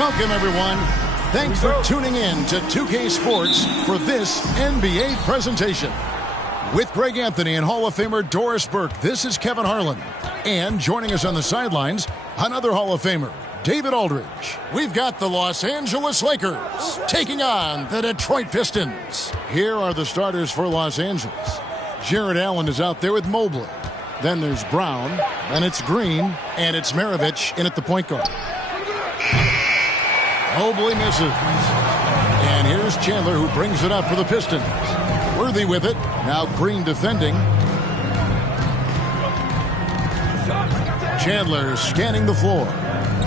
Welcome, everyone. Thanks for tuning in to 2K Sports for this NBA presentation. With Greg Anthony and Hall of Famer Doris Burke, this is Kevin Harlan. And joining us on the sidelines, another Hall of Famer, David Aldridge. We've got the Los Angeles Lakers taking on the Detroit Pistons. Here are the starters for Los Angeles. Jared Allen is out there with Mobley. Then there's Brown, then it's Green, and it's Maravich in at the point guard. Mobley misses. And here's Chandler, who brings it up for the Pistons. Worthy with it. Now Green defending. Chandler scanning the floor.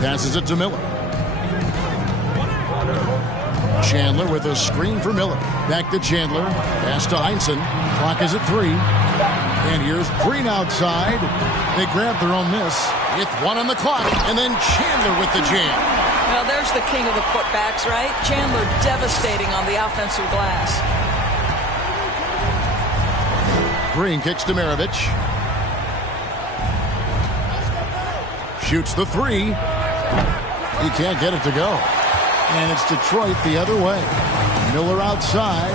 Passes it to Miller. Chandler with a screen for Miller. Back to Chandler. Pass to Heinsohn. Clock is at 3. And here's Green outside. They grab their own miss with 1 on the clock. And then Chandler with the jam. Well, there's the king of the putbacks, right? Chandler devastating on the offensive glass. Green kicks to Maravich. Shoots the 3. He can't get it to go. And it's Detroit the other way. Miller outside.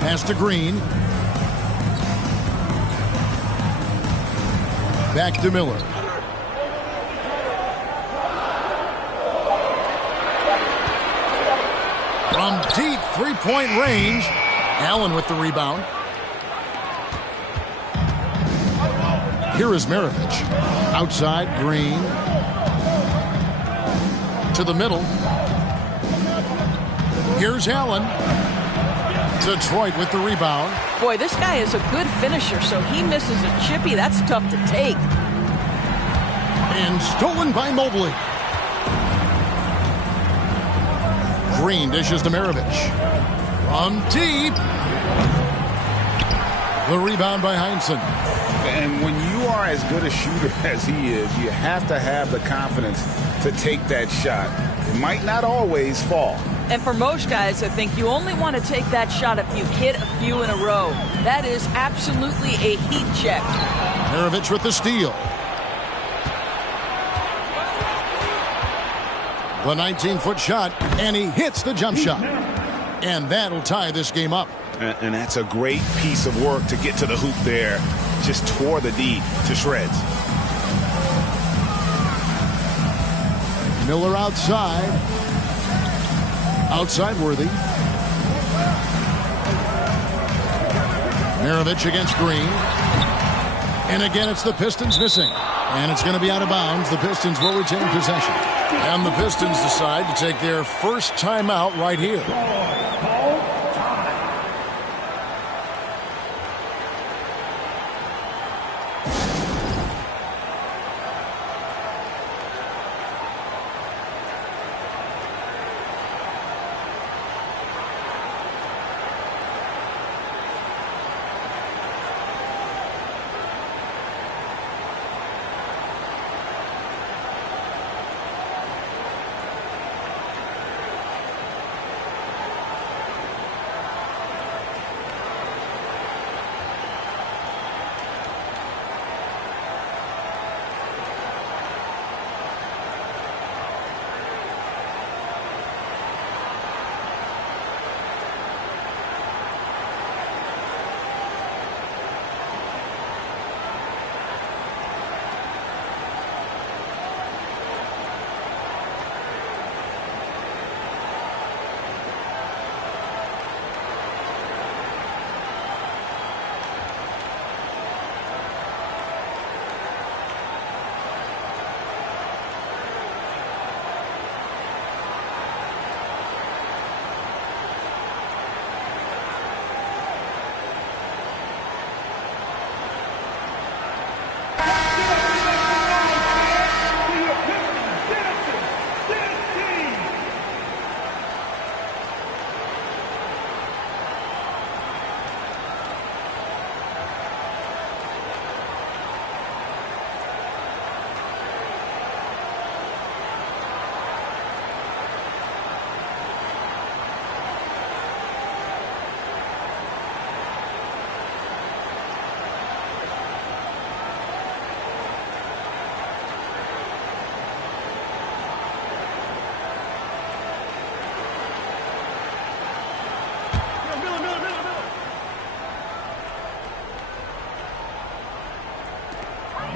Pass to Green. Back to Miller. From deep three-point range, Allen with the rebound. Here is Maravich. Outside, Green. To the middle. Here's Allen. Detroit with the rebound. Boy, this guy is a good finisher, so he misses a chippy. That's tough to take. And stolen by Mobley. Green dishes to Maravich. From deep. The rebound by Heinsohn. And when you are as good a shooter as he is, you have to have the confidence to take that shot. It might not always fall. And for most guys, I think you only want to take that shot if you hit a few in a row. That is absolutely a heat check. Maravich with the steal. The 19-foot shot, and he hits the jump shot. And that'll tie this game up. And that's a great piece of work to get to the hoop there. Just tore the D to shreds. Miller outside. Outside Worthy. Maravich against Green. And again, it's the Pistons missing. And it's going to be out of bounds. The Pistons will retain possession. And the Pistons decide to take their first timeout right here.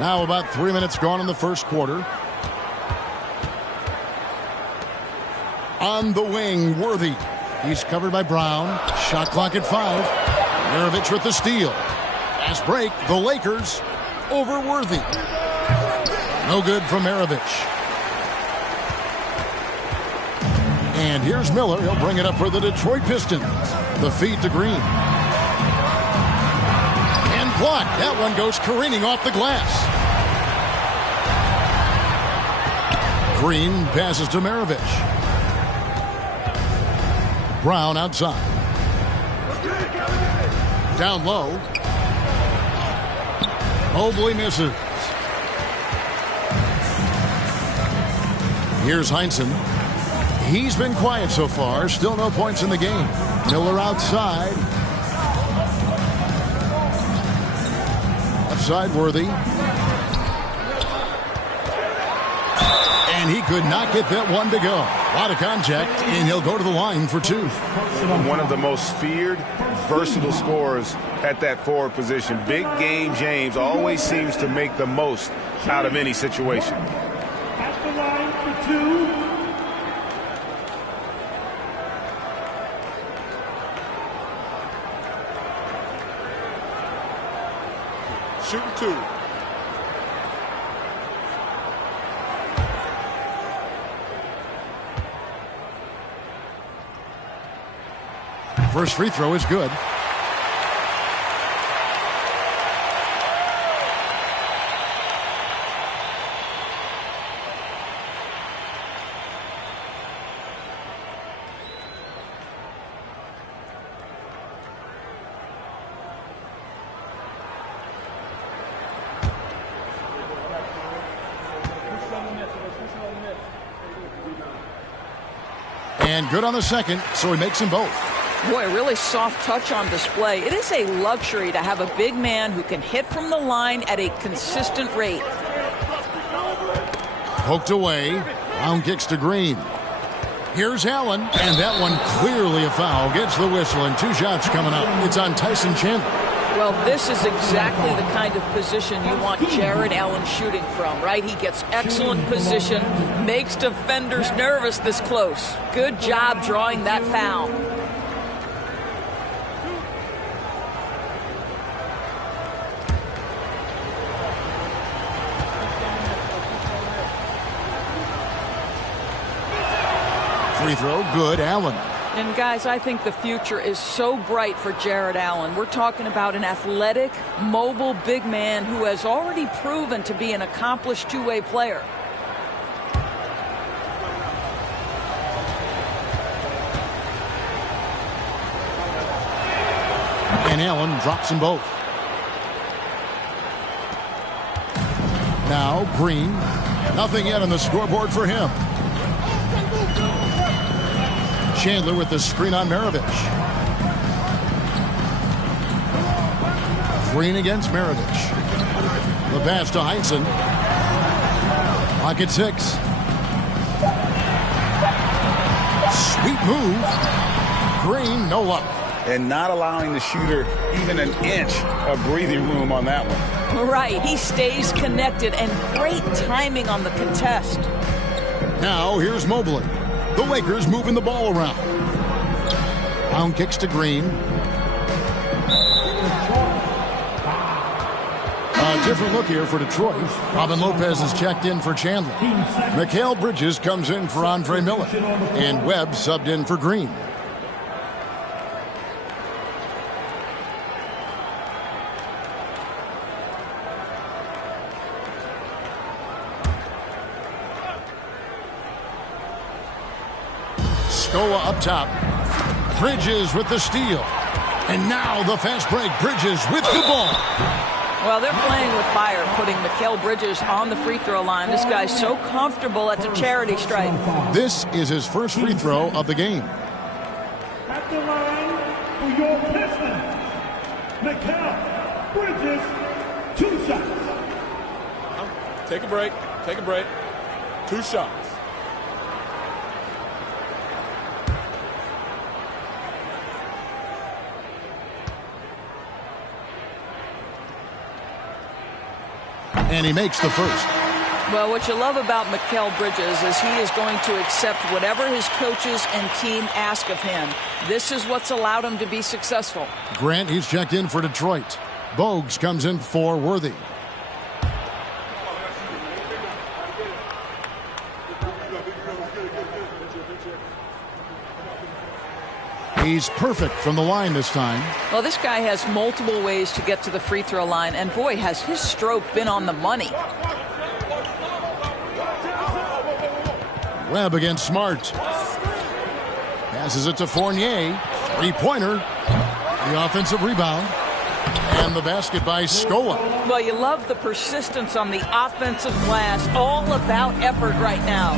Now about 3 minutes gone in the first quarter. On the wing, Worthy. He's covered by Brown. Shot clock at 5. Maravich with the steal. Fast break. The Lakers over Worthy. No good from Maravich. And here's Miller. He'll bring it up for the Detroit Pistons. The feed to Green. And blocked. That one goes careening off the glass. Green passes to Maravich. Brown outside. Down low. Mobley misses. Here's Heinsohn. He's been quiet so far. Still no points in the game. Miller outside. Left side, Worthy. And he could not get that one to go. A lot of contact, and he'll go to the line for 2. One of the most feared, versatile scorers at that forward position. Big game James always seems to make the most out of any situation. At the line for 2. Shooting 2. First free throw is good. And good on the second, so he makes them both. Boy, really soft touch on display. It is a luxury to have a big man who can hit from the line at a consistent rate. Poked away. Brown kicks to Green. Here's Allen, and that one clearly a foul. Gets the whistle, and 2 shots coming up. It's on Tyson Chandler. Well, this is exactly the kind of position you want Jared Allen shooting from, right? He gets excellent position, makes defenders nervous this close. Good job drawing that foul. Free throw, good. Allen. And guys, I think the future is so bright for Jared Allen. We're talking about an athletic, mobile big man who has already proven to be an accomplished two-way player. And Allen drops them both. Now Green. Nothing yet on the scoreboard for him. Chandler with the screen on Maravich. Green against Maravich. The pass to Heinsohn. Pocket 6. Sweet move. Green, no luck. And not allowing the shooter even an inch of breathing room on that one. Right, he stays connected, and great timing on the contest. Now here's Mobley. The Lakers moving the ball around. Brown kicks to Green. A different look here for Detroit. Robin Lopez is checked in for Chandler. Mikal Bridges comes in for Andre Miller. And Webb subbed in for Green. Scola up top. Bridges with the steal. And now the fast break. Bridges with the ball. Well, they're playing with fire, putting Mikal Bridges on the free throw line. This guy's so comfortable at the charity stripe. This is his first free throw of the game. At the line for your Pistons, Mikal Bridges, 2 shots. Take a break. Take a break. 2 shots. And he makes the first. Well, what you love about Mikal Bridges is he is going to accept whatever his coaches and team ask of him. This is what's allowed him to be successful. Grant, he's checked in for Detroit. Bogues comes in for Worthy. He's perfect from the line this time. Well, this guy has multiple ways to get to the free throw line, and boy, has his stroke been on the money. Webb against Smart. Passes it to Fournier. Three-pointer. The offensive rebound. And the basket by Scola. Well, you love the persistence on the offensive glass. All about effort right now.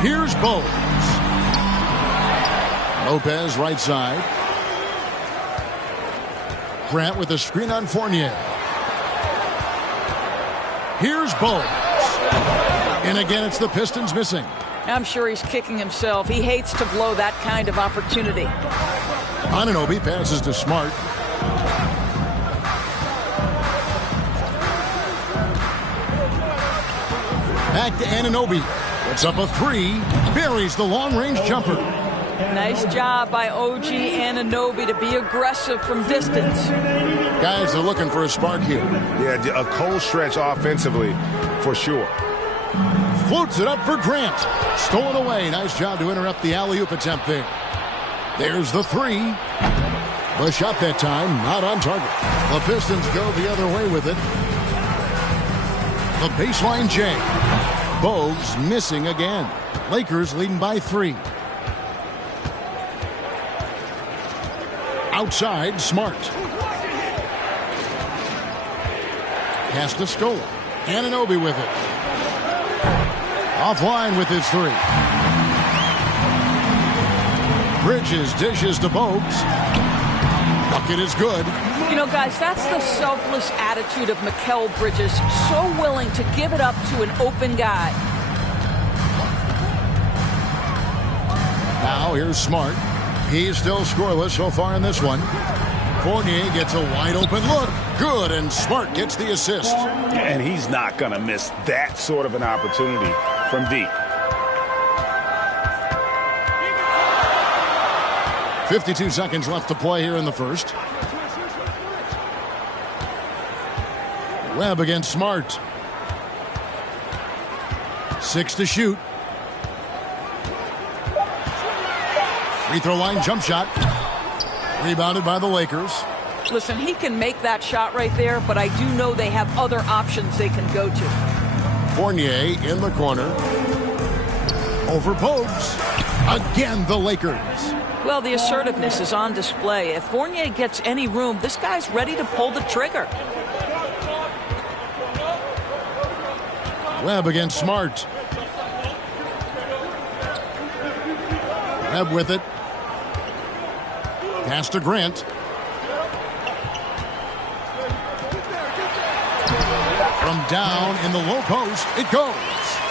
Here's Bogues. Lopez right side. Grant with a screen on Fournier. Here's Bogues. And again, it's the Pistons missing. I'm sure he's kicking himself. He hates to blow that kind of opportunity. Anunoby passes to Smart. Back to Anunoby. Puts up a three. Buries the long-range jumper. Nice job by OG Anunoby to be aggressive from distance. Guys are looking for a spark here. Yeah, a cold stretch offensively for sure. Floats it up for Grant. Stolen away. Nice job to interrupt the alley-oop attempt there. There's the three. The shot that time, not on target. The Pistons go the other way with it. The baseline J. Bogues missing again. Lakers leading by 3. Outside, Smart. Pass to Scola. Anunoby with it. Offline with his 3. Bridges dishes to Bogues. Bucket is good. You know, guys, that's the selfless attitude of Mikal Bridges. So willing to give it up to an open guy. Now here's Smart. He's still scoreless so far in this one. Fournier gets a wide open look. Good, and Smart gets the assist. And he's not going to miss that sort of an opportunity from deep. 52 seconds left to play here in the first. Webb against Smart. 6 to shoot. Free throw line jump shot. Rebounded by the Lakers. Listen, he can make that shot right there, but I do know they have other options they can go to. Fournier in the corner. Over Bogues. Again, the Lakers. Well, the assertiveness is on display. If Fournier gets any room, this guy's ready to pull the trigger. Webb against Smart. Webb with it. Pass to Grant. From down in the low post, it goes.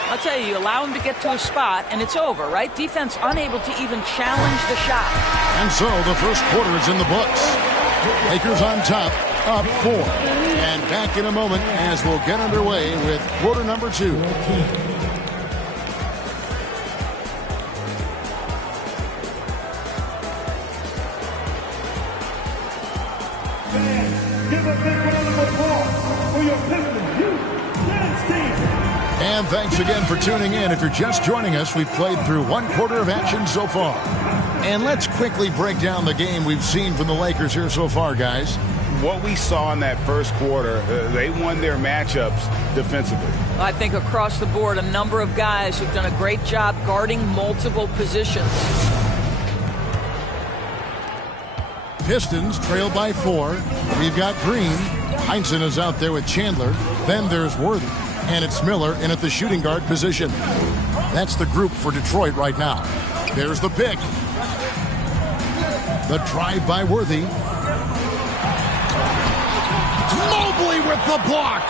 I'll tell you, allow him to get to a spot, and it's over, right? Defense unable to even challenge the shot. And so the first quarter is in the books. Lakers on top, up 4. And back in a moment as we'll get underway with quarter number 2. Give a big round of applause for your Pistons Youth Dance Team. And thanks again for tuning in. If you're just joining us, we've played through 1 quarter of action so far. And let's quickly break down the game we've seen from the Lakers here so far, guys. What we saw in that first quarter, they won their matchups defensively. I think across the board, a number of guys who've done a great job guarding multiple positions. Pistons trail by 4. We've got Green. Heinsohn is out there with Chandler. Then there's Worthy. And it's Miller in at the shooting guard position. That's the group for Detroit right now. There's the pick. The drive by Worthy. Mobley with the block.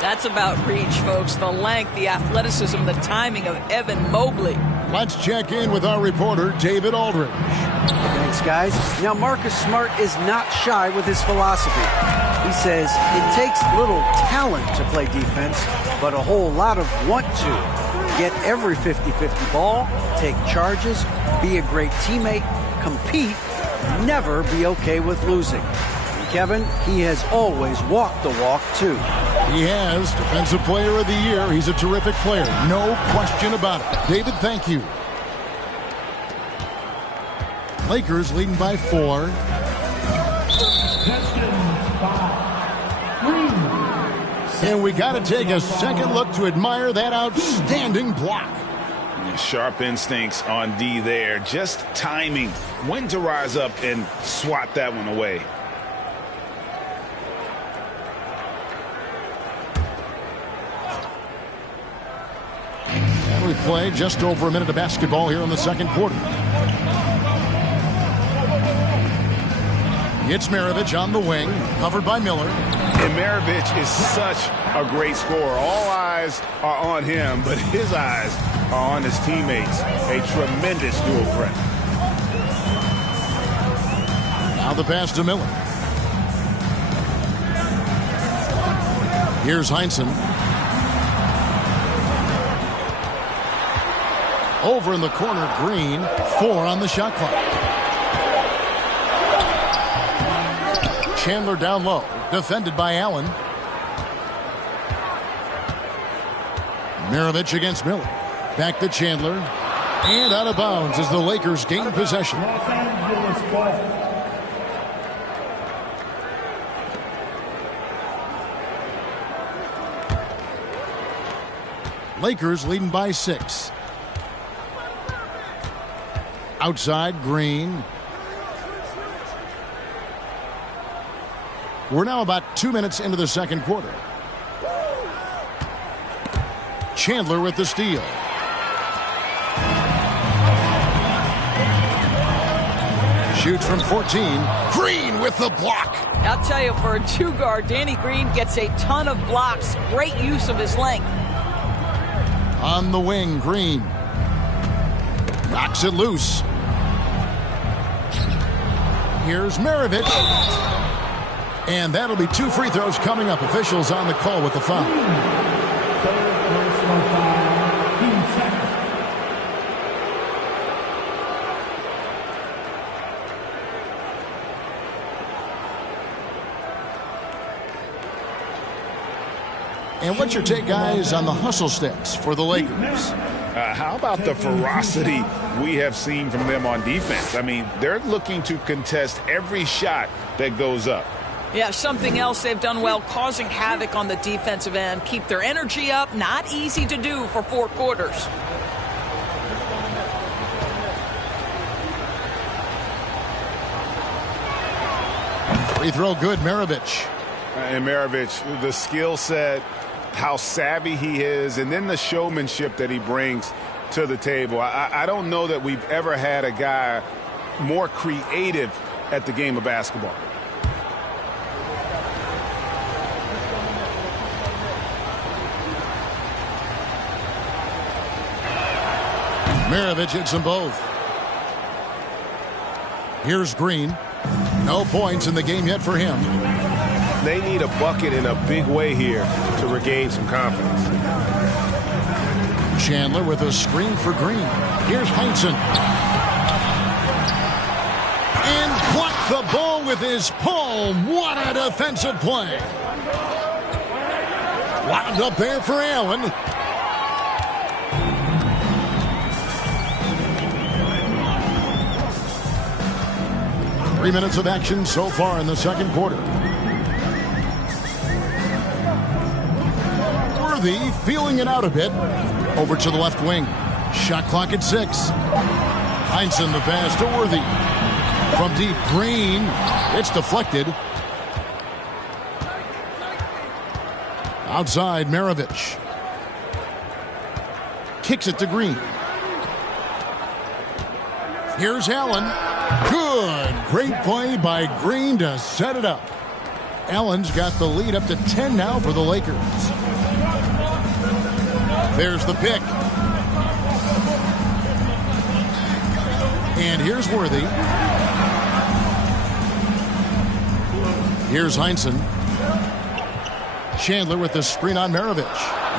That's about reach, folks. The length, the athleticism, the timing of Evan Mobley. Let's check in with our reporter, David Aldridge. Thanks, guys. Now, Marcus Smart is not shy with his philosophy. He says it takes little talent to play defense, but a whole lot of want to. Get every 50-50 ball, take charges, be a great teammate, compete, never be okay with losing. And Kevin, he has always walked the walk, too. He has. Defensive Player of the Year. He's a terrific player. No question about it. David, thank you. Lakers leading by 4. And we got to take a second look to admire that outstanding block. Sharp instincts on D there. Just timing when to rise up and swat that one away. And we play just over a minute of basketball here in the second quarter. It's Maravich on the wing, covered by Miller. And Maravich is such a great scorer. All eyes are on him, but his eyes are on his teammates. A tremendous dual threat. Now the pass to Miller. Here's Heinsohn. Over in the corner, Green. 4 on the shot clock. Chandler down low, defended by Allen. Maravich against Miller. Back to Chandler. And out of bounds as the Lakers gain possession. Los Angeles ball. Lakers leading by 6. Outside, Green. We're now about 2 minutes into the second quarter. Chandler with the steal. Shoots from 14. Green with the block. I'll tell you, for a 2-guard, Danny Green gets a ton of blocks. Great use of his length. On the wing, Green. Knocks it loose. Here's Maravich. And that'll be 2 free throws coming up. Officials on the call with the foul. And what's your take, guys, on the hustle stats for the Lakers? How about the ferocity we have seen from them on defense? I mean, they're looking to contest every shot that goes up. Yeah, something else they've done well, causing havoc on the defensive end. Keep their energy up. Not easy to do for 4 quarters. Free throw good, Maravich. And Maravich, the skill set, how savvy he is, and then the showmanship that he brings to the table. I don't know that we've ever had a guy more creative at the game of basketball. Maravich hits them both. Here's Green. No points in the game yet for him. They need a bucket in a big way here to regain some confidence. Chandler with a screen for Green. Here's Heinsohn. And blocked the ball with his palm. What a defensive play. Wound up there for Allen. Three minutes of action so far in the second quarter. Worthy feeling it out a bit. Over to the left wing. Shot clock at 6. Heinsohn the pass to Worthy. From deep, Green. It's deflected. Outside, Maravich. Kicks it to Green. Here's Allen. Good. Great play by Green to set it up. Allen's got the lead up to 10 now for the Lakers. There's the pick. And here's Worthy. Here's Heinsohn. Chandler with the screen on Maravich.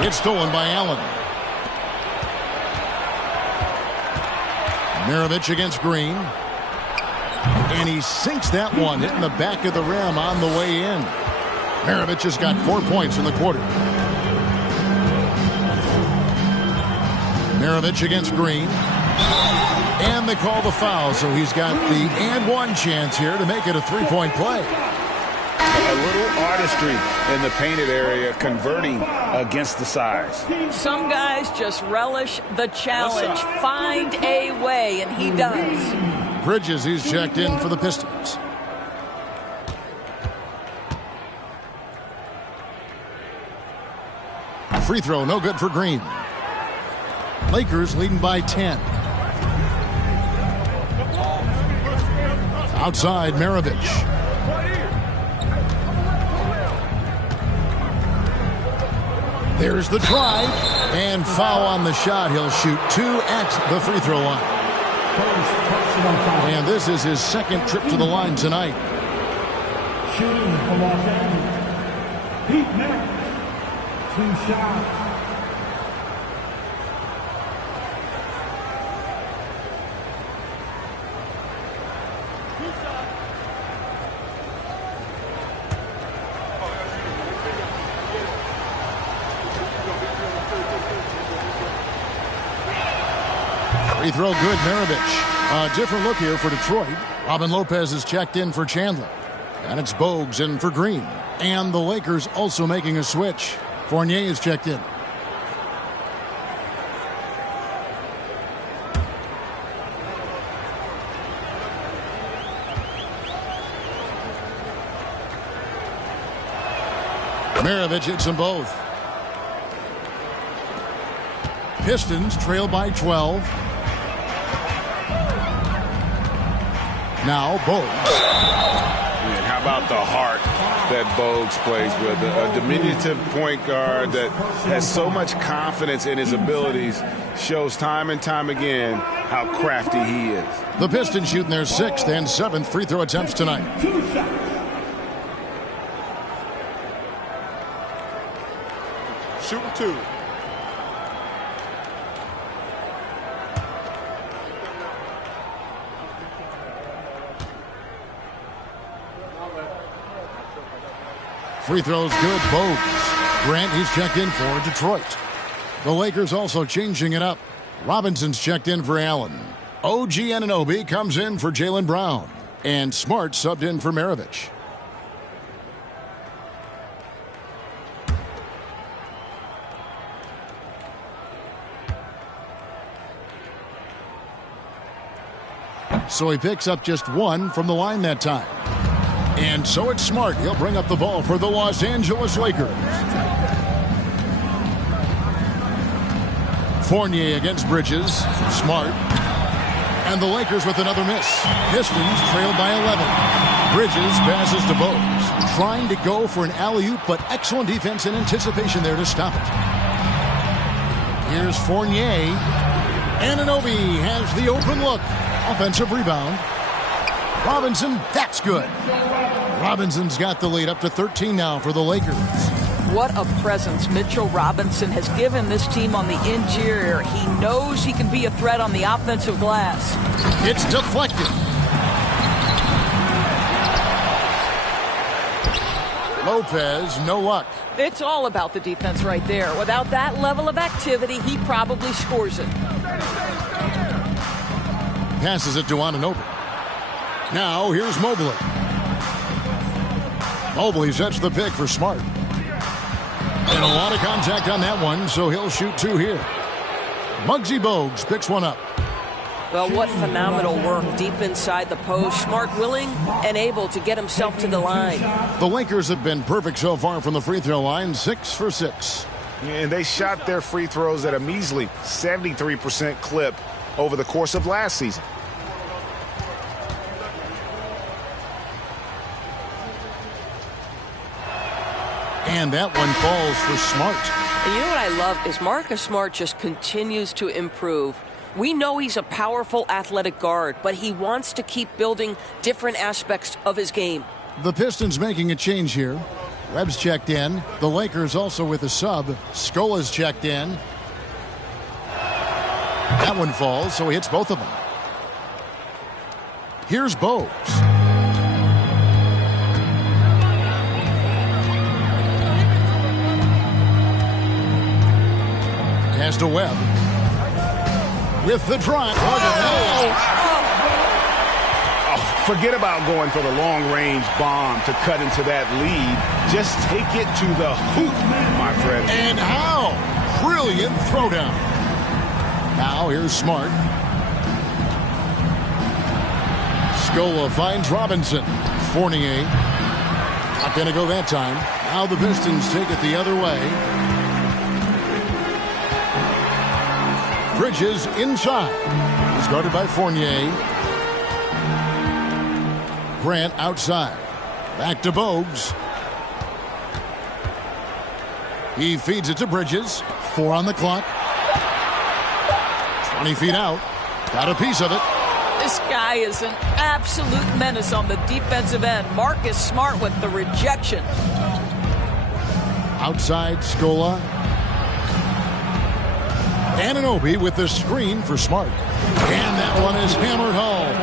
It's stolen by Allen. Maravich against Green. And he sinks that one, hitting the back of the rim on the way in. Maravich has got 4 points in the quarter. Maravich against Green. And they call the foul, so he's got the and one chance here to make it a three-point play. A little artistry in the painted area, converting against the size. Some guys just relish the challenge. Find a way, and he does. Bridges, he's checked in for the Pistons. Free throw, no good for Green. Lakers leading by 10. Outside, Maravich. There's the drive, and foul on the shot. He'll shoot 2 at the free throw line. And this is his second trip to the line tonight. Shooting for Los Angeles. Pete Maravich. 2 shots. Free throw good, Maravich. A different look here for Detroit. Robin Lopez is checked in for Chandler. And it's Bogues in for Green. And the Lakers also making a switch. Fournier is checked in. Maravich hits them both. Pistons trail by 12. Now Bogues. And how about the heart that Bogues plays with? A diminutive point guard that has so much confidence in his abilities, shows time and time again how crafty he is. The Pistons shooting their 6th and 7th free throw attempts tonight. 2 shots. Shooting 2. Free throws good, Bogues. Grant, he's checked in for Detroit. The Lakers also changing it up. Robinson's checked in for Allen. OG Anunoby comes in for Jaylen Brown. And Smart subbed in for Maravich. So he picks up just 1 from the line that time. And so it's Smart. He'll bring up the ball for the Los Angeles Lakers. Fournier against Bridges. Smart. And the Lakers with another miss. Pistons trailed by 11. Bridges passes to Bogues. Trying to go for an alley-oop, but excellent defense and anticipation there to stop it. Here's Fournier. Anunoby has the open look. Offensive rebound. Robinson, that's good. Robinson's got the lead up to 13 now for the Lakers. What a presence Mitchell Robinson has given this team on the interior. He knows he can be a threat on the offensive glass. It's deflected. Lopez, no luck. It's all about the defense right there. Without that level of activity, he probably scores it. Passes it to Anunoby. Now here's Mobley. Mobley sets the pick for Smart. And a lot of contact on that one, so he'll shoot 2 here. Muggsy Bogues picks one up. Well, what phenomenal work deep inside the post. Smart, willing, and able to get himself to the line. The Lakers have been perfect so far from the free throw line, 6 for 6. And they shot their free throws at a measly 73% clip over the course of last season. And that one falls for Smart. And you know what I love is Marcus Smart just continues to improve. We know he's a powerful athletic guard, but he wants to keep building different aspects of his game. The Pistons making a change here. Webb's checked in. The Lakers also with a sub. Scola's checked in. That one falls, so he hits both of them. Here's Bogues. Pass to Webb. With the drive. Forget about going for the long-range bomb to cut into that lead. Just take it to the hoop, my friend. And how? Brilliant throwdown. Now here's Smart. Scola finds Robinson. Fournier. Not going to go that time. Now the Pistons take it the other way. Bridges inside. He's guarded by Fournier. Grant outside. Back to Bogues. He feeds it to Bridges. 4 on the clock. 20 feet out. Got a piece of it. This guy is an absolute menace on the defensive end. Marcus Smart with the rejection. Outside, Scola. Anunoby with the screen for Smart. And that one is hammered home.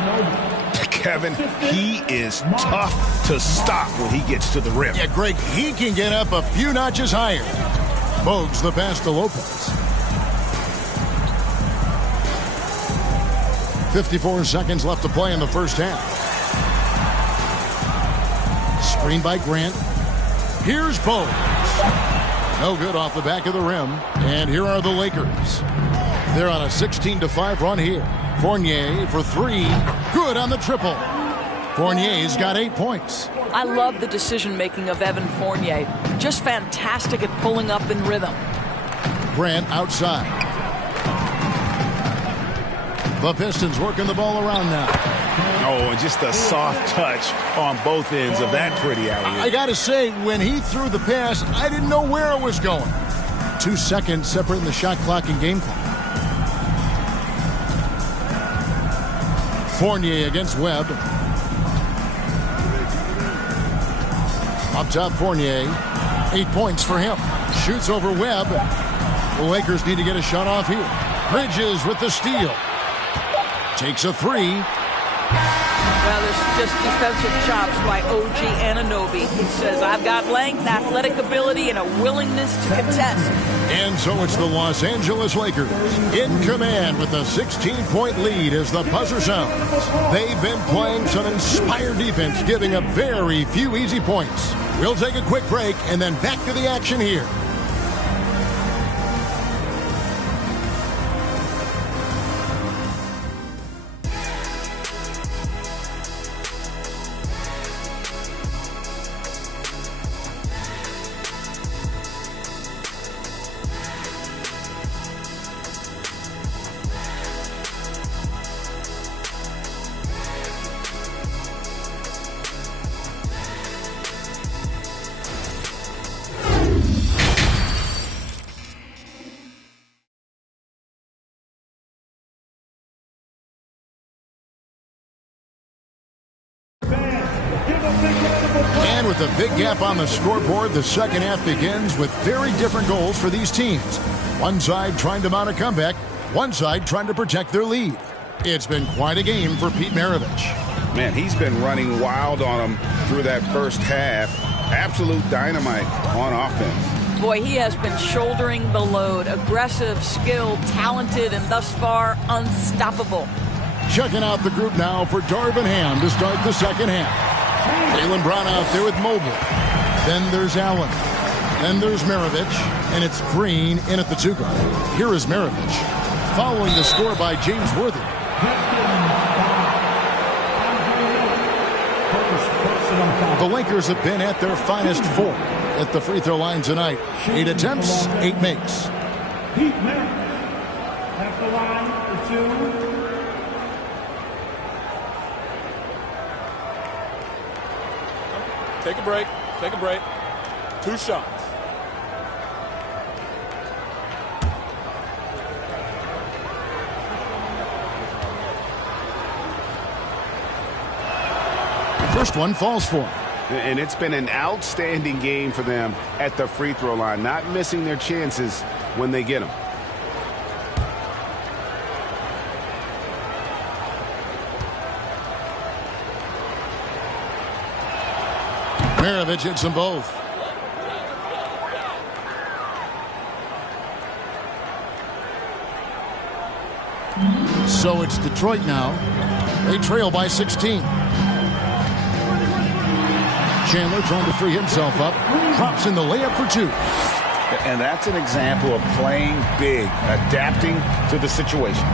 Kevin, he is tough to stop when he gets to the rim. Yeah, Greg, he can get up a few notches higher. Bogues the pass to Lopez. 54 seconds left to play in the first half. Screen by Grant. Here's Bogues. No good off the back of the rim. And here are the Lakers. They're on a 16-5 run here. Fournier for 3. Good on the triple. Fournier's got 8 points. I love the decision-making of Evan Fournier. Just fantastic at pulling up in rhythm. Grant outside. The Pistons working the ball around now. Oh, and just a soft touch on both ends of that pretty alley. I got to say, when he threw the pass, I didn't know where it was going. 2 seconds separating the shot clock and game clock. Fournier against Webb. Up top, Fournier. 8 points for him. Shoots over Webb. The Lakers need to get a shot off here. Bridges with the steal. Takes a 3. Well, there's just defensive chops by OG Anunoby. He says, I've got length, athletic ability, and a willingness to contest. And so it's the Los Angeles Lakers in command with a 16-point lead as the buzzer sounds. They've been playing some inspired defense, giving up very few easy points. We'll take a quick break and then back to the action here. And with a big gap on the scoreboard, the second half begins with very different goals for these teams. One side trying to mount a comeback, one side trying to protect their lead. It's been quite a game for Pete Maravich. Man, he's been running wild on him through that first half. Absolute dynamite on offense. Boy, he has been shouldering the load. Aggressive, skilled, talented, and thus far unstoppable. Checking out the group now for Darvin Ham to start the second half. Jaylen Brown out there with Mobley. Then there's Allen. Then there's Maravich. And it's Green in at the 2 guard. Here is Maravich. Following the score by James Worthy. The Lakers have been at their finest 4 at the free throw line tonight. 8 attempts, 8 makes. Pete Maravich at the line for 2. Take a break. Take a break. 2 shots. First one falls for him. And it's been an outstanding game for them at the free throw line, not missing their chances when they get them. Maravich hits them both. So it's Detroit now. They trail by 16. Chandler trying to free himself up. Drops in the layup for two. And that's an example of playing big, adapting to the situation.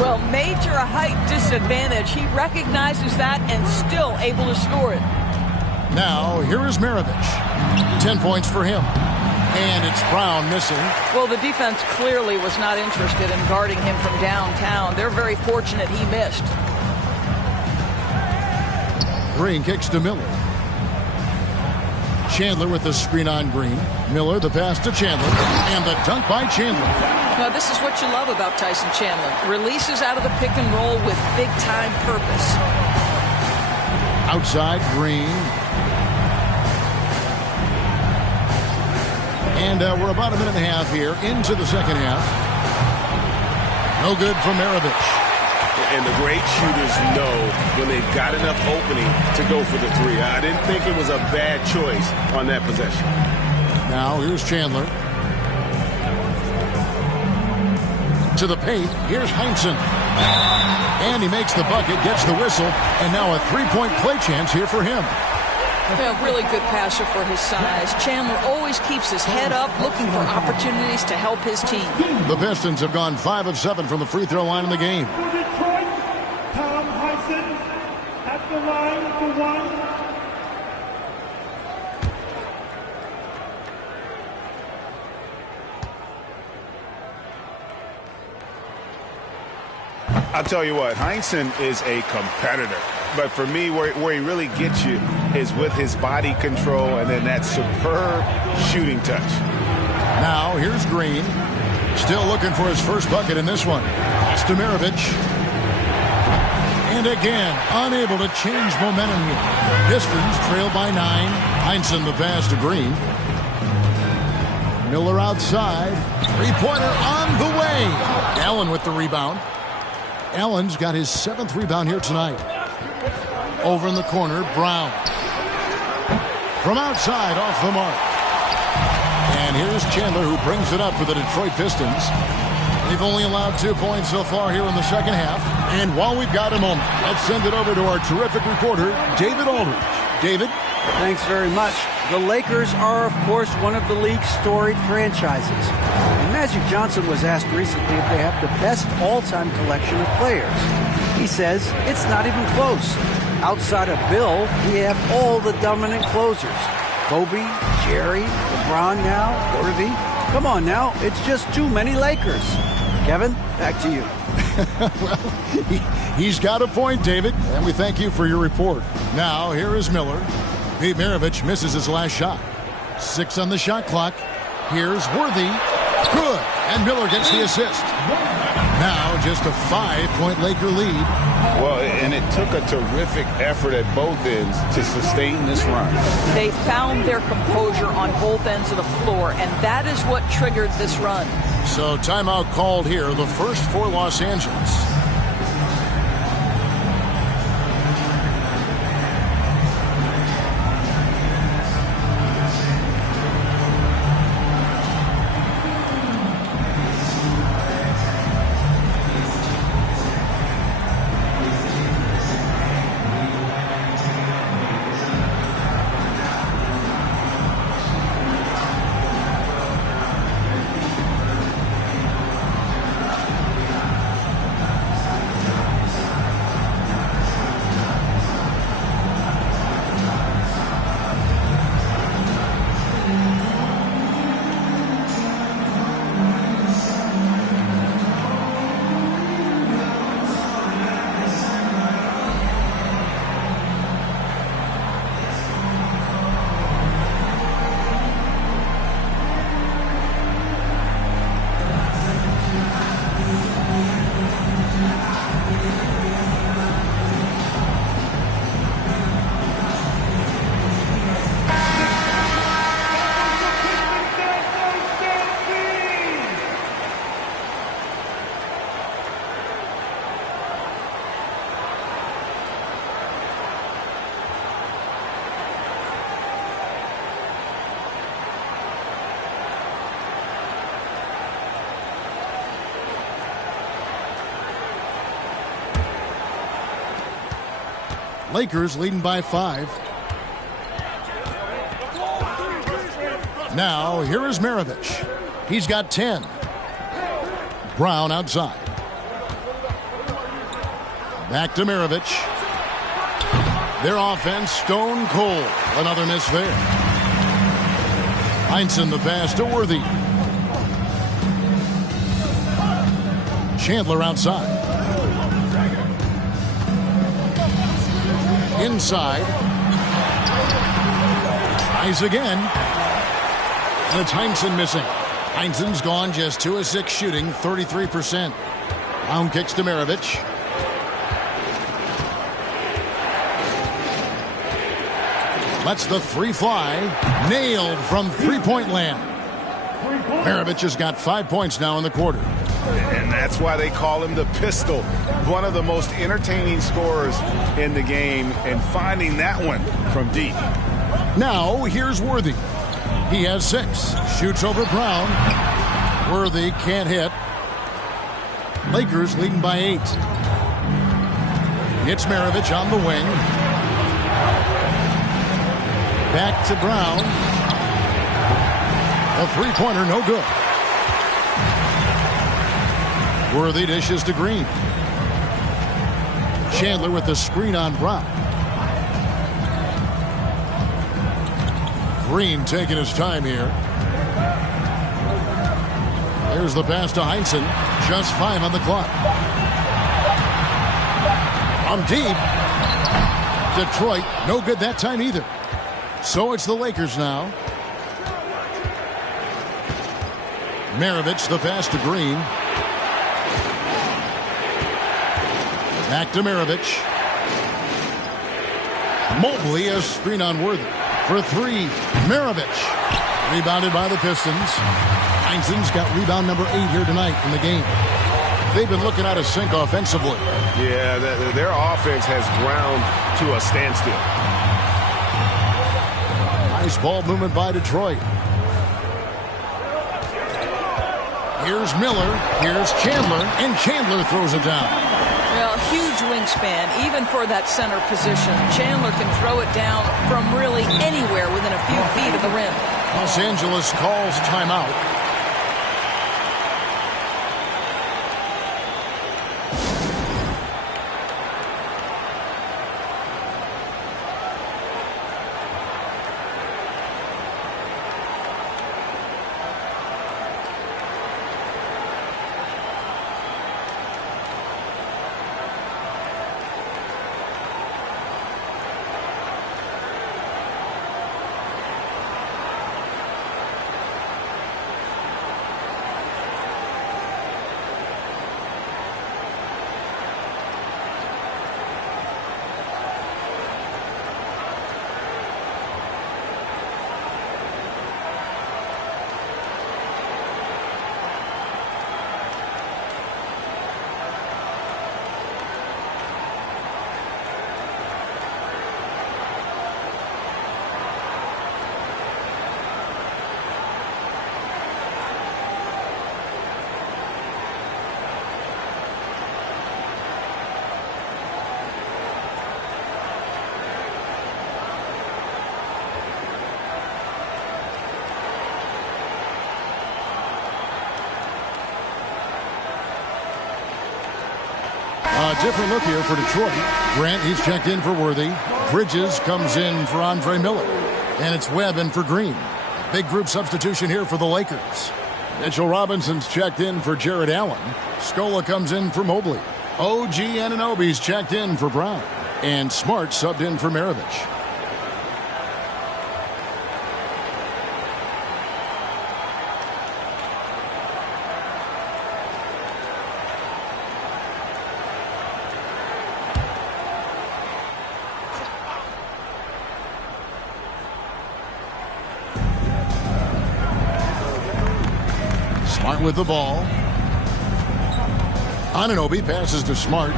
Well, major height disadvantage. He recognizes that and still able to score it. Now, here is Maravich. 10 points for him. And it's Brown missing. Well, the defense clearly was not interested in guarding him from downtown. They're very fortunate he missed. Green kicks to Miller. Chandler with the screen on Green. Miller, the pass to Chandler. And the dunk by Chandler. Now, this is what you love about Tyson Chandler. Releases out of the pick and roll with big-time purpose. Outside, Green. And we're about a minute and a half here into the second half. No good from Maravich. And the great shooters know when they've got enough opening to go for the three. I didn't think it was a bad choice on that possession. Now here's Chandler. To the paint. Here's Heinsohn. And he makes the bucket, gets the whistle, and now a three-point play chance here for him. A really good passer for his size. Chandler always keeps his head up, looking for opportunities to help his team. The Pistons have gone 5 of 7 from the free throw line in the game. Detroit, Tom Heinsohn at the line for one. I'll tell you what, Heinsohn is a competitor. But for me, where he really gets you is with his body control and then that superb shooting touch. Now, here's Green. Still looking for his first bucket in this one. Pass to Maravich. And again, unable to change momentum here. Pistons trail by 9. Heinsohn the pass to Green. Miller outside. Three-pointer on the way. Allen with the rebound. Allen's got his 7th rebound here tonight. Over in the corner, Brown. From outside, off the mark. And here's Chandler, who brings it up for the Detroit Pistons. They've only allowed 2 points so far here in the second half. And while we've got a moment, let's send it over to our terrific reporter, David Aldridge. David? Thanks very much. The Lakers are, of course, one of the league's storied franchises. And Magic Johnson was asked recently if they have the best all-time collection of players. He says it's not even close. Outside of Bill, we have all the dominant closers. Kobe, Jerry, LeBron now, Worthy. Come on now, it's just too many Lakers. Kevin, back to you. Well, he's got a point, David, and we thank you for your report. Now, here is Miller. Pete Maravich misses his last shot. 6 on the shot clock. Here's Worthy. Good. And Miller gets the assist. Now just a 5-point Laker lead. Well, and it took a terrific effort at both ends to sustain this run. They found their composure on both ends of the floor, and that is what triggered this run. So timeout called here, the first for Los Angeles. Lakers leading by 5. Now, here is Maravich. He's got 10. Brown outside. Back to Maravich. Their offense stone cold. Another miss there. Heinsohn the pass to Worthy. Chandler outside. Inside. Tries again. And it's Heinsohn missing. Heinsohn's gone just 2 of 6 shooting, 33%. Brown kicks to Maravich. Lets the 3 fly. Nailed from three-point land. Maravich has got 5 points now in the quarter. And that's why they call him the pistol. One of the most entertaining scorers in the game, and finding that one from deep. Now, here's Worthy. He has 6. Shoots over Brown. Worthy can't hit. Lakers leading by 8. It's Maravich on the wing. Back to Brown. A three-pointer, no good. Worthy dishes to Green. Chandler with the screen on Brown. Green taking his time here. There's the pass to Heinsohn. Just 5 on the clock. From deep. Detroit, no good that time either. So it's the Lakers now. Maravich, the pass to Green. Back to Maravich. Mobley, a screen on Worthy. For 3, Maravich. Rebounded by the Pistons. Heinsohn's got rebound number 8 here tonight in the game. They've been looking out of sync offensively. Yeah, their offense has ground to a standstill. Nice ball movement by Detroit. Here's Miller. Here's Chandler. And Chandler throws it down. Well, huge wingspan, even for that center position. Chandler can throw it down from really anywhere within a few feet of the rim. Los Angeles calls timeout. A different look here for Detroit. Grant, he's checked in for Worthy. Bridges comes in for Andre Miller. And it's Webb in for Green. Big group substitution here for the Lakers. Mitchell Robinson's checked in for Jared Allen. Scola comes in for Mobley. OG Anunoby's checked in for Brown. And Smart subbed in for Maravich. Smart with the ball. Anunoby passes to Smart.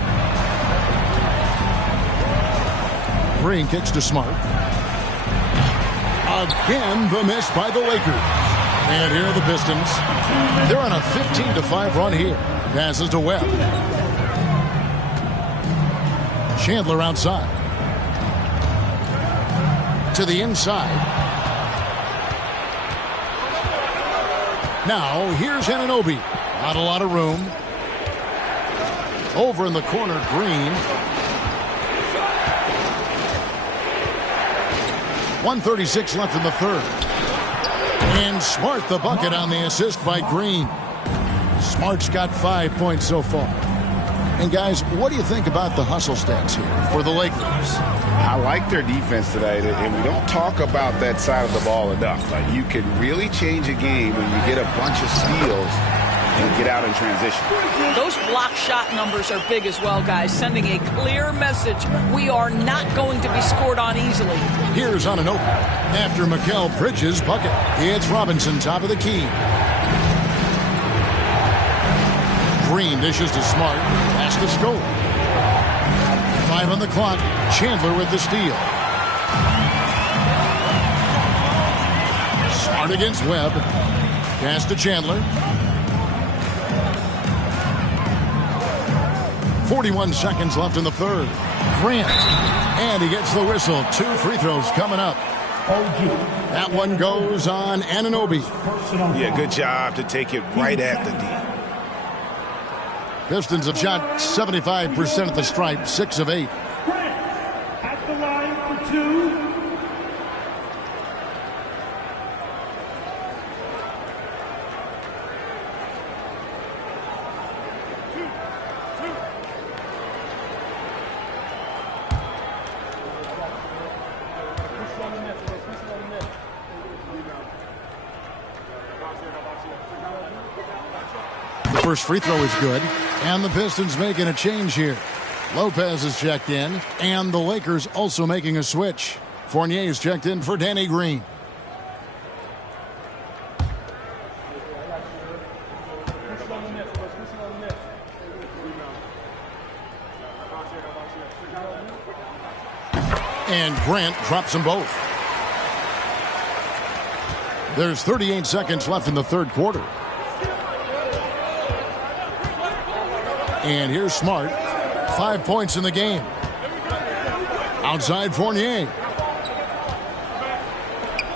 Green kicks to Smart. Again, the miss by the Lakers. And here are the Pistons. They're on a 15-5 run here. Passes to Webb. Chandler outside. To the inside. Now, here's Anunoby. Not a lot of room. Over in the corner, Green. 1:36 left in the third. And Smart the bucket on the assist by Green. Smart's got 5 points so far. And guys, what do you think about the hustle stats here for the Lakers? I like their defense today, and we don't talk about that side of the ball enough. Like, you can really change a game when you get a bunch of steals and get out in transition. Those block shot numbers are big as well, guys, sending a clear message. We are not going to be scored on easily. Here's Anunoby. After Mikal Bridges' bucket, it's Robinson top of the key. Green dishes to Smart. Pass to Scola. 5 on the clock. Chandler with the steal. Smart against Webb. Pass to Chandler. 41 seconds left in the third. Grant. And he gets the whistle. 2 free throws coming up. That one goes on Anunoby. Yeah, good job to take it right at the D. Pistons have shot 75% at the stripe, 6 of 8. At the line for 2. The first free throw is good, and the Pistons making a change here. Lopez is checked in, and the Lakers also making a switch. Fournier is checked in for Danny Green. And Grant drops them both. There's 38 seconds left in the third quarter. And here's Smart. 5 points in the game. Outside Fournier.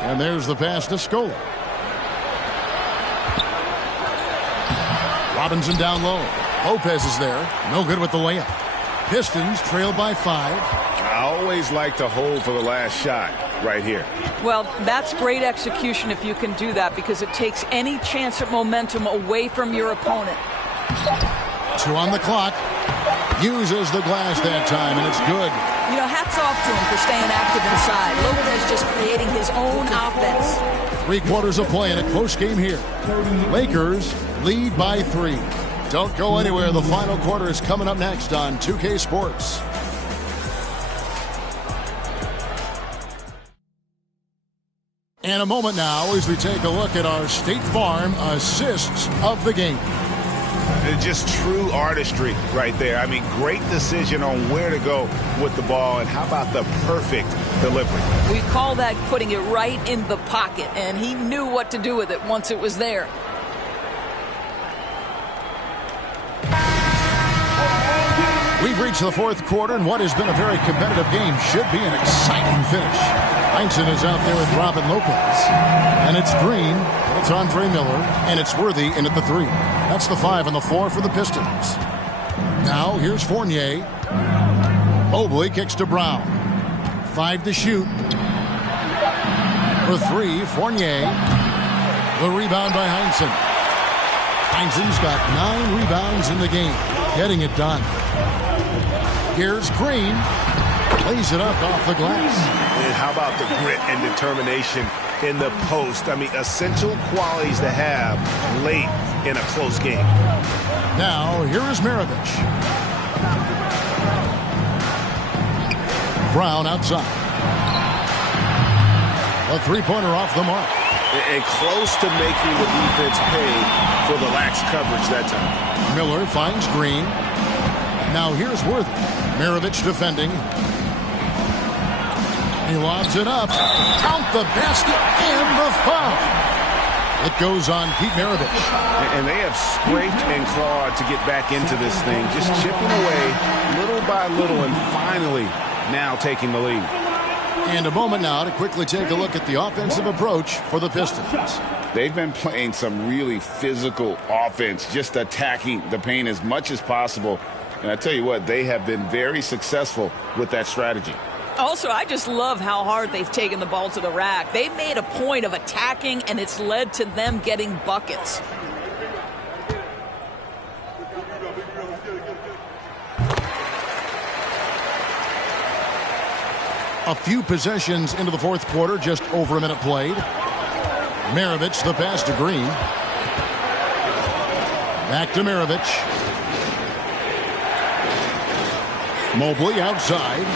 And there's the pass to Scola. Robinson down low. Lopez is there. No good with the layup. Pistons trail by 5. I always like to hold for the last shot right here. Well, that's great execution if you can do that, because it takes any chance at momentum away from your opponent. 2 on the clock. Uses the glass that time, and it's good. You know, hats off to him for staying active inside. Lopez just creating his own offense. 3 quarters of play in a close game here. Lakers lead by 3. Don't go anywhere. The final quarter is coming up next on 2K Sports. And a moment now as we take a look at our State Farm assists of the game. Just true artistry right there. I mean, great decision on where to go with the ball, and how about the perfect delivery? We call that putting it right in the pocket, and he knew what to do with it once it was there. We've reached the fourth quarter, and what has been a very competitive game should be an exciting finish. Heinsohn is out there with Robin Lopez. And it's Green, it's Andre Miller, and it's Worthy in at the 3. That's the 5 and the 4 for the Pistons. Now here's Fournier. Mobley kicks to Brown. 5 to shoot. For 3, Fournier. The rebound by Heinsohn. Heinsohn's got 9 rebounds in the game, getting it done. Here's Green. Lays it up off the glass. And how about the grit and determination in the post? I mean, essential qualities to have late in a close game. Now, here is Maravich. Brown outside. A three-pointer off the mark. And close to making the defense pay for the lax coverage that time. Miller finds Green. Now here's Worthy. Maravich defending. He lobs it up. Count the basket and the foul. It goes on Pete Maravich. And they have scraped and clawed to get back into this thing, just chipping away little by little, and finally now taking the lead. And a moment now to quickly take a look at the offensive approach for the Pistons. They've been playing some really physical offense, just attacking the paint as much as possible. And I tell you what, they have been very successful with that strategy. Also, I just love how hard they've taken the ball to the rack. They've made a point of attacking, and it's led to them getting buckets. A few possessions into the fourth quarter, just over a minute played. Maravich, the pass to Green. Back to Maravich. Mobley outside.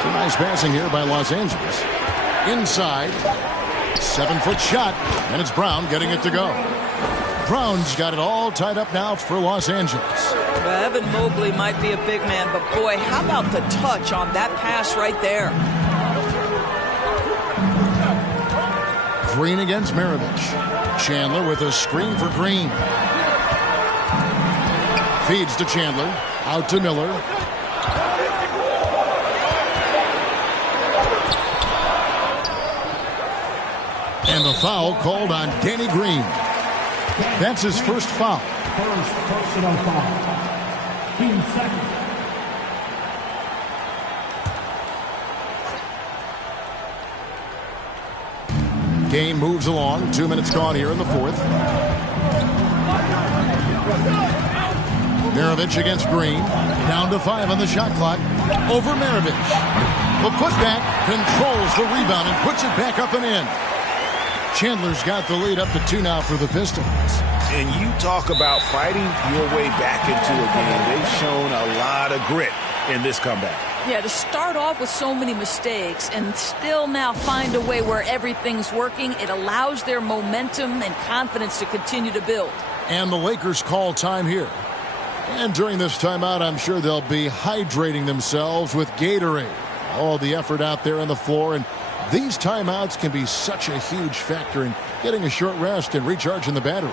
Some nice passing here by Los Angeles. Inside. 7-foot shot, and it's Brown getting it to go. Brown's got it all tied up now for Los Angeles. Well, Evan Mobley might be a big man, but boy, how about the touch on that pass right there? Green against Maravich. Chandler with a screen for Green. Feeds to Chandler. Out to Miller. And the foul called on Danny Green. That's his first foul. First personal foul. Team second. Game moves along. 2 minutes gone here in the fourth. Maravich against Green. Down to 5 on the shot clock. Over Maravich. The putback controls the rebound and puts it back up and in. Chandler's got the lead up to 2 now for the Pistons. And you talk about fighting your way back into a game. They've shown a lot of grit in this comeback. Yeah, to start off with so many mistakes and still now find a way where everything's working, it allows their momentum and confidence to continue to build. And the Lakers call time here. And during this timeout, I'm sure they'll be hydrating themselves with Gatorade. All the effort out there on the floor, and these timeouts can be such a huge factor in getting a short rest and recharging the battery.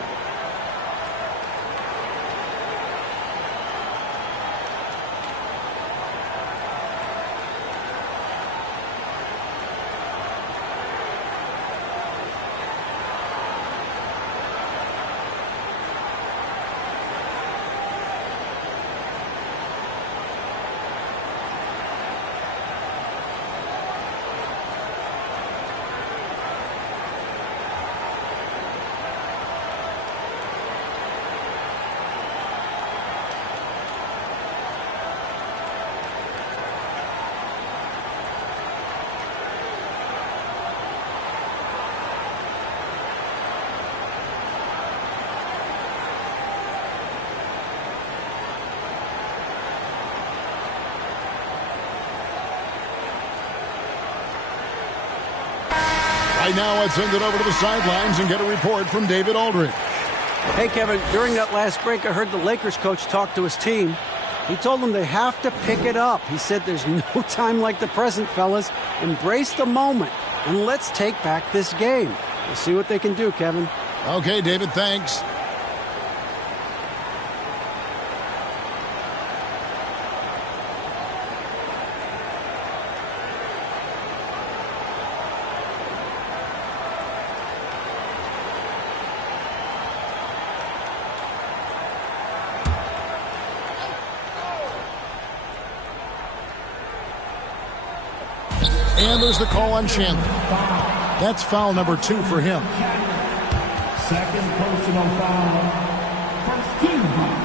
Right now, let's send it over to the sidelines and get a report from David Aldridge. Hey, Kevin, during that last break, I heard the Lakers coach talk to his team. He told them they have to pick it up. He said there's no time like the present, fellas. Embrace the moment, and let's take back this game. We'll see what they can do, Kevin. Okay, David, thanks. And there's the call on Chandler. That's foul number 2 for him. Second personal foul. First team foul.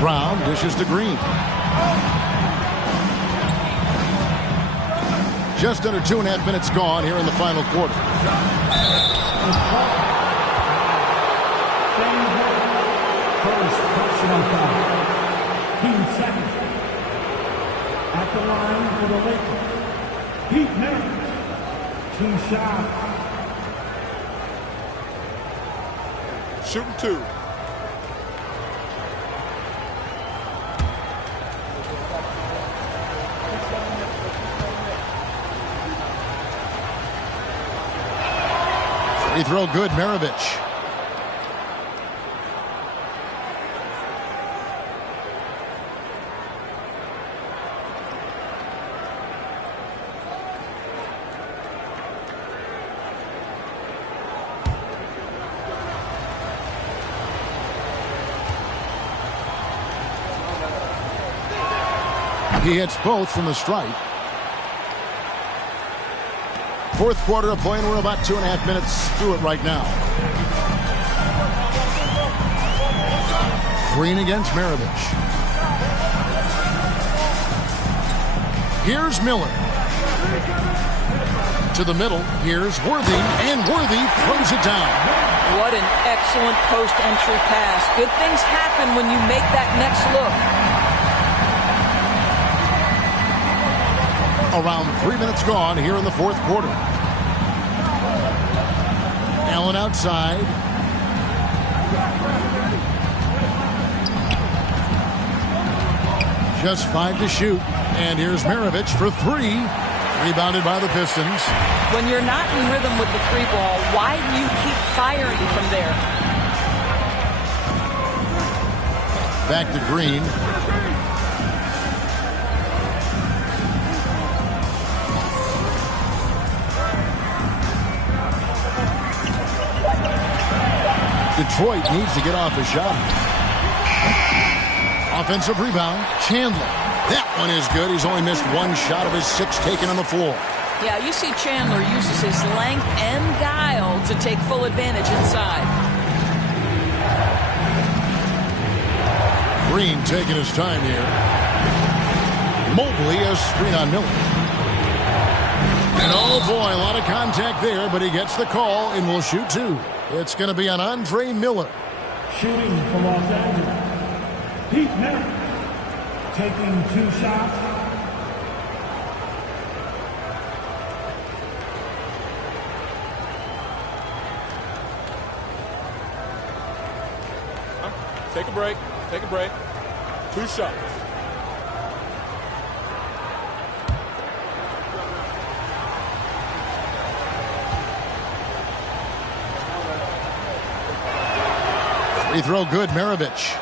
Brown dishes to Green. Just under 2.5 minutes gone here in the final quarter. First personal foul. Team second. At the line for the Lakers, Pete Maravich. 2 shots. Shooting 2. Free throw good, Maravich. He hits both from the stripe. Fourth quarter of play, and we're about 2.5 minutes through it right now. Green against Maravich. Here's Miller. To the middle. Here's Worthy, and Worthy throws it down. What an excellent post-entry pass. Good things happen when you make that next look. Around 3 minutes gone here in the fourth quarter. Allen outside. Just 5 to shoot. And here's Maravich for 3. Rebounded by the Pistons. When you're not in rhythm with the 3 ball, why do you keep firing from there? Back to Green. Detroit needs to get off a shot. Offensive rebound, Chandler. That one is good. He's only missed 1 shot of his 6 taken on the floor. Yeah, you see Chandler uses his length and guile to take full advantage inside. Green taking his time here. Mobley has screen on Miller. And oh boy, a lot of contact there, but he gets the call and will shoot 2. It's going to be on Andre Miller. Shooting for Los Angeles. Pete Miller taking 2 shots. Take a break. Take a break. 2 shots. Free throw good, Maravich.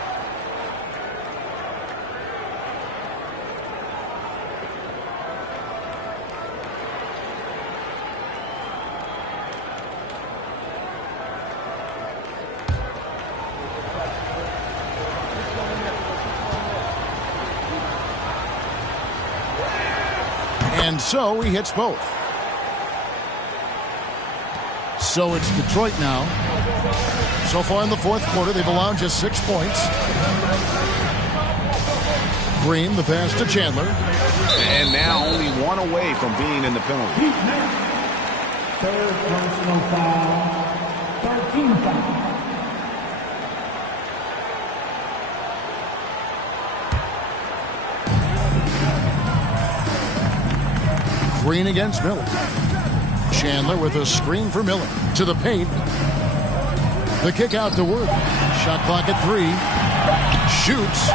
And so he hits both. So it's Detroit now. So far in the fourth quarter, they've allowed just 6 points. Green, the pass to Chandler. And now only 1 away from being in the penalty. Third personal foul. 13 foul. Green against Miller. Chandler with a screen for Miller. To the paint. The kick out to Worthy. Shot clock at 3. Shoots.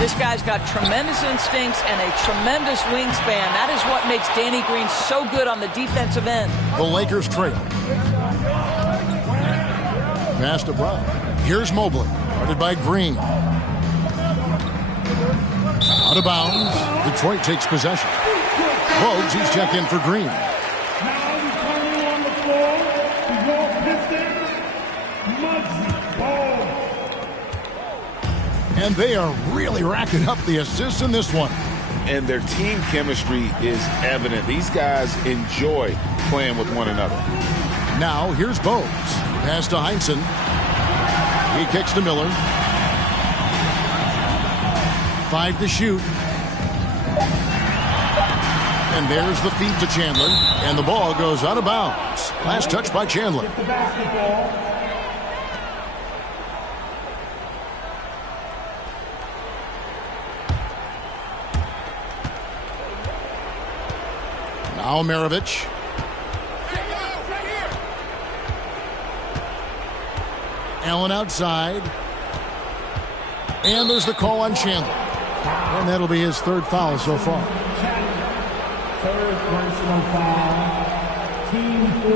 This guy's got tremendous instincts and a tremendous wingspan. That is what makes Danny Green so good on the defensive end. The Lakers trail. Pass to Brown. Here's Mobley. Guarded by Green. Out of bounds. Detroit takes possession. Rhodes, he's checked in for Green. Now returning on the floor to your Pistons, Muggsy Bogues. And they are really racking up the assists in this one. And their team chemistry is evident. These guys enjoy playing with one another. Now here's Bogues. Pass to Heinsohn. He kicks to Miller. 5 to shoot. And there's the feed to Chandler. And the ball goes out of bounds. Last touch by Chandler. The basketball. Now Maravich. Allen outside. And there's the call on Chandler. And that'll be his 3rd foul so far. Third personal foul. Team 4.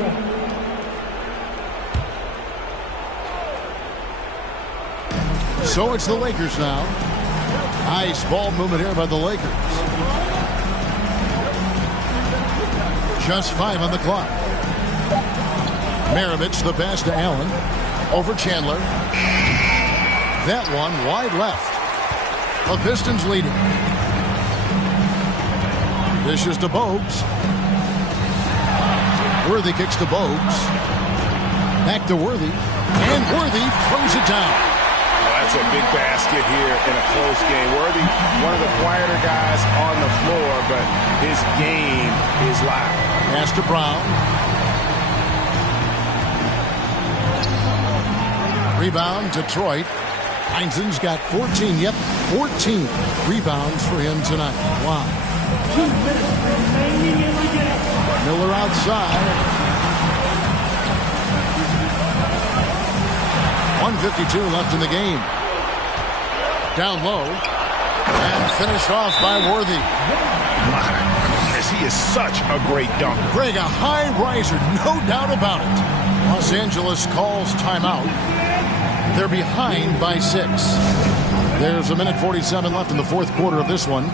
So it's the Lakers now. Nice ball movement here by the Lakers. Just 5 on the clock. Maravich the pass to Allen. Over Chandler. That one wide left. The Pistons leading. Dishes to Bogues. Worthy kicks to Bogues. Back to Worthy. And Worthy throws it down. Well, that's a big basket here in a close game. Worthy, one of the quieter guys on the floor, but his game is loud. Pass to Brown. Rebound, Detroit. Heinzen's got 14. Yep, 14 rebounds for him tonight. Wow. 2 minutes remaining in the game. Miller outside. 1:52 left in the game. Down low. And finished off by Worthy. My goodness, he is such a great dunker. Greg, a high riser, no doubt about it. Los Angeles calls timeout. They're behind by 6. There's 1:47 left in the fourth quarter of this one.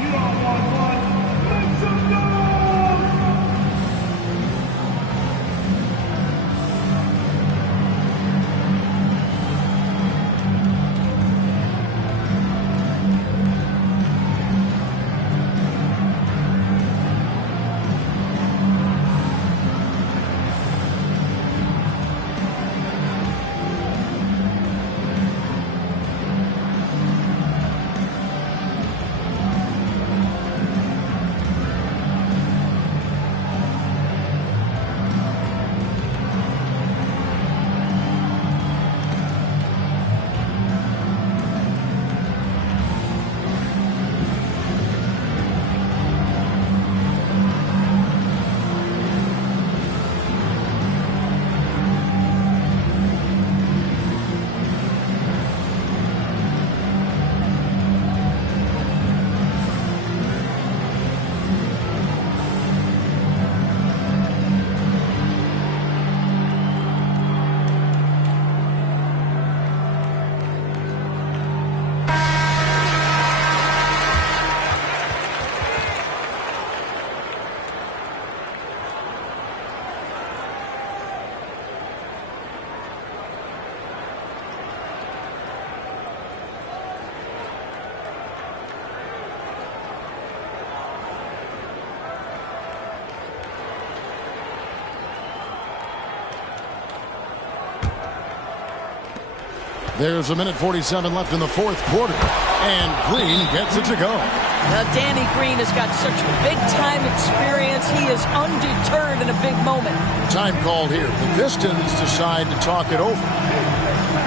There's 1:47 left in the fourth quarter. And Green gets it to go. Now, Danny Green has got such big-time experience. He is undeterred in a big moment. Time called here. The Pistons decide to talk it over.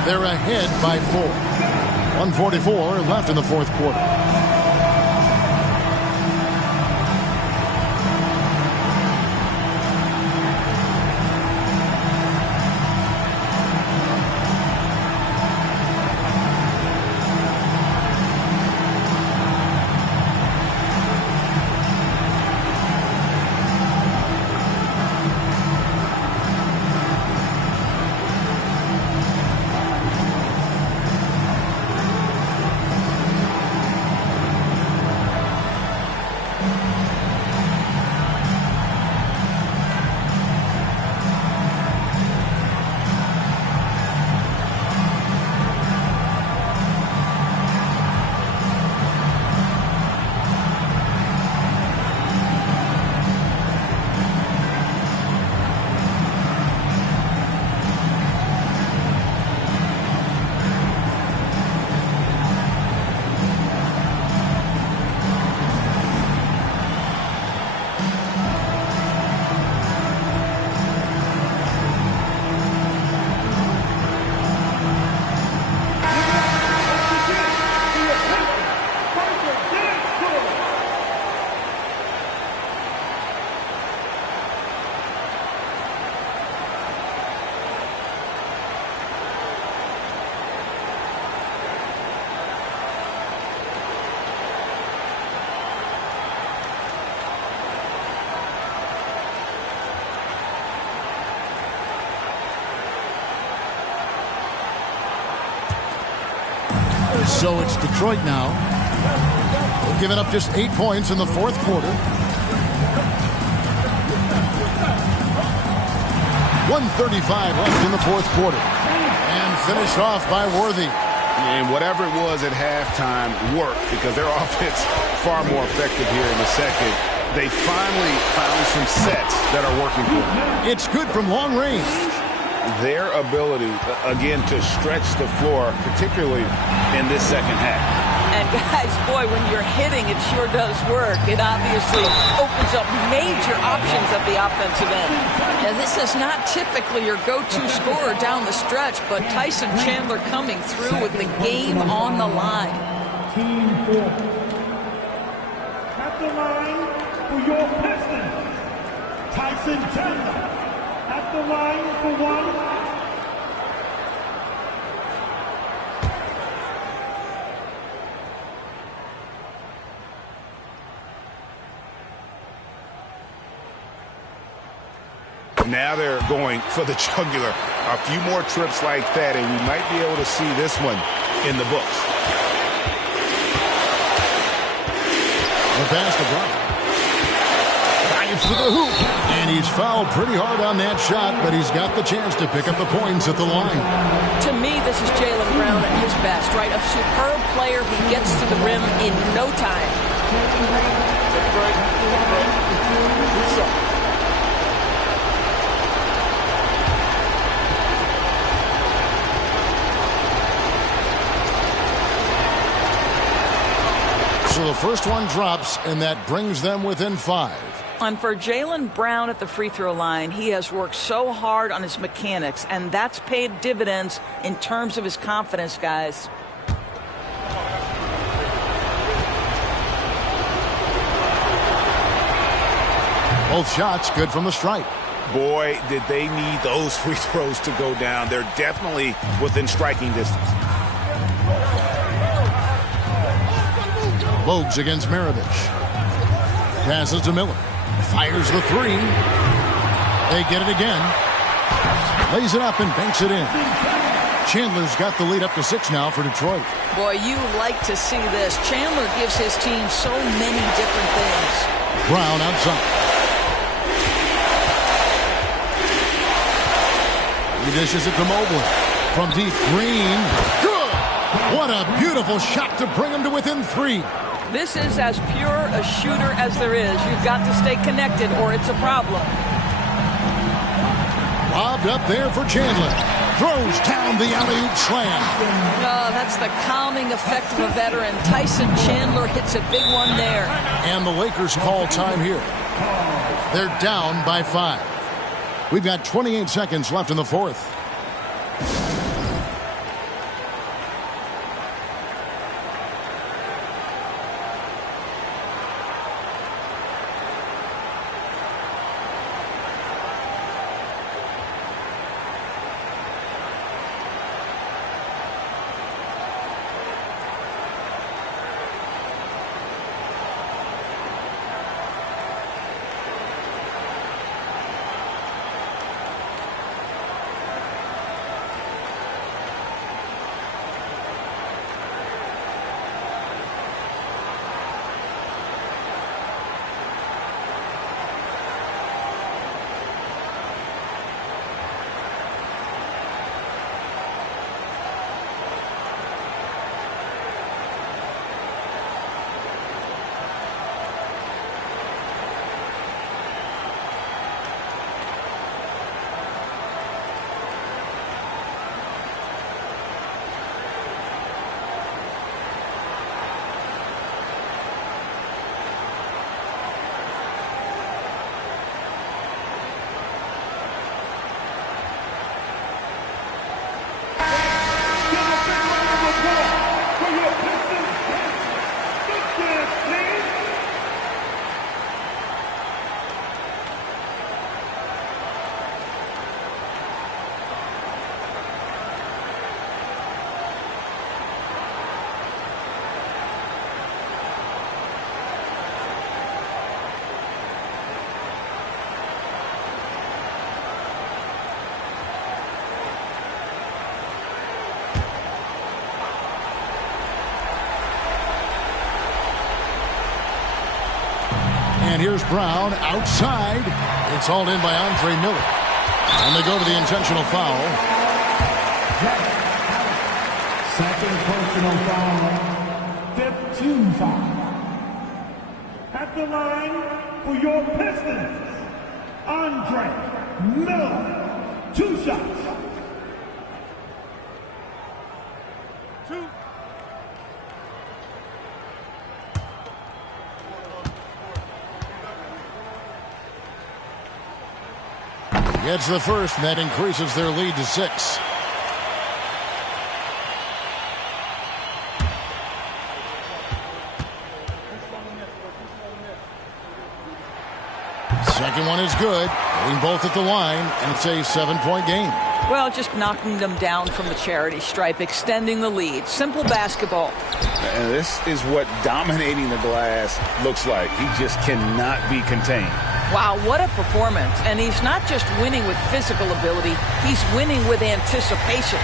They're ahead by 4. 1:44 left in the fourth quarter. So it's Detroit now. They've given up just 8 points in the fourth quarter. 1:35 left in the fourth quarter. And finished off by Worthy. And whatever it was at halftime worked because their offense far more effective here in the second. They finally found some sets that are working for them. It's good from long range. Their ability, again, to stretch the floor, particularly in this second half. And guys, boy, when you're hitting, it sure does work. It obviously opens up major options at the offensive end. And this is not typically your go-to scorer down the stretch, but Tyson Chandler coming through with the game on the line. Team 4. At the line for your Pistons, Tyson Chandler. At the line for 1. Now they're going for the jugular. A few more trips like that, and we might be able to see this one in the books. The pass to Brown. Dives to the hoop. And he's fouled pretty hard on that shot, but he's got the chance to pick up the points at the line. To me, this is Jaylen Brown at his best, right? A superb player who gets to the rim in no time. Take a break. Do something. So the first one drops, and that brings them within 5. And for Jaylen Brown at the free throw line, he has worked so hard on his mechanics, and that's paid dividends in terms of his confidence, guys. Both shots good from the stripe. Boy, did they need those free throws to go down. They're definitely within striking distance. Bogues against Maravich. Passes to Miller. Fires the 3. They get it again. Lays it up and banks it in. Chandler's got the lead up to 6 now for Detroit. Boy, you like to see this. Chandler gives his team so many different things. Brown outside. He dishes it to Mobley. From deep, Green. Good! What a beautiful shot to bring him to within 3. This is as pure a shooter as there is. You've got to stay connected or it's a problem. Lobbed up there for Chandler. Throws down the alley-oop slam. Oh, that's the calming effect of a veteran. Tyson Chandler hits a big one there. And the Lakers call time here. They're down by 5. We've got 28 seconds left in the fourth. And here's Brown outside. It's hauled in by Andre Miller. And they go to the intentional foul. Second personal foul. 15 foul. At the line for your Pistons, Andre Miller. 2 shots. Gets the first, and that increases their lead to 6. Second one is good. Hitting both at the line, and it's a 7-point game. Well, just knocking them down from the charity stripe, extending the lead. Simple basketball. And this is what dominating the glass looks like. He just cannot be contained. Wow, what a performance. And he's not just winning with physical ability, he's winning with anticipation.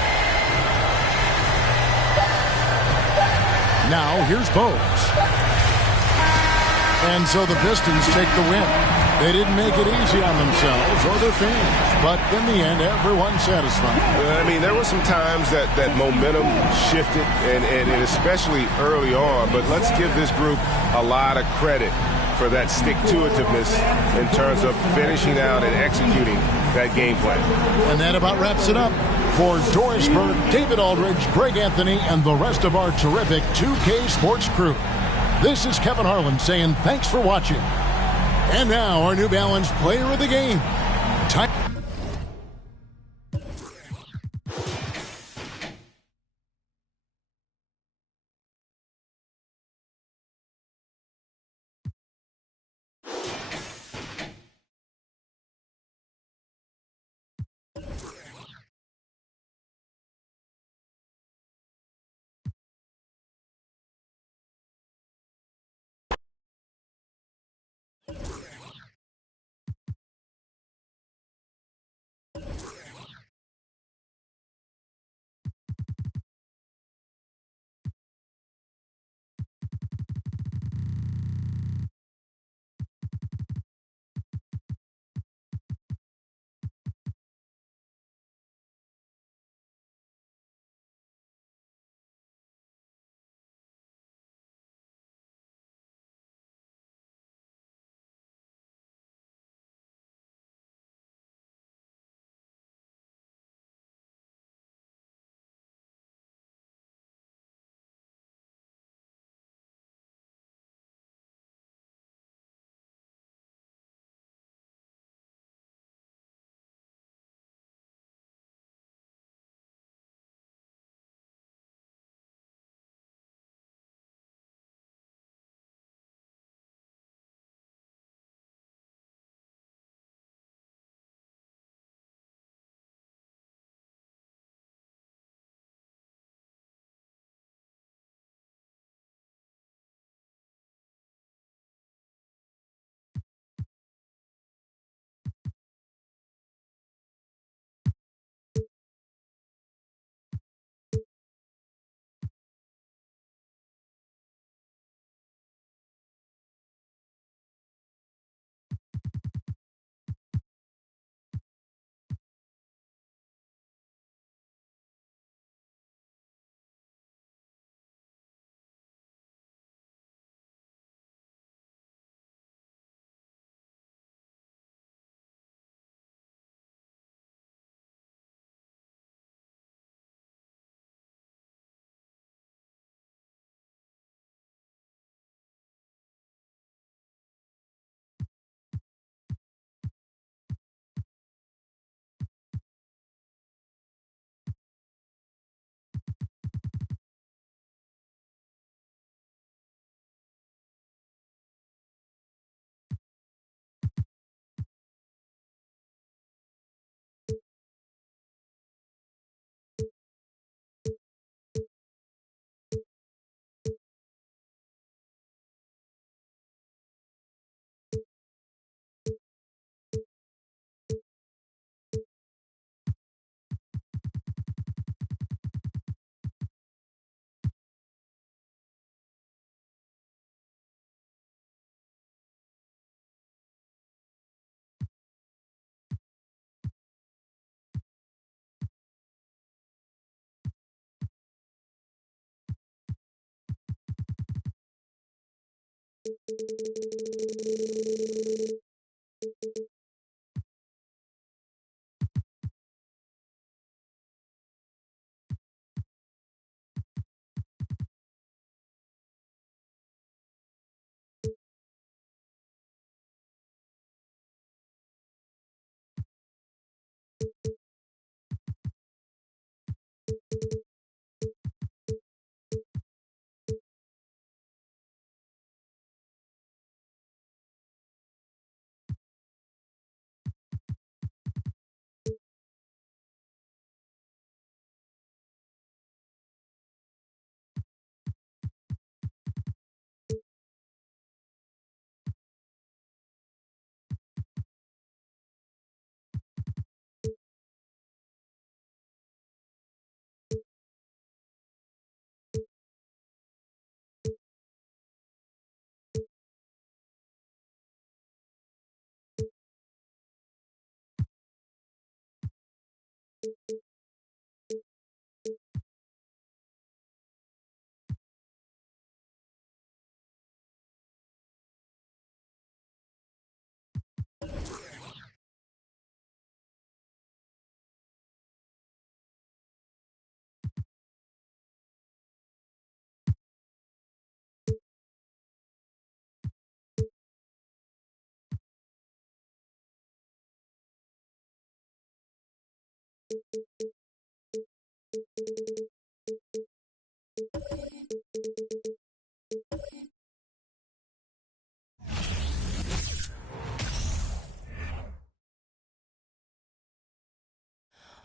Now, here's Bowes. And so the Pistons take the win. They didn't make it easy on themselves or their fans, but in the end, everyone's satisfied. I mean, there were some times that momentum shifted, and especially early on, but let's give this group a lot of credit for that stick-to-itiveness in terms of finishing out and executing that game plan. And that about wraps it up. For Doris Burke, David Aldridge, Greg Anthony, and the rest of our terrific 2K Sports crew, this is Kevin Harlan saying thanks for watching. And now our New Balance player of the game.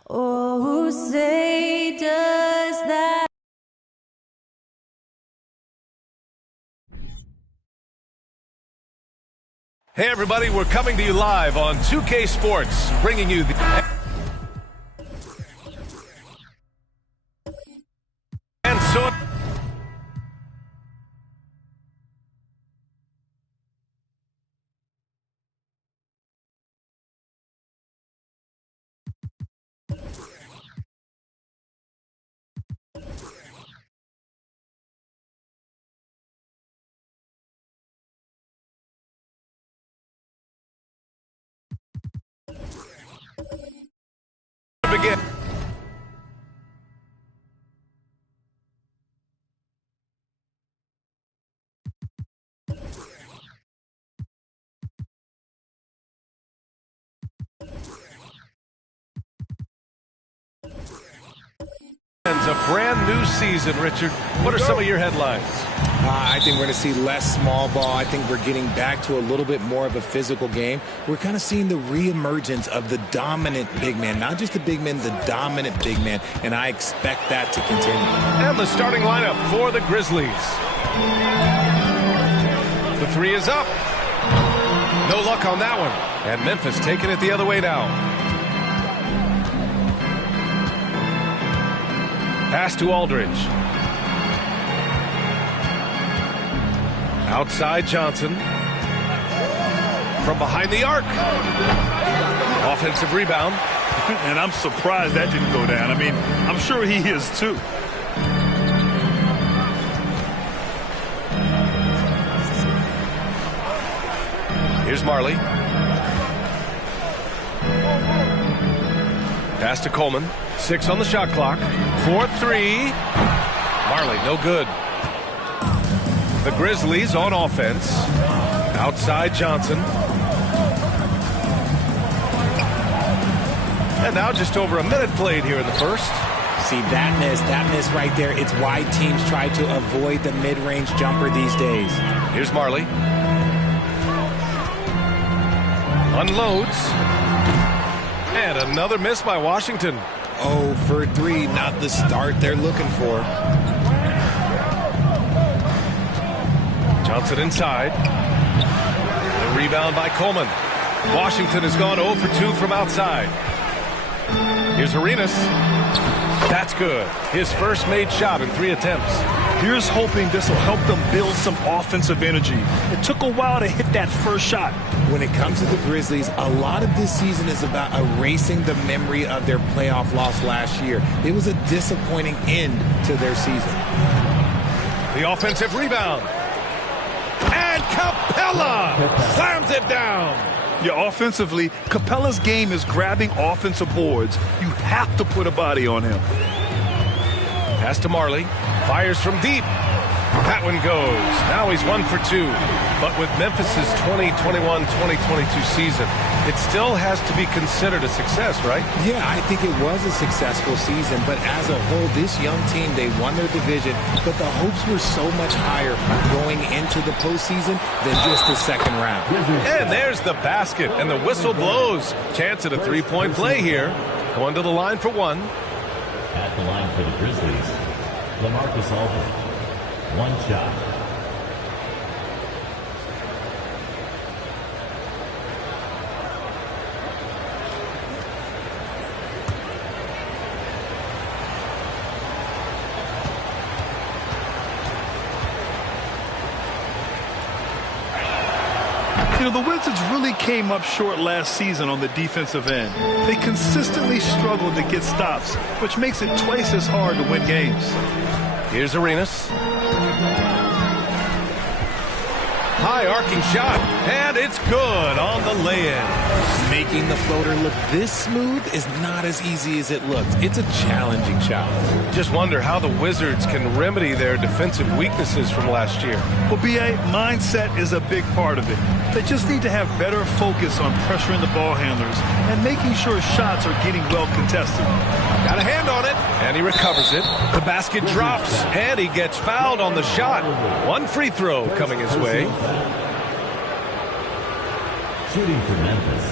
Oh, who say does that? Hey everybody, we're coming to you live on 2K Sports, bringing you the... And so... begin. A brand new season, Richard. What are some of your headlines? I think we're going to see less small ball. I think we're getting back to a little bit more of a physical game. We're kind of seeing the reemergence of the dominant big man, not just the big man, the dominant big man, and I expect that to continue. And the starting lineup for the Grizzlies. The three is up. No luck on that one. And Memphis taking it the other way now. Pass to Aldridge. Outside Johnson. From behind the arc. Offensive rebound. And I'm surprised that didn't go down. I mean, I'm sure he is too. Here's Marley. Pass to Coleman. 6 on the shot clock. 4-3. Marley, no good. The Grizzlies on offense. Outside Johnson. And now just over a minute played here in the first. See, that miss right there, it's why teams try to avoid the mid-range jumper these days. Here's Marley. Unloads. And another miss by Washington. 0 for 3, not the start they're looking for. Johnson inside. The rebound by Coleman. Washington has gone 0 for 2 from outside. Here's Arenas. That's good. His first made shot in 3 attempts. Here's hoping this will help them build some offensive energy. It took a while to hit that first shot. When it comes to the Grizzlies, a lot of this season is about erasing the memory of their playoff loss last year. It was a disappointing end to their season. The offensive rebound. And Capella slams it down. Yeah, offensively, Capella's game is grabbing offensive boards. You have to put a body on him. Pass to Marley. Fires from deep. That one goes. Now he's 1 for 2. But with Memphis's 2021-2022 season, it still has to be considered a success, right? Yeah, I think it was a successful season, but as a whole, this young team, they won their division, but the hopes were so much higher going into the postseason than just the second round. And there's the basket, and the whistle blows. Chance at a three-point play here. Going to the line for one. At the line for the Grizzlies, LaMarcus Aldridge. One shot. You know, the Wizards really came up short last season on the defensive end. They consistently struggled to get stops, which makes it twice as hard to win games. Here's Arenas. High arcing shot, and it's good on the lay-in. Making the floater look this smooth is not as easy as it looks. It's a challenging shot. Just wonder how the Wizards can remedy their defensive weaknesses from last year. Well, B.A., mindset is a big part of it. They just need to have better focus on pressuring the ball handlers and making sure shots are getting well contested. Got a hand on it, and he recovers it. The basket drops, and he gets fouled on the shot. One free throw coming his way. Shooting for Memphis,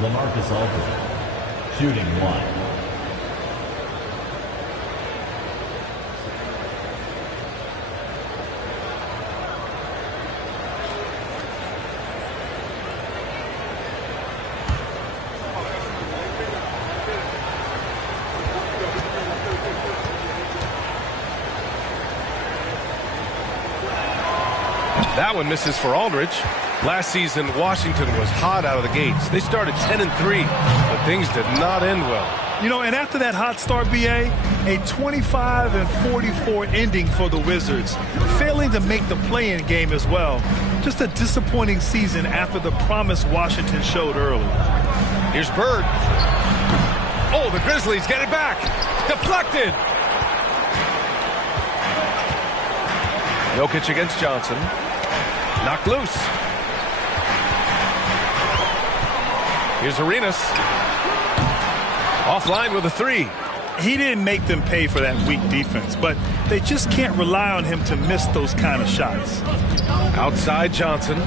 LaMarcus Aldridge. Shooting one. That one misses for Aldridge. Last season, Washington was hot out of the gates. They started 10-3, but things did not end well. You know, and after that hot start, B.A., a 25-44 ending for the Wizards, failing to make the play-in game as well. Just a disappointing season after the promise Washington showed early. Here's Bird. Oh, the Grizzlies get it back. Deflected. Jokic against Johnson. Knocked loose. Here's Arenas. Offline with a three. He didn't make them pay for that weak defense, but they just can't rely on him to miss those kind of shots. Outside Johnson.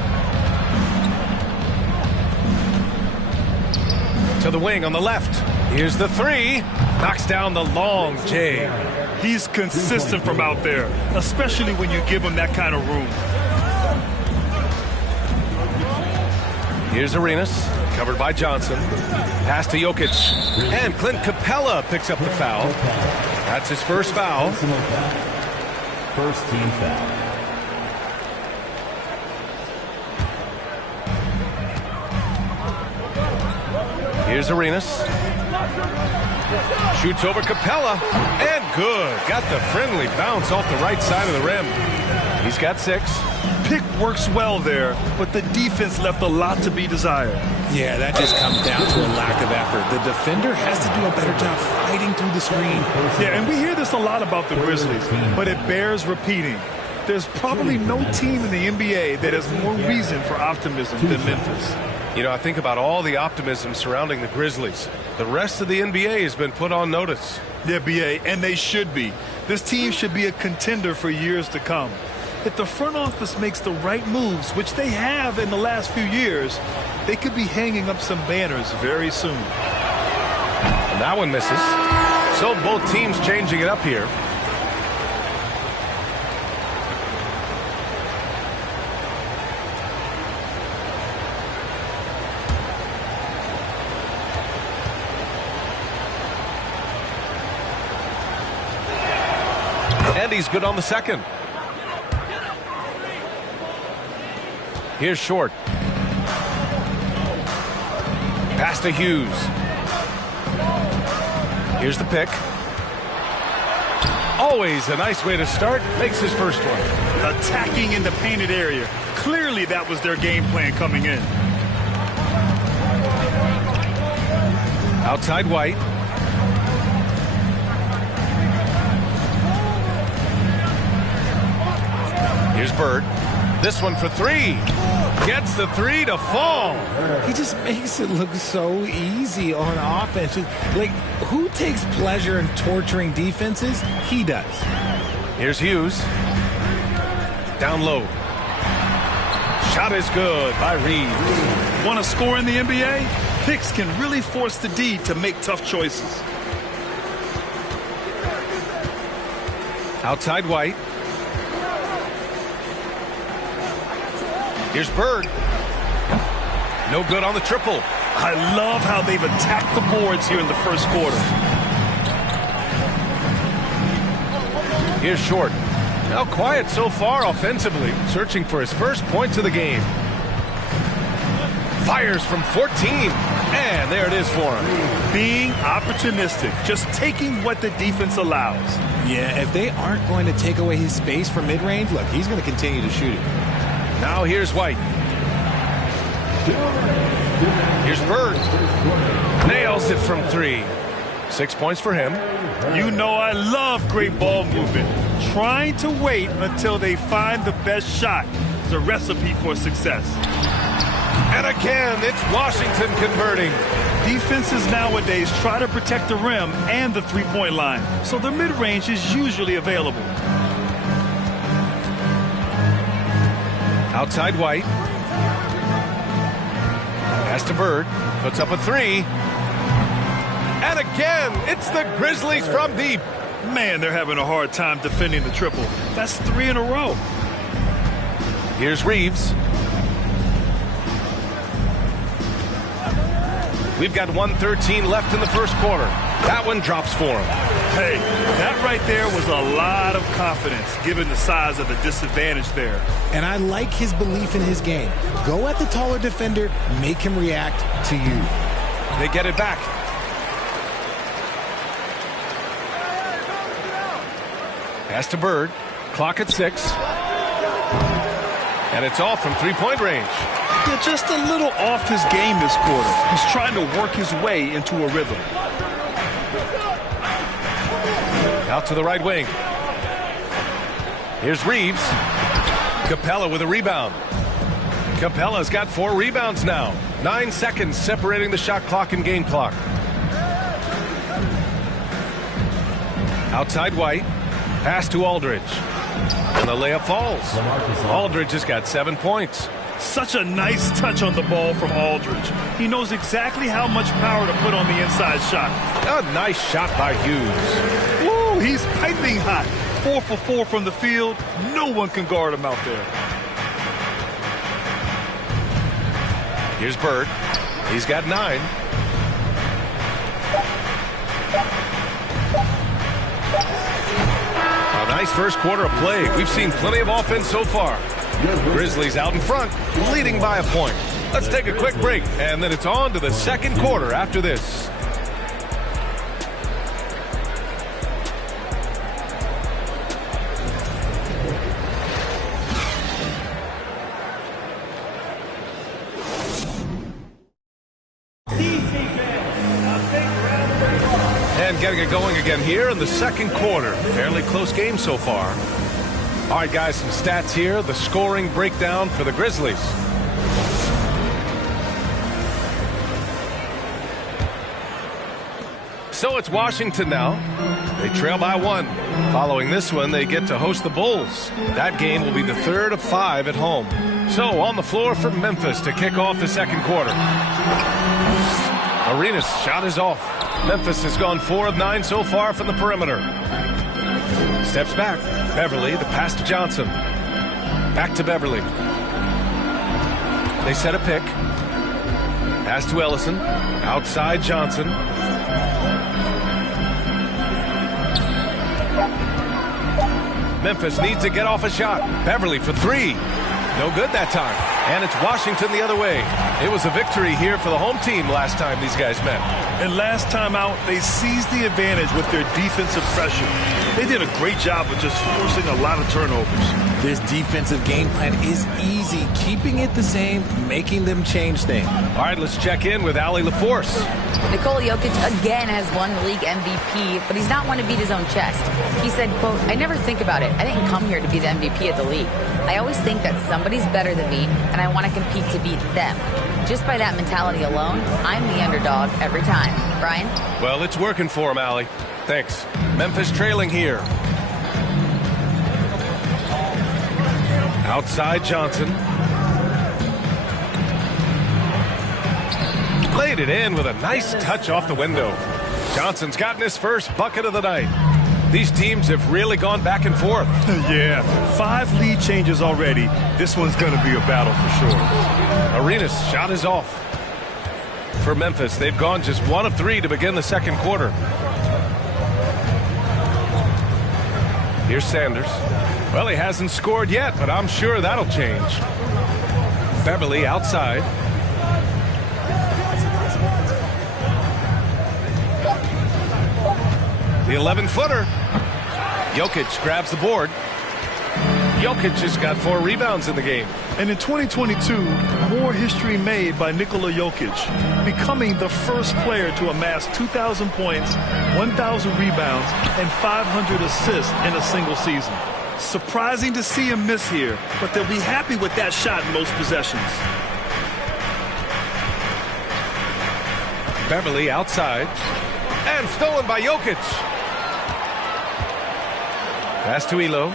To the wing on the left. Here's the three. Knocks down the long J. He's consistent from out there, especially when you give him that kind of room. Here's Arenas, covered by Johnson. Pass to Jokic. And Clint Capella picks up the foul. That's his first foul. First team foul. Here's Arenas. Shoots over Capella. And good. Got the friendly bounce off the right side of the rim. He's got 6. Pick works well there, but the defense left a lot to be desired. Yeah, that just comes down to a lack of effort. The defender has to do a better job fighting through the screen. Yeah, and we hear this a lot about the Grizzlies, but it bears repeating. There's probably no team in the NBA that has more reason for optimism than Memphis. You know, I think about all the optimism surrounding the Grizzlies. The rest of the NBA has been put on notice. Yeah, B.A., and they should be. This team should be a contender for years to come. If the front office makes the right moves, which they have in the last few years, they could be hanging up some banners very soon. And that one misses. So both teams changing it up here. And he's good on the second. Here's Short. Pass to Hughes. Here's the pick. Always a nice way to start. Makes his first one. Attacking in the painted area. Clearly that was their game plan coming in. Outside White. Here's Bird. This one for three. Gets the three to fall. He just makes it look so easy on offense. Like, who takes pleasure in torturing defenses? He does. Here's Hughes. Down low. Shot is good by Reeves. Want to score in the NBA? Picks can really force the D to make tough choices. Outside White. Here's Bird. No good on the triple. I love how they've attacked the boards here in the first quarter. Here's Short. Now quiet so far offensively, searching for his first points of the game. Fires from 14, and there it is for him. Being opportunistic, just taking what the defense allows. Yeah, if they aren't going to take away his space from mid-range, look, he's going to continue to shoot it. Now here's White. Here's Bird. Nails it from three. 6 points for him. You know I love great ball movement. Trying to wait until they find the best shot is a recipe for success. And again, it's Washington converting. Defenses nowadays try to protect the rim and the three-point line, so the mid-range is usually available. Outside White. Pass to Bird. Puts up a three. And again, it's the Grizzlies from deep. Man, they're having a hard time defending the triple. That's 3 in a row. Here's Reeves. We've got 1:13 left in the first quarter. That one drops for him. Hey, that right there was a lot of confidence, given the size of the disadvantage there. And I like his belief in his game. Go at the taller defender, make him react to you. They get it back. Pass to Bird. Clock at 6. And it's off from three-point range. Yeah, just a little off his game this quarter. He's trying to work his way into a rhythm. Out to the right wing. Here's Reeves. Capella with a rebound. Capella's got 4 rebounds now. 9 seconds separating the shot clock and game clock. Outside White. Pass to Aldridge. And the layup falls. Aldridge has got 7 points. Such a nice touch on the ball from Aldridge. He knows exactly how much power to put on the inside shot. A nice shot by Hughes. Woo, he's piping hot. 4 for 4 from the field. No one can guard him out there. Here's Bird. He's got 9. A nice first quarter of play. We've seen plenty of offense so far. Grizzlies out in front, leading by a point. Let's take a quick break, and then it's on to the second quarter after this. And getting it going again here in the second quarter. Fairly close game so far. All right, guys, some stats here. The scoring breakdown for the Grizzlies. So it's Washington now. They trail by 1. Following this one, they get to host the Bulls. That game will be the 3rd of 5 at home. So on the floor for Memphis to kick off the second quarter. Arenas' shot is off. Memphis has gone 4 of 9 so far from the perimeter. Steps back. Beverly, the pass to Johnson. Back to Beverly. They set a pick. Pass to Ellison. Outside Johnson. Memphis needs to get off a shot. Beverly for 3. No good that time. And it's Washington the other way. It was a victory here for the home team last time these guys met. And last time out, they seized the advantage with their defensive pressure. They did a great job of just forcing a lot of turnovers. This defensive game plan is easy. Keeping it the same, making them change things. All right, let's check in with Allie LaForce. Nikola Jokic again has won the league MVP, but he's not one to beat his own chest. He said, quote, "I never think about it. I didn't come here to be the MVP of the league. I always think that somebody's better than me, and I want to compete to beat them. Just by that mentality alone, I'm the underdog every time." Brian? Well, it's working for him, Allie. Thanks. Memphis trailing here. Outside Johnson. Laid it in with a nice touch off the window. Johnson's gotten his first bucket of the night. These teams have really gone back and forth. Yeah, 5 lead changes already. This one's going to be a battle for sure. Arenas' shot is off. For Memphis, they've gone just 1 of 3 to begin the second quarter. Here's Sanders. Well, he hasn't scored yet, but I'm sure that'll change. Beverly outside. The 11-footer. Jokic grabs the board. Jokic has got 4 rebounds in the game. And in 2022, more history made by Nikola Jokic, becoming the first player to amass 2,000 points, 1,000 rebounds, and 500 assists in a single season. Surprising to see him miss here, but they'll be happy with that shot in most possessions. Beverly outside. And stolen by Jokic. Pass to Elo.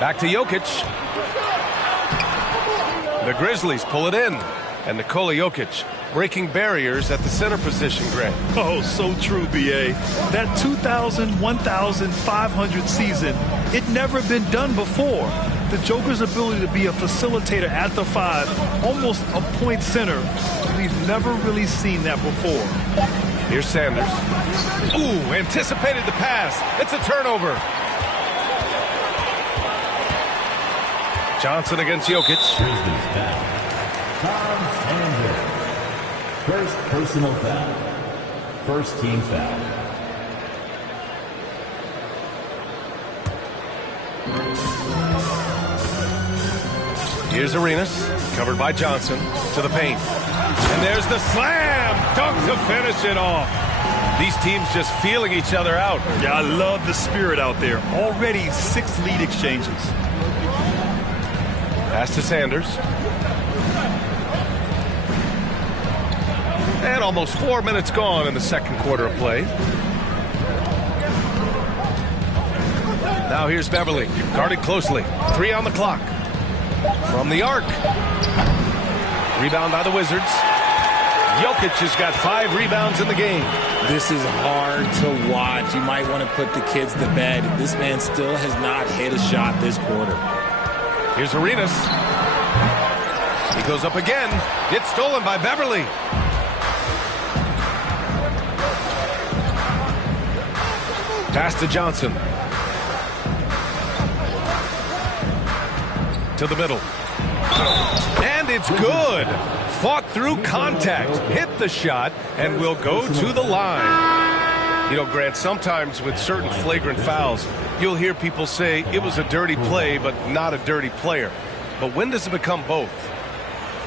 Back to Jokic. The Grizzlies pull it in. And Nikola Jokic breaking barriers at the center position, Greg. Oh, so true, B.A. That 2,000, 1,500 season, it never been done before. The Joker's ability to be a facilitator at the 5, almost a point center, we've never really seen that before. Here's Sanders. Ooh, anticipated the pass. It's a turnover. Johnson against Jokic. Tom Sanders. First personal foul. First team foul. Here's Arenas, covered by Johnson, to the paint. And there's the slam dunk to finish it off. These teams just feeling each other out. Yeah, I love the spirit out there. Already 6 lead exchanges. Pass to Sanders. And almost 4 minutes gone in the second quarter of play. Now here's Beverly, guarded closely. 3 on the clock. From the arc. Rebound by the Wizards. Jokic has got 5 rebounds in the game. This is hard to watch. You might want to put the kids to bed. This man still has not hit a shot this quarter. Here's Arenas. He goes up again. It's stolen by Beverly. Pass to Johnson. To the middle. And it's good. Fought through contact, hit the shot, and will go to the line. You know, Grant, sometimes with certain flagrant fouls, you'll hear people say it was a dirty play, but not a dirty player. But when does it become both?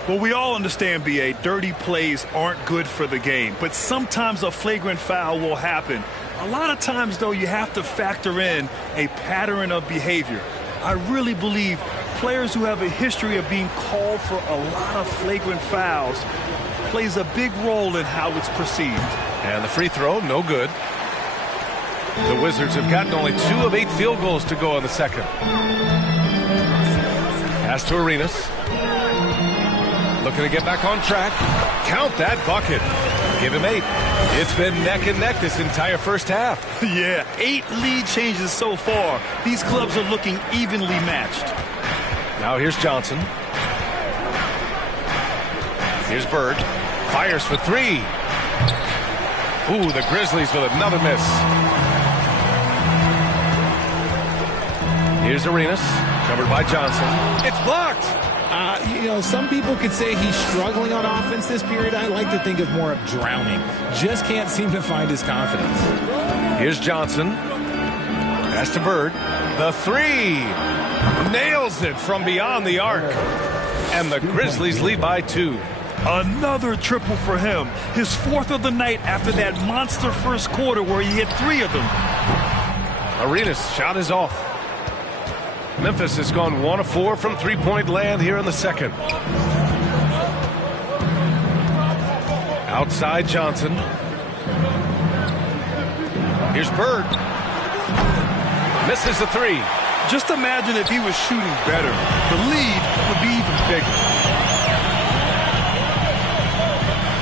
Well, we all understand, B.A., dirty plays aren't good for the game, but sometimes a flagrant foul will happen. A lot of times, though, you have to factor in a pattern of behavior. I really believe players who have a history of being called for a lot of flagrant fouls plays a big role in how it's perceived. And the free throw, no good. The Wizards have gotten only 2 of 8 field goals to go in the second. Pass to Arenas. Looking to get back on track. Count that bucket. Give him 8. It's been neck and neck this entire first half. Yeah, 8 lead changes so far. These clubs are looking evenly matched. Now here's Johnson. Here's Bird. Fires for 3. Ooh, the Grizzlies with another miss. Here's Arenas, covered by Johnson. It's blocked. You know, some people could say he's struggling on offense this period. I like to think of more of drowning. Just can't seem to find his confidence. Here's Johnson. Pass to Bird. The three. Nails it from beyond the arc. And the Grizzlies lead by 2. Another triple for him. His 4th of the night after that monster first quarter where he hit 3 of them. Arenas' shot is off. Memphis has gone 1 of 4 from three-point land here in the second. Outside Johnson. Here's Bird. Misses the 3. Just imagine if he was shooting better. The lead would be even bigger.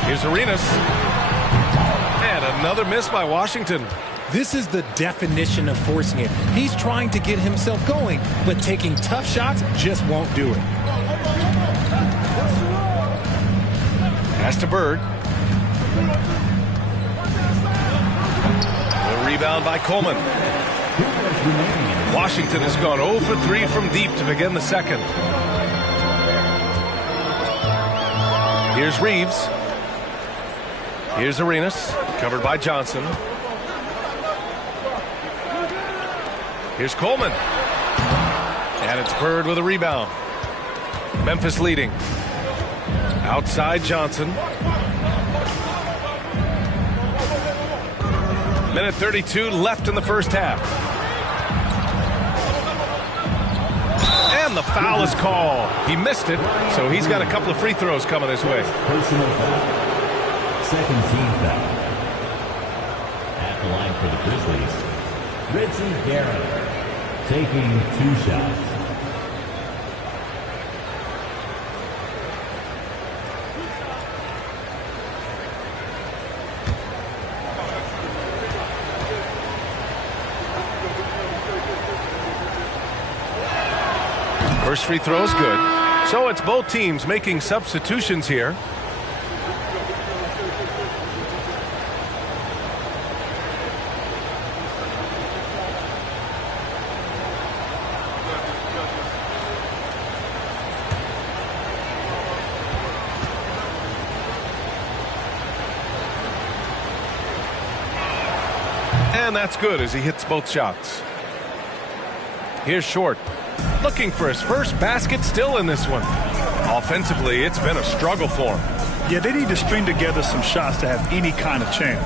Here's Arenas. And another miss by Washington. This is the definition of forcing it. He's trying to get himself going, but taking tough shots just won't do it. Pass to Bird. The rebound by Coleman. Washington has gone 0 for 3 from deep to begin the second. Here's Reeves. Here's Arenas, covered by Johnson. Here's Coleman. And it's Bird with a rebound. Memphis leading. Outside Johnson. Minute 32 left in the first half. And the foul is called. He missed it, so he's got a couple of free throws coming his way. Personal foul. Second team foul. At the line for the Grizzlies, Ritzy Garrett taking 2 shots. First free throw is good. So it's both teams making substitutions here. And that's good as he hits both shots. Here's Short. Looking for his first basket still in this one. Offensively, it's been a struggle for him. Yeah, they need to string together some shots to have any kind of chance.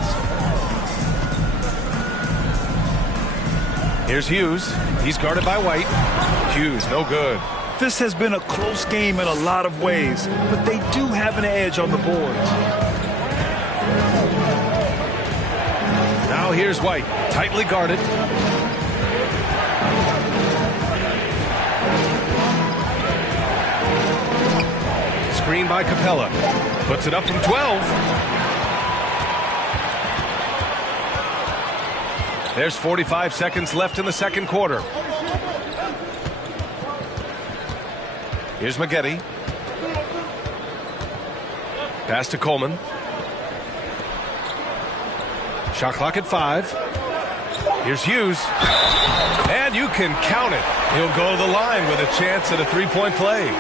Here's Hughes. He's guarded by White. Hughes, no good. This has been a close game in a lot of ways, but they do have an edge on the boards. Now here's White, tightly guarded. Screen by Capella. Puts it up from 12. There's 45 seconds left in the second quarter. Here's Maggette. Pass to Coleman. Shot clock at 5. Here's Hughes. And you can count it. He'll go to the line with a chance at a three-point play.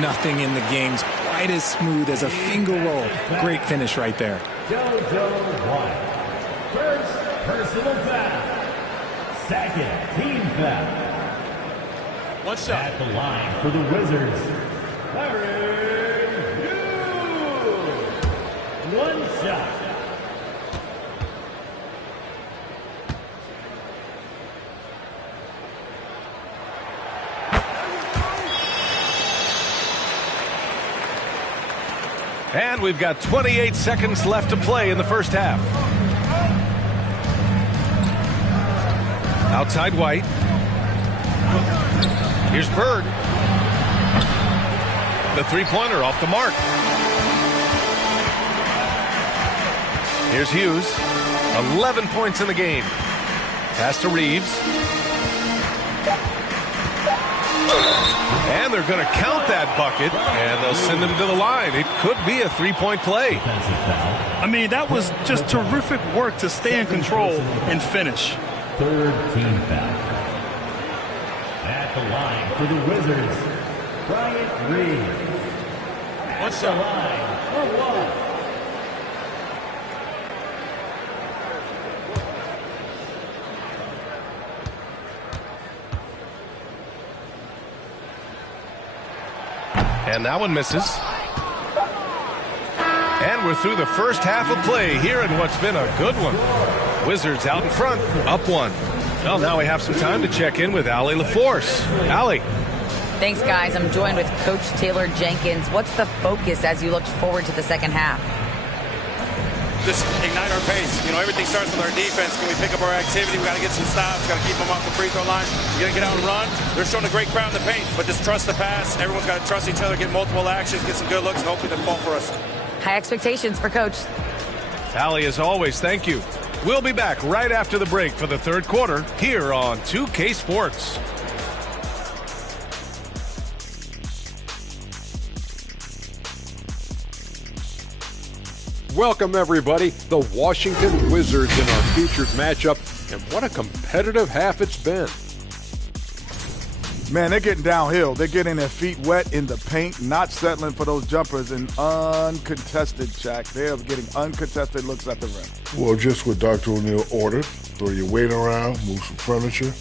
Nothing in the game's quite as smooth as a finger roll. Great finish right there. JoJo White. First personal foul. Second team foul. One shot. At the line for the Wizards, Larry Hughes. 1 shot. And we've got 28 seconds left to play in the first half. Outside White. Here's Bird. The three-pointer off the mark. Here's Hughes. 11 points in the game. Pass to Reeves. And they're going to count that bucket, and they'll send him to the line. It could be a three-point play. I mean, that was just terrific work to stay in control and finish. Third team foul. At the line for the Wizards, Bryant Reed. What's the line for one? And that one misses. And we're through the first half of play here in what's been a good one. Wizards out in front, up one. Well, now we have some time to check in with Allie LaForce. Allie. Thanks, guys. I'm joined with Coach Taylor Jenkins. What's the focus as you look forward to the second half? Just ignite our pace. You know, everything starts with our defense. Can we pick up our activity? We got to get some stops. Got to keep them off the free throw line. We got to get out and run. They're showing a great crowd in the paint, but just trust the pass. Everyone's got to trust each other, get multiple actions, get some good looks, and hopefully they fall for us. High expectations for Coach. Allie, as always, thank you. We'll be back right after the break for the third quarter here on 2K Sports. Welcome, everybody. The Washington Wizards in our featured matchup, and what a competitive half it's been. Man, they're getting downhill. They're getting their feet wet in the paint, not settling for those jumpers and uncontested, Shaq. They're getting uncontested looks at the rim. Well, just what Dr. O'Neil ordered. Throw your weight around, move some furniture,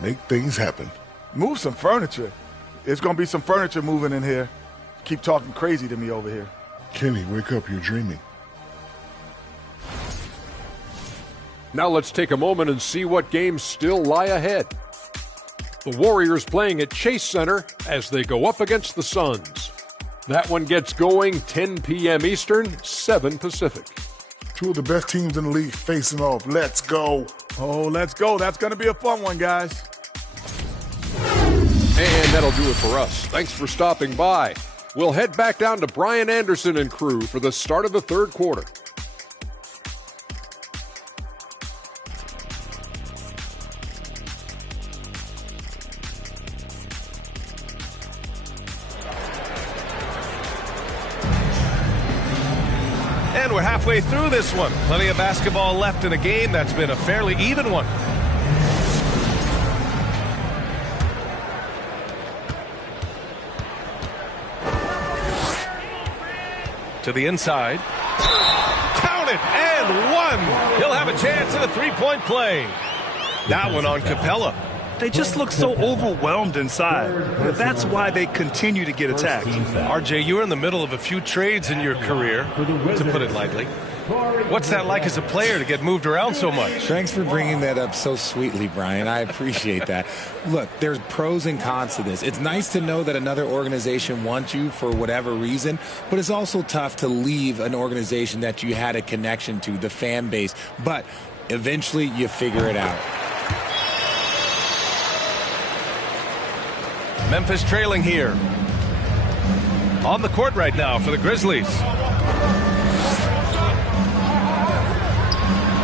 make things happen. Move some furniture? It's going to be some furniture moving in here. Keep talking crazy to me over here. Kenny, wake up. You're dreaming. Now let's take a moment and see what games still lie ahead. The Warriors playing at Chase Center as they go up against the Suns. That one gets going 10 p.m. Eastern, 7 Pacific. Two of the best teams in the league facing off. Let's go. Oh, let's go. That's going to be a fun one, guys. And that'll do it for us. Thanks for stopping by. We'll head back down to Brian Anderson and crew for the start of the third quarter. And we're halfway through this one. Plenty of basketball left in a game that's been a fairly even one. To the inside. Count it, and one. He'll have a chance at a three-point play. That one on Capella. They just look so overwhelmed inside. That's why they continue to get attacked. RJ, you were in the middle of a few trades in your career, to put it lightly. What's that like as a player to get moved around so much? Thanks for bringing that up so sweetly, Brian. I appreciate that. Look, there's pros and cons to this. It's nice to know that another organization wants you for whatever reason, but it's also tough to leave an organization that you had a connection to, the fan base. But eventually you figure it out. Memphis trailing here. On the court right now for the Grizzlies.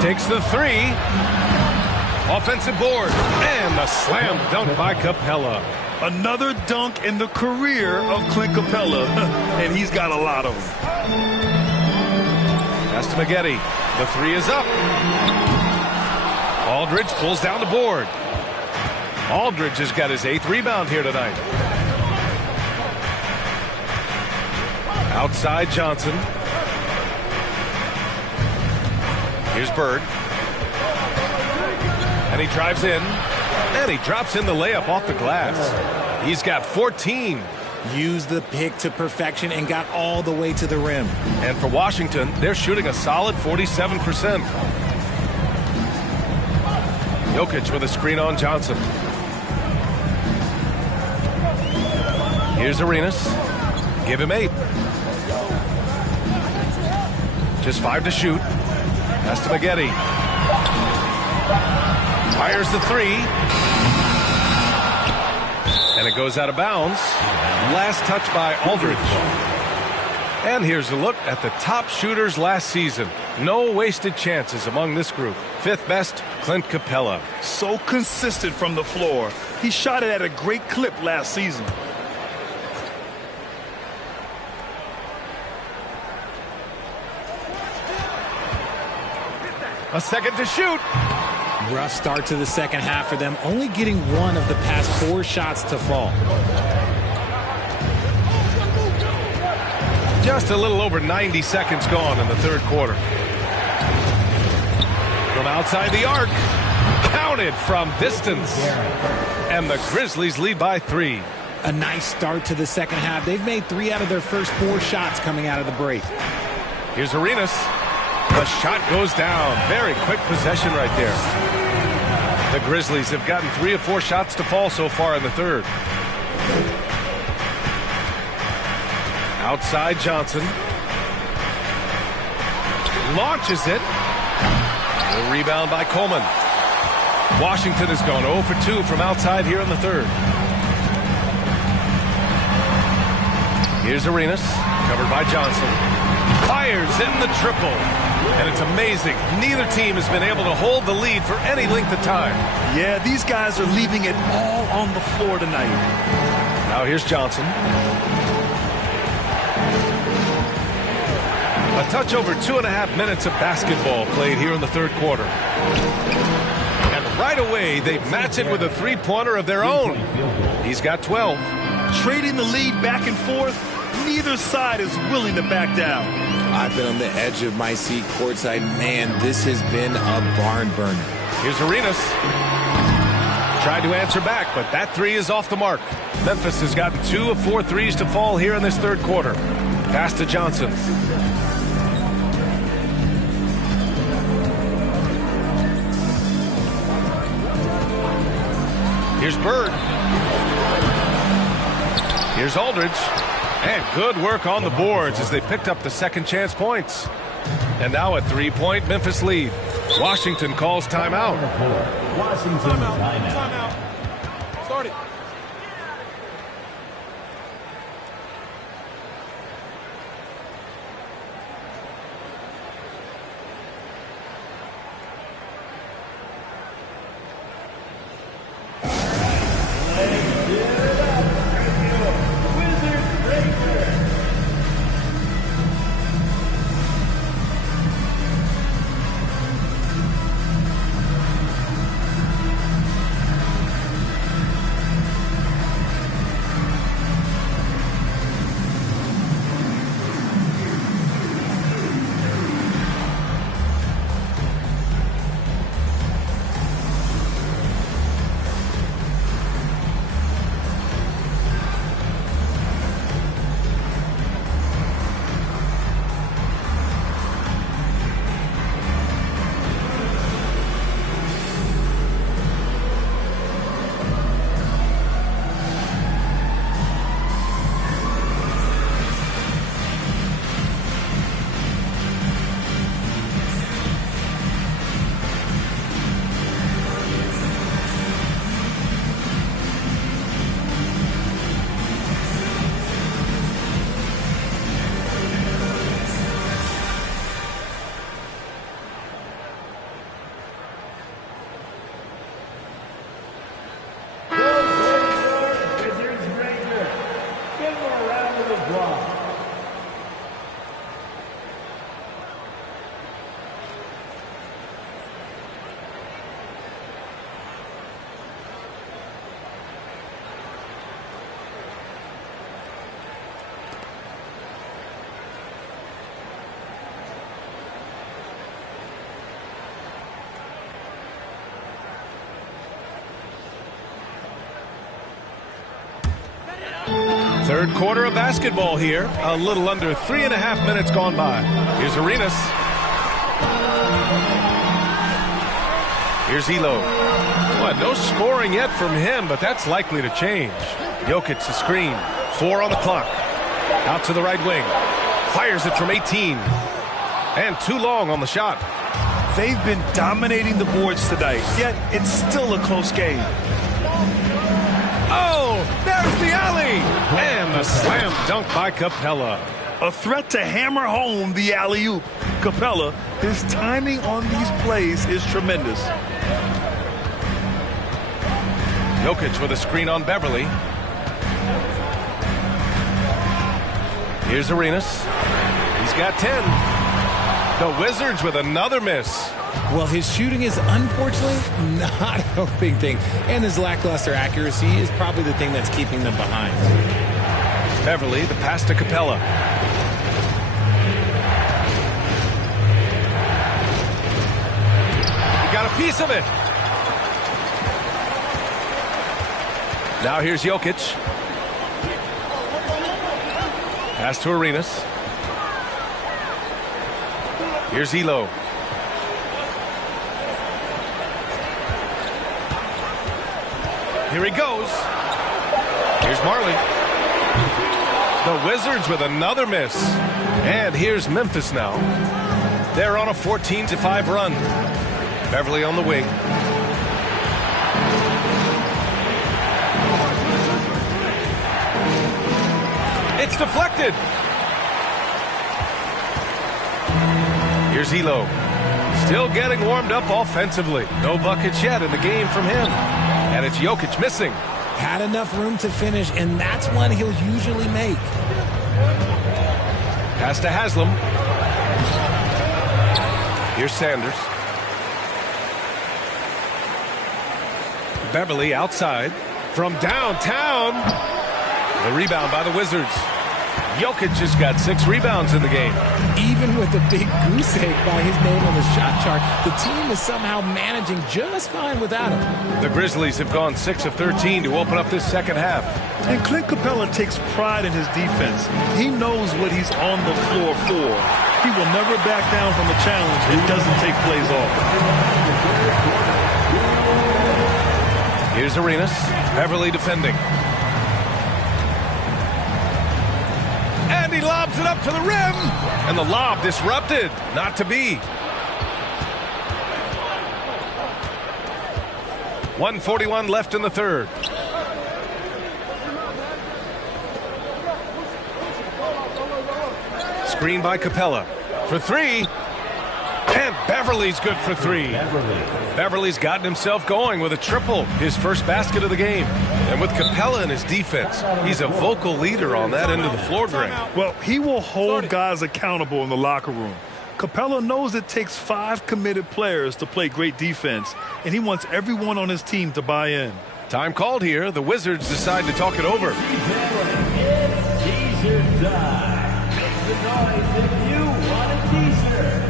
Takes the three. Offensive board. And the slam dunk by Capella. Another dunk in the career of Clint Capella. And he's got a lot of them. Pass to Maggette. The three is up. Aldridge pulls down the board. Aldridge has got his 8th rebound here tonight. Outside Johnson. Here's Bird. And he drives in. And he drops in the layup off the glass. He's got 14. Used the pick to perfection and got all the way to the rim. And for Washington, they're shooting a solid 47%. Jokic with a screen on Johnson. Here's Arenas. Give him 8. Just 5 to shoot. Pass to Maggette. Fires the 3. And it goes out of bounds. Last touch by Aldridge. And here's a look at the top shooters last season. No wasted chances among this group. 5th best, Clint Capella. So consistent from the floor. He shot it at a great clip last season. A second to shoot. Rough start to the second half for them, only getting one of the past 4 shots to fall. Just a little over 90 seconds gone in the third quarter. From outside the arc. Counted from distance. And the Grizzlies lead by 3. A nice start to the second half. They've made 3 out of their first 4 shots coming out of the break. Here's Arenas. The shot goes down. Very quick possession right there. The Grizzlies have gotten 3 or 4 shots to fall so far in the third. Outside Johnson. Launches it. The rebound by Coleman. Washington has gone 0 for 2 from outside here in the third. Here's Arenas, covered by Johnson. Fires in the triple. And it's amazing. Neither team has been able to hold the lead for any length of time. Yeah, these guys are leaving it all on the floor tonight. Now here's Johnson. A touch over 2.5 minutes of basketball played here in the third quarter. And right away, they match it with a three-pointer of their own. He's got 12. Trading the lead back and forth, neither side is willing to back down. I've been on the edge of my seat courtside. Man, this has been a barn burner. Here's Arenas. Tried to answer back, but that 3 is off the mark. Memphis has gotten 2 of 4 threes to fall here in this third quarter. Pass to Johnson. Here's Bird. Here's Aldridge. And good work on the boards as they picked up the second chance points. And now a 3-point Memphis lead. Washington calls timeout. Washington timeout. Timeout. Start it. Third quarter of basketball here. A little under 3.5 minutes gone by. Here's Arenas. Here's Elo. Well, no scoring yet from him, but that's likely to change. Jokic the screen. 4 on the clock. Out to the right wing. Fires it from 18. And too long on the shot. They've been dominating the boards tonight, yet it's still a close game. Oh, there's the alley! And the slam dunk by Capella. A threat to hammer home the alley-oop. Capella, his timing on these plays is tremendous. Jokic with a screen on Beverly. Here's Arenas. He's got 10. The Wizards with another miss. Well, his shooting is unfortunately not helping things. And his lackluster accuracy is probably the thing that's keeping them behind. Beverly, the pass to Capella. piece of it. Now here's Jokic. Pass to Arenas. Here's Elo. Here he goes. Here's Marley. The Wizards with another miss. And here's Memphis now. They're on a 14-5 run. Beverly on the wing. It's deflected. Here's Elo. Still getting warmed up offensively. No buckets yet in the game from him. And it's Jokic missing. Had enough room to finish, and that's one he'll usually make. Pass to Haslam. Here's Sanders. Beverly outside. From downtown. The rebound by the Wizards. Jokic just got 6 rebounds in the game. Even with a big goose egg by his name on the shot chart, the team is somehow managing just fine without him. The Grizzlies have gone 6 of 13 to open up this second half. And Clint Capella takes pride in his defense. He knows what he's on the floor for. He will never back down from a challenge. It doesn't take plays off. Here's Arenas. Beverly defending. And he lobs it up to the rim. And the lob disrupted. Not to be. 1:41 left in the third. Screen by Capella. For 3. And Beverly's good for 3. Beverly's gotten himself going with a triple, his first basket of the game. And with Capella in his defense, he's a vocal leader on that end of the floor, Greg. Well, he will hold guys accountable in the locker room. Capella knows it takes 5 committed players to play great defense, and he wants everyone on his team to buy in. Time called here. The Wizards decide to talk it over. It's teaser time. Make the noise if you want a teaser.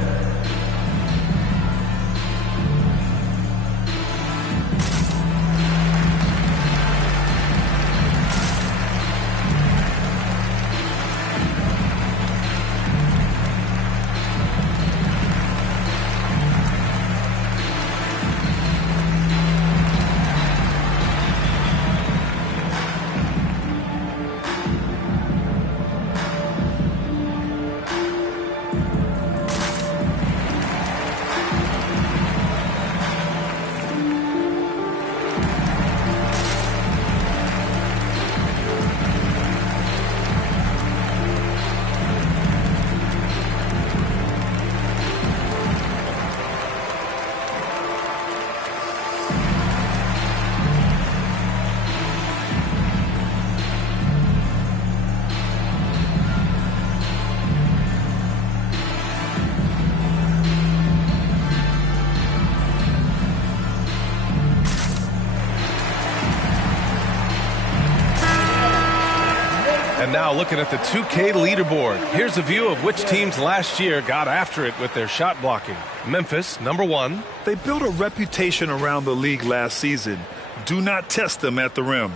And now looking at the 2K leaderboard. Here's a view of which teams last year got after it with their shot blocking. Memphis, number 1. They built a reputation around the league last season. Do not test them at the rim.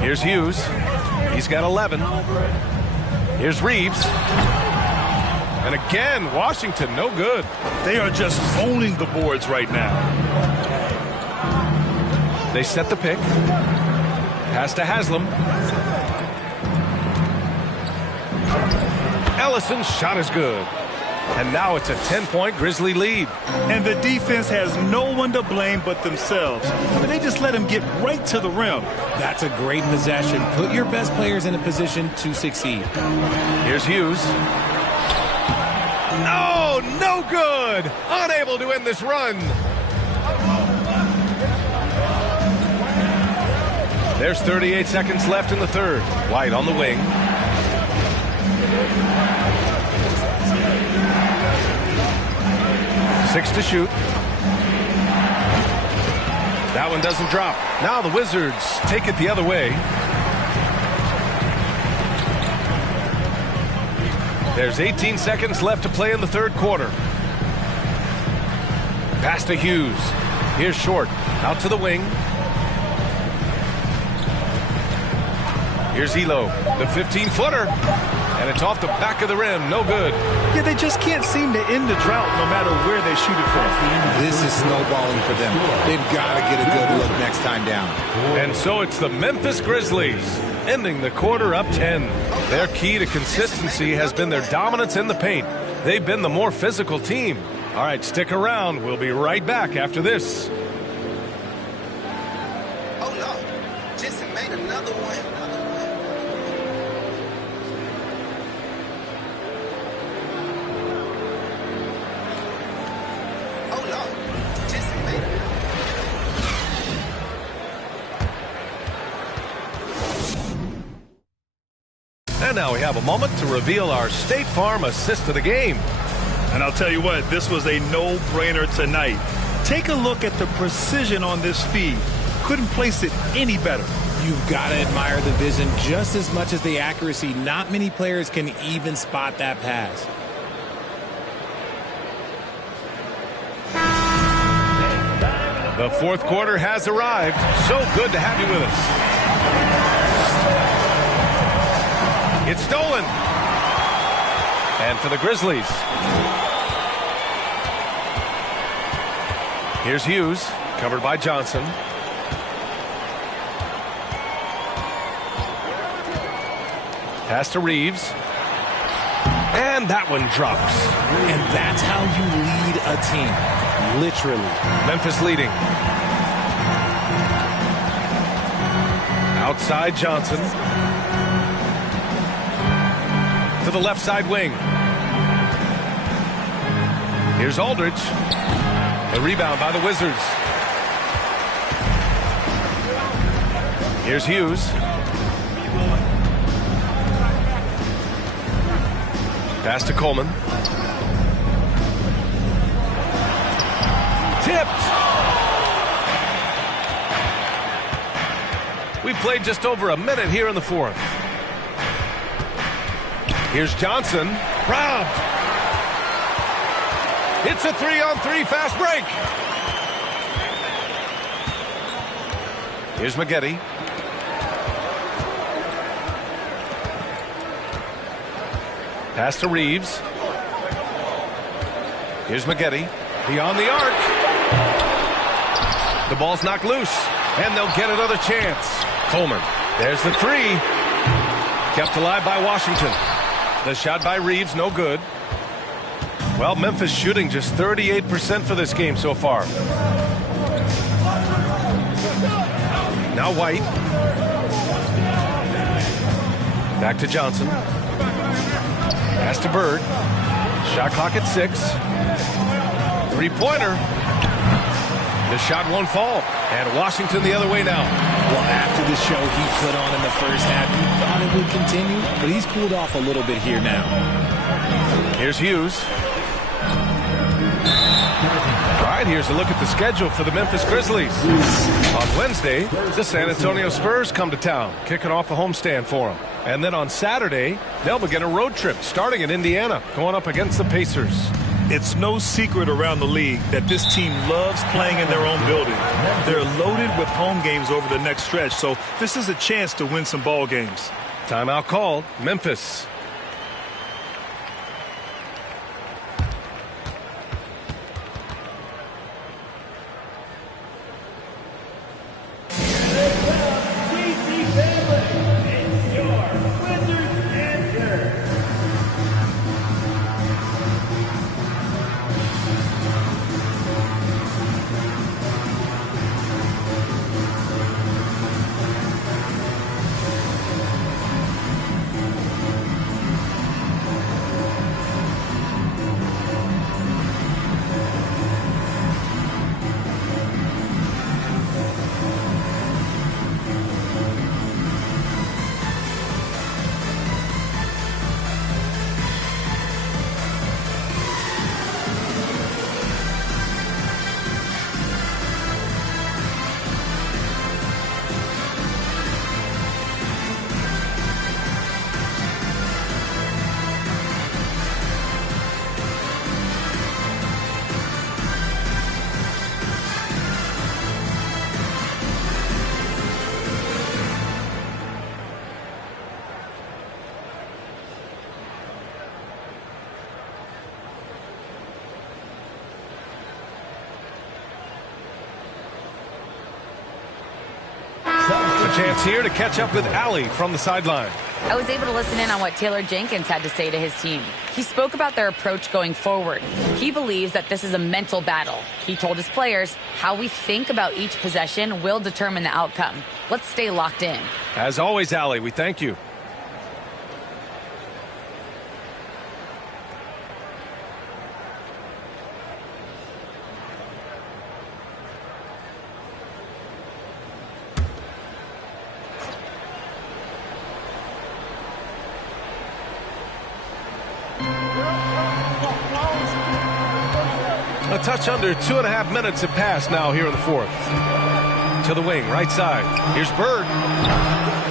Here's Hughes. He's got 11. Here's Reeves. And again, Washington, no good. They are just owning the boards right now. They set the pick. Pass to Haslam. Ellison's shot is good. And now it's a 10-point Grizzly lead. And the defense has no one to blame but themselves. But they just let him get right to the rim. That's a great possession. Put your best players in a position to succeed. Here's Hughes. Oh, no good. Unable to end this run. There's 38 seconds left in the third. White on the wing. Six to shoot. That one doesn't drop. Now the Wizards take it the other way. There's 18 seconds left to play in the third quarter. Pass to Hughes. Here's Short. Out to the wing. Here's Elo. The 15-footer. And it's off the back of the rim. No good. Yeah, they just can't seem to end the drought no matter where they shoot it from. This is snowballing for them. They've got to get a good look next time down. And so it's the Memphis Grizzlies ending the quarter up 10. Their key to consistency has been their dominance in the paint. They've been the more physical team. All right, stick around. We'll be right back after this. Oh, no. Jason made another one. Oh, no. Jason made another And now we have a moment to reveal our State Farm assist of the game. And I'll tell you what, this was a no-brainer tonight. Take a look at the precision on this feed. Couldn't place it any better. You've got to admire the vision just as much as the accuracy. Not many players can even spot that pass. The fourth quarter has arrived. So good to have you with us. It's stolen. And for the Grizzlies. Here's Hughes, covered by Johnson. Pass to Reeves. And that one drops. And that's how you lead a team. Literally. Memphis leading. Outside Johnson. To the left side wing. Here's Aldridge. A rebound by the Wizards. Here's Hughes. Pass to Coleman. Tipped. We played just over a minute here in the fourth. Here's Johnson. Robbed. It's a 3-on-3 fast break. Here's Maggette. Pass to Reeves. Here's Maggette. Beyond the arc. The ball's knocked loose. And they'll get another chance. Coleman. There's the three. Kept alive by Washington. The shot by Reeves, no good. Well, Memphis shooting just 38% for this game so far. Now White. Back to Johnson. Pass to Bird. Shot clock at 6. Three-pointer. The shot won't fall. And Washington the other way now. Well, after the show he put on in the first half, he thought it would continue, but he's cooled off a little bit here now. Here's Hughes. All right, here's a look at the schedule for the Memphis Grizzlies. On Wednesday, the San Antonio Spurs come to town, kicking off a homestand for them. And then on Saturday, they'll begin a road trip starting in Indiana, going up against the Pacers. It's no secret around the league that this team loves playing in their own building. They're loaded with home games over the next stretch, so this is a chance to win some ball games. Timeout called. Memphis. chance here to catch up with Allie from the sideline. I was able to listen in on what Taylor Jenkins had to say to his team. He spoke about their approach going forward. He believes that this is a mental battle. He told his players, how we think about each possession will determine the outcome. Let's stay locked in. As always, Allie, we thank you. A touch under 2.5 minutes have passed now here in the fourth. To the wing, right side. Here's Bird.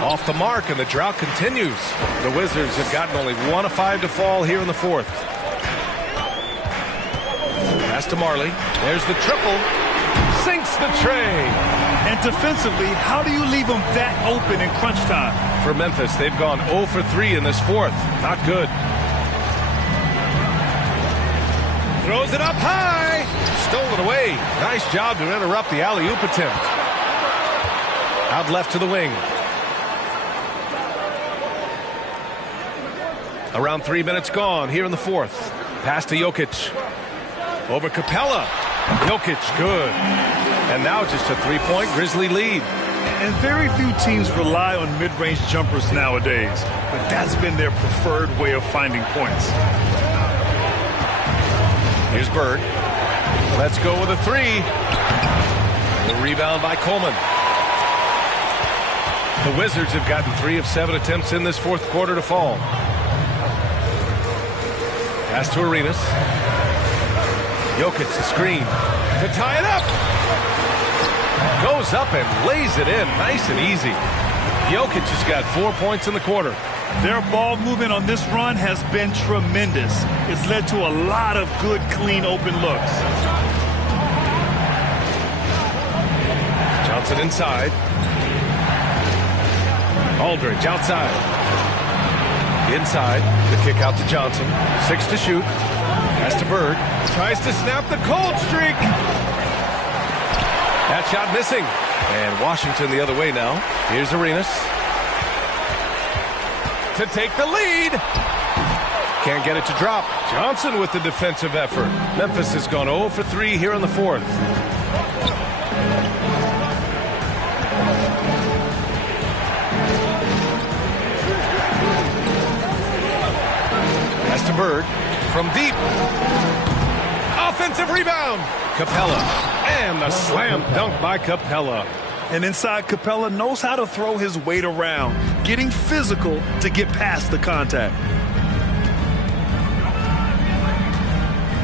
Off the mark, and the drought continues. The Wizards have gotten only 1 of 5 to fall here in the fourth. Pass to Marley. There's the triple. Sinks the tray. And defensively, how do you leave them that open in crunch time? For Memphis, they've gone 0 for 3 in this fourth. Not good. Throws it up high. Stolen away. Nice job to interrupt the alley-oop attempt. Out left to the wing. Around 3 minutes gone here in the fourth. Pass to Jokic. Over Capella. Jokic, good. And now just a 3-point Grizzly lead. And very few teams rely on mid-range jumpers nowadays, but that's been their preferred way of finding points. Here's Bird. Let's go with a 3. The rebound by Coleman. The Wizards have gotten 3 of 7 attempts in this fourth quarter to fall. Pass to Arenas. Jokic the screen to tie it up. Goes up and lays it in nice and easy. Jokic has got 4 points in the quarter. Their ball movement on this run has been tremendous. It's led to a lot of good, clean, open looks. Johnson inside. Aldridge outside. Inside. The kick out to Johnson. 6 to shoot. Pass to Bird. Tries to snap the cold streak. That shot missing. And Washington the other way now. Here's Arenas. To take the lead. Can't get it to drop. Johnson with the defensive effort. Memphis has gone 0 for 3 here in the fourth. Pass to Bird. From deep. Offensive rebound. Capella. And the slam dunk by Capella. And inside, Capella knows how to throw his weight around, getting physical to get past the contact.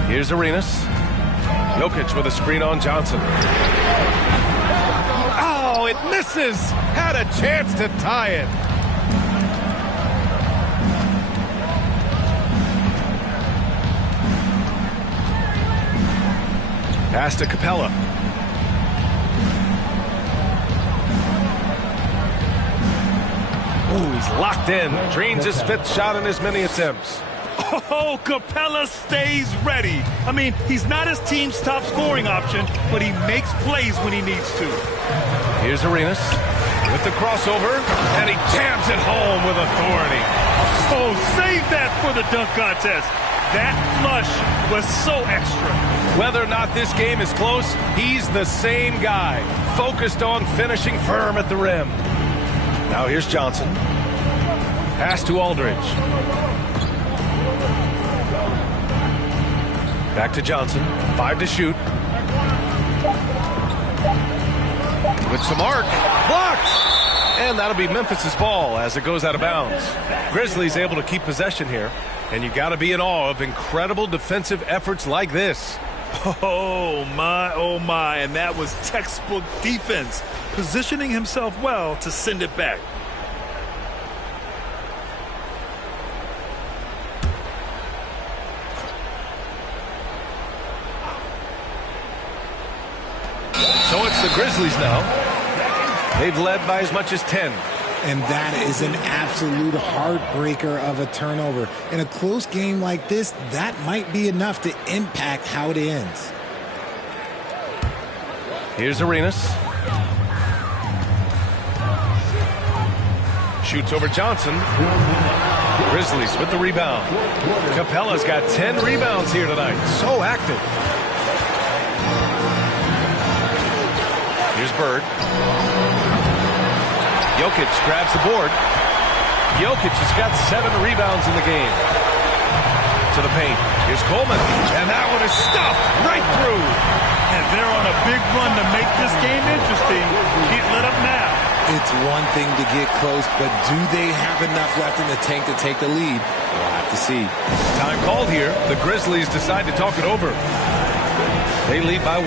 Here's Arenas. Jokic with a screen on Johnson. Oh, it misses. Had a chance to tie it. Pass to Capella. Ooh, he's locked in. Drains his 5th shot in as many attempts. Oh, Capella stays ready. I mean, he's not his team's top scoring option, but he makes plays when he needs to. Here's Arenas with the crossover, and he jams it home with authority. Oh, save that for the dunk contest. That flush was so extra. Whether or not this game is close, he's the same guy, focused on finishing firm at the rim. Now here's Johnson. Pass to Aldridge. Back to Johnson. 5 to shoot. With some arc. Blocked! And that'll be Memphis's ball as it goes out of bounds. Grizzlies able to keep possession here. And you got to be in awe of incredible defensive efforts like this. Oh, my. And that was textbook defense, positioning himself well to send it back. So it's the Grizzlies now. They've led by as much as 10. And that is an absolute heartbreaker of a turnover. In a close game like this, that might be enough to impact how it ends. Here's Arenas. Shoots over Johnson. Grizzlies with the rebound. Capella's got 10 rebounds here tonight. So active. Here's Bird. Jokic grabs the board. Jokic has got 7 rebounds in the game. To the paint. Here's Coleman. And that one is stuffed right through. And they're on a big run to make this game interesting. Can't let up now. It's one thing to get close, but do they have enough left in the tank to take the lead? We'll have to see. Time called here. The Grizzlies decide to talk it over. They lead by 1.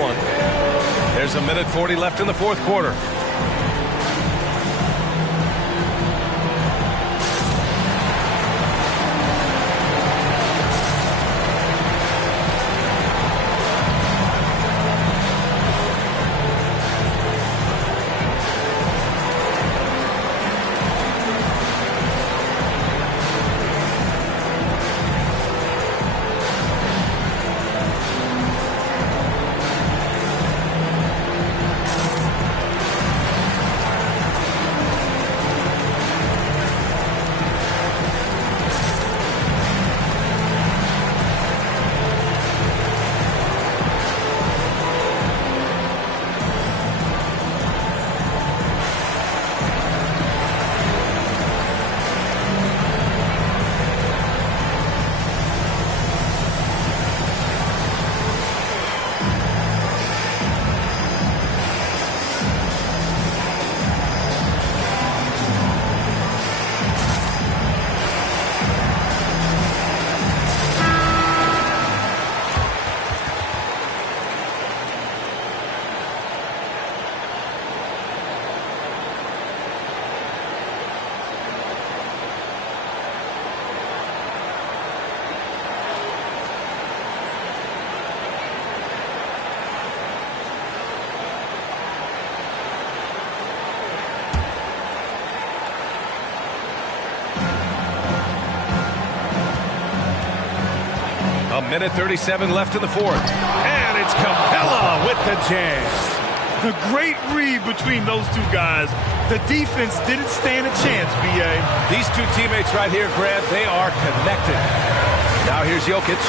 There's 1:40 left in the fourth quarter. A minute 37 left in the fourth. And it's Capella with the jam. A great read between those two guys. The defense didn't stand a chance, B.A. These two teammates right here, Grant, they are connected. Now here's Jokic.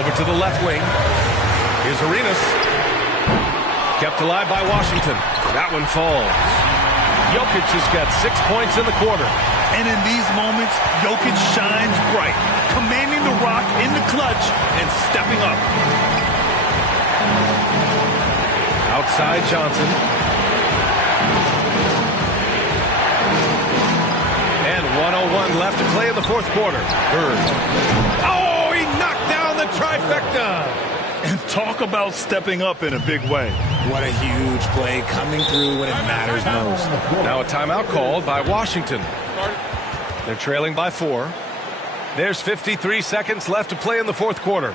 Over to the left wing. Here's Arenas. Kept alive by Washington. That one falls. Jokic has got 6 points in the quarter. And in these moments, Jokic shines bright, commanding the rock in the clutch and stepping up. Outside Johnson. And 1:01 left to play in the fourth quarter. Bird. Oh, he knocked down the trifecta. And talk about stepping up in a big way. What a huge play coming through when it matters most. Now a timeout called by Washington. They're trailing by 4. There's 53 seconds left to play in the fourth quarter.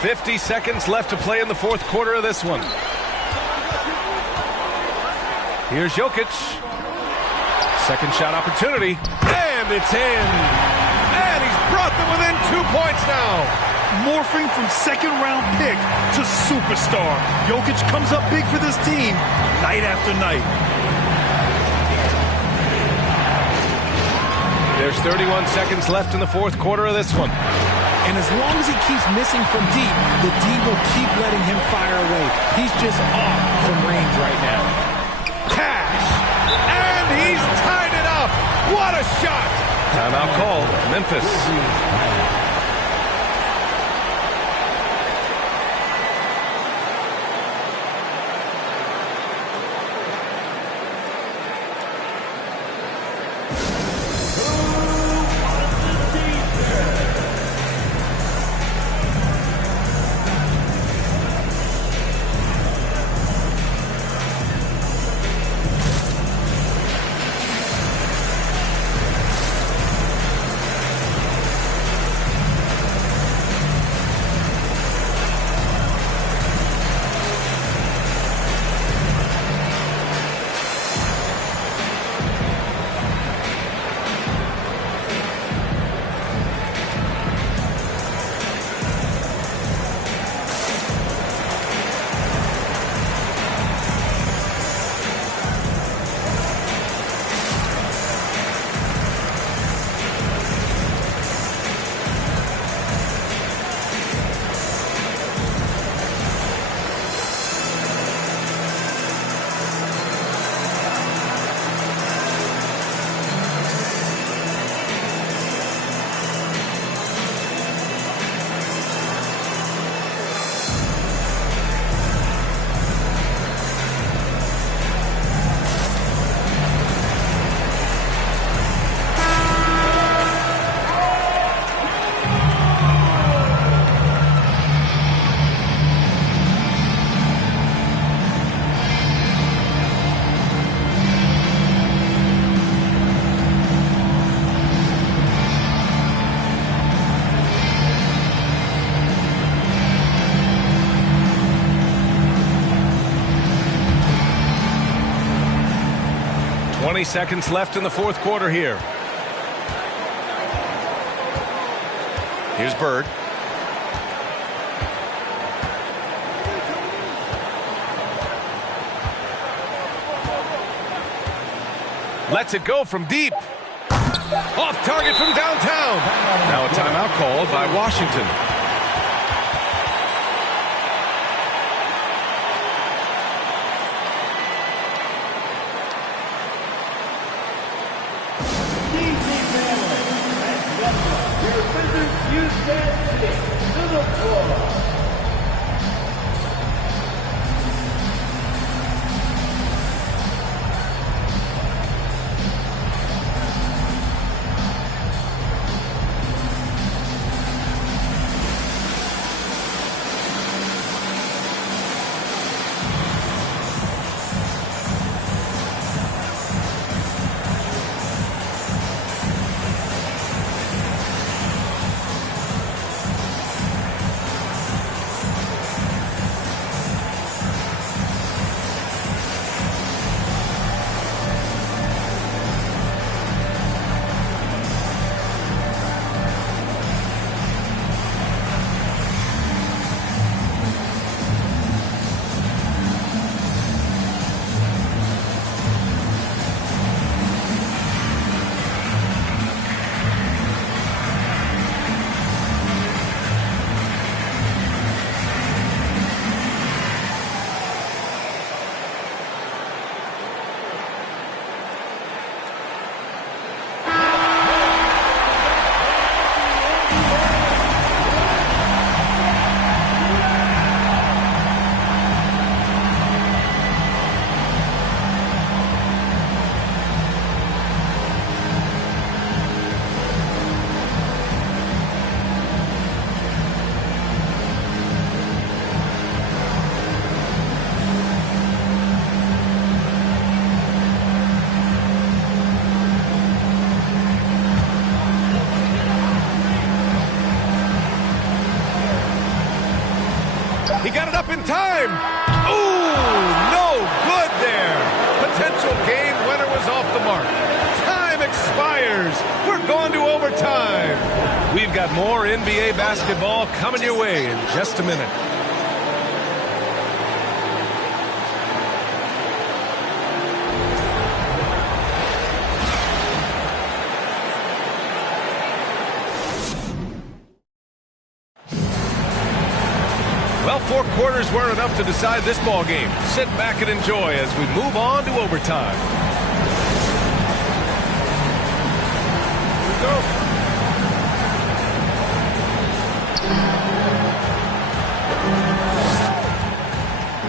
50 seconds left to play in the fourth quarter of this one. Here's Jokic. Second shot opportunity. And it's in. And he's brought them within 2 points now. Morphing from second-round pick to superstar. Jokic comes up big for this team night after night. There's 31 seconds left in the fourth quarter of this one. And as long as he keeps missing from deep, the D will keep letting him fire away. He's just off from range right now. Cash! And he's tied it up! What a shot! Timeout call, Memphis. 20 seconds left in the fourth quarter here. Here's Bird. Lets it go from deep. Off target from downtown. Now a timeout called by Washington. He got it up in time. Ooh, no good there. Potential game winner was off the mark. Time expires. We're going to overtime. We've got more NBA basketball coming your way in just a minute. Well, 4 quarters weren't enough to decide this ball game. Sit back and enjoy as we move on to overtime. Here we go.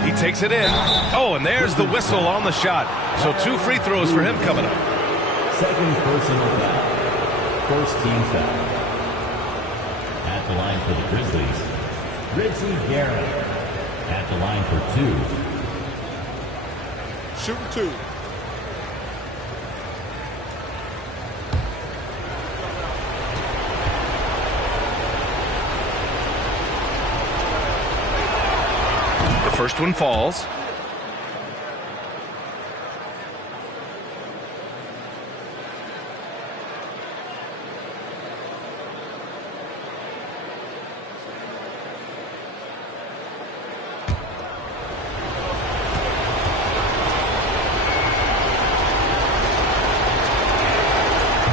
He takes it in. Oh, and there's the whistle on the shot. So 2 free throws for him coming up. Second personal foul. First team foul. At the line for the Grizzlies, Ritzy Garrett. At the line for 2. Shooting 2. The first one falls.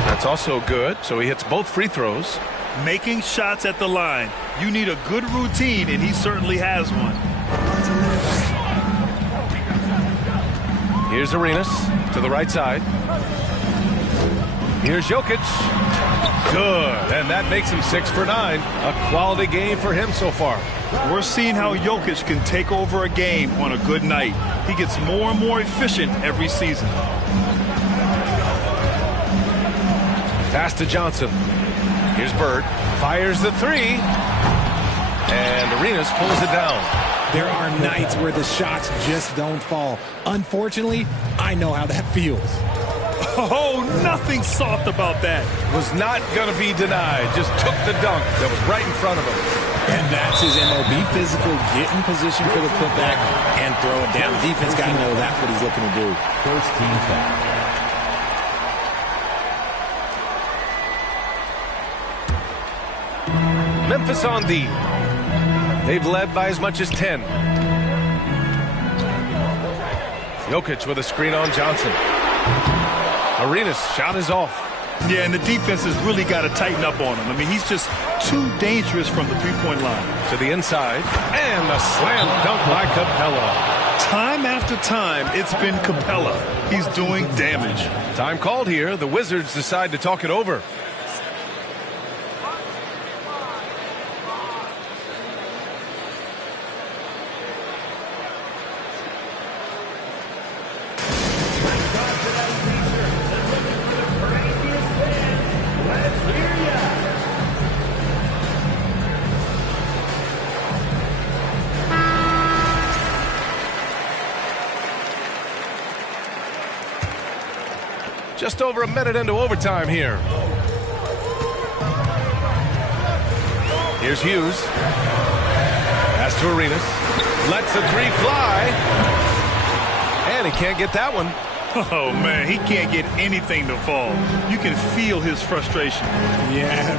That's also good, so he hits both free throws. Making shots at the line. You need a good routine, and he certainly has one. Here's Arenas to the right side. Here's Jokic. Good, and that makes him 6 for 9. A quality game for him so far. We're seeing how Jokic can take over a game on a good night. He gets more and more efficient every season. Pass to Johnson. Here's Bird. Fires the 3. And Arenas pulls it down. There are nights where the shots just don't fall. Unfortunately, I know how that feels. Oh, nothing soft about that. Was not going to be denied. Just took the dunk that was right in front of him. And that's his MOB. Physical, get in position for the putback and throw it down. The defense got to know that's what he's looking to do. First team foul. Memphis on the. They've led by as much as 10. Jokic with a screen on Johnson. Arenas shot is off. Yeah, and the defense has really got to tighten up on him. I mean, he's just too dangerous from the three-point line. To the inside. And the slam dunk by Capella. Time after time, it's been Capella. He's doing damage. Time called here. The Wizards decide to talk it over. Just over a minute into overtime here. Here's Hughes. Pass to Arenas. Lets the 3 fly. And he can't get that one. Oh, man, he can't get anything to fall. You can feel his frustration. Yeah,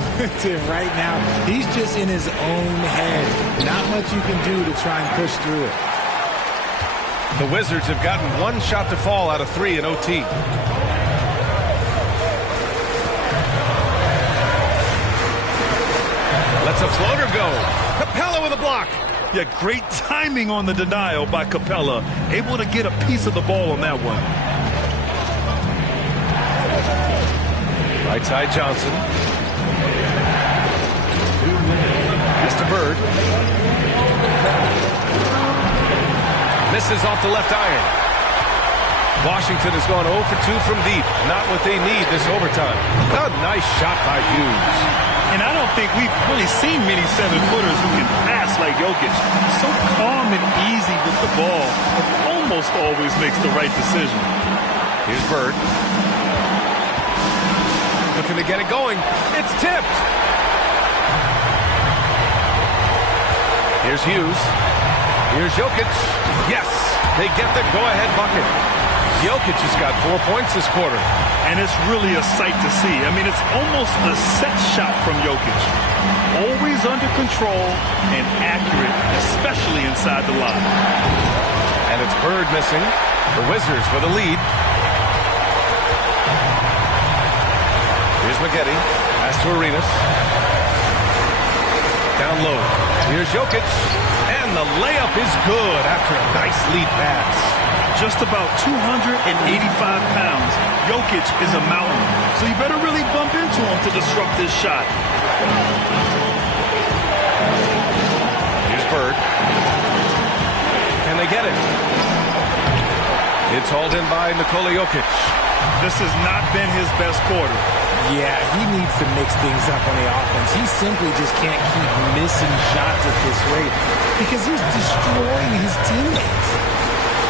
right now, he's just in his own head. Not much you can do to try and push through it. The Wizards have gotten 1 shot to fall out of 3 in OT. Lets a floater go. Capella with a block. Yeah, great timing on the denial by Capella. Able to get a piece of the ball on that one. Right side Johnson. Pass to Bird. Misses off the left iron. Washington has gone 0 for 2 from deep. Not what they need this overtime. A nice shot by Hughes. And I don't think we've really seen many 7-footers who can pass like Jokic. So calm and easy with the ball. Almost always makes the right decision. Here's Bird. Looking to get it going. It's tipped. Here's Hughes. Here's Jokic. Yes, they get the go-ahead bucket. Jokic has got 4 points this quarter. And it's really a sight to see. I mean, it's almost a set shot from Jokic. Always under control and accurate, especially inside the line. And it's Bird missing. The Wizards with a lead. Here's McGetty. Pass to Arenas. Down low. Here's Jokic. And the layup is good after a nice lead pass. Just about 285 pounds. Jokic is a mountain, so you better really bump into him to disrupt this shot. Here's Bird. Can they get it? It's hauled in by Nikola Jokic. This has not been his best quarter. Yeah, he needs to mix things up on the offense. He simply just can't keep missing shots at this rate because he's destroying his teammates.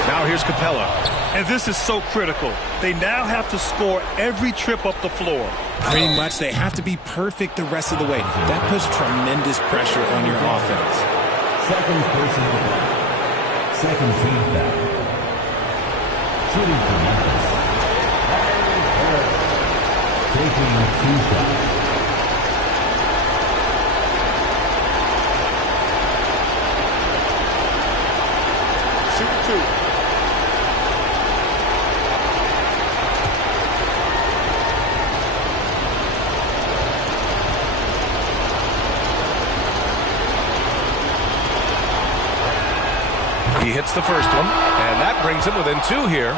Now here's Capella. And this is so critical. They now have to score every trip up the floor. Pretty much, they have to be perfect the rest of the way. That puts tremendous pressure on your offense. Second personal foul. Second team foul. Shooting for Memphis. Taking 2 shots. Shoot 2. He hits the first one, and that brings him within 2 here.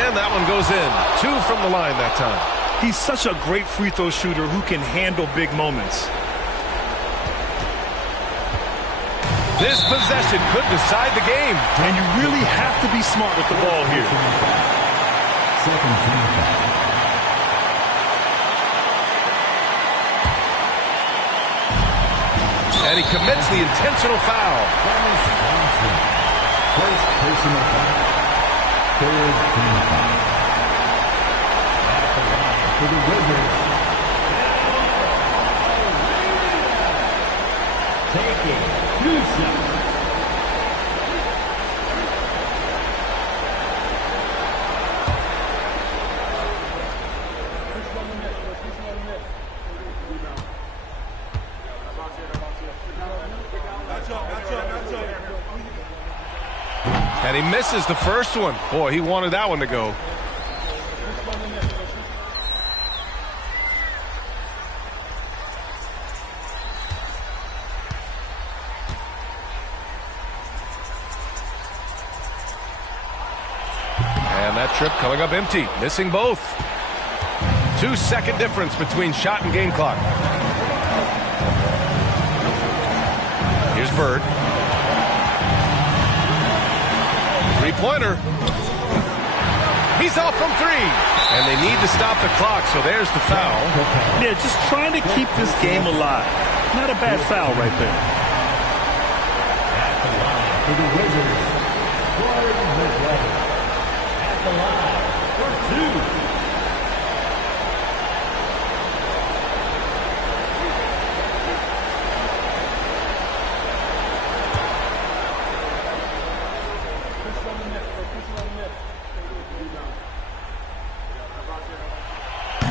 And that one goes in. 2 from the line that time. He's such a great free throw shooter who can handle big moments. This possession could decide the game. And you really have to be smart with the ball here. Second team foul. And he commits the intentional foul. First personal foul. Third team foul. For the Wizards. Taking 2 shots. And he misses the first one. Boy, he wanted that one to go. And that trip coming up empty, missing both. 2-second difference between shot and game clock. Here's Bird. Three-pointer. He's off from 3. And they need to stop the clock, so there's the foul. Yeah, just trying to keep this game alive. Not a bad foul right there. At the line for the Wizards. At the line for 2.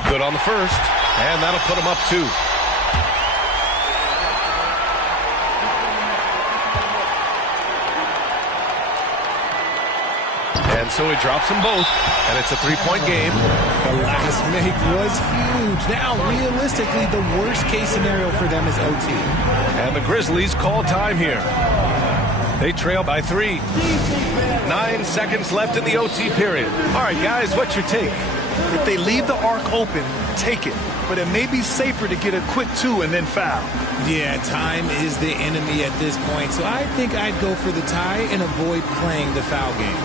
Good on the first, and that'll put him up 2. And so he drops them both, and it's a 3-point game. The last make was huge. Now, realistically, the worst-case scenario for them is OT. And the Grizzlies call time here. They trail by 3. 9 seconds left in the OT period. All right, guys, what's your take? If they leave the arc open, take it. But it may be safer to get a quick 2 and then foul. Yeah, time is the enemy at this point. So I think I'd go for the tie and avoid playing the foul game.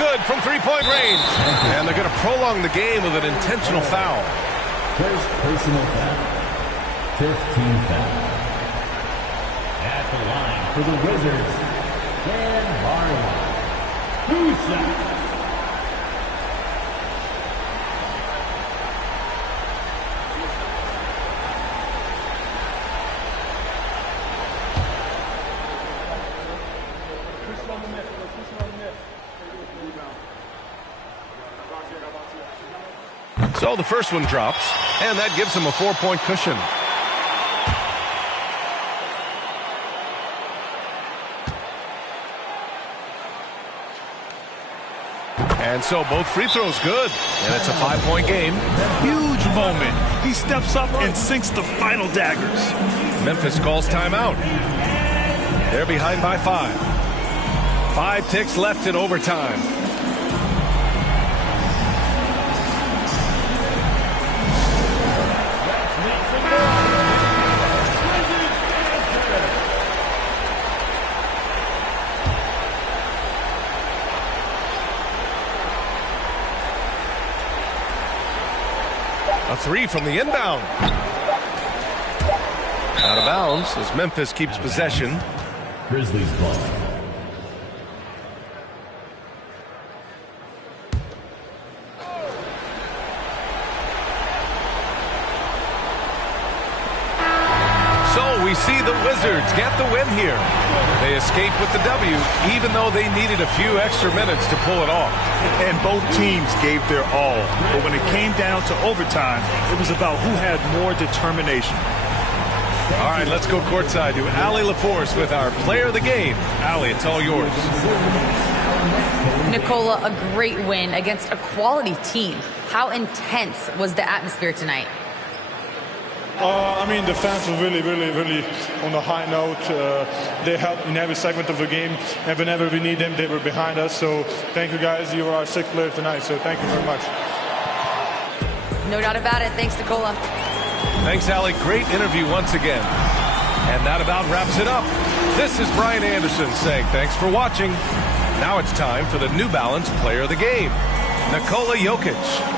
good from three-point range. And they're going to prolong the game with an intentional foul. First personal foul. 15th foul. At the line for the Wizards, Dan Harlan. 2 shots. So the first one drops, and that gives him a 4-point cushion. And so both free throws good, and it's a 5-point game. Huge moment. He steps up and sinks the final daggers. Memphis calls timeout. They're behind by 5. 5 ticks left in overtime. A 3 from the inbound. Out of bounds as Memphis keeps possession. Grizzlies ball. So we see the Wizards get the win here. They escape with the W, even though they needed a few extra minutes to pull it off. And both teams gave their all. But when it came down to overtime, it was about who had more determination. All right, let's go courtside to Allie LaForce with our player of the game. Allie, it's all yours. Nicola, a great win against a quality team. How intense was the atmosphere tonight? I mean, the fans were really on a high note. They helped in every segment of the game. And whenever we need them, they were behind us. So thank you, guys. You were our 6th player tonight. So thank you very much. No doubt about it. Thanks, Nicola. Thanks, Allie. Great interview once again. And that about wraps it up. This is Brian Anderson saying thanks for watching. Now it's time for the New Balance Player of the Game, Nikola Jokic.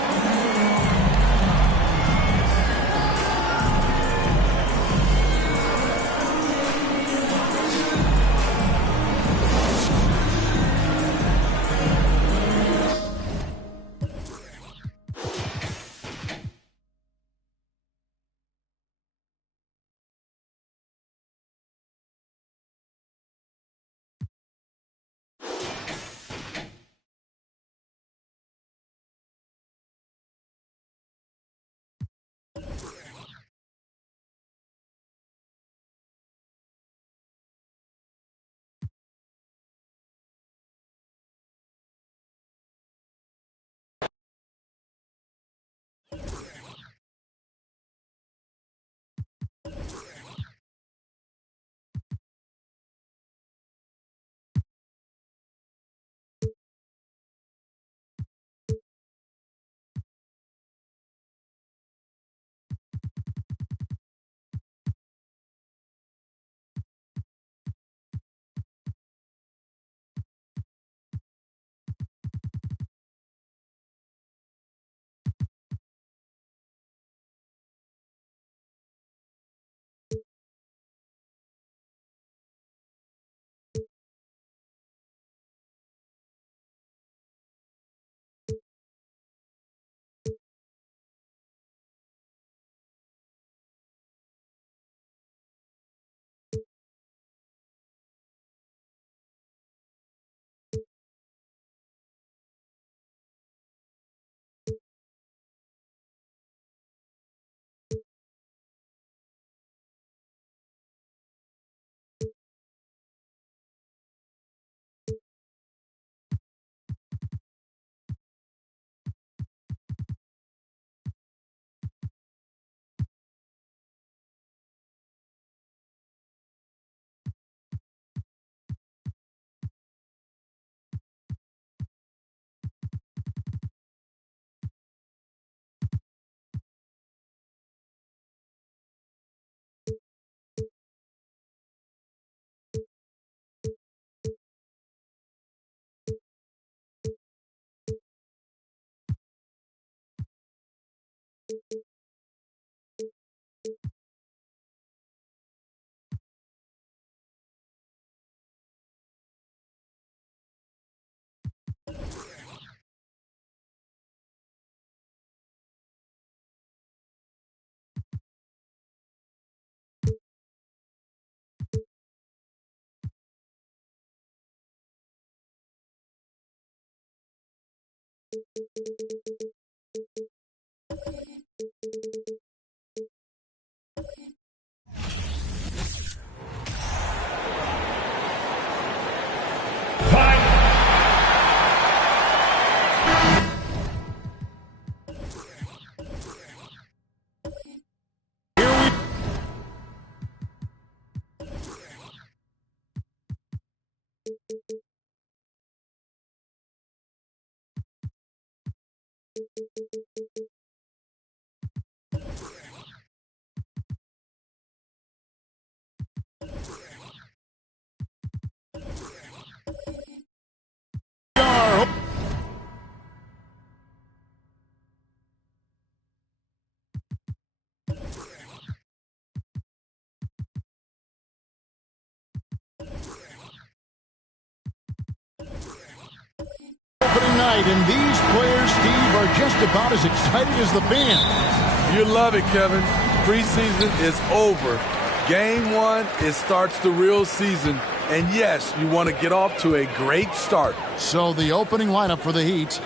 Opening night, and these players, Steve, are just about as excited as the fans. You love it, Kevin. Preseason is over. Game one, it starts the real season. And yes, you want to get off to a great start. So the opening lineup for the Heat,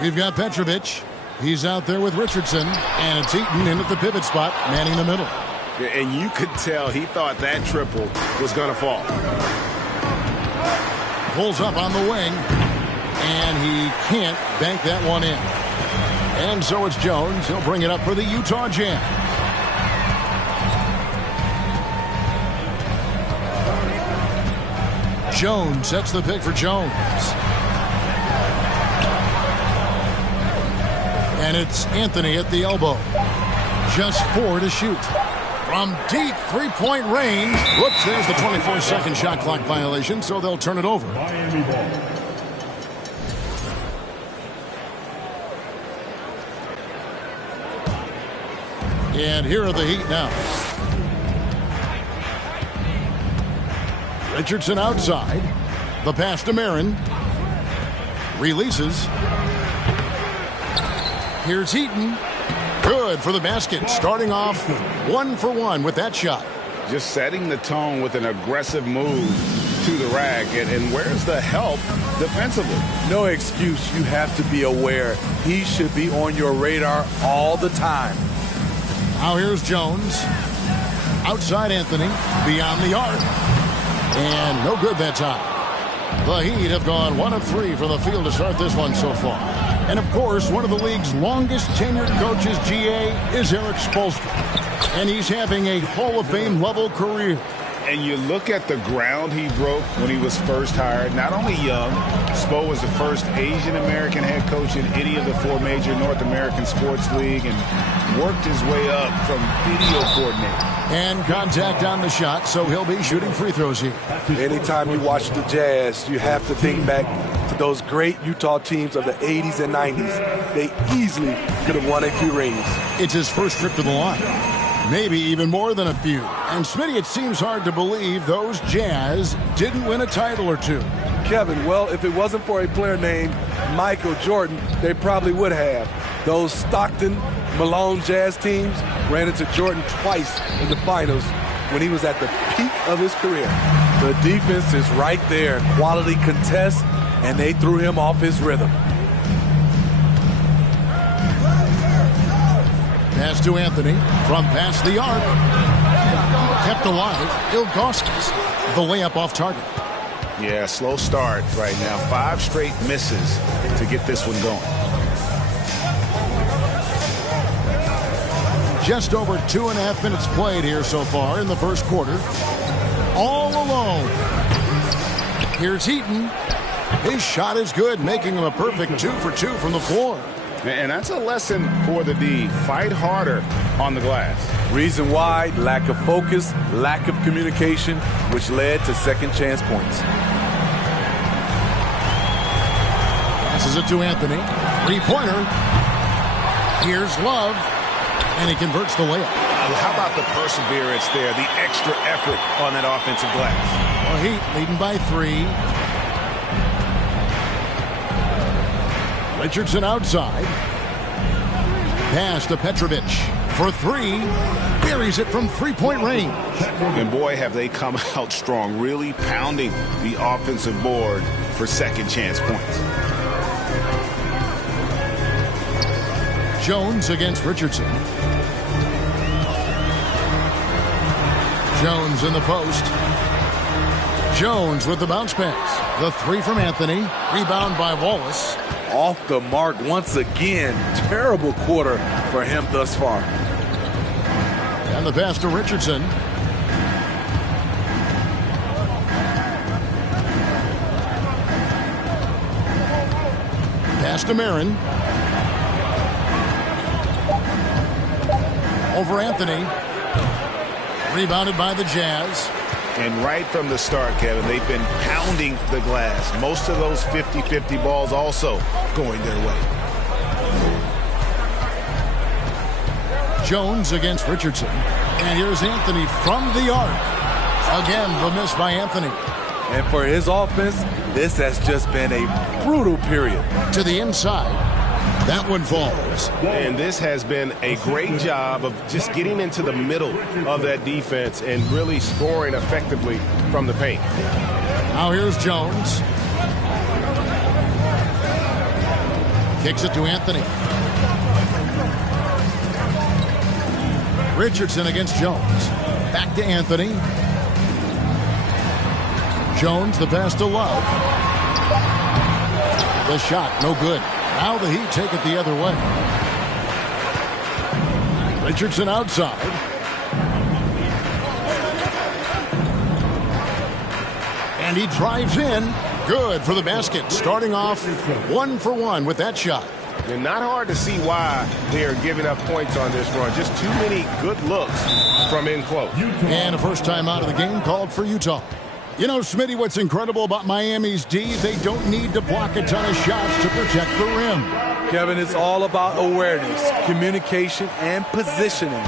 we've got Petrovic. He's out there with Richardson, and it's Eaton in at the pivot spot, manning the middle. And you could tell he thought that triple was going to fall. Pulls up on the wing, and he can't bank that one in. And so it's Jones. He'll bring it up for the Utah Jam. Jones sets the pick for Jones. And it's Anthony at the elbow. Just 4 to shoot. From deep three-point range. Whoops, there's the 24-second shot clock violation, so they'll turn it over. Miami ball. And here are the Heat now. Richardson outside. The pass to Marin. Releases. Here's Eaton. Good for the basket. Starting off 1 for 1 with that shot. Just setting the tone with an aggressive move to the rack. And where's the help defensively? No excuse. You have to be aware. He should be on your radar all the time. Now here's Jones. Outside Anthony. Beyond the arc. And no good that time. The Heat have gone 1 of 3 from the field to start this one so far. And, of course, one of the league's longest tenured coaches, GA, is Eric Spoelstra. And he's having a Hall of Fame level career. And you look at the ground he broke when he was first hired. Not only young, Spo was the first Asian-American head coach in any of the 4 major North American sports league and worked his way up from video coordinator. And contact on the shot, so he'll be shooting free throws here. Anytime you watch the Jazz, you have to think back to those great Utah teams of the 80s and 90s. They easily could have won a few rings. It's his first trip to the line. Maybe even more than a few. And Smitty, it seems hard to believe those Jazz didn't win a title or 2. Kevin, well, if it wasn't for a player named Michael Jordan, they probably would have. Those Stockton, Malone Jazz teams ran into Jordan twice in the finals when he was at the peak of his career. The defense is right there, quality contest, and they threw him off his rhythm. Pass to Anthony from past the arc. Kept alive. Ilgauskas. The layup off target. Yeah, slow start right now. 5 straight misses to get this one going. Just over 2.5 minutes played here so far in the first quarter. All alone. Here's Eaton. His shot is good, making him a perfect 2 for 2 from the floor. And that's a lesson for the D. Fight harder on the glass. Reason why, lack of focus, lack of communication, which led to second chance points. Passes it to Anthony. 3-pointer. Here's Love. And he converts the layup. How about the perseverance there, the extra effort on that offensive glass? Well, Heat leading by 3. Richardson outside. Pass to Petrovic for 3. Buries it from 3-point range. And boy, have they come out strong, really pounding the offensive board for second chance points. Jones against Richardson. Jones in the post. Jones with the bounce pass. The three from Anthony. Rebound by Wallace. Off the mark once again. Terrible quarter for him thus far. And the pass to Richardson. Pass to Marin. Over Anthony. Rebounded by the Jazz. And right from the start, Kevin, they've been pounding the glass. Most of those 50-50 balls also going their way. Jones against Richardson. And here's Anthony from the arc. Again, the miss by Anthony. And for his offense, this has just been a brutal period. To the inside. That one falls. And this has been a great job of just getting into the middle of that defense and really scoring effectively from the paint. Now here's Jones. Kicks it to Anthony. Richardson against Jones. Back to Anthony. Jones, the pass to Love. The shot, no good. Now the Heat take it the other way. Richardson outside. And he drives in. Good for the basket. Starting off 1 for 1 with that shot. And not hard to see why they are giving up points on this run. Just too many good looks from in close. And a first time out of the game called for Utah. You know, Smitty, what's incredible about Miami's D, they don't need to block a ton of shots to protect the rim. Kevin, it's all about awareness, communication, and positioning.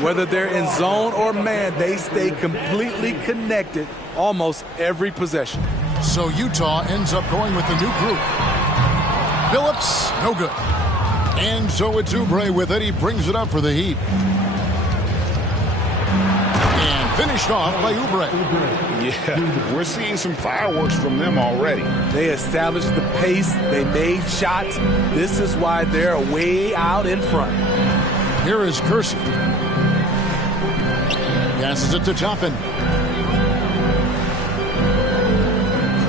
Whether they're in zone or man, they stay completely connected almost every possession. So Utah ends up going with the new group. Phillips, no good. And so it's Oubre with it. He brings it up for the Heat. Finished off by Oubre. Yeah, we're seeing some fireworks from them already. They established the pace. They made shots. This is why they're way out in front. Here is Kersey. Passes it to Toppin.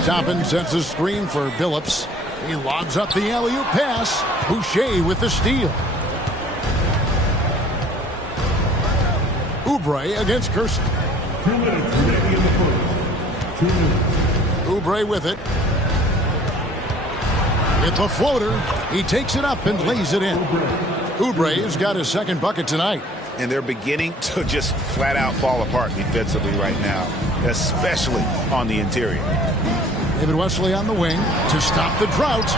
Toppin sets a screen for Billups. He lobs up the alley-oop pass. Boucher with the steal. Oubre against Kersey. 2 minutes remaining in the first. 2 minutes. Oubre with it. With the floater, he takes it up and lays it in. Oubre's got his second bucket tonight. And they're beginning to just flat out fall apart defensively right now, especially on the interior. David Wesley on the wing to stop the drought.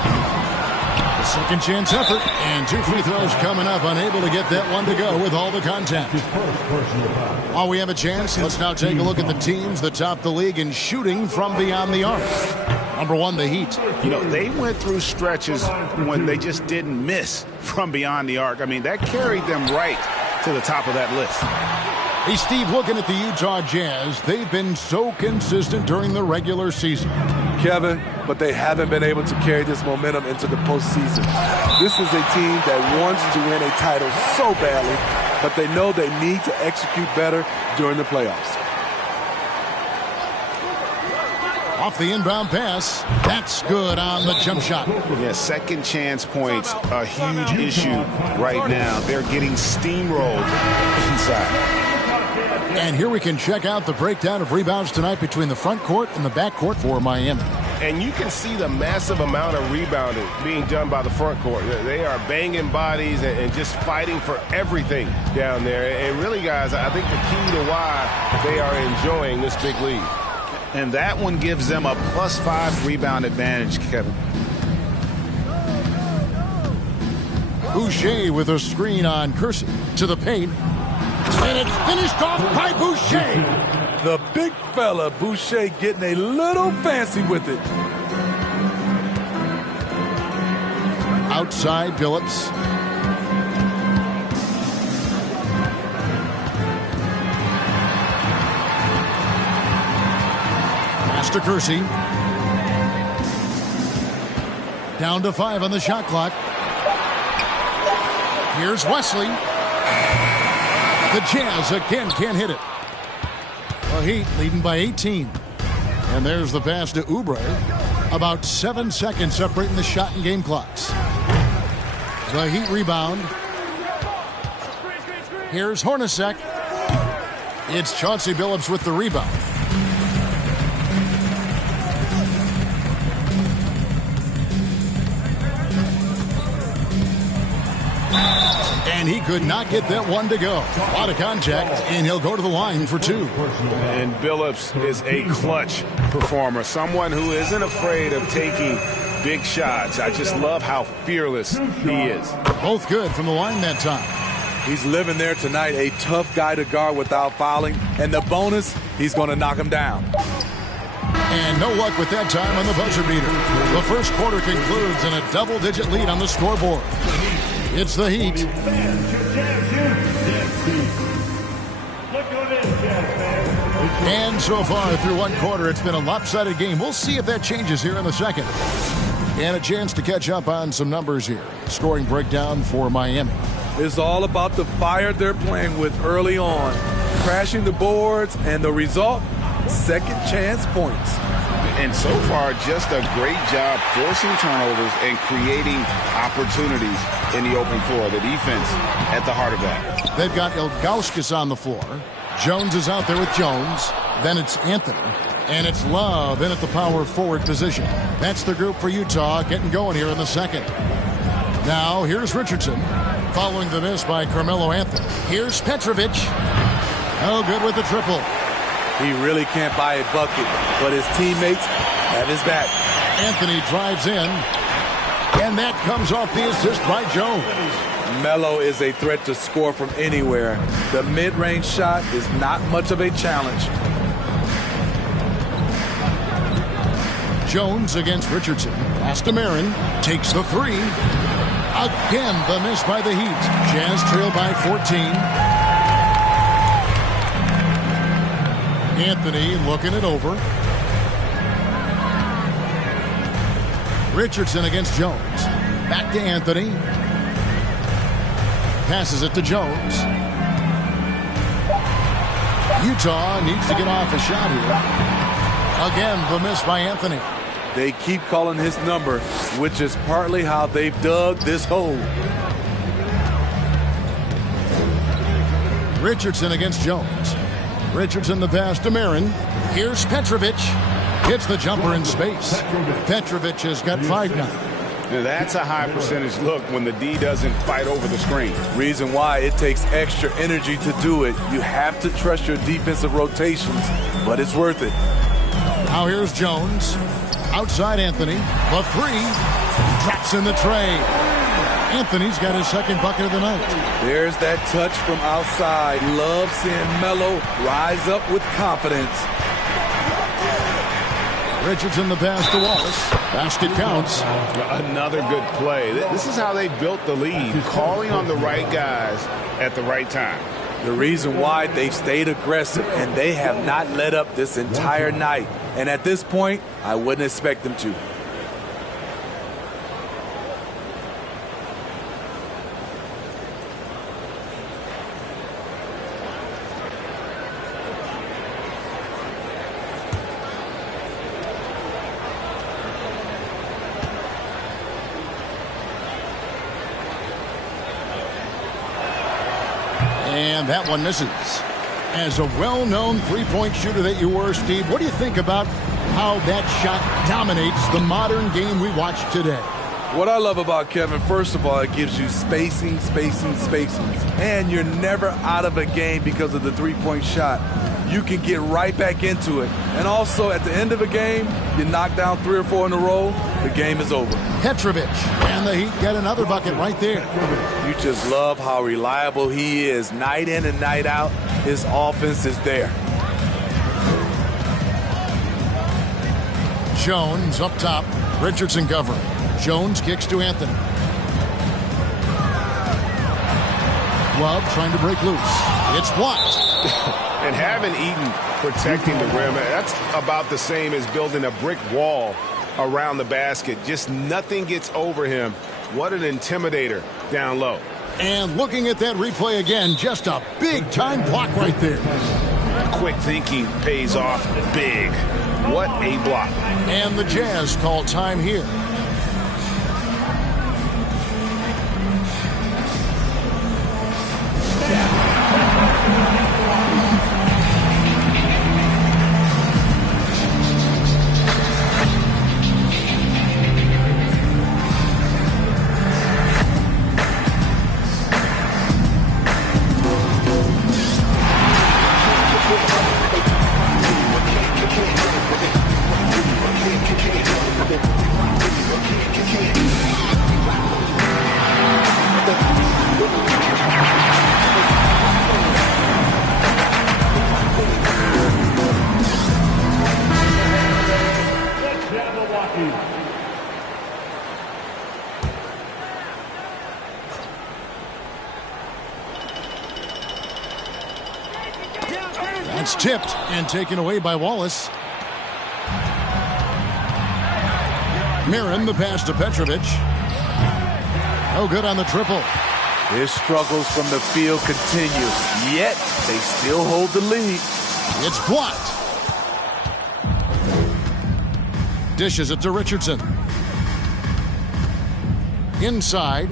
The second chance effort, and 2 free throws coming up, unable to get that one to go with all the contact. While we have a chance, let's now take a look at the teams that top the league in shooting from beyond the arc. Number 1, the Heat. You know, they went through stretches when they just didn't miss from beyond the arc. I mean, that carried them right to the top of that list. Hey, Steve, looking at the Utah Jazz, they've been so consistent during the regular season. Kevin, but they haven't been able to carry this momentum into the postseason. This is a team that wants to win a title so badly, but they know they need to execute better during the playoffs. Off the inbound pass. That's good on the jump shot. Yeah, second chance points, a huge issue right now. They're getting steamrolled inside. And here we can check out the breakdown of rebounds tonight between the front court and the back court for Miami. And you can see the massive amount of rebounding being done by the front court. They are banging bodies and just fighting for everything down there. And really, guys, I think the key to why they are enjoying this big lead. And that one gives them a +5 rebound advantage, Kevin. Boucher with a screen on Kersey to the paint. And it's finished off by Boucher. The big fella, Boucher, getting a little fancy with it. Outside, Billups. Pass to Kersey. Down to 5 on the shot clock. Here's Wesley. The Jazz again can't hit it. The Heat leading by 18. And there's the pass to Oubre. About 7 seconds separating the shot and game clocks. The Heat rebound. Here's Hornacek. It's Chauncey Billups with the rebound. And he could not get that one to go. A lot of contact, and he'll go to the line for 2. And Billups is a clutch performer, someone who isn't afraid of taking big shots. I just love how fearless he is. Both good from the line that time. He's living there tonight, a tough guy to guard without fouling. And the bonus, he's going to knock him down. And no luck with that time on the buzzer beater. The first quarter concludes in a double-digit lead on the scoreboard. It's the Heat. And so far through one quarter, it's been a lopsided game. We'll see if that changes here in the second. And a chance to catch up on some numbers here. Scoring breakdown for Miami. It's all about the fire they're playing with early on. Crashing the boards, and the result, second chance points. And so far, just a great job forcing turnovers and creating opportunities in the open floor. The defense at the heart of that. They've got Ilgauskas on the floor. Jones is out there with Jones. Then it's Anthony. And it's Love in at the power forward position. That's the group for Utah getting going here in the second. Now, here's Richardson. Following the miss by Carmelo Anthony. Here's Petrovic. Oh, good with the triple. He really can't buy a bucket, but his teammates have his back. Anthony drives in, and that comes off the assist by Jones. Melo is a threat to score from anywhere. The mid-range shot is not much of a challenge. Jones against Richardson. Pass to Marin. Takes the 3. Again, the miss by the Heat. Jazz trail by 14. Anthony looking it over. Richardson against Jones. Back to Anthony. Passes it to Jones. Utah needs to get off a shot here. Again, the miss by Anthony. They keep calling his number, which is partly how they've dug this hole. Richardson against Jones. Richardson the pass to Marin. Here's Petrovic. Hits the jumper in space. Petrovic has got 5 now. Now that's a high percentage look when the D doesn't fight over the screen. Reason why it takes extra energy to do it. You have to trust your defensive rotations, but it's worth it. Now here's Jones. Outside Anthony. The 3. Drops in the tray. Anthony's got his second bucket of the night. There's that touch from outside. Love seeing Melo rise up with confidence. Richardson the pass to Wallace. Basket counts. Another good play. This is how they built the lead. Calling on the right guys at the right time. The reason why they've stayed aggressive and they have not let up this entire night. And at this point, I wouldn't expect them to. And that one misses. As a well-known three-point shooter that you were, Steve, what do you think about how that shot dominates the modern game we watch today? What I love about Kevin, first of all, it gives you spacing. And you're never out of a game because of the three-point shot. You can get right back into it. And also, at the end of a game, you knock down 3 or 4 in a row, the game is over. Petrovic, and the Heat get another bucket right there. You just love how reliable he is. Night in and night out, his offense is there. Jones up top, Richardson covering. Jones kicks to Anthony. Love trying to break loose. It's blocked. And having Eaton protecting the rim, that's about the same as building a brick wall around the basket. Just nothing gets over him. What an intimidator down low. And looking at that replay again, just a big-time block right there. Quick thinking pays off big. What a block. And the Jazz call time here. That's tipped and taken away by Wallace. Mirren, the pass to Petrovic. No good on the triple. His struggles from the field continue, yet they still hold the lead. It's blocked. Dishes it to Richardson. Inside.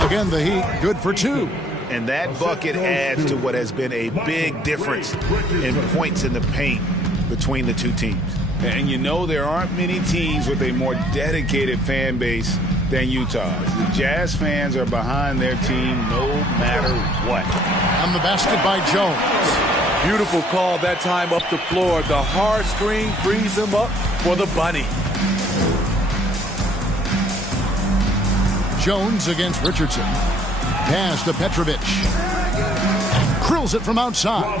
Again, the Heat good for two. And that bucket adds to what has been a big difference in points in the paint between the two teams. And you know there aren't many teams with a more dedicated fan base than Utah's. The Jazz fans are behind their team no matter what. And the basket by Jones. Beautiful call that time up the floor. The hard screen frees him up for the bunny. Jones against Richardson. Pass to Petrovic. Krills it from outside.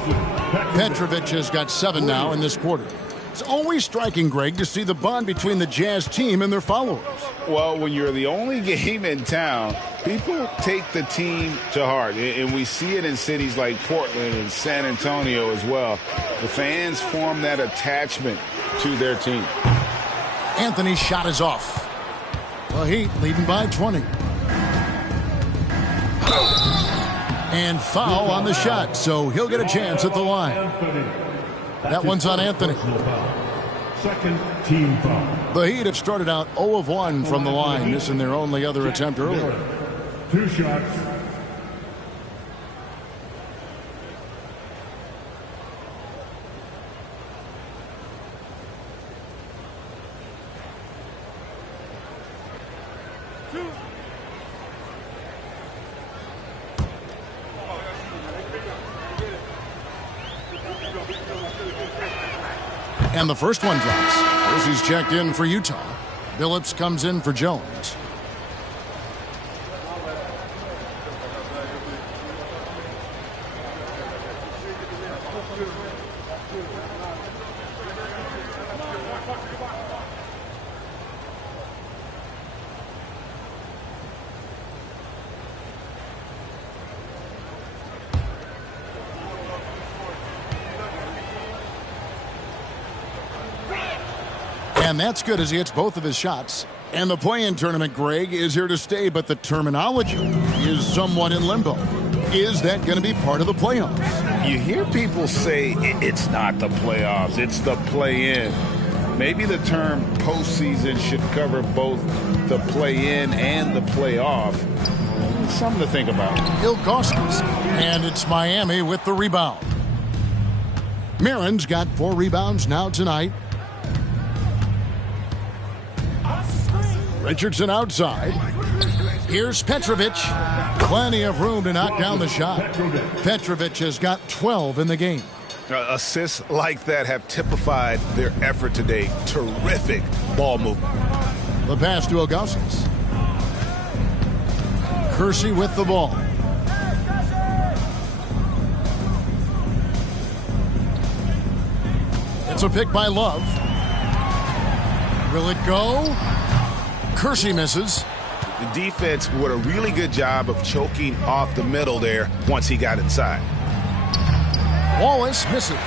Petrovic has got 7 now in this quarter. It's always striking, Greg, to see the bond between the Jazz team and their followers. Well, when you're the only game in town, people take the team to heart. And we see it in cities like Portland and San Antonio as well. The fans form that attachment to their team. Anthony's shot is off. The Heat leading by 20. And foul on the shot, so he'll get a chance at the line. That one's on Anthony. Second team foul. The Heat have started out 0 of 1 from the line, missing their only other attempt earlier. 2 shots. And the first one drops. He's checked in for Utah. Billups comes in for Jones. And that's good as he hits both of his shots. And the play-in tournament, Greg, is here to stay, but the terminology is somewhat in limbo. Is that going to be part of the playoffs? You hear people say it's not the playoffs, it's the play-in. Maybe the term postseason should cover both the play-in and the playoff. Something to think about. Ilgauskas. And it's Miami with the rebound. Mirren's got 4 rebounds now tonight. Richardson outside. Here's Petrovic. Plenty of room to knock down the shot. Petrovic has got 12 in the game. Assists like that have typified their effort today. Terrific ball movement. The pass to Ilgauskas. Kersey with the ball. It's a pick by Love. Will it go? Kersey misses. The defense did a really good job of choking off the middle there once he got inside. Wallace misses.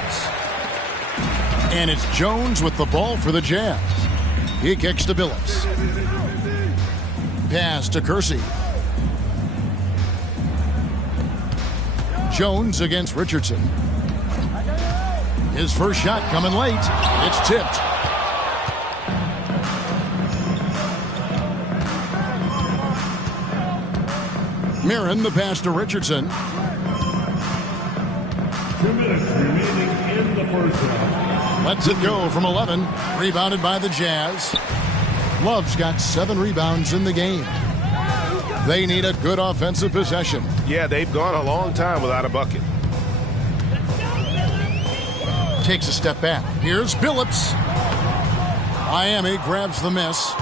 And it's Jones with the ball for the Jazz. He kicks to Billups. Pass to Kersey. Jones against Richardson. His first shot coming late. It's tipped. Mirren the pass to Richardson. 2 minutes remaining in the first half. Lets it go from 11. Rebounded by the Jazz. Love's got 7 rebounds in the game. They need a good offensive possession. Yeah, they've gone a long time without a bucket. Takes a step back. Here's Billups. Miami grabs the miss.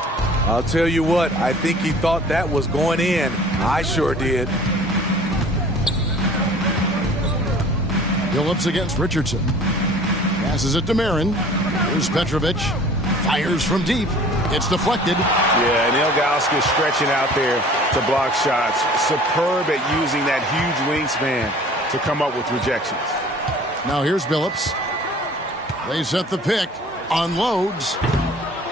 I'll tell you what, I think he thought that was going in. I sure did. Billups against Richardson. Passes it to Mirren. Here's Petrovic. Fires from deep. It's deflected. Yeah, and Ilgauskas stretching out there to block shots. Superb at using that huge wingspan to come up with rejections. Now here's Billups. They set the pick. Unloads.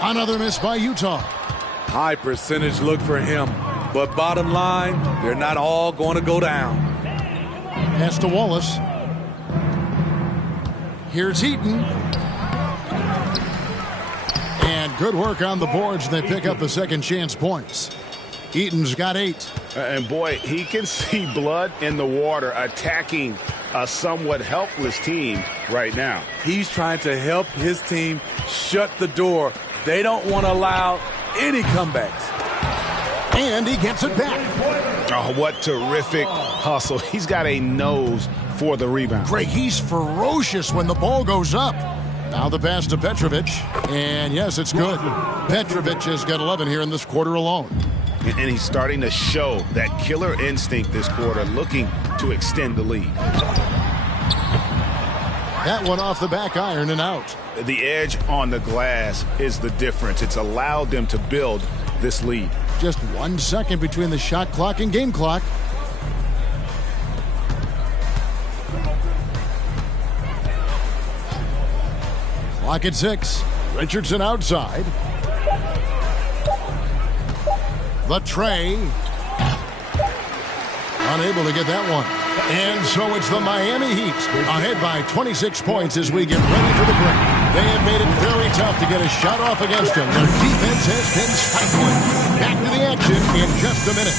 Another miss by Utah. High percentage look for him. But bottom line, they're not all going to go down. Pass to Wallace. Here's Heaton. And good work on the boards. They pick up the second chance points. Eaton's got 8. And boy, he can see blood in the water attacking a somewhat helpless team right now. He's trying to help his team shut the door. They don't want to allow any comebacks. And he gets it back. Oh, what terrific hustle. He's got a nose for the rebound. Greg, he's ferocious when the ball goes up. Now the pass to Petrovic. And yes, it's good. Petrovic has got 11 here in this quarter alone. And he's starting to show that killer instinct this quarter, looking to extend the lead. That one off the back iron and out. The edge on the glass is the difference. It's allowed them to build this lead. Just 1 second between the shot clock and game clock. Clock at 6. Richardson outside. The tray. Unable to get that one. And so it's the Miami Heat ahead by 26 points as we get ready for the break. They have made it very tough to get a shot off against them. Their defense has been stifling. Back to the action in just a minute.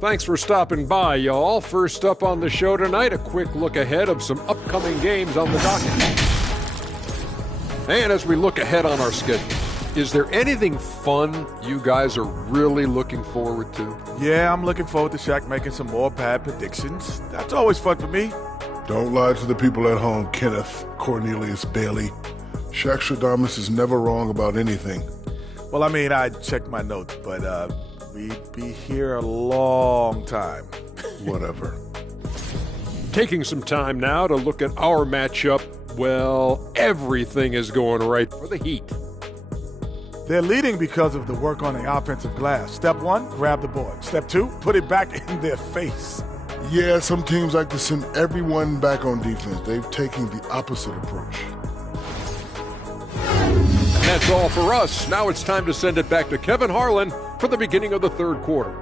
Thanks for stopping by, y'all. First up on the show tonight, a quick look ahead of some upcoming games on the docket. And as we look ahead on our schedule, is there anything fun you guys are really looking forward to? Yeah, I'm looking forward to Shaq making some more bad predictions. That's always fun for me. Don't lie to the people at home, Kenneth Cornelius Bailey. Shaq Stradamus is never wrong about anything. Well, I mean, I checked my notes, but we'd be here a long time. Whatever. Taking some time now to look at our matchup. Well, everything is going right for the Heat. They're leading because of the work on the offensive glass. Step 1, grab the board. Step 2, put it back in their face. Yeah, some teams like to send everyone back on defense. They've taken the opposite approach. That's all for us. Now it's time to send it back to Kevin Harlan for the beginning of the third quarter.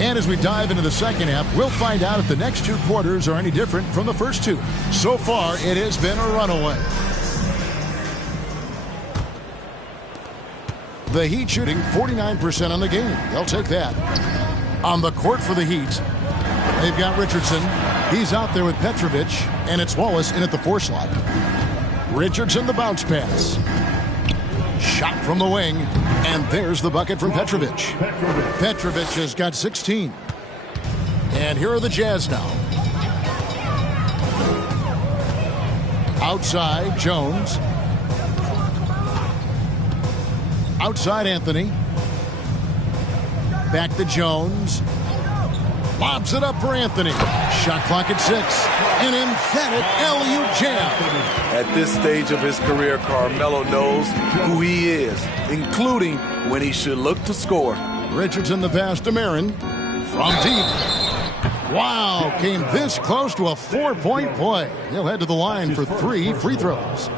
And as we dive into the second half, we'll find out if the next two quarters are any different from the first two. So far, it has been a runaway. The Heat shooting 49% on the game. They'll take that. On the court for the Heat, they've got Richardson. He's out there with Petrovic, and it's Wallace in at the 4 slot. Richardson, the bounce pass. Shot from the wing, and there's the bucket from Petrovic. Petrovic has got 16. And here are the Jazz now. Outside, Jones. Outside, Anthony. Back to Jones. Lobs it up for Anthony. Shot clock at 6. An emphatic LU jam. At this stage of his career, Carmelo knows who he is, including when he should look to score. Richardson the pass to Marin. From deep. Wow, came this close to a 4-point play. He'll head to the line for 3 free throws.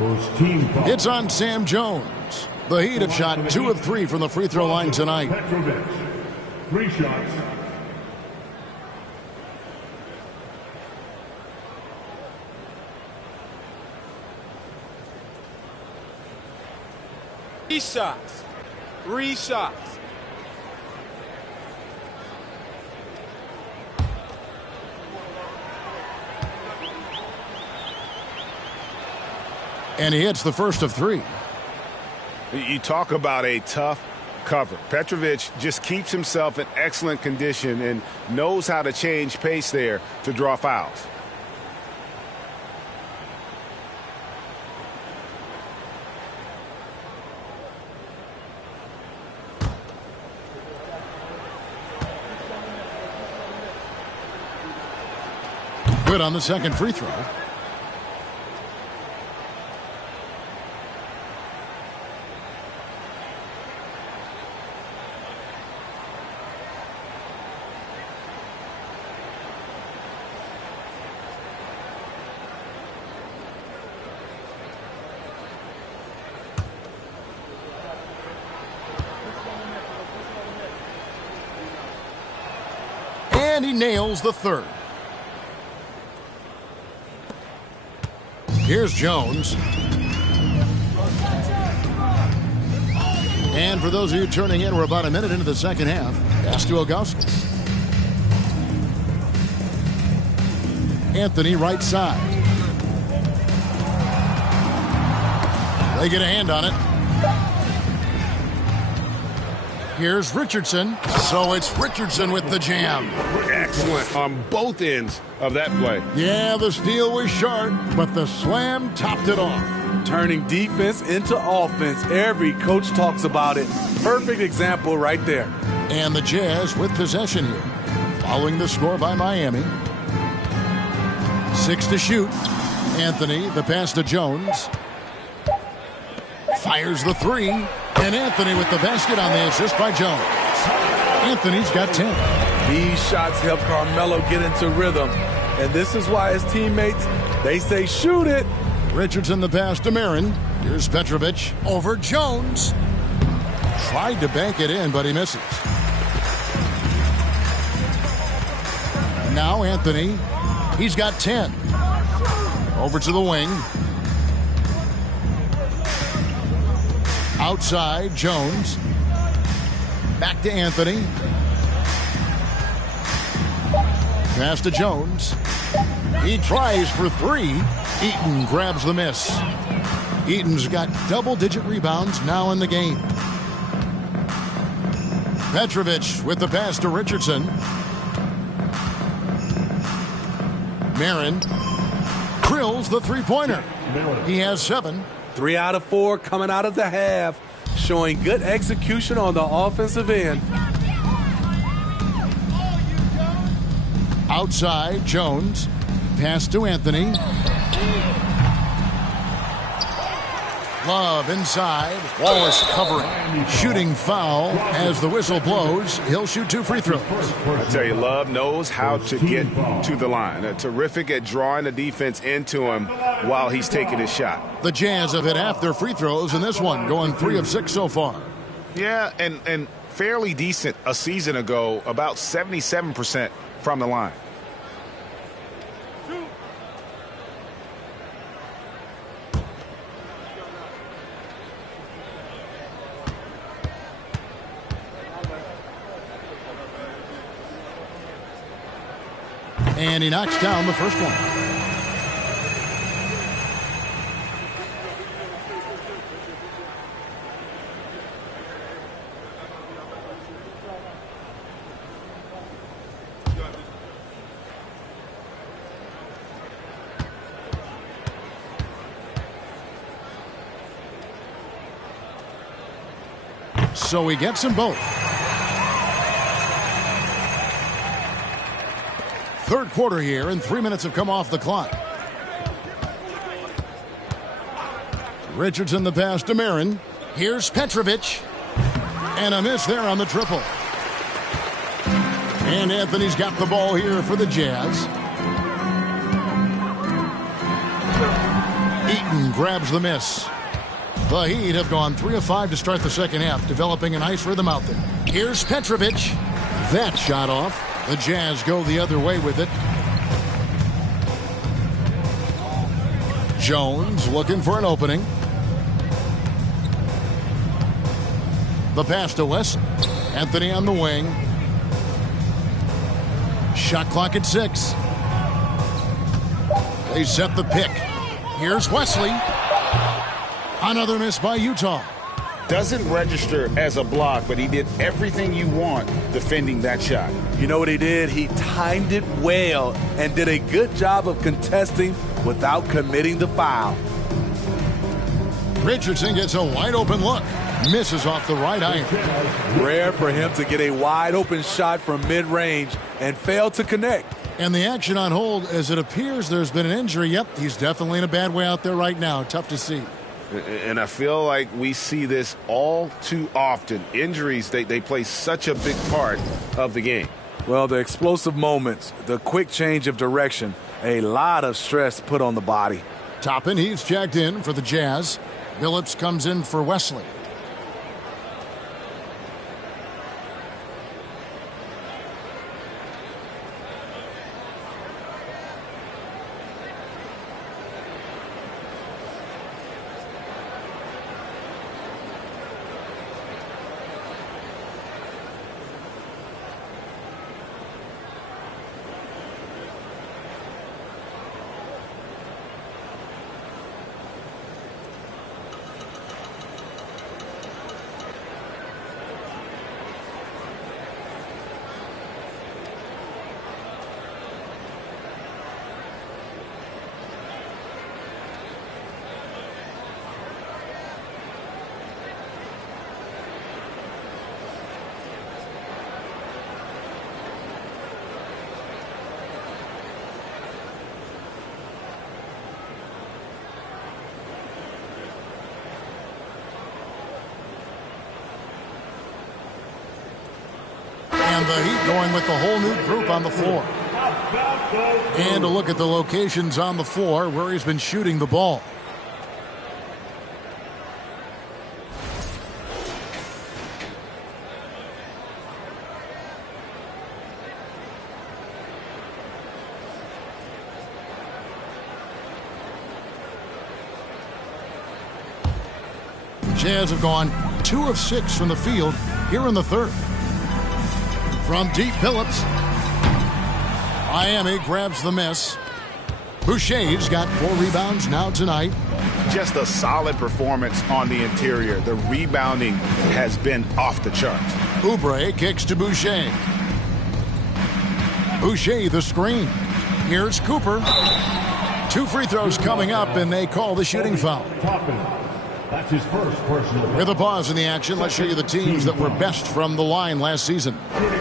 It's on Sam Jones. The Heat have shot 2 of 3 from the free throw line tonight. 3 shots. Three shots. And he hits the first of 3. You talk about a tough cover. Petrovic just keeps himself in excellent condition and knows how to change pace there to draw fouls. Good on the second free throw. And he nails the third. Here's Jones. And for those of you turning in, we're about a minute into the second half. Pass to Ilgauskas. Anthony right side. They get a hand on it. Here's Richardson. So it's Richardson with the jam. Excellent on both ends of that play. Yeah, the steal was sharp, but the slam topped it off. Turning defense into offense. Every coach talks about it. Perfect example right there. And the Jazz with possession here. Following the score by Miami. 6 to shoot. Anthony, the pass to Jones. Fires the 3. And Anthony with the basket on the assist by Jones. Anthony's got 10. These shots help Carmelo get into rhythm. And this is why his teammates, they say shoot it. Richardson the pass to Marin. Here's Petrovic over Jones. Tried to bank it in, but he misses. Now Anthony. He's got 10. Over to the wing. Outside, Jones. Back to Anthony. Pass to Jones. He tries for 3. Eaton grabs the miss. Eaton's got double-digit rebounds now in the game. Petrovic with the pass to Richardson. Marin drills the three-pointer. He has 7. 3 out of 4 coming out of the half, showing good execution on the offensive end. Outside, Jones. Pass to Anthony. Love inside. Wallace covering. Shooting foul as the whistle blows. He'll shoot 2 free throws. I tell you, Love knows how to get to the line. Terrific at drawing the defense into him while he's taking his shot. The Jazz have hit half their free throws in this one, going 3 of 6 so far. Yeah, and fairly decent a season ago, about 77% from the line. And he knocks down the first one. So he gets them both. Third quarter here, and 3 minutes have come off the clock. Richardson the pass to Marin. Here's Petrovic. And a miss there on the triple. And Anthony's got the ball here for the Jazz. Eaton grabs the miss. The Heat have gone 3 of 5 to start the second half, developing a nice rhythm out there. Here's Petrovic. That shot off. The Jazz go the other way with it. Jones looking for an opening. The pass to West. Anthony on the wing. Shot clock at 6. They set the pick. Here's Wesley. Another miss by Utah. Doesn't register as a block, but he did everything you want defending that shot. You know what he did? He timed it well and did a good job of contesting without committing the foul. Richardson gets a wide open look. Misses off the right iron. Rare for him to get a wide open shot from mid-range and fail to connect. And the action on hold as it appears there's been an injury. Yep, he's definitely in a bad way out there right now. Tough to see. And I feel like we see this all too often. Injuries, they play such a big part of the game. Well, the explosive moments, the quick change of direction, a lot of stress put on the body. Toppin, he's jacked in for the Jazz. Billups comes in for Wesley. And the Heat going with the whole new group on the floor. And a look at the locations on the floor where he's been shooting the ball. Jazz have gone 2 of 6 from the field here in the third. From deep, Billups. Miami grabs the miss. Boucher's got 4 rebounds now tonight. Just a solid performance on the interior. The rebounding has been off the charts. Oubre kicks to Boucher. Boucher the screen. Here's Cooper. 2 free throws coming up, and they call the shooting foul. That's his first personal. With a pause in the action, let's show you the teams that were best from the line last season.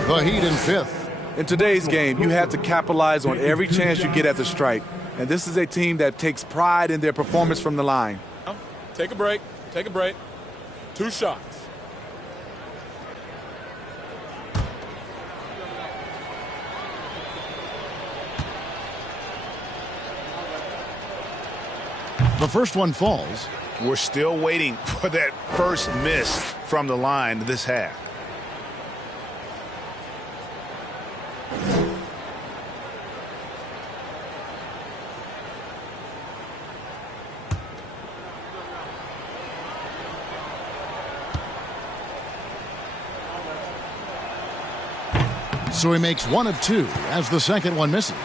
The Heat in 5th. In today's game, you have to capitalize on every chance you get at the strike. And this is a team that takes pride in their performance from the line. Take a break. Take a break. 2 shots. The first one falls. We're still waiting for that first miss from the line this half. So he makes 1 of 2 as the second one misses.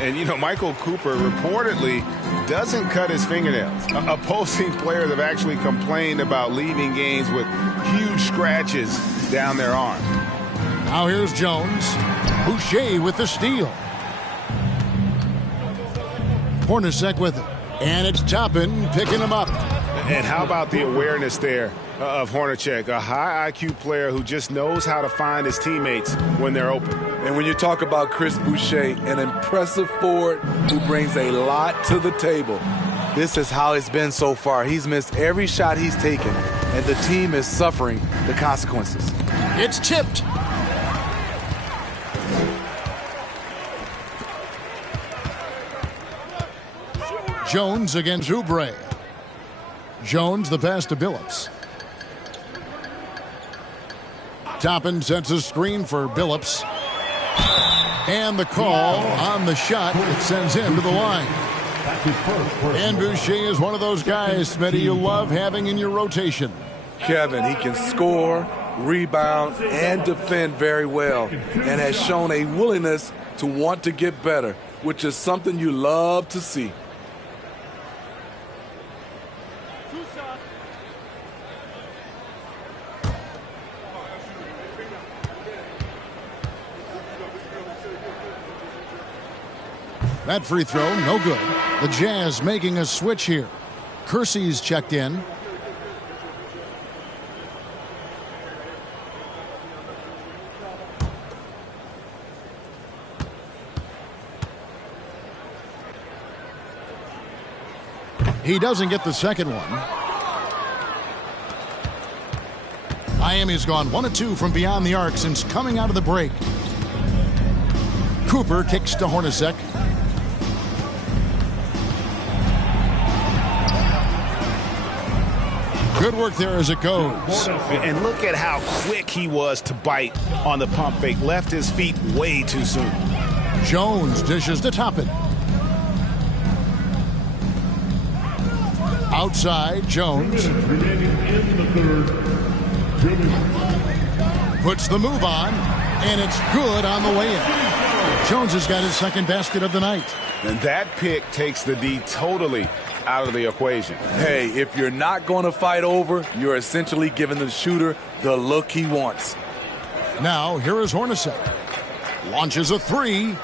And, you know, Michael Cooper reportedly doesn't cut his fingernails. Opposing players have actually complained about leaving games with huge scratches down their arm. Now here's Jones. Boucher with the steal. Hornacek with it. And it's Toppin picking him up. And how about the awareness there of Hornacek, a high IQ player who just knows how to find his teammates when they're open. And when you talk about Chris Boucher, an impressive forward who brings a lot to the table, this is how it's been so far. He's missed every shot he's taken, and the team is suffering the consequences. It's tipped. Jones against Oubre. Jones the pass to Billups. Toppin sets a screen for Billups. And the call on the shot that sends him to the line. And Boucher is one of those guys, Smitty, you love having in your rotation. Kevin, he can score, rebound, and defend very well, and has shown a willingness to want to get better, which is something you love to see. That free throw, no good. The Jazz making a switch here. Kersey's checked in. He doesn't get the second one. Miami's gone 1 of 2 from beyond the arc since coming out of the break. Cooper kicks to Hornacek. Good work there as it goes. And look at how quick he was to bite on the pump fake. Left his feet way too soon. Jones dishes to Toppin. Outside, Jones. Puts the move on, and it's good on the way in. Jones has got his second basket of the night. And that pick takes the D totally out of the equation. Hey, if you're not going to fight over, you're essentially giving the shooter the look he wants. Now, here is Hornacek. Launches a 3.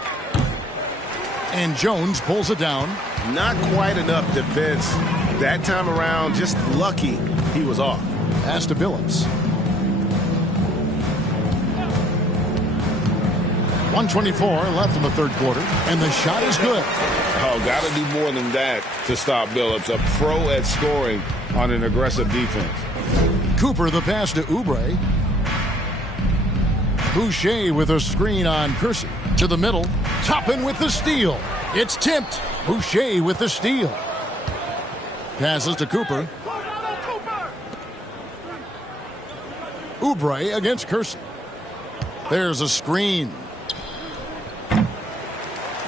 And Jones pulls it down. Not quite enough defense that time around. Just lucky he was off. Pass to Billups. 1:24 left in the third quarter, and the shot is good. Oh, got to do more than that to stop Billups. A pro at scoring on an aggressive defense. Cooper the pass to Oubre. Boucher with a screen on Kersey. To the middle. Toppin with the steal. It's tipped. Boucher with the steal. Passes to Cooper. Oubre against Kersey. There's a screen.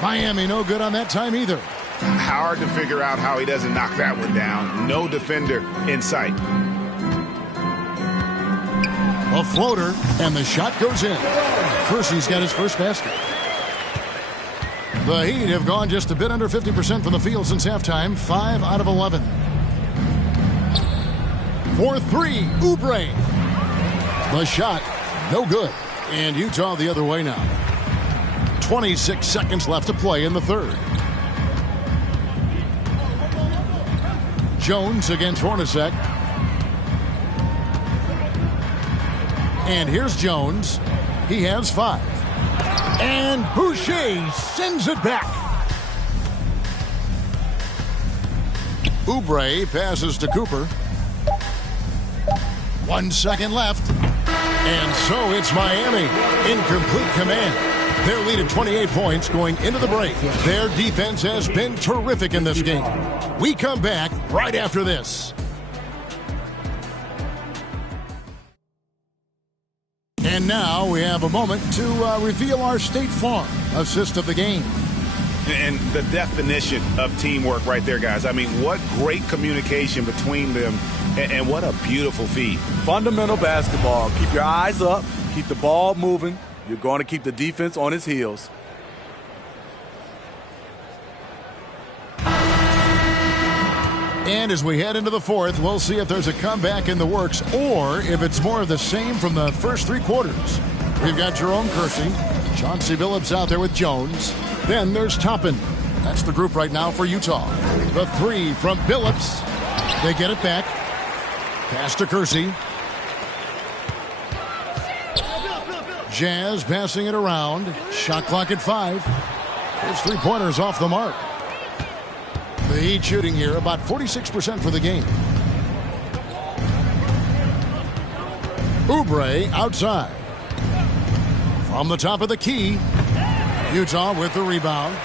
Miami no good on that time either. Hard to figure out how he doesn't knock that one down. No defender in sight. A floater, and the shot goes in. Kersey's got his first basket. The Heat have gone just a bit under 50% from the field since halftime. 5 out of 11. For 3, Oubre. The shot, no good. And Utah the other way now. 26 seconds left to play in the third. Jones against Hornacek. And here's Jones. He has 5. And Boucher sends it back. Oubre passes to Cooper. 1 second left. And so it's Miami in complete command. Their lead at 28 points going into the break. Their defense has been terrific in this game. We come back right after this. And now we have a moment to reveal our State Farm assist of the game. And the definition of teamwork right there, guys. I mean, what great communication between them, and what a beautiful feed. Fundamental basketball. Keep your eyes up. Keep the ball moving. You're going to keep the defense on its heels. And as we head into the fourth, we'll see if there's a comeback in the works or if it's more of the same from the first 3 quarters. We've got Jerome Kersey, Chauncey Billups out there with Jones. Then there's Toppin. That's the group right now for Utah. The 3 from Billups. They get it back. Pass to Kersey. Jazz passing it around. Shot clock at 5. There's 3-pointers off the mark. The Heat shooting here about 46% for the game. Oubre outside. From the top of the key. Utah with the rebound.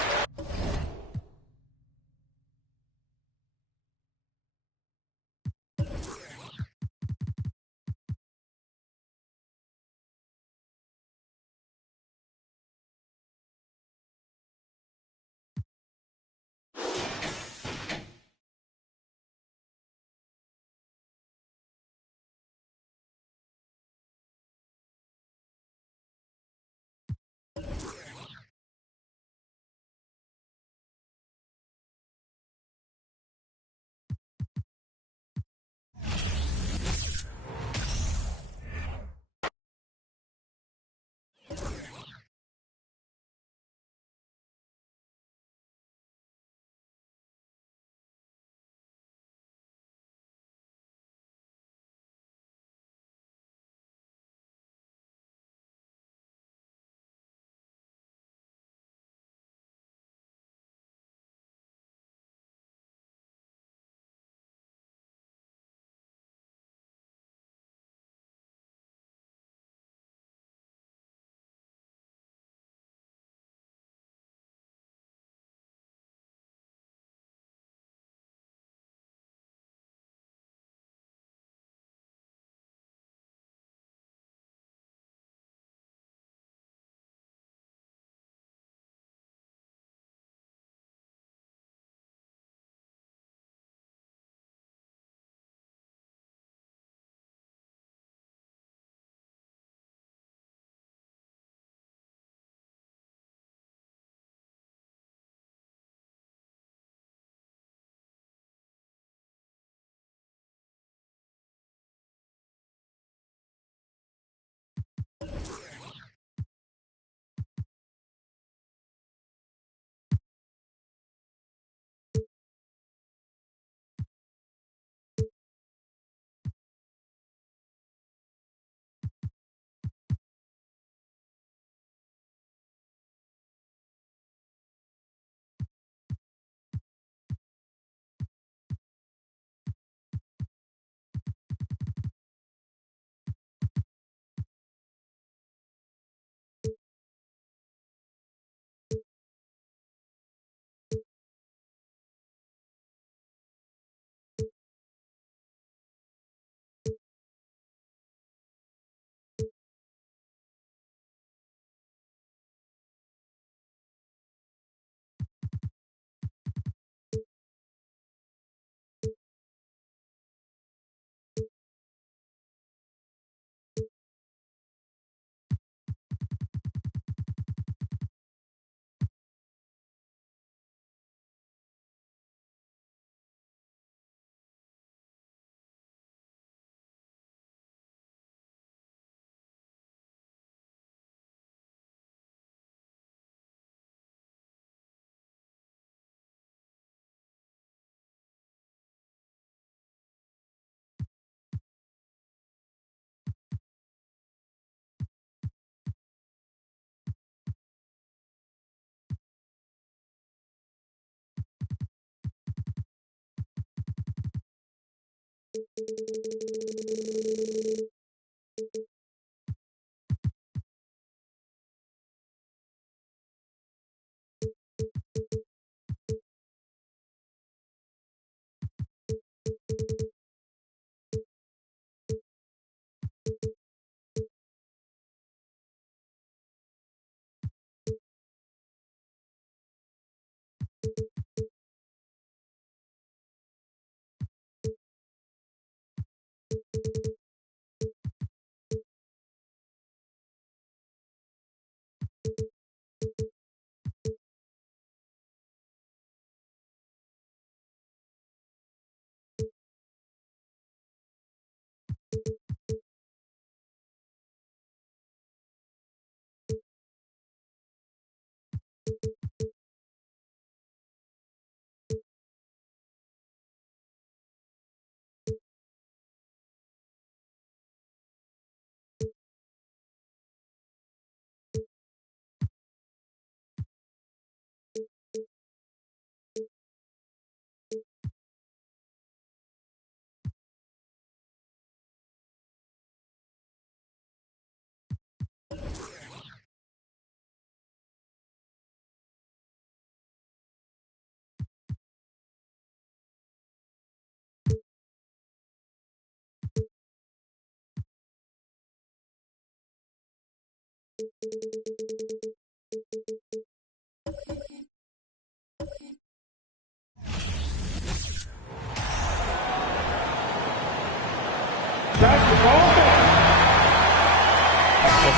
Well,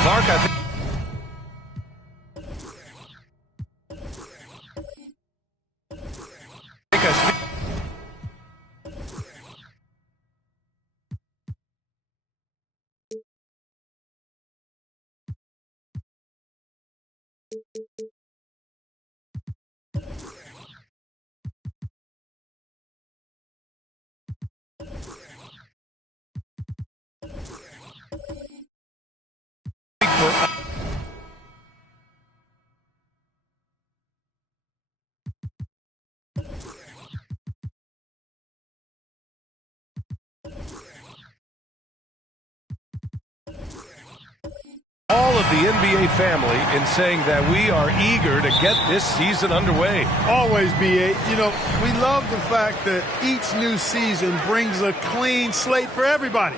Clark, I think. All of the NBA family in saying that we are eager to get this season underway. Always, BA. You know, we love the fact that each new season brings a clean slate for everybody.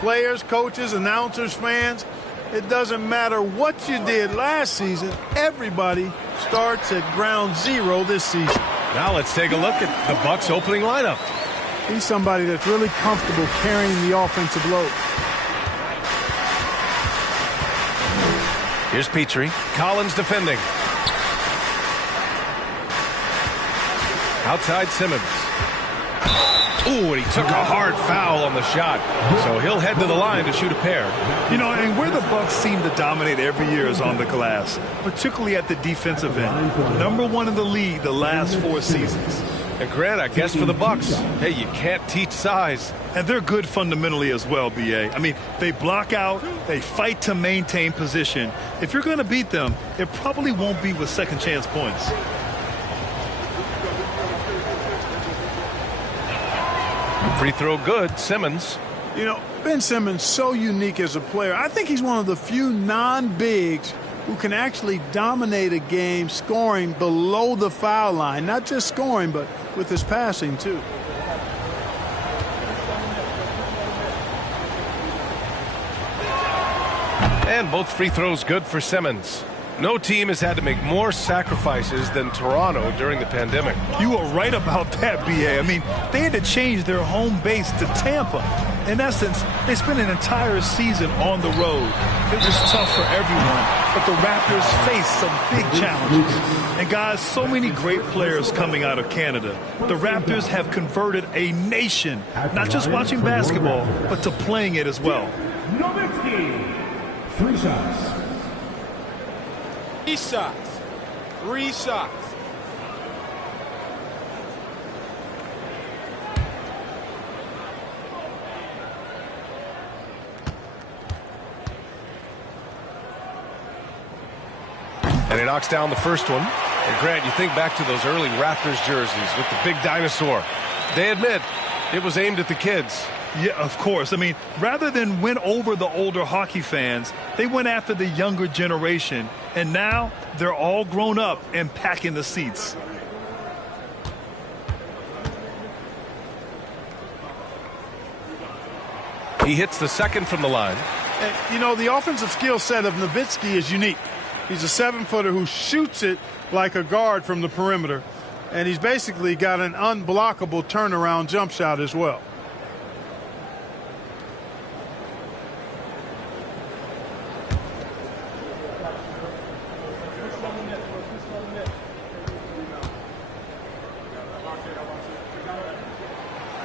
Players, coaches, announcers, fans. It doesn't matter what you did last season. Everybody starts at ground zero this season. Now let's take a look at the Bucks' opening lineup. He's somebody that's really comfortable carrying the offensive load. Here's Petrie. Collins defending. Outside Simmons. Ooh, and he took a hard foul on the shot. So he'll head to the line to shoot a pair. You know, and where the Bucks seem to dominate every year is on the glass, particularly at the defensive end. #1 in the league the last 4 seasons. And Grant, I guess for the Bucks, hey, you can't teach size. And they're good fundamentally as well, BA. I mean, they block out, they fight to maintain position. If you're going to beat them, it probably won't be with second chance points. Free throw good, Simmons. You know, Ben Simmons, so unique as a player. I think he's one of the few non-bigs who can actually dominate a game scoring below the foul line. Not just scoring, but with his passing, too. And both free throws good for Simmons. No team has had to make more sacrifices than Toronto during the pandemic. You are right about that, BA. I mean, they had to change their home base to Tampa. In essence, they spent an entire season on the road. It was tough for everyone, but the Raptors faced some big challenges. And guys, so many great players coming out of Canada. The Raptors have converted a nation, not just watching basketball, but to playing it as well. Nowitzki, 3 shots. 3 shots. 3 shots. And he knocks down the first one. And Grant, you think back to those early Raptors jerseys with the big dinosaur. They admit it was aimed at the kids. Yeah, of course. I mean, rather than win over the older hockey fans, they went after the younger generation. And now they're all grown up and packing the seats. He hits the second from the line. And, you know, the offensive skill set of Nowitzki is unique. He's a 7-footer who shoots it like a guard from the perimeter. And he's basically got an unblockable turnaround jump shot as well.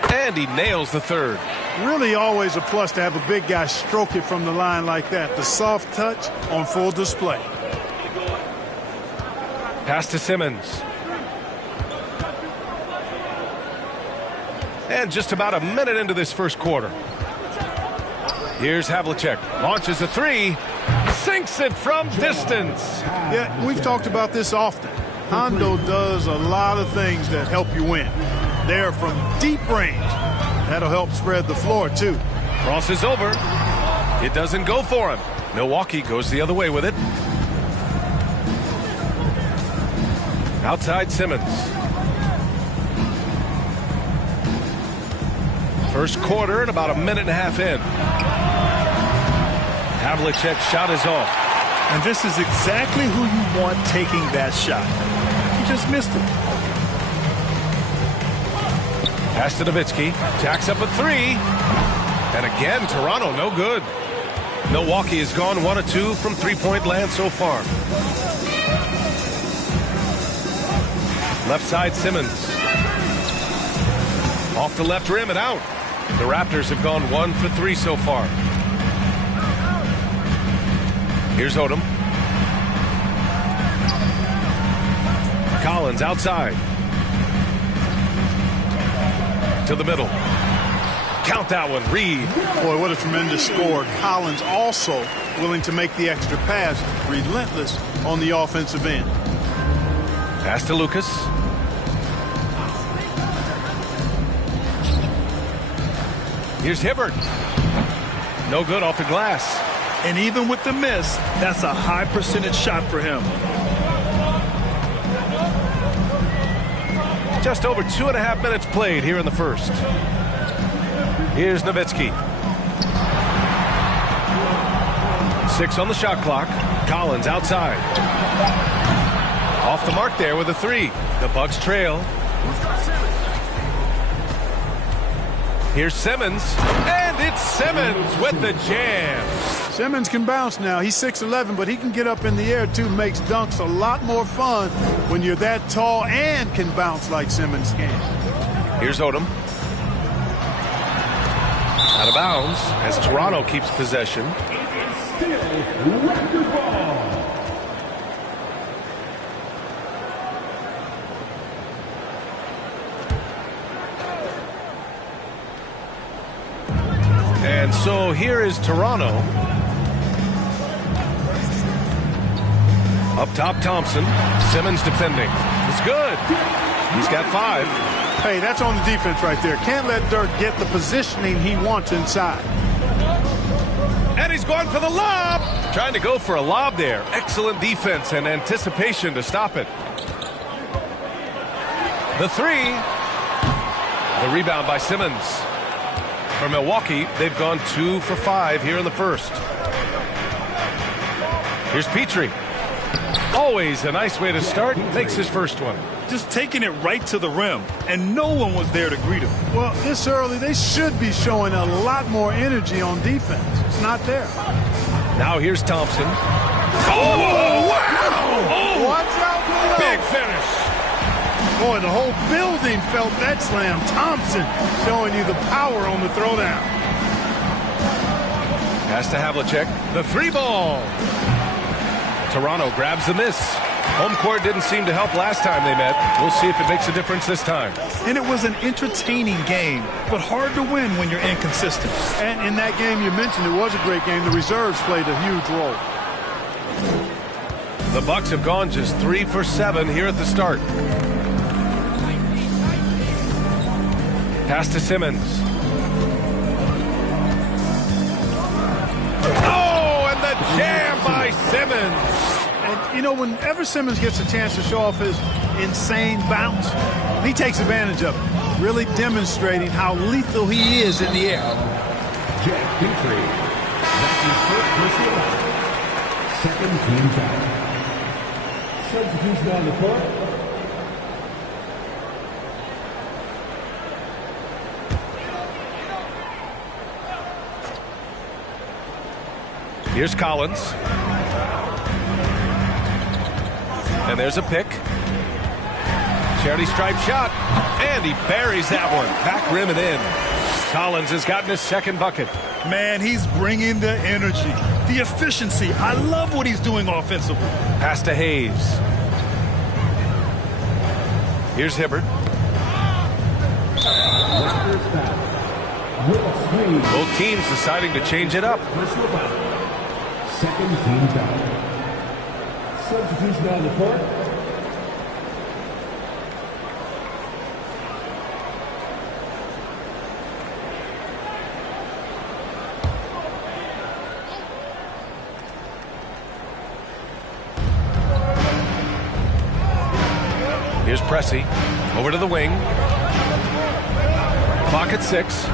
And he nails the third. Really always a plus to have a big guy stroke it from the line like that. The soft touch on full display. Pass to Simmons. And just about a minute into this first quarter. Here's Havlicek. Launches a 3. Sinks it from distance. Yeah, we've talked about this often. Hondo does a lot of things that help you win. They're from deep range. That'll help spread the floor, too. Crosses over. It doesn't go for him. Milwaukee goes the other way with it. Outside Simmons. First quarter and about a minute and a half in. Havlicek's shot is off. And this is exactly who you want taking that shot. He just missed it. Pass to Nowitzki. Jacks up a three. And again, Toronto, no good. Milwaukee has gone 1 of 2 from three-point land so far. Left side, Simmons. Off the left rim and out. The Raptors have gone 1 for 3 so far. Here's Odom. Collins outside. To the middle. Count that one, Reed. Boy, what a tremendous score. Collins also willing to make the extra pass. Relentless on the offensive end. Pass to Lucas. Here's Hibbert. No good off the glass. And even with the miss, that's a high percentage shot for him. Just over 2.5 minutes played here in the first. Here's Nowitzki. 6 on the shot clock. Collins outside. Off the mark there with a 3. The Bucks trail. Here's Simmons. And it's Simmons with the jam. Simmons can bounce now. He's 6'11", but he can get up in the air, too. Makes dunks a lot more fun when you're that tall and can bounce like Simmons can. Here's Odom. Out of bounds as Toronto keeps possession. And so here is Toronto. Up top, Thompson. Simmons defending. It's good. He's got 5. Hey, that's on the defense right there. Can't let Dirk get the positioning he wants inside. And he's going for the lob. Trying to go for a lob there. Excellent defense and anticipation to stop it. The 3. The rebound by Simmons. For Milwaukee, they've gone 2 for 5 here in the first. Here's Petrie. Always a nice way to start. Makes his first one. Just taking it right to the rim, and no one was there to greet him. Well, this early, they should be showing a lot more energy on defense. It's not there. Now here's Thompson. Oh, wow! Oh, watch out below. Big finish. Boy, the whole building felt that slam. Thompson showing you the power on the throwdown. Pass to Havlicek. The 3 ball. Toronto grabs the miss. Home court didn't seem to help last time they met. We'll see if it makes a difference this time. And it was an entertaining game, but hard to win when you're inconsistent. And in that game you mentioned, it was a great game. The reserves played a huge role. The Bucks have gone just 3 for 7 here at the start. Pass to Simmons. Oh, and the jam by Simmons. And, you know, whenever Simmons gets a chance to show off his insane bounce, he takes advantage of it, really demonstrating how lethal he is in the air. Jack Petrie. That's his first personal foul. Second team foul. Substitution on the court. Here's Collins. And there's a pick. Charity stripe shot. And he buries that one. Back rim and in. Collins has gotten his second bucket. Man, he's bringing the energy, the efficiency. I love what he's doing offensively. Pass to Hayes. Here's Hibbert. Both teams deciding to change it up. Second team foul. Substitution on the court. Here's Pressey. Over to the wing. Clock at 6.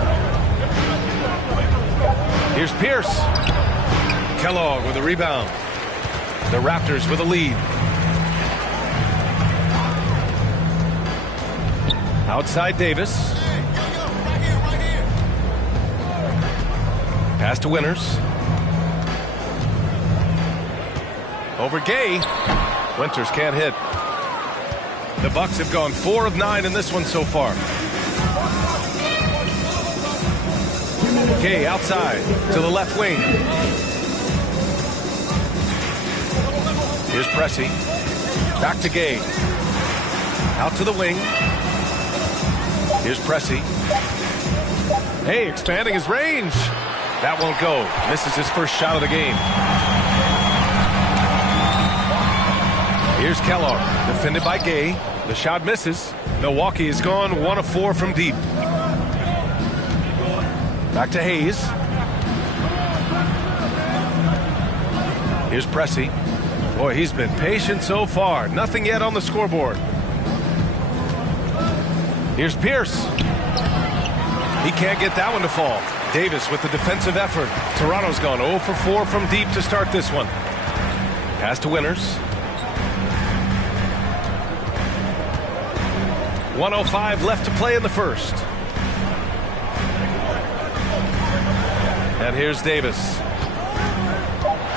Here's Pierce. Kellogg with a rebound. The Raptors with a lead. Outside Davis. Pass to Winters. Over Gay. Winters can't hit. The Bucks have gone 4 of 9 in this one so far. Gay outside to the left wing. Here's Pressey. Back to Gay. Out to the wing. Here's Pressey. Hey, expanding his range. That won't go. Misses his first shot of the game. Here's Kellogg. Defended by Gay. The shot misses. Milwaukee has gone 1 of 4 from deep. Back to Hayes. Here's Pressey. Boy, he's been patient so far. Nothing yet on the scoreboard. Here's Pierce. He can't get that one to fall. Davis with the defensive effort. Toronto's gone 0 for 4 from deep to start this one. Pass to Winters. 1:05 left to play in the first. And here's Davis.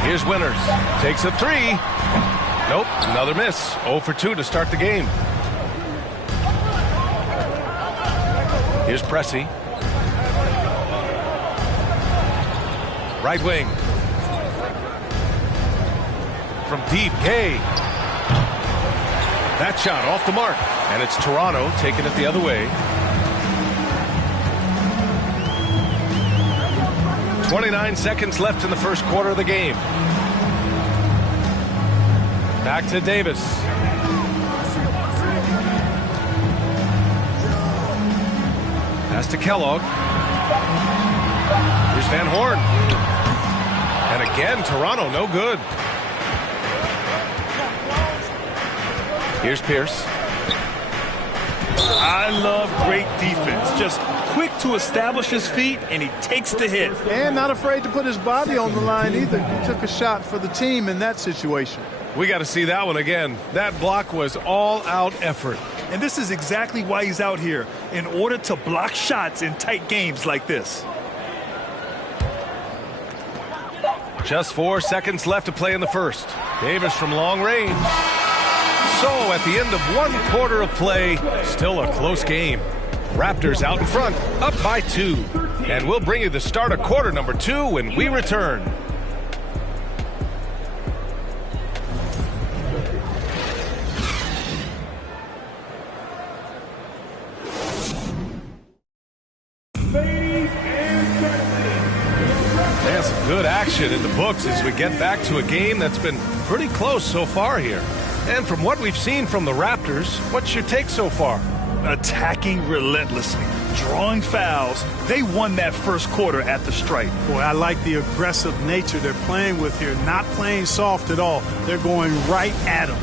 Here's Winters. Takes a 3. Nope, another miss. 0 for 2 to start the game. Here's Pressey. Right wing. From deep, Gay. That shot off the mark. And it's Toronto taking it the other way. 29 seconds left in the first quarter of the game. Back to Davis. Pass to Kellogg. Here's Van Horn. And again, Toronto no good. Here's Pierce. I love great defense. Just quick to establish his feet, and he takes the hit. And not afraid to put his body on the line either. He took a shot for the team in that situation. We got to see that one again. That block was all-out effort. And this is exactly why he's out here, in order to block shots in tight games like this. Just 4 seconds left to play in the first. Davis from long range. So at the end of 1 quarter of play, still a close game. Raptors out in front, up by 2. And we'll bring you the start of quarter number 2 when we return. And some good action in the books as we get back to a game that's been pretty close so far here. And from what we've seen from the Raptors, what's your take so far? Attacking relentlessly, drawing fouls. They won that first quarter at the stripe. Boy, I like the aggressive nature they're playing with here. Not playing soft at all. They're going right at them.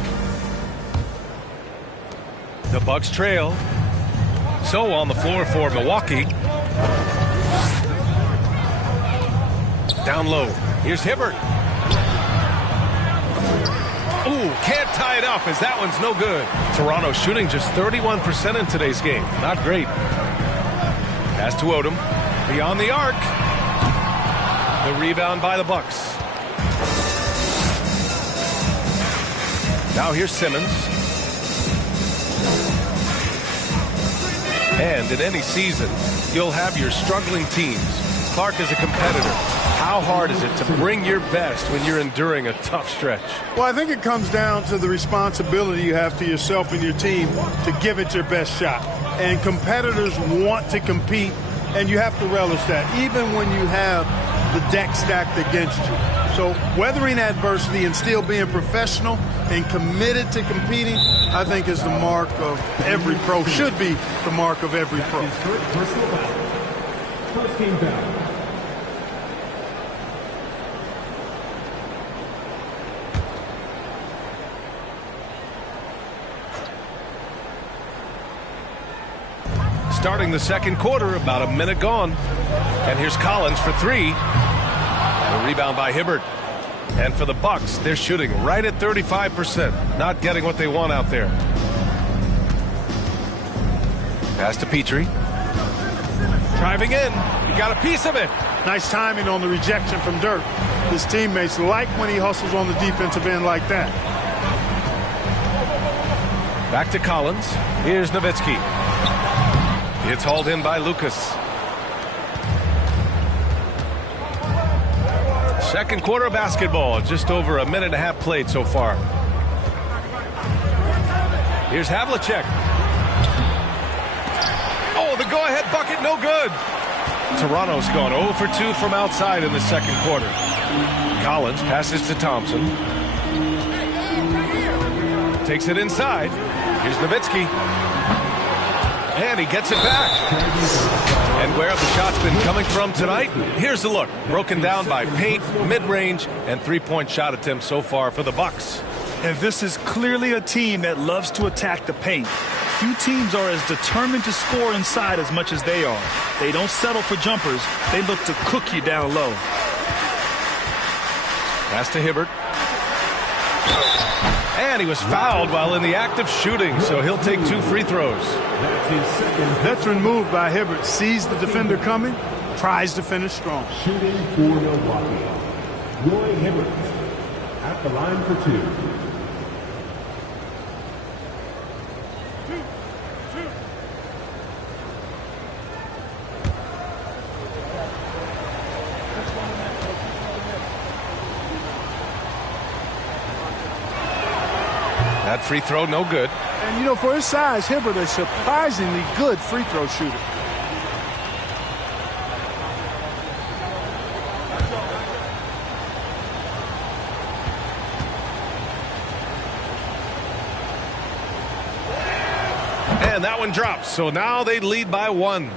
The Bucks trail. So on the floor for Milwaukee. Down low. Here's Hibbert. Ooh, can't tie it up as that one's no good. Toronto shooting just 31% in today's game. Not great. Pass to Odom. Beyond the arc. The rebound by the Bucks. Now here's Simmons. And in any season, you'll have your struggling teams. Clark is a competitor. How hard is it to bring your best when you're enduring a tough stretch? Well, I think it comes down to the responsibility you have to yourself and your team to give it your best shot. And competitors want to compete, and you have to relish that, even when you have the deck stacked against you. So weathering adversity and still being professional and committed to competing, I think is the mark of every pro, should be the mark of every pro. First game foul. Starting the second quarter, about a minute gone. And here's Collins for 3. The rebound by Hibbert. And for the Bucks, they're shooting right at 35%. Not getting what they want out there. Pass to Petrie. Driving in. He got a piece of it. Nice timing on the rejection from Dirk. His teammates like when he hustles on the defensive end like that. Back to Collins. Here's Nowitzki. It's hauled in by Lucas. Second quarter of basketball. Just over a minute and a half played so far. Here's Havlicek. Oh, the go-ahead bucket, no good. Toronto's gone 0 for 2 from outside in the second quarter. Collins passes to Thompson. Takes it inside. Here's Nowitzki. And he gets it back. And where have the shots been coming from tonight? Here's the look. Broken down by paint, mid-range, and three-point shot attempts so far for the Bucks. And this is clearly a team that loves to attack the paint. Few teams are as determined to score inside as much as they are. They don't settle for jumpers. They look to cook you down low. Pass to Hibbert. And he was fouled while in the act of shooting, so he'll take 2 free throws. Veteran move by Hibbert. Sees the defender coming, tries to finish strong. Shooting for Milwaukee, Roy Hibbert at the line for 2. That free throw, no good. And, you know, for his size, Hibbert is a surprisingly good free throw shooter. And that one drops, so now they lead by 1.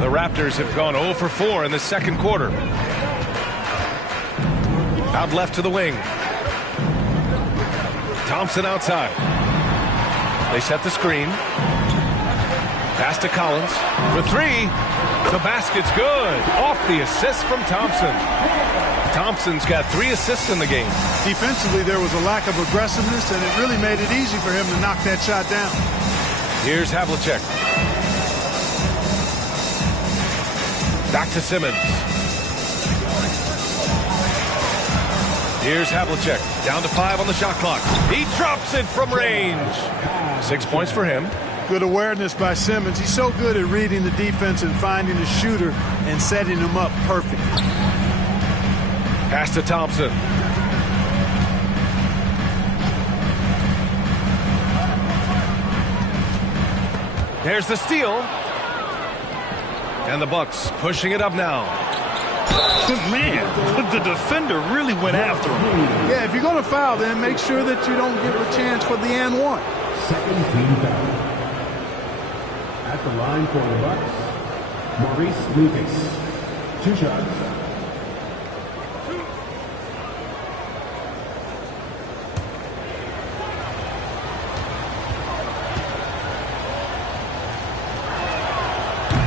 The Raptors have gone 0 for 4 in the second quarter. Out left to the wing. Thompson outside. They set the screen. Pass to Collins for 3. The basket's good. Off the assist from Thompson. Thompson's got 3 assists in the game. Defensively, there was a lack of aggressiveness, and it really made it easy for him to knock that shot down. Here's Havlicek. Back to Simmons. Here's Havlicek, down to 5 on the shot clock. He drops it from range. 6 points for him. Good awareness by Simmons. He's so good at reading the defense and finding the shooter and setting him up perfect. Pass to Thompson. There's the steal. And the Bucks pushing it up now. Man, the defender really went after him. Yeah, if you're going to foul, then make sure that you don't give a chance for the and 1. Second team foul. At the line for the Bucks, Maurice Lucas. 2 shots.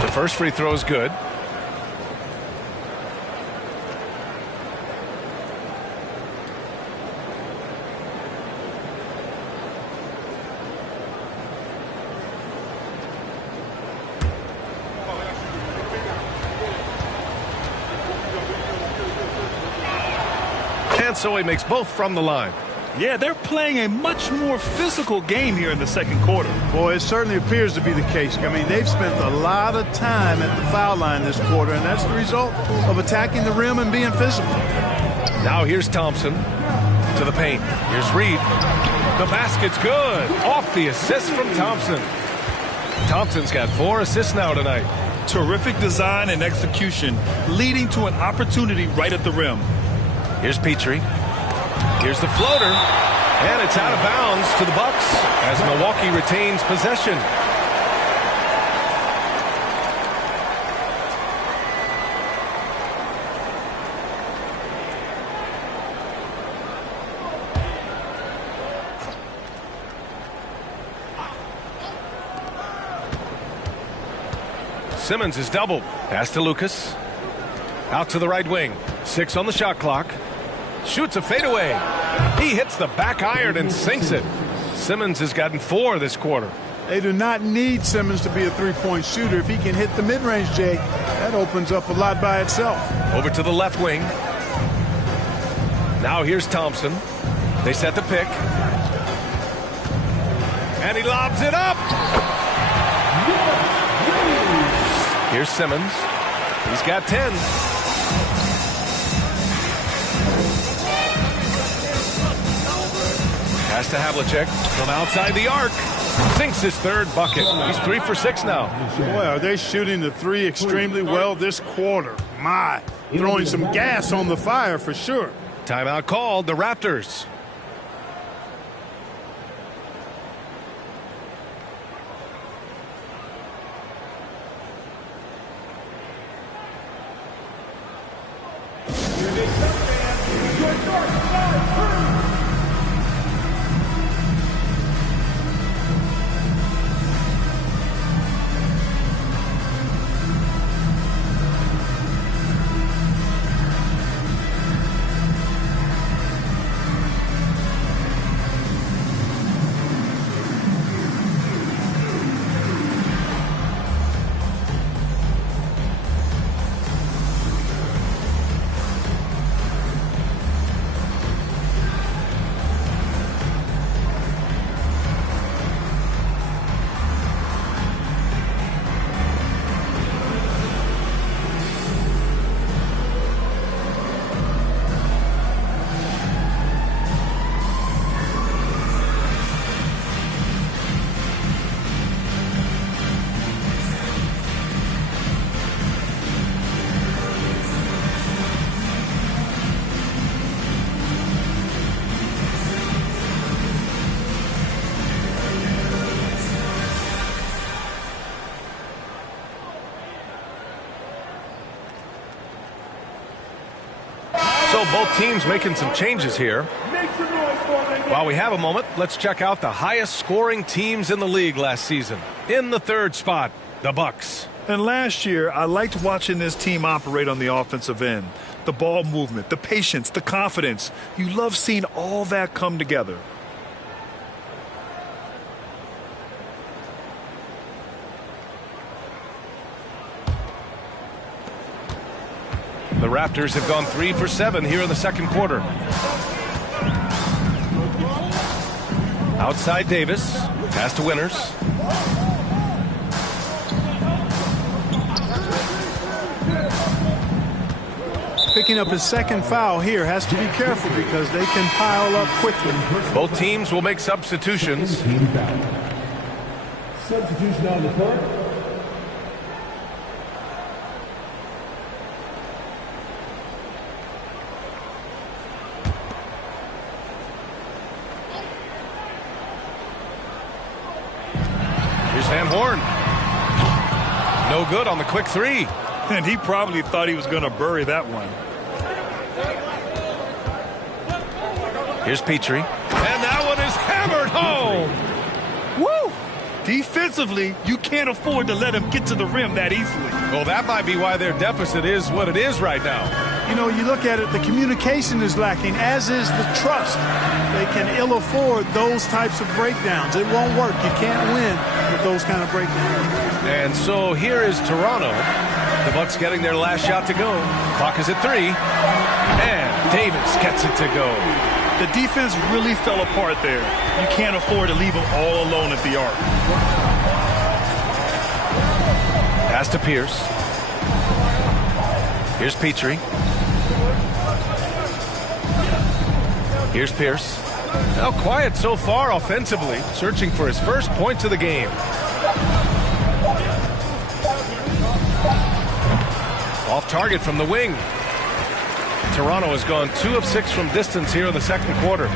The first free throw is good. And so he makes both from the line. Yeah, they're playing a much more physical game here in the second quarter. Boy, it certainly appears to be the case. I mean, they've spent a lot of time at the foul line this quarter, and that's the result of attacking the rim and being physical. Now here's Thompson to the paint. Here's Reed. The basket's good. Off the assist from Thompson. Thompson's got 4 assists now tonight. Terrific design and execution, leading to an opportunity right at the rim. Here's Petrie. Here's the floater. And it's out of bounds to the Bucks as Milwaukee retains possession. Simmons is doubled. Pass to Lucas. Out to the right wing. 6 on the shot clock. Shoots a fadeaway. He hits the back iron and sinks it. Simmons has gotten 4 this quarter. They do not need Simmons to be a three-point shooter. If he can hit the mid-range, Jay, that opens up a lot by itself. Over to the left wing. Now here's Thompson. They set the pick. And he lobs it up. Here's Simmons. He's got 10. Pass to Havlicek from outside the arc. Sinks his 3rd bucket. He's 3 for 6 now. Boy, are they shooting the 3 extremely well this quarter. My, throwing some gas on the fire for sure. Timeout called, the Raptors. So both teams making some changes here. While we have a moment, let's check out the highest scoring teams in the league last season. In the 3rd spot, the Bucks. And last year, I liked watching this team operate on the offensive end. The ball movement, the patience, the confidence. You love seeing all that come together. The Raptors have gone 3 for 7 here in the 2nd quarter. Outside Davis. Pass to Winters. Picking up his 2nd foul here. Has to be careful because they can pile up quickly. Both teams will make substitutions. Substitution on the court. Van Horn. No good on the quick 3. And he probably thought he was going to bury that one. Here's Petrie. And that one is hammered home. Woo! Defensively, you can't afford to let him get to the rim that easily. Well, that might be why their deficit is what it is right now. You know, you look at it, the communication is lacking, as is the trust. They can ill afford those types of breakdowns. It won't work. You can't win with those kind of breakdowns. And so here is Toronto. The Bucks getting their last shot to go. Clock is at 3. And Davis gets it to go. The defense really fell apart there. You can't afford to leave them all alone at the arc. Pass to Pierce. Here's Petrie. Here's Pierce. Now quiet so far offensively, searching for his first points of the game. Off target from the wing. Toronto has gone 2 of 6 from distance here in the 2nd quarter.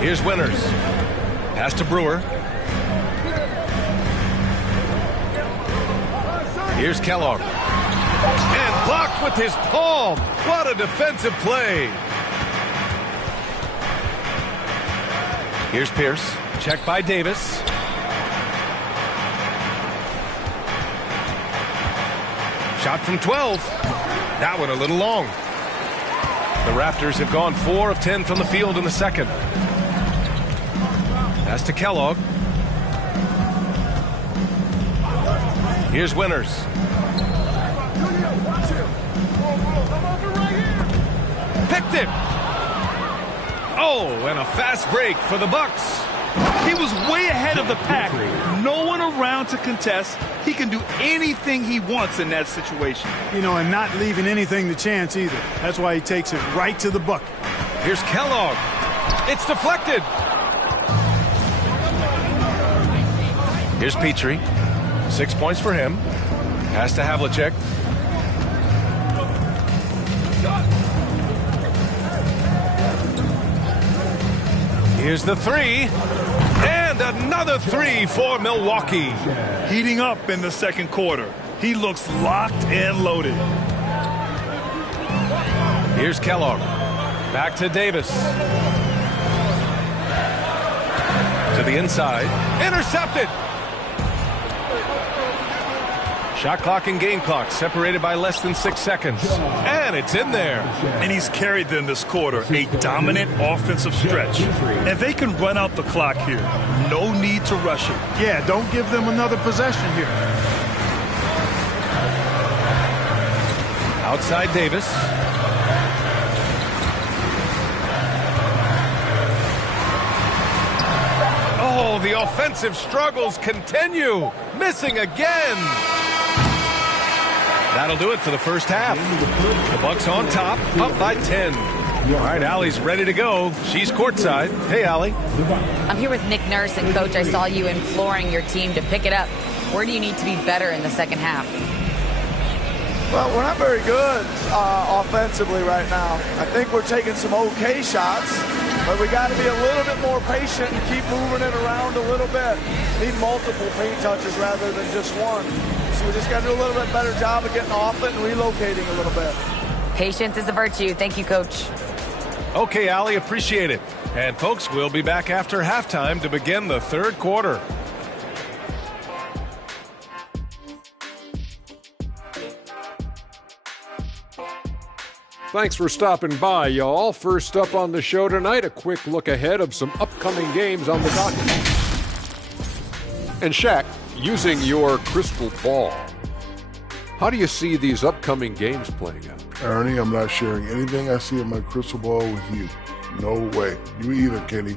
Here's Winters. Pass to Brewer. Here's Kellogg. And blocked with his palm. What a defensive play. Here's Pierce. Checked by Davis. Shot from 12. That one a little long. The Raptors have gone 4 of 10 from the field in the second. Pass to Kellogg. Here's Winters. Picked it. Oh, and a fast break for the Bucks. He was way ahead of the pack. No one around to contest. He can do anything he wants in that situation. You know, and not leaving anything to chance either. That's why he takes it right to the bucket. Here's Kellogg. It's deflected. Here's Petrie. 6 points for him. Pass to Havlicek. Here's the three. And another three for Milwaukee. Heating up in the second quarter. He looks locked and loaded. Here's Kellogg. Back to Davis. To the inside. Intercepted. Shot clock and game clock separated by less than 6 seconds. And it's in there. And he's carried them this quarter. A dominant offensive stretch. And they can run out the clock here. No need to rush it. Yeah, don't give them another possession here. Outside Davis. Oh, the offensive struggles continue. Missing again. That'll do it for the first half. The Bucks on top, up by 10. All right, Allie's ready to go. She's courtside. Hey, Allie. I'm here with Nick Nurse, and Coach, I saw you imploring your team to pick it up. Where do you need to be better in the second half? Well, we're not very good offensively right now. I think we're taking some okay shots, but we got to be a little bit more patient and keep moving it around a little bit. Need multiple paint touches rather than just one. So we just got to do a little bit better job of getting off it and relocating a little bit. Patience is a virtue. Thank you, Coach. Okay, Allie, appreciate it. And folks, we'll be back after halftime to begin the third quarter. Thanks for stopping by, y'all. First up on the show tonight, a quick look ahead of some upcoming games on the docket. And Shaq, using your crystal ball, how do you see these upcoming games playing out? Ernie, I'm not sharing anything I see in my crystal ball with you. No way. You either, Kenny.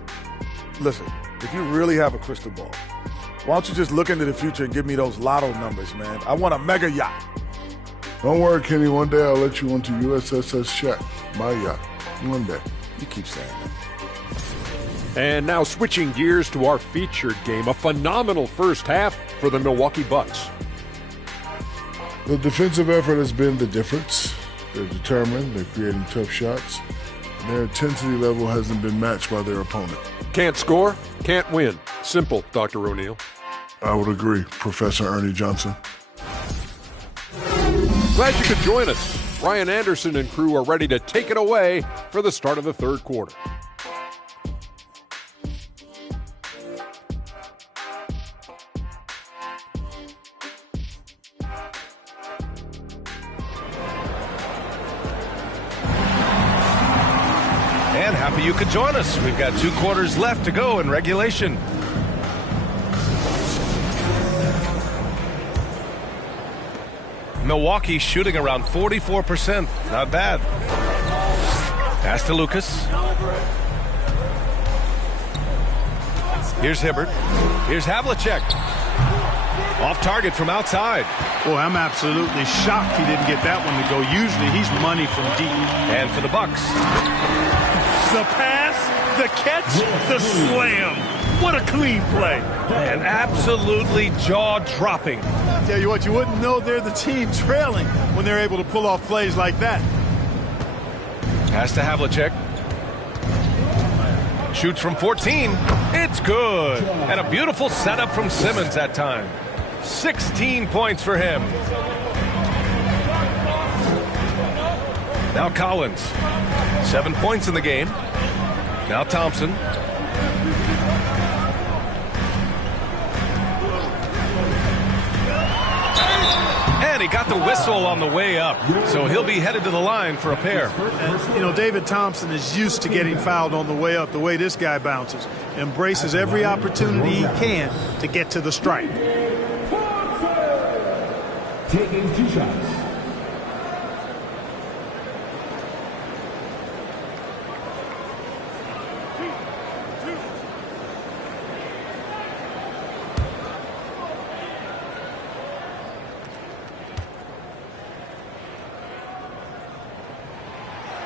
Listen, if you really have a crystal ball, why don't you just look into the future and give me those lotto numbers, man? I want a mega yacht. Don't worry, Kenny. One day I'll let you onto USSS Shaq, my yacht. One day. You keep saying that. And now switching gears to our featured game, a phenomenal first half for the Milwaukee Bucks. The defensive effort has been the difference. They're determined, they're creating tough shots, and their intensity level hasn't been matched by their opponent. Can't score, can't win. Simple, Dr. O'Neill. I would agree, Professor Ernie Johnson. Glad you could join us. Ryan Anderson and crew are ready to take it away for the start of the third quarter. And happy you could join us. We've got 2 quarters left to go in regulation. Milwaukee shooting around 44%. Not bad. Pass to Lucas. Here's Hibbert. Here's Havlicek. Off target from outside. Boy, I'm absolutely shocked he didn't get that one to go. Usually he's money from deep. And for the Bucks. The pass, the catch, the slam. What a clean play. And absolutely jaw-dropping. Tell you what, you wouldn't know they're the team trailing when they're able to pull off plays like that. Pass to Havlicek. Shoots from 14. It's good. And a beautiful setup from Simmons that time. 16 points for him. Now Collins. 7 points in the game. Now Thompson. And And he got the whistle on the way up, so he'll be headed to the line for a pair. And, you know, David Thompson is used to getting fouled on the way up, the way this guy bounces. Embraces every opportunity he can to get to the stripe. Taking 2 shots.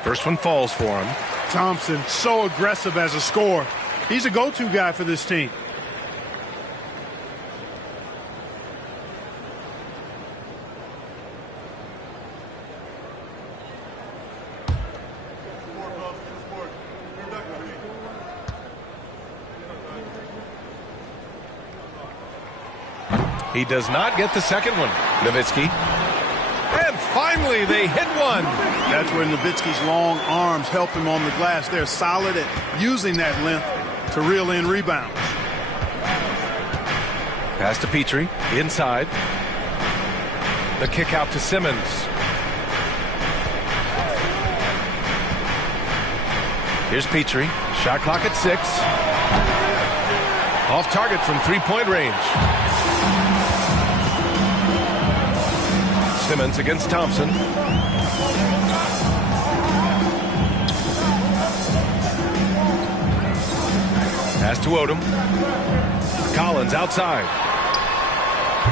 First one falls for him. Thompson, so aggressive as a scorer. He's a go-to guy for this team. He does not get the second one. Nowitzki. And finally, they hit one. That's where Nowitzki's long arms help him on the glass. They're solid at using that length to reel in rebounds. Pass to Petrie. Inside. The kick out to Simmons. Here's Petrie. Shot clock at 6. Off target from three-point range. Simmons against Thompson. Pass to Odom. Collins outside.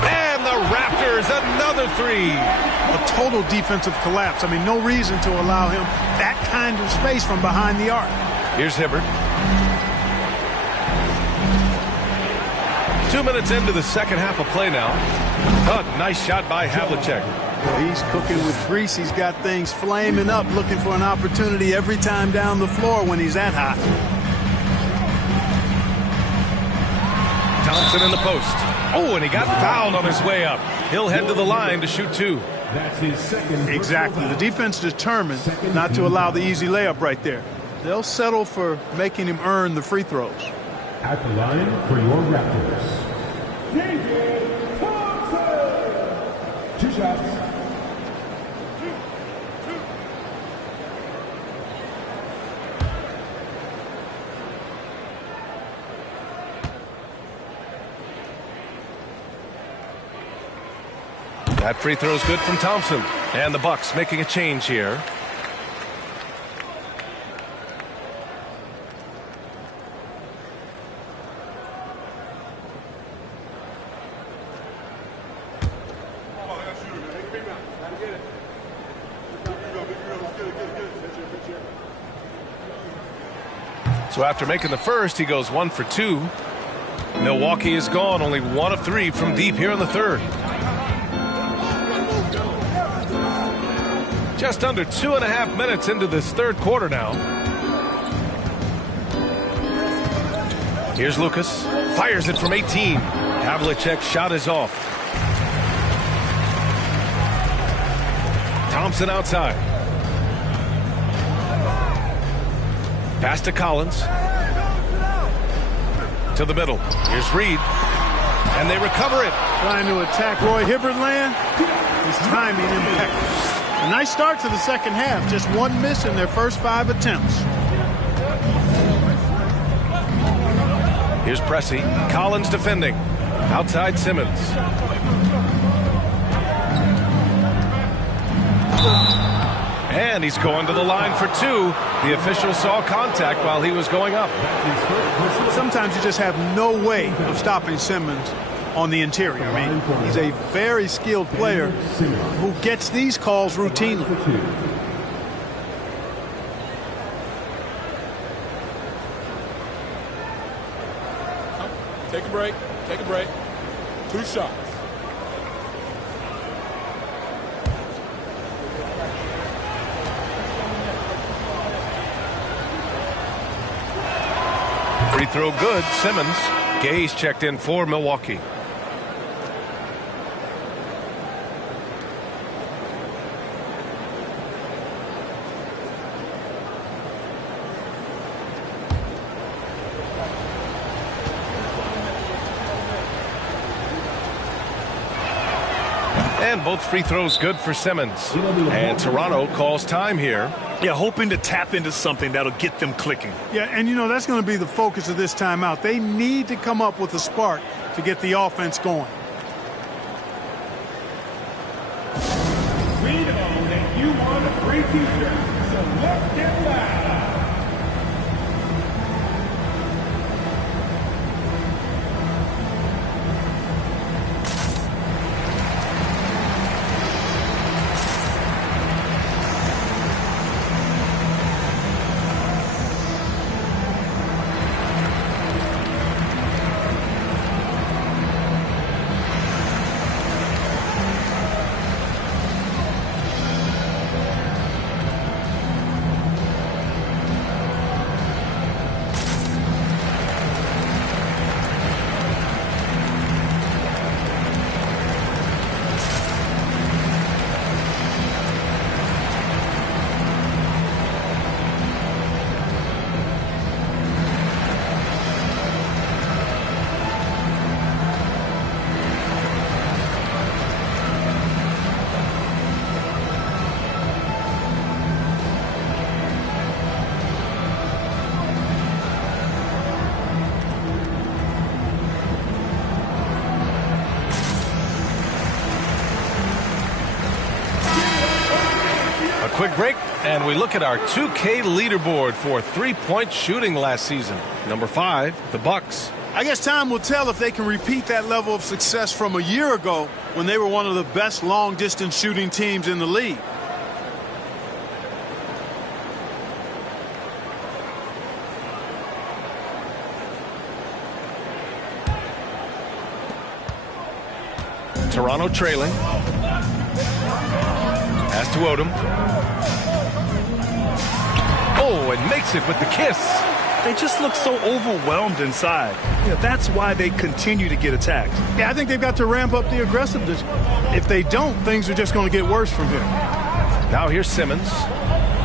And the Raptors, another 3. A total defensive collapse. I mean, no reason to allow him that kind of space from behind the arc. Here's Hibbert. 2 minutes into the second half of play now. Oh, nice shot by Havlicek. Well, he's cooking with grease. He's got things flaming up, looking for an opportunity every time down the floor when he's that hot. Thompson in the post. Oh, and he got fouled on his way up. He'll head to the line to shoot 2. That's his second. Exactly. The defense determined not to allow the easy layup right there. They'll settle for making him earn the free throws. At the line for your Raptors. David Thompson. 2 shots. That free throw is good from Thompson. And the Bucks making a change here. So after making the first, he goes 1 for 2. Milwaukee is gone, only 1 of 3 from deep here in the third. Just under 2.5 minutes into this third quarter now. Here's Lucas. Fires it from 18. Havlicek's shot is off. Thompson outside. Pass to Collins. To the middle. Here's Reed. And they recover it. Trying to attack Roy Hibbert land. His timing impeccable. A nice start to the second half. Just 1 miss in their first 5 attempts. Here's Pressey. Collins defending. Outside Simmons. And he's going to the line for 2. The official saw contact while he was going up. Sometimes you just have no way of stopping Simmons on the interior. I mean, he's a very skilled player who gets these calls routinely. Take a break. Take a break. 2 shots. Free throw good. Simmons. Gay's checked in for Milwaukee. And both free throws good for Simmons. And Toronto calls time here. Yeah, hoping to tap into something that'll get them clicking. Yeah, and that's going to be the focus of this timeout. They need to come up with a spark to get the offense going. We know that you want a free t-shirt, so let's get loud. Quick break, and we look at our 2K leaderboard for three-point shooting last season. Number 5, the Bucks. I guess time will tell if they can repeat that level of success from a year ago when they were one of the best long-distance shooting teams in the league. Toronto trailing. Pass to Odom. Oh, and makes it with the kiss. They just look so overwhelmed inside. Yeah, that's why they continue to get attacked. Yeah, I think they've got to ramp up the aggressiveness. If they don't, things are just going to get worse from here. Now here's Simmons.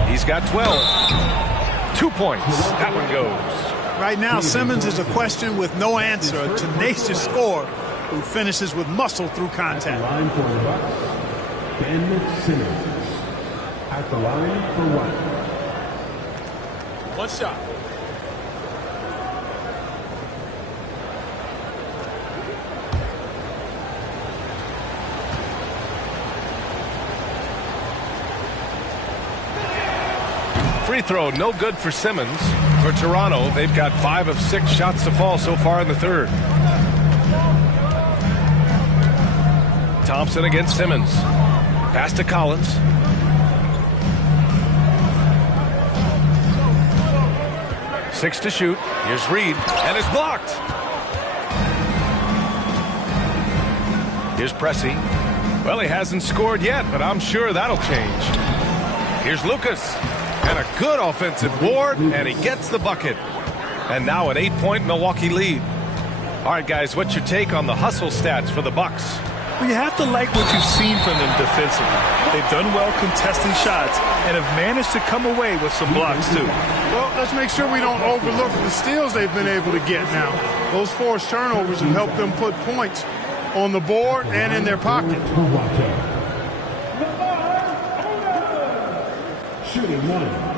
He's got 12. 2 points. That one goes. Right now, Simmons is a question with no answer. A tenacious scorer who finishes with muscle through contact. Line for the Bucks, Ben Simmons. At the line for one. One shot. Free throw, no good for Simmons. For Toronto, they've got 5 of 6 shots to fall so far in the third. Thompson against Simmons. Pass to Collins. Six to shoot. Here's Reed, and it's blocked. Here's Pressey. Well, he hasn't scored yet, but I'm sure that'll change. Here's Lucas, and a good offensive board, and he gets the bucket. And now an 8-point Milwaukee lead. All right, guys, what's your take on the hustle stats for the Bucks? Well, you have to like what you've seen from them defensively. They've done well contesting shots and have managed to come away with some blocks, too. Well, let's make sure we don't overlook the steals they've been able to get now. Those forced turnovers have helped them put points on the board and in their pocket. Shooting one.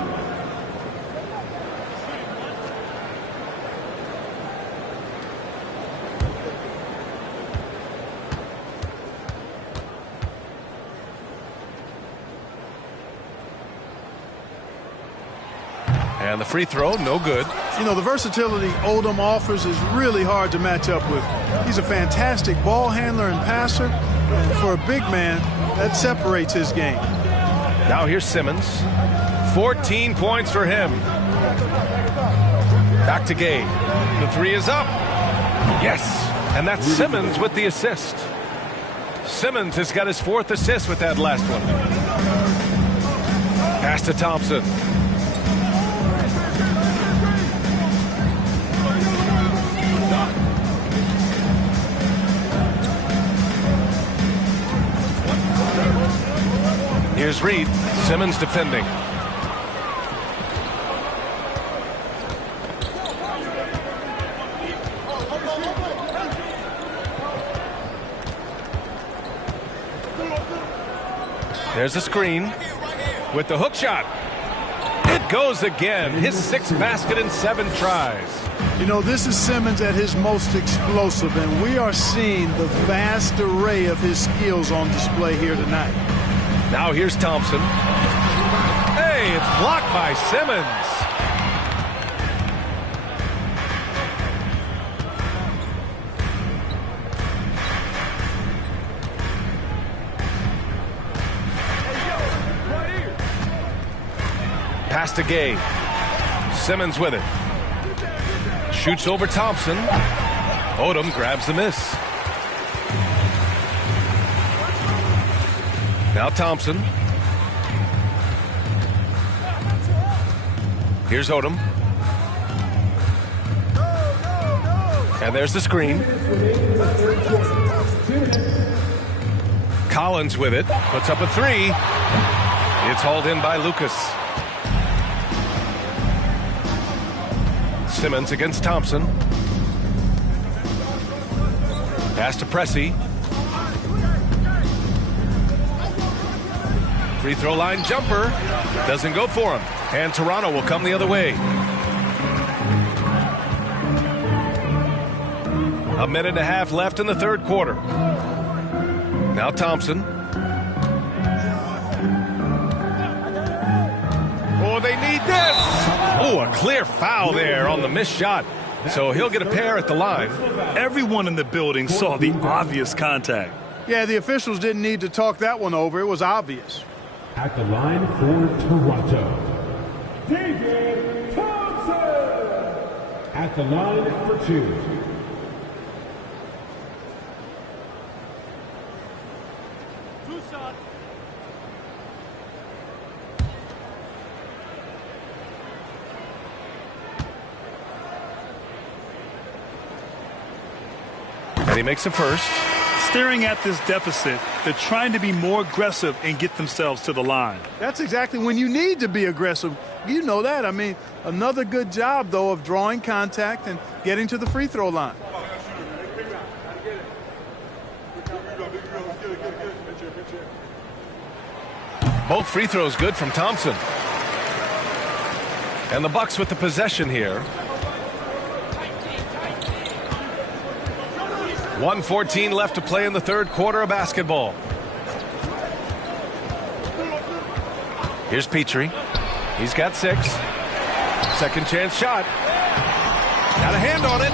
And the free throw, no good. You know, the versatility Odom offers is really hard to match up with. He's a fantastic ball handler and passer. And for a big man, that separates his game. Now here's Simmons. 14 points for him. Back to Gay. The three is up. Yes, and that's Simmons with the assist. Simmons has got his 4th assist with that last one. Pass to Thompson. Here's Reed. Simmons defending. There's a screen with the hook shot. It goes again. His 6th basket in 7 tries. You know, this is Simmons at his most explosive, and we are seeing the vast array of his skills on display here tonight. Now here's Thompson. Hey, it's blocked by Simmons. Pass to Gay. Simmons with it. Shoots over Thompson. Odom grabs the miss. Now Thompson. Here's Odom. And there's the screen. Collins with it. Puts up a 3. It's hauled in by Lucas. Simmons against Thompson. Pass to Pressey. Free throw line jumper. Doesn't go for him. And Toronto will come the other way. A minute and a half left in the 3rd quarter. Now Thompson. Oh, they need this. Oh, a clear foul there on the missed shot. So he'll get a pair at the line. Everyone in the building saw the obvious contact. Yeah, the officials didn't need to talk that one over. It was obvious. At the line for Toronto, David Thompson. At the line for 2. And he makes a first. Staring at this deficit, they're trying to be more aggressive and get themselves to the line. That's exactly when you need to be aggressive. You know that. I mean, another good job, though, of drawing contact and getting to the free throw line. Both free throws good from Thompson. And the Bucks with the possession here. 1:14 left to play in the 3rd quarter of basketball. Here's Petrie. He's got 6. Second chance shot. Got a hand on it.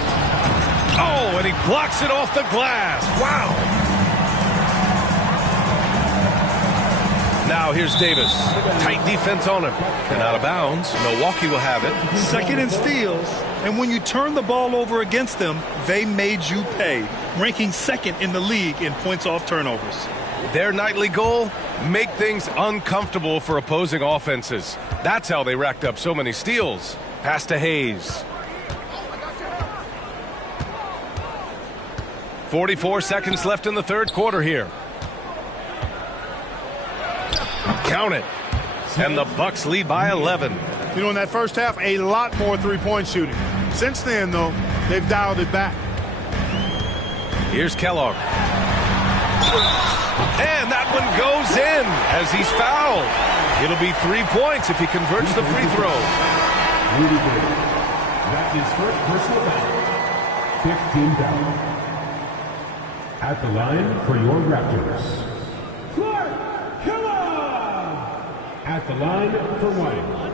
Oh, and he blocks it off the glass. Wow. Now here's Davis. Tight defense on him. And out of bounds. Milwaukee will have it. 2nd in steals. And when you turn the ball over against them, they made you pay. Ranking 2nd in the league in points off turnovers. Their nightly goal, make things uncomfortable for opposing offenses. That's how they racked up so many steals. Pass to Hayes. 44 seconds left in the 3rd quarter here. Count it. And the Bucks lead by 11. You know, in that first half, a lot more three-point shooting. Since then, though, they've dialed it back. Here's Kellogg. And that one goes in as he's fouled. It'll be 3 points if he converts the free throw. That's his first personal foul. 15th foul. At the line for your Raptors, at the line for 1.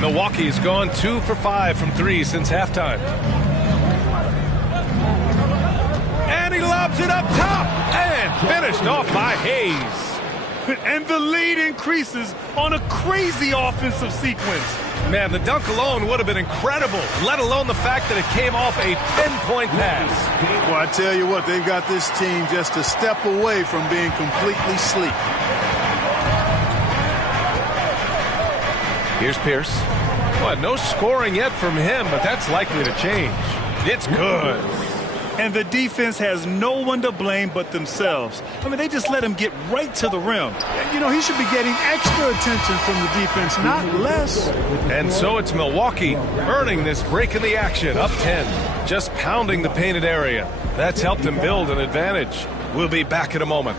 Milwaukee's gone 2 for 5 from 3 since halftime. And he lobs it up top and finished off by Hayes. And the lead increases on a crazy offensive sequence. Man, the dunk alone would have been incredible, let alone the fact that it came off a 10-point pass. Well, I tell you what, they've got this team just a step away from being completely sleep. Here's Pierce. Well, no scoring yet from him, but that's likely to change. It's good. And the defense has no one to blame but themselves. I mean, they just let him get right to the rim. You know, he should be getting extra attention from the defense, not less. And so it's Milwaukee earning this break in the action, up 10, just pounding the painted area. That's helped them build an advantage. We'll be back in a moment.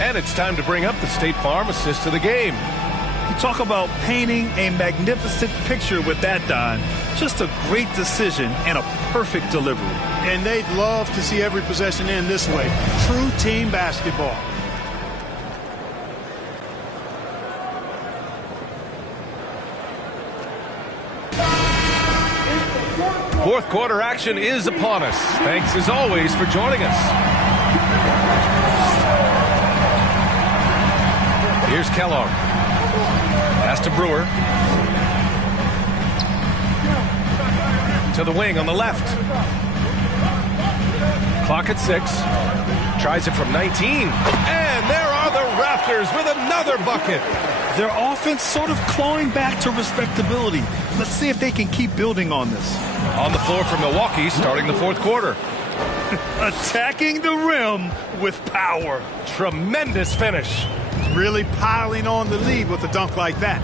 And it's time to bring up the State Farm assist of the game. You talk about painting a magnificent picture with that, Don. Just a great decision and a perfect delivery. And they'd love to see every possession end this way. True team basketball. Fourth quarter action is upon us. Thanks as always for joining us. Here's Kellogg. Pass to Brewer. To the wing on the left. Clock at 6. Tries it from 19. And there are the Raptors with another bucket. Their offense sort of clawing back to respectability. Let's see if they can keep building on this. On the floor for Milwaukee, starting the fourth quarter. Attacking the rim with power. Tremendous finish. Really piling on the lead with a dunk like that.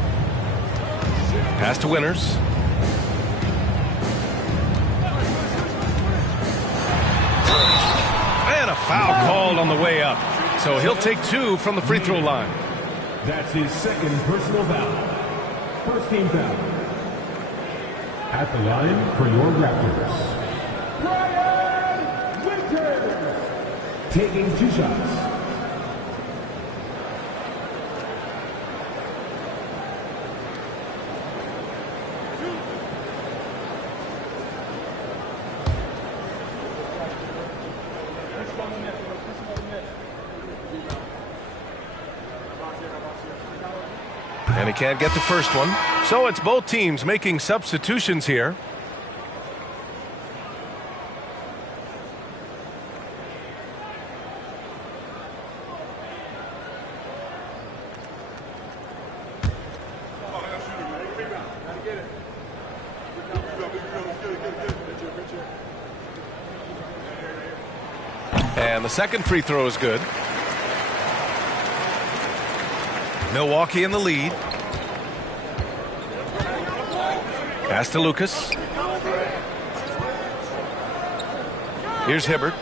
Pass to Winters. And a foul called on the way up. So he'll take 2 from the free throw line. That's his second personal foul. First team foul. At the line for your Raptors, Brian Winters. Taking 2 shots. And he can't get the first one. So it's both teams making substitutions here. And the second free throw is good. Milwaukee in the lead. Pass to Lucas. Here's Hibbert.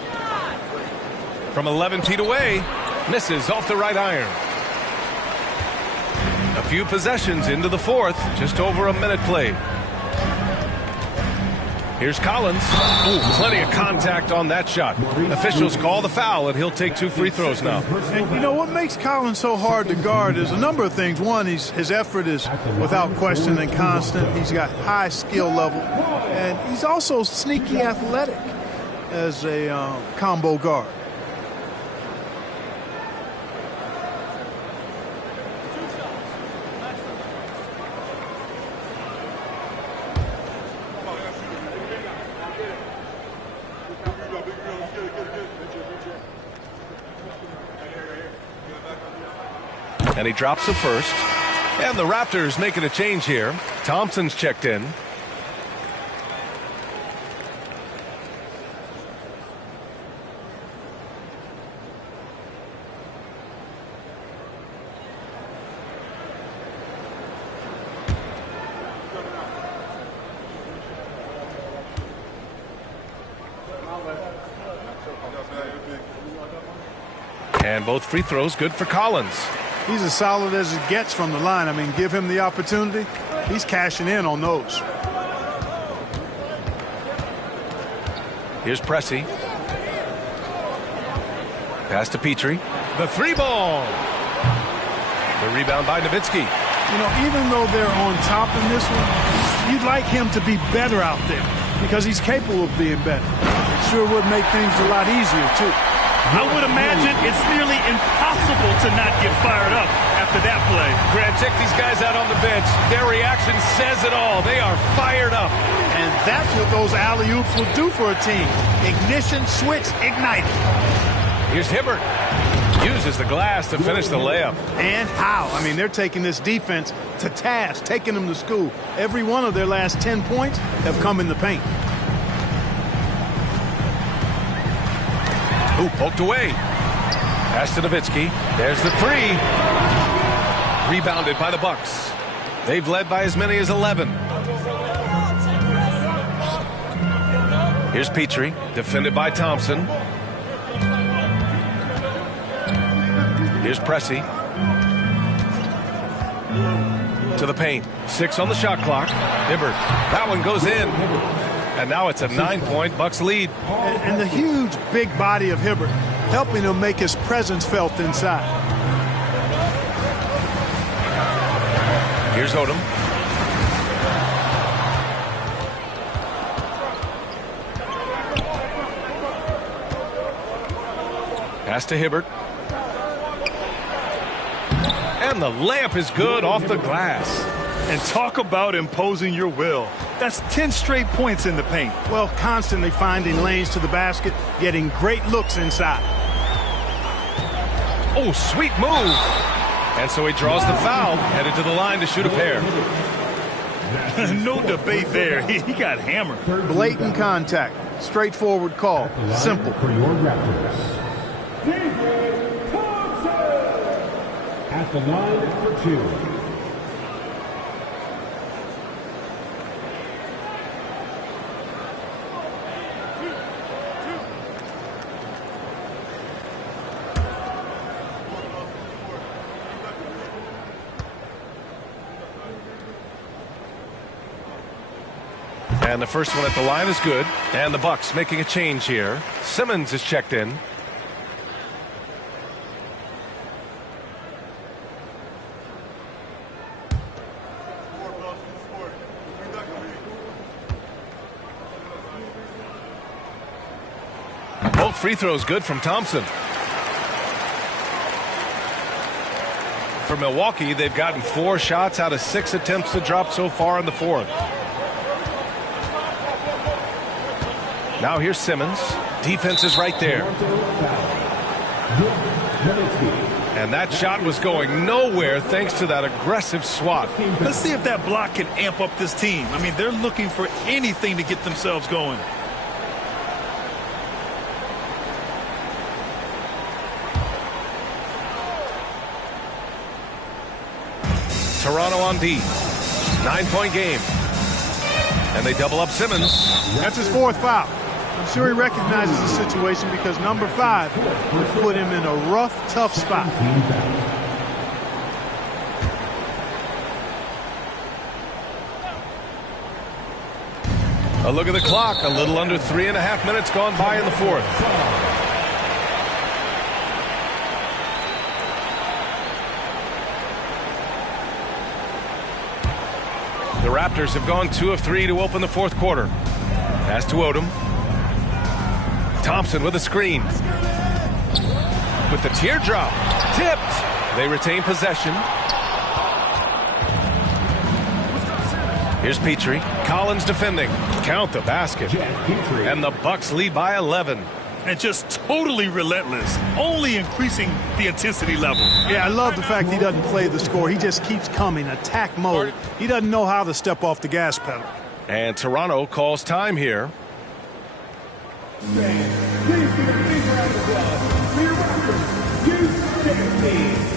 From 11 feet away. Misses off the right iron. A few possessions into the fourth. Just over a minute played. Here's Collins. Ooh, plenty of contact on that shot. Officials call the foul, and he'll take 2 free throws now. And you know what makes Collins so hard to guard is a number of things. One, his effort is without question and constant. He's got high skill level, and he's also sneaky athletic as a combo guard. And he drops the first. And the Raptors making a change here. Thompson's checked in. And both free throws good for Collins. He's as solid as it gets from the line. I mean, give him the opportunity. He's cashing in on those. Here's Pressey. Pass to Petrie. The 3-ball. The rebound by Nowitzki. You know, even though they're on top in this one, you'd like him to be better out there because he's capable of being better. It sure would make things a lot easier, too. I would imagine it's nearly impossible to not get fired up after that play. Grant, check these guys out on the bench. Their reaction says it all. They are fired up. And that's what those alley-oops will do for a team. Ignition, switch, ignite. Here's Hibbert. Uses the glass to finish the layup. And how? I mean, they're taking this defense to task, taking them to school. Every one of their last 10 points have come in the paint. Ooh, poked away. Pass to Nowitzki. There's the three. Rebounded by the Bucks. They've led by as many as 11. Here's Petrie, defended by Thompson. Here's Pressey. To the paint. 6 on the shot clock. Hibbert. That one goes in. And now it's a 9-point Bucks lead. And the huge big body of Hibbert helping him make his presence felt inside. Here's Odom. Pass to Hibbert. And the layup is good off the glass. And talk about imposing your will. That's 10 straight points in the paint. Well, constantly finding lanes to the basket, getting great looks inside. Oh, sweet move. And so he draws the foul, headed to the line to shoot a pair. No debate there. He got hammered. Blatant contact. Straightforward call. Simple. For your Raptors. At the line for 2. And the first one at the line is good. And the Bucks making a change here. Simmons is checked in. Both free throws good from Thompson. For Milwaukee, they've gotten 4 shots out of 6 attempts to drop so far in the fourth. Now here's Simmons. Defense is right there. And that shot was going nowhere thanks to that aggressive swat. Let's see if that block can amp up this team. I mean, they're looking for anything to get themselves going. Toronto on D. 9-point game. And they double up Simmons. That's his 4th foul. I'm sure he recognizes the situation because number 5 would put him in a rough, tough spot. A look at the clock. A little under 3.5 minutes gone by in the fourth. The Raptors have gone 2 of 3 to open the fourth quarter. Pass to Odom. Thompson with a screen. With the teardrop. Tipped. They retain possession. Here's Petrie. Collins defending. Count the basket. And the Bucks lead by 11. And just totally relentless. Only increasing the intensity level. Yeah, I love the fact he doesn't play the score. He just keeps coming. Attack mode. He doesn't know how to step off the gas pedal. And Toronto calls time here. Please give a big round of applause for your Raptors, U16.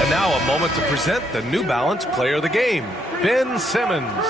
And now a moment to present the New Balance Player of the Game, Ben Simmons.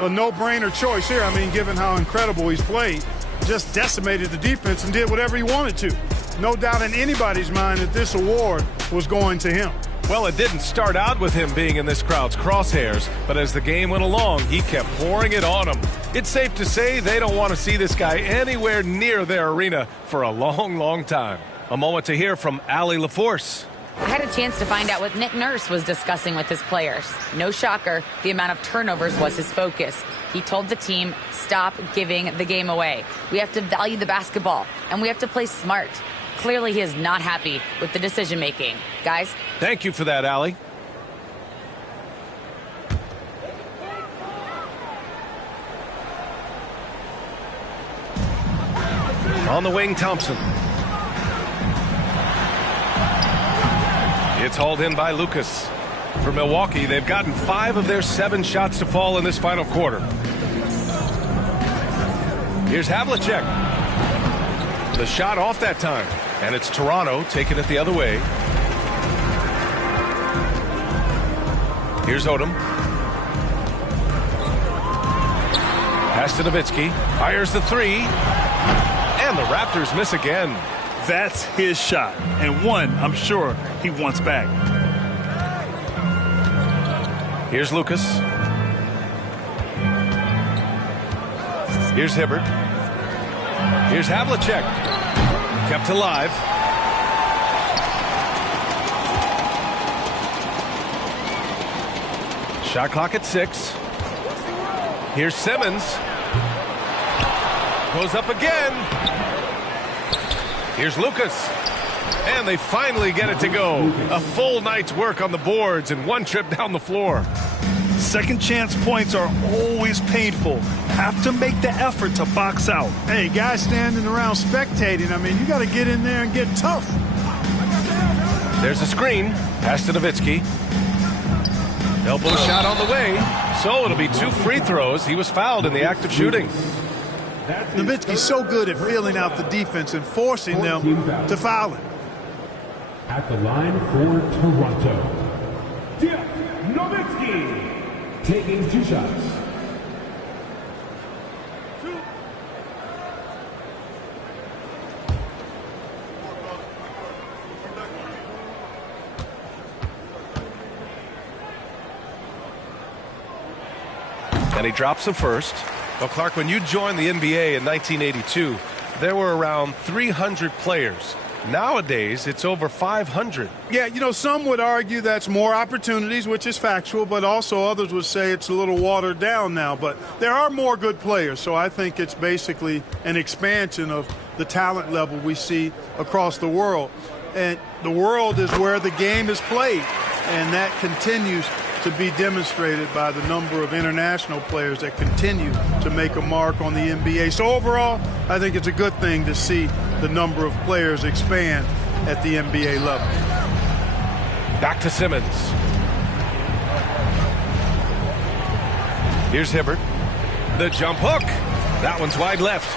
A no-brainer choice here. I mean, given how incredible he's played, just decimated the defense and did whatever he wanted to. No doubt in anybody's mind that this award was going to him. Well, it didn't start out with him being in this crowd's crosshairs, but as the game went along, he kept pouring it on them. It's safe to say they don't want to see this guy anywhere near their arena for a long, long time. A moment to hear from Allie LaForce. I had a chance to find out what Nick Nurse was discussing with his players. No shocker, the amount of turnovers was his focus. He told the team, stop giving the game away. We have to value the basketball, and we have to play smart. Clearly, he is not happy with the decision-making. Guys? Thank you for that, Allie. On the wing, Thompson. It's hauled in by Lucas. For Milwaukee, they've gotten 5 of their 7 shots to fall in this final quarter. Here's Havlicek. The shot off that time. And it's Toronto taking it the other way. Here's Odom. Pass to Nowitzki. Fires the 3. And the Raptors miss again. That's his shot, and one I'm sure he wants back. Here's Lucas. Here's Hibbert. Here's Havlicek. Kept alive. Shot clock at 6. Here's Simmons. Goes up again. Here's Lucas. And they finally get it to go. A full night's work on the boards and one trip down the floor. Second chance points are always painful. Have to make the effort to box out. Hey, guys standing around spectating, I mean, you got to get in there and get tough. There's a screen. Pass to Nowitzki. Elbow shot on the way. So it'll be 2 free throws. He was fouled in the act of shooting. Nowitzki's so good at feeling out the defense and forcing them to foul him. At the line for Toronto, Nowitzki taking 2 shots. And he drops the first. Well, Clark, when you joined the NBA in 1982, there were around 300 players. Nowadays, it's over 500. Yeah, you know, some would argue that's more opportunities, which is factual, but also others would say it's a little watered down now. But there are more good players, so I think it's basically an expansion of the talent level we see across the world. And the world is where the game is played, and that continues to be demonstrated by the number of international players that continue to make a mark on the NBA. So overall, I think it's a good thing to see the number of players expand at the NBA level. Back to Simmons. Here's Hibbert. The jump hook. That one's wide left.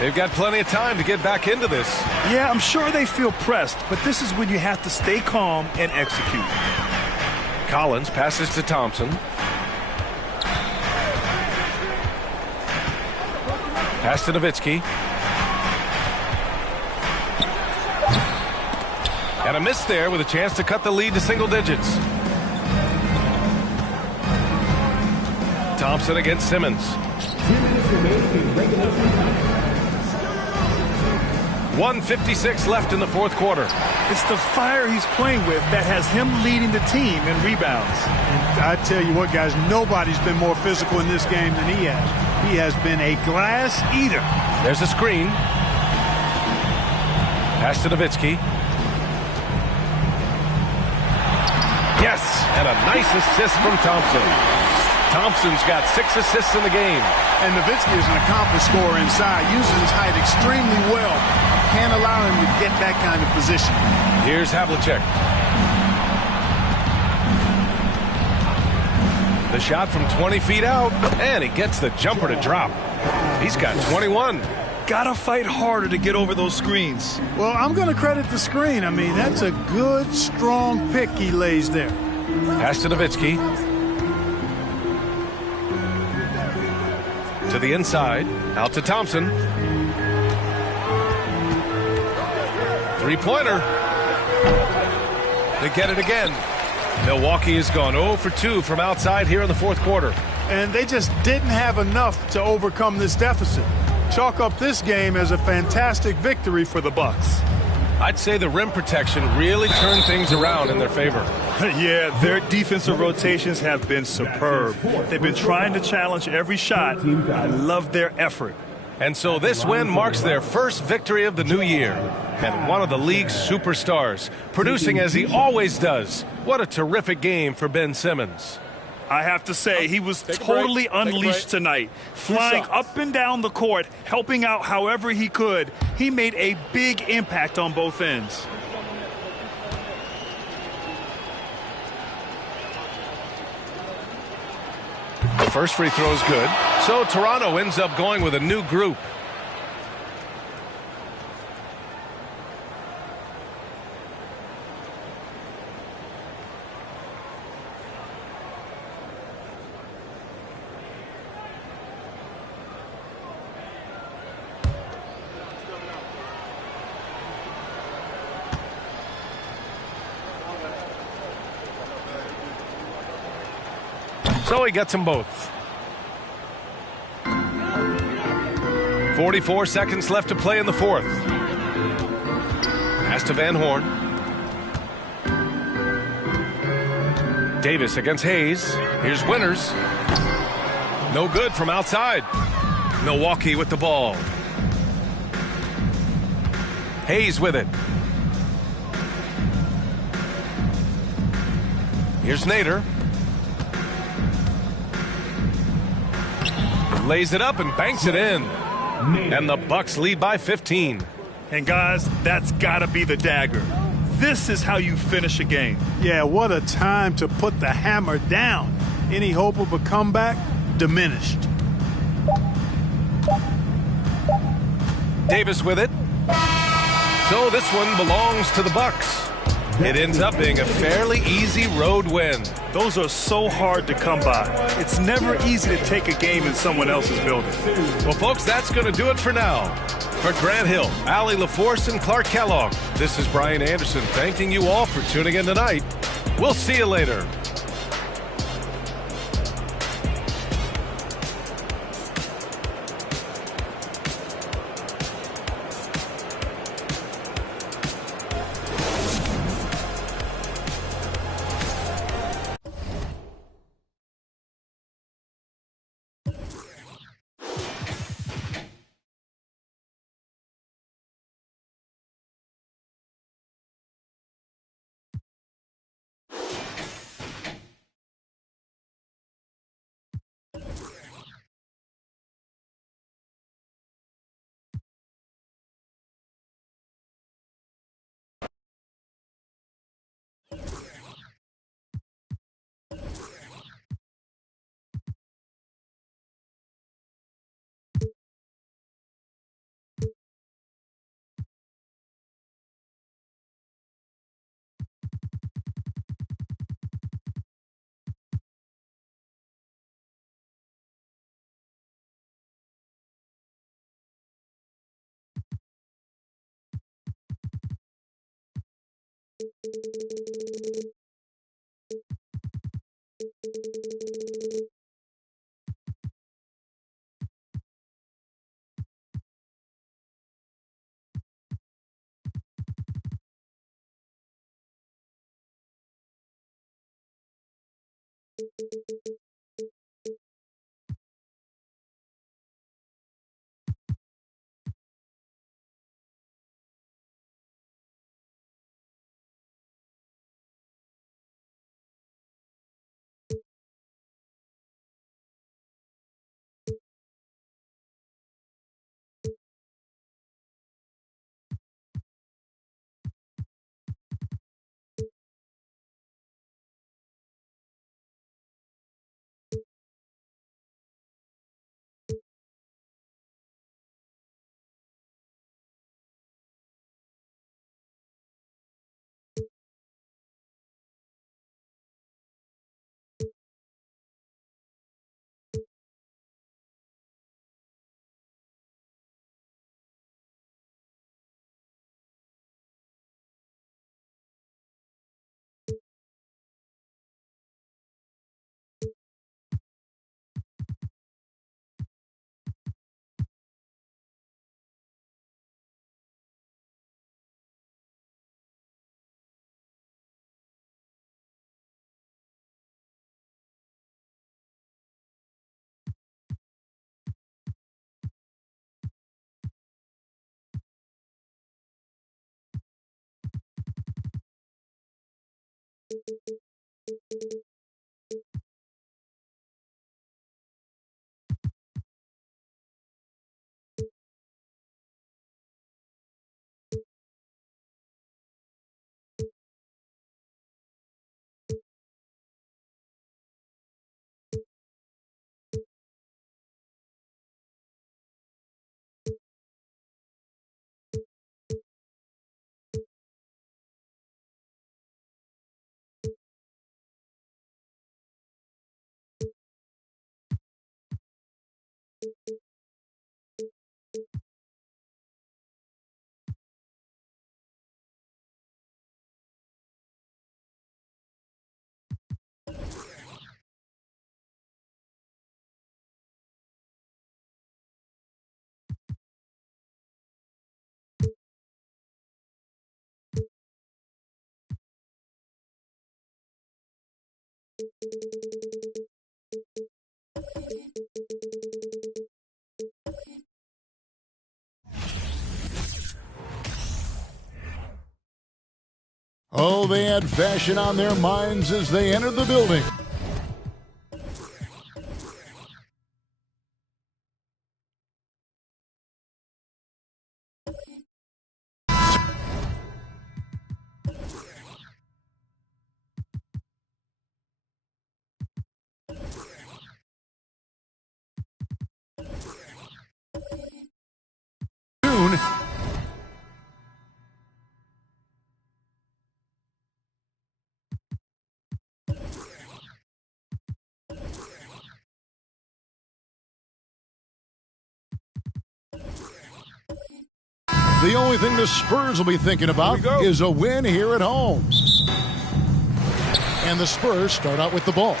They've got plenty of time to get back into this. Yeah, I'm sure they feel pressed, but this is when you have to stay calm and execute. Collins passes to Thompson. Pass to Nowitzki. And a miss there with a chance to cut the lead to single digits. Thompson against Simmons. 1:56 left in the fourth quarter. It's the fire he's playing with that has him leading the team in rebounds. And I tell you what, guys, nobody's been more physical in this game than he has. He has been a glass eater. There's a screen. Pass to Nowitzki. Yes, and a nice assist from Thompson. Thompson's got 6 assists in the game. And Nowitzki is an accomplished scorer inside, uses his height extremely well. Can't allow him to get that kind of position. Here's Havlicek. The The shot from 20 feet out, and he gets the jumper to drop. He's got 21. Gotta fight harder to get over those screens. Well, I'm going to credit the screen. I mean, that's a good, strong pick he lays there. Pass to Nowitzki. To the inside. Out to Thompson. Three-pointer. They get it again. Milwaukee has gone 0 for 2 from outside here in the fourth quarter. And they just didn't have enough to overcome this deficit. Chalk up this game as a fantastic victory for the Bucks. I'd say the rim protection really turned things around in their favor. Yeah, their defensive rotations have been superb. They've been trying to challenge every shot. I love their effort. And so this win marks their first victory of the new year. And one of the league's superstars, producing as he always does. What a terrific game for Ben Simmons. I have to say, he was totally unleashed tonight, flying up and down the court, helping out however he could. He made a big impact on both ends. The first free throw is good, so Toronto ends up going with a new group. So he gets them both. 44 seconds left to play in the fourth. Pass to Van Horn. Davis against Hayes. Here's Winters. No good from outside. Milwaukee with the ball. Hayes with it. Here's Nader. Lays it up and banks it in. And the Bucks lead by 15. And guys, that's got to be the dagger. This is how you finish a game. Yeah, what a time to put the hammer down. Any hope of a comeback? Diminished. Davis with it. So this one belongs to the Bucks. It ends up being a fairly easy road win. Those are so hard to come by. It's never easy to take a game in someone else's building. Well, folks, that's going to do it for now. For Grant Hill, Allie LaForce, and Clark Kellogg, this is Brian Anderson thanking you all for tuning in tonight. We'll see you later. Oh, they had fashion on their minds as they entered the building. Soon. The only thing the Spurs will be thinking about is a win here at home. And the Spurs start out with the ball.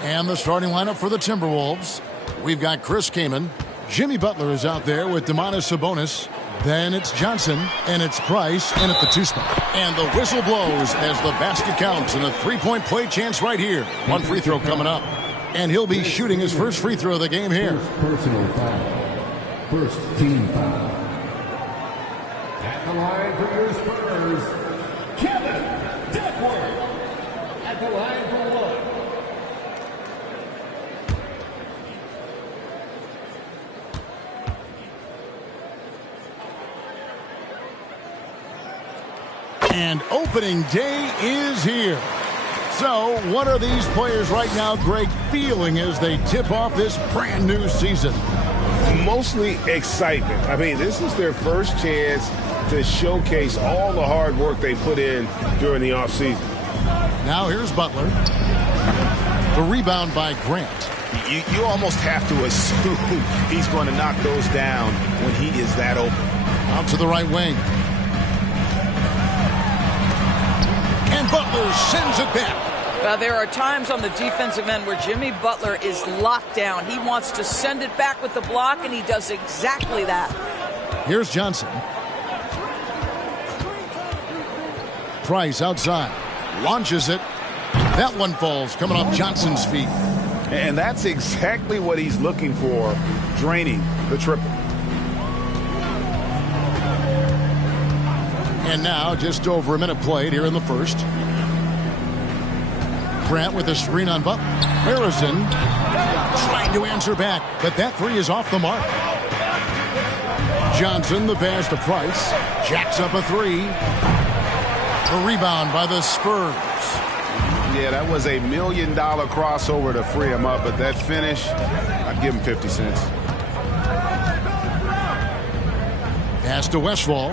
And the starting lineup for the Timberwolves. We've got Chris Kaman. Jimmy Butler is out there with Domantas Sabonis. Then it's Johnson, and it's Price, and at the 2 spot. And the whistle blows as the basket counts, and a three-point play chance right here. One free throw coming up. And he'll be shooting his first free throw of the game here. Personal foul. First team foul. At the line for your Spurs, Kevin Duckworth. At the line for one. And opening day is here. So what are these players right now, Greg, feeling as they tip off this brand new season? Mostly excitement. I mean, this is their first chance to showcase all the hard work they put in during the offseason. Now here's Butler. The rebound by Grant. You almost have to assume he's going to knock those down when he is that open. Out to the right wing. And Butler sends it back. There are times on the defensive end where Jimmy Butler is locked down. He wants to send it back with the block, and he does exactly that. Here's Johnson. Price outside. Launches it. That one falls, coming off Johnson's feet. And that's exactly what he's looking for, draining the triple. And now, just over a minute played here in the first. Grant with a screen on Butler. Harrison trying to answer back, but that three is off the mark. Johnson, the pass to Price. Jacks up a three. A rebound by the Spurs. Yeah, that was $1 million crossover to free him up, but that finish, I'd give him 50 cents. Pass to Westfall.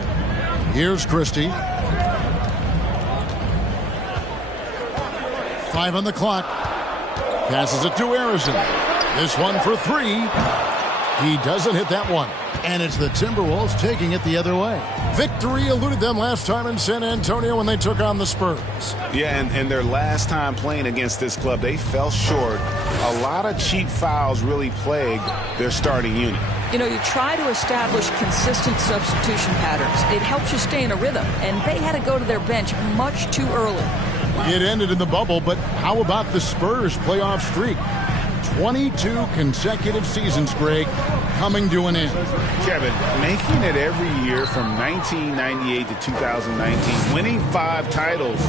Here's Christie. 5 on the clock. Passes it to Harrison. This one for three. He doesn't hit that one. And it's the Timberwolves taking it the other way. Victory eluded them last time in San Antonio when they took on the Spurs. Yeah, and their last time playing against this club, they fell short. A lot of cheap fouls really plagued their starting unit. You know, you try to establish consistent substitution patterns. It helps you stay in a rhythm, and they had to go to their bench much too early. It ended in the bubble, but how about the Spurs playoff streak? 22 consecutive seasons, Greg, coming to an end. Kevin, making it every year from 1998 to 2019, winning 5 titles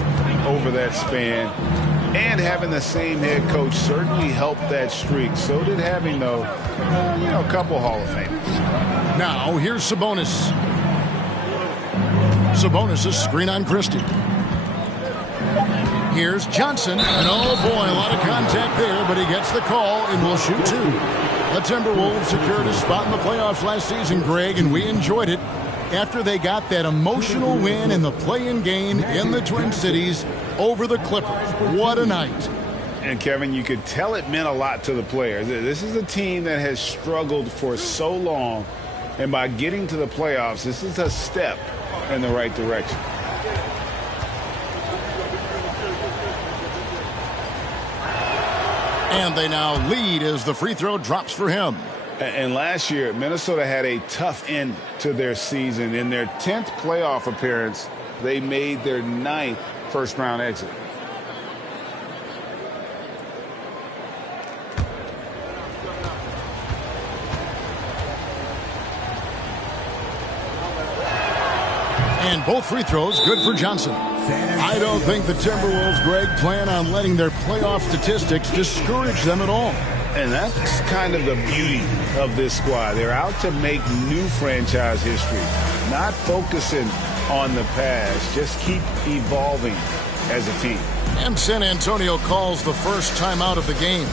over that span, and having the same head coach certainly helped that streak. So did having, though, a couple Hall of Famers. Now, here's Sabonis. Sabonis' screen on Christie. Here's Johnson, and oh boy, a lot of contact there, but he gets the call and will shoot 2. The Timberwolves secured a spot in the playoffs last season, Greg, and we enjoyed it after they got that emotional win in the play-in game in the Twin Cities over the Clippers. What a night. And, Kevin, you could tell it meant a lot to the players. This is a team that has struggled for so long, and by getting to the playoffs, this is a step in the right direction. And they now lead as the free throw drops for him. And last year, Minnesota had a tough end to their season. In their 10th playoff appearance, they made their 9th first-round exit. And both free throws good for Johnson. I don't think the Timberwolves, Greg, plan on letting their playoff statistics discourage them at all. And that's kind of the beauty of this squad. They're out to make new franchise history, not focusing on the past, just keep evolving as a team. And San Antonio calls the first timeout of the game.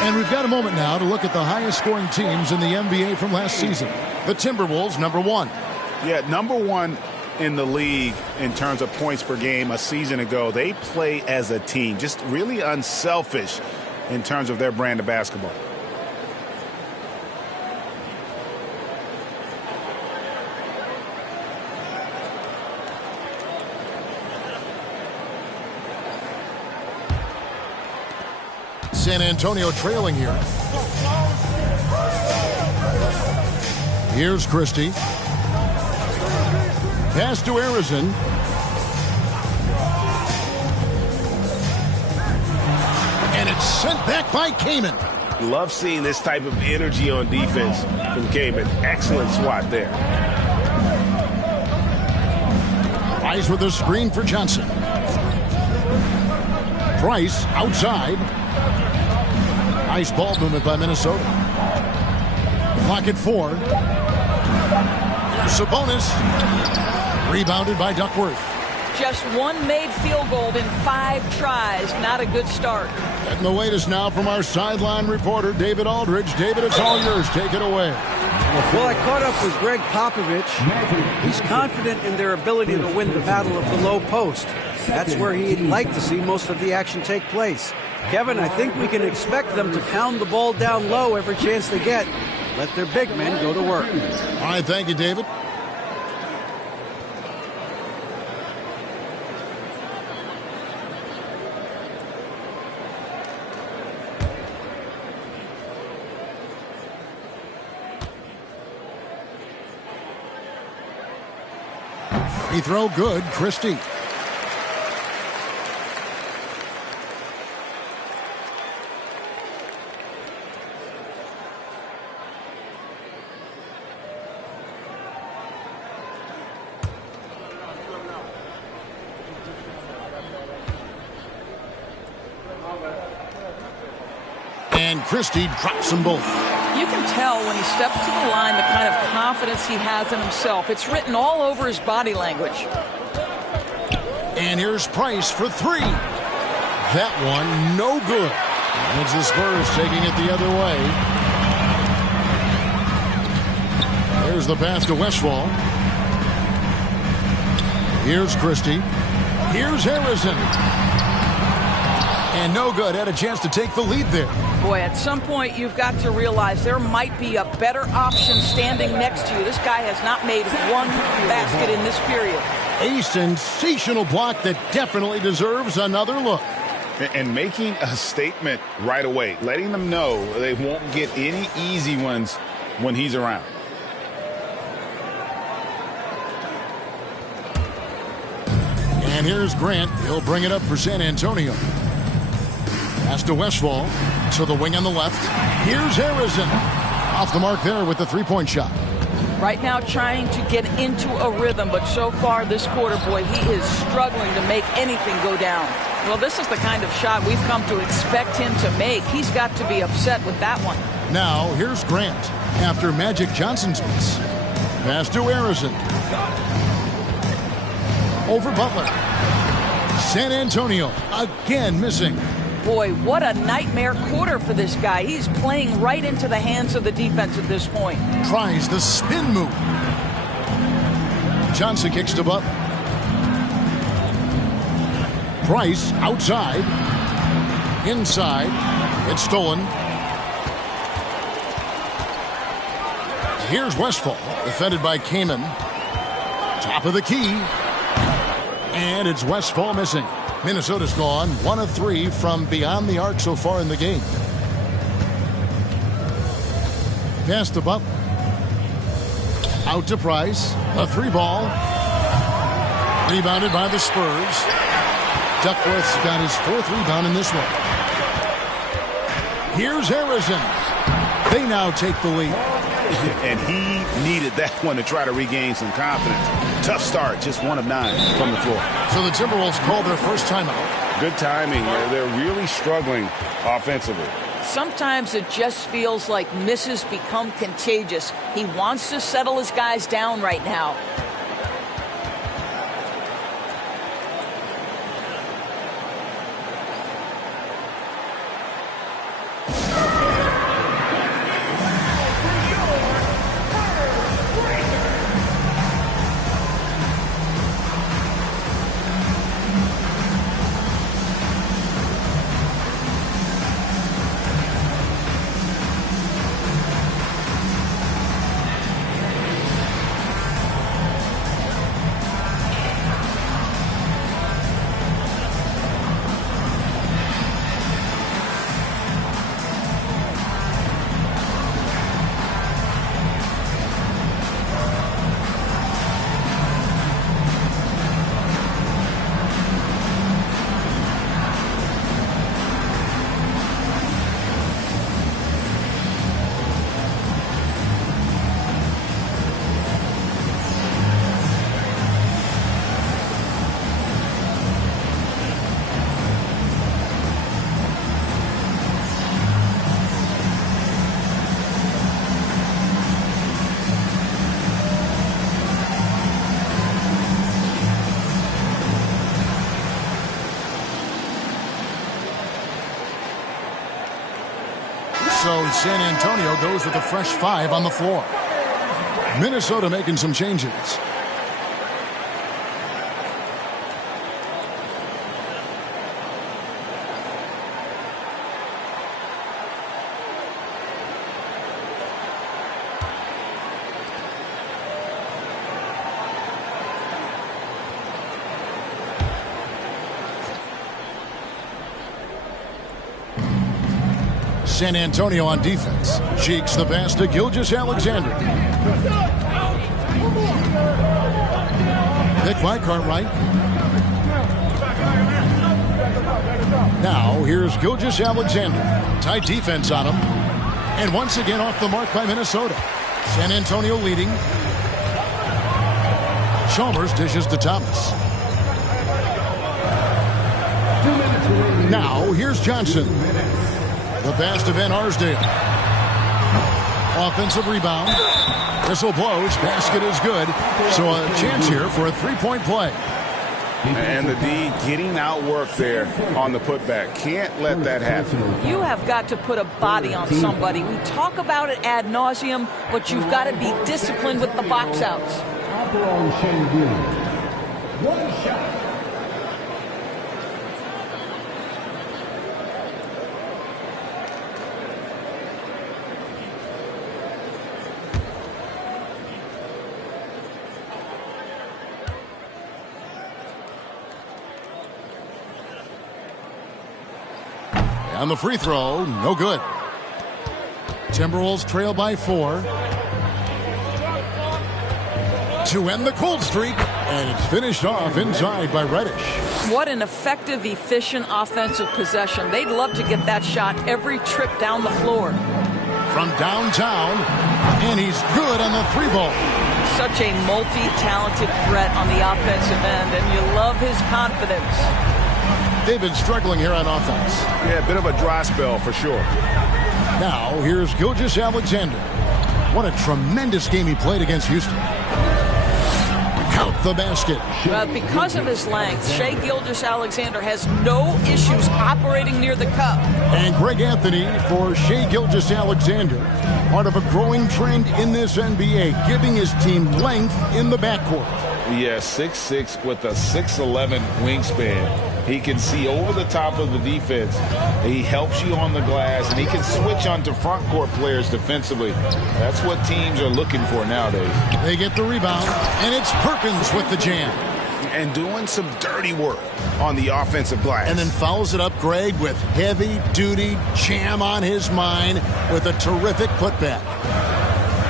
And we've got a moment now to look at the highest scoring teams in the NBA from last season. The Timberwolves, #1. Yeah, #1 in the league in terms of points per game a season ago. They play as a team, just really unselfish in terms of their brand of basketball. San Antonio trailing here. Here's Christie. Pass to Arizon. And it's sent back by Kaman. Love seeing this type of energy on defense from Kaman. Excellent swat there. Price with a screen for Johnson. Price outside. Nice ball movement by Minnesota. Clock at 4. Here's Sabonis. Rebounded by Duckworth. Just one made field goal in 5 tries. Not a good start. Getting the latest now from our sideline reporter, David Aldridge. David, it's all yours. Take it away. Well, I caught up with Greg Popovich. He's confident in their ability to win the battle of the low post. That's where he'd like to see most of the action take place. Kevin, I think we can expect them to pound the ball down low every chance they get. Let their big men go to work. All right, thank you, David. Free throw good, Christie. And Christie drops them both. You can tell when he steps to the line the kind of confidence he has in himself. It's written all over his body language. And here's Price for three. That one, no good. It's the Spurs taking it the other way. Here's the pass to Westphal. Here's Christie. Here's Harrison. And no good. Had a chance to take the lead there. Boy, at some point you've got to realize there might be a better option standing next to you. This guy has not made one basket in this period. A sensational block that definitely deserves another look. And making a statement right away, letting them know they won't get any easy ones when he's around. And here's Grant. He'll bring it up for San Antonio. Pass to Westphal. To the wing on the left. Here's Harrison. Off the mark there with the three-point shot. Right now trying to get into a rhythm, but so far this quarter, boy, he is struggling to make anything go down. Well, this is the kind of shot we've come to expect him to make. He's got to be upset with that one. Now, here's Grant after Magic Johnson's miss. Pass to Harrison. Over Butler. San Antonio again missing. Boy, what a nightmare quarter for this guy. He's playing right into the hands of the defense at this point. Tries the spin move. Johnson kicks to Butler. Price outside. Inside. It's stolen. Here's Westphal, defended by Kaman. Top of the key. And it's Westphal missing. Minnesota's gone 1 of 3 from beyond the arc so far in the game. Pass to Butler. Out to Price. A three ball. Rebounded by the Spurs. Duckworth's got his 4th rebound in this one. Here's Harrison. They now take the lead. And he needed that one to try to regain some confidence. Tough start, just 1 of 9 from the floor. So the Timberwolves called their first timeout. Good timing. They're really struggling offensively. Sometimes it just feels like misses become contagious. He wants to settle his guys down right now. So San Antonio goes with a fresh 5 on the floor. Minnesota making some changes. San Antonio on defense. Cheeks the pass to Gilgeous-Alexander. Pick by Cartwright. Now here's Gilgeous-Alexander. Tight defense on him. And once again off the mark by Minnesota. San Antonio leading. Chalmers dishes to Thomas. Now here's Johnson. The pass to Van Arsdale. Offensive rebound. Whistle blows. Basket is good. So a chance here for a three-point play. And the D getting outworked there on the putback. Can't let that happen. You have got to put a body on somebody. We talk about it ad nauseum, but you've got to be disciplined with the box outs. One shot. On the free throw, no good. Timberwolves trail by 4. To end the cold streak, and it's finished off inside by Reddish. What an effective, efficient offensive possession. They'd love to get that shot every trip down the floor. From downtown, and he's good on the 3-ball. Such a multi-talented threat on the offensive end, and you love his confidence. They've been struggling here on offense. Yeah, a bit of a dry spell for sure. Now, here's Gilgeous-Alexander. What a tremendous game he played against Houston. Count the basket. Because of his length, Shai Gilgeous-Alexander has no issues operating near the cup. And Greg Anthony for Shai Gilgeous-Alexander. Part of a growing trend in this NBA, giving his team length in the backcourt. Yeah, 6'6" with a 6'11" wingspan. He can see over the top of the defense. He helps you on the glass, and he can switch onto front court players defensively. That's what teams are looking for nowadays. They get the rebound, and it's Perkins with the jam. And doing some dirty work on the offensive glass. And then follows it up, Greg, with heavy-duty jam on his mind with a terrific putback.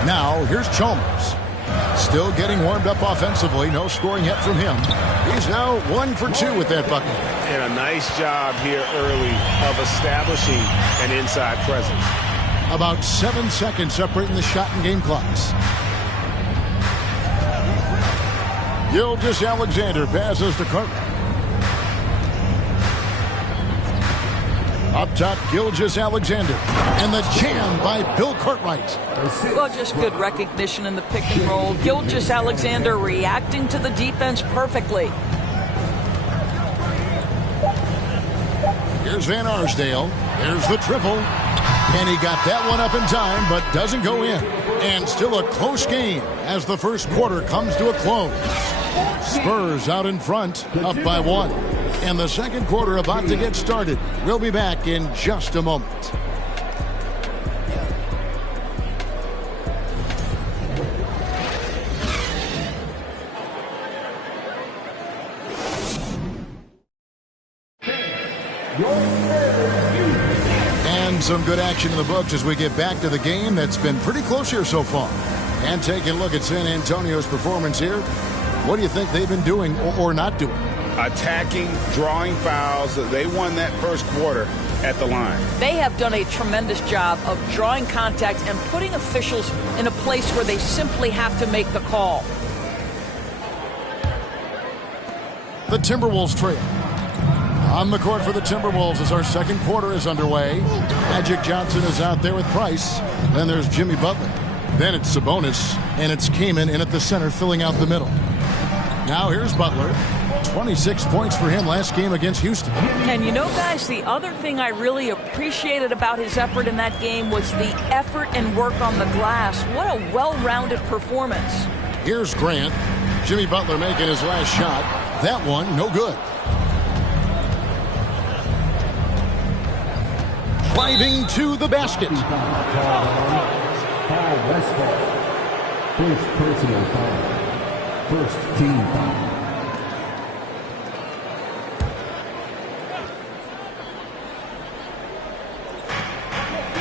Now, here's Chalmers. Still getting warmed up offensively. No scoring yet from him. He's now 1 for 2 with that bucket. And a nice job here early of establishing an inside presence. About 7 seconds separating the shot and game clocks. Gilgeous-Alexander passes to Cartwright. Up top, Gilgeous-Alexander. And the jam by Bill Cartwright. Well, just good recognition in the pick and roll. Gilgeous-Alexander reacting to the defense perfectly. Here's Van Arsdale. There's the triple. And he got that one up in time, but doesn't go in. And still a close game as the first quarter comes to a close. Spurs out in front, up by 1. And the second quarter about to get started. We'll be back in just a moment. And some good action in the books as we get back to the game that's been pretty close here so far. And taking a look at San Antonio's performance here. What do you think they've been doing or not doing? Attacking, drawing fouls. They won that first quarter at the line. They have done a tremendous job of drawing contact and putting officials in a place where they simply have to make the call. The Timberwolves trail. On the court for the Timberwolves as our second quarter is underway. Magic Johnson is out there with Price. Then there's Jimmy Butler. Then it's Sabonis, and it's Kaman in at the center filling out the middle. Now here's Butler. 26 points for him last game against Houston. And you know, guys, the other thing I really appreciated about his effort in that game was the effort and work on the glass. What a well-rounded performance. Here's Grant. Jimmy Butler making his last shot. That one, no good. Driving to the basket. First personal foul. First team foul.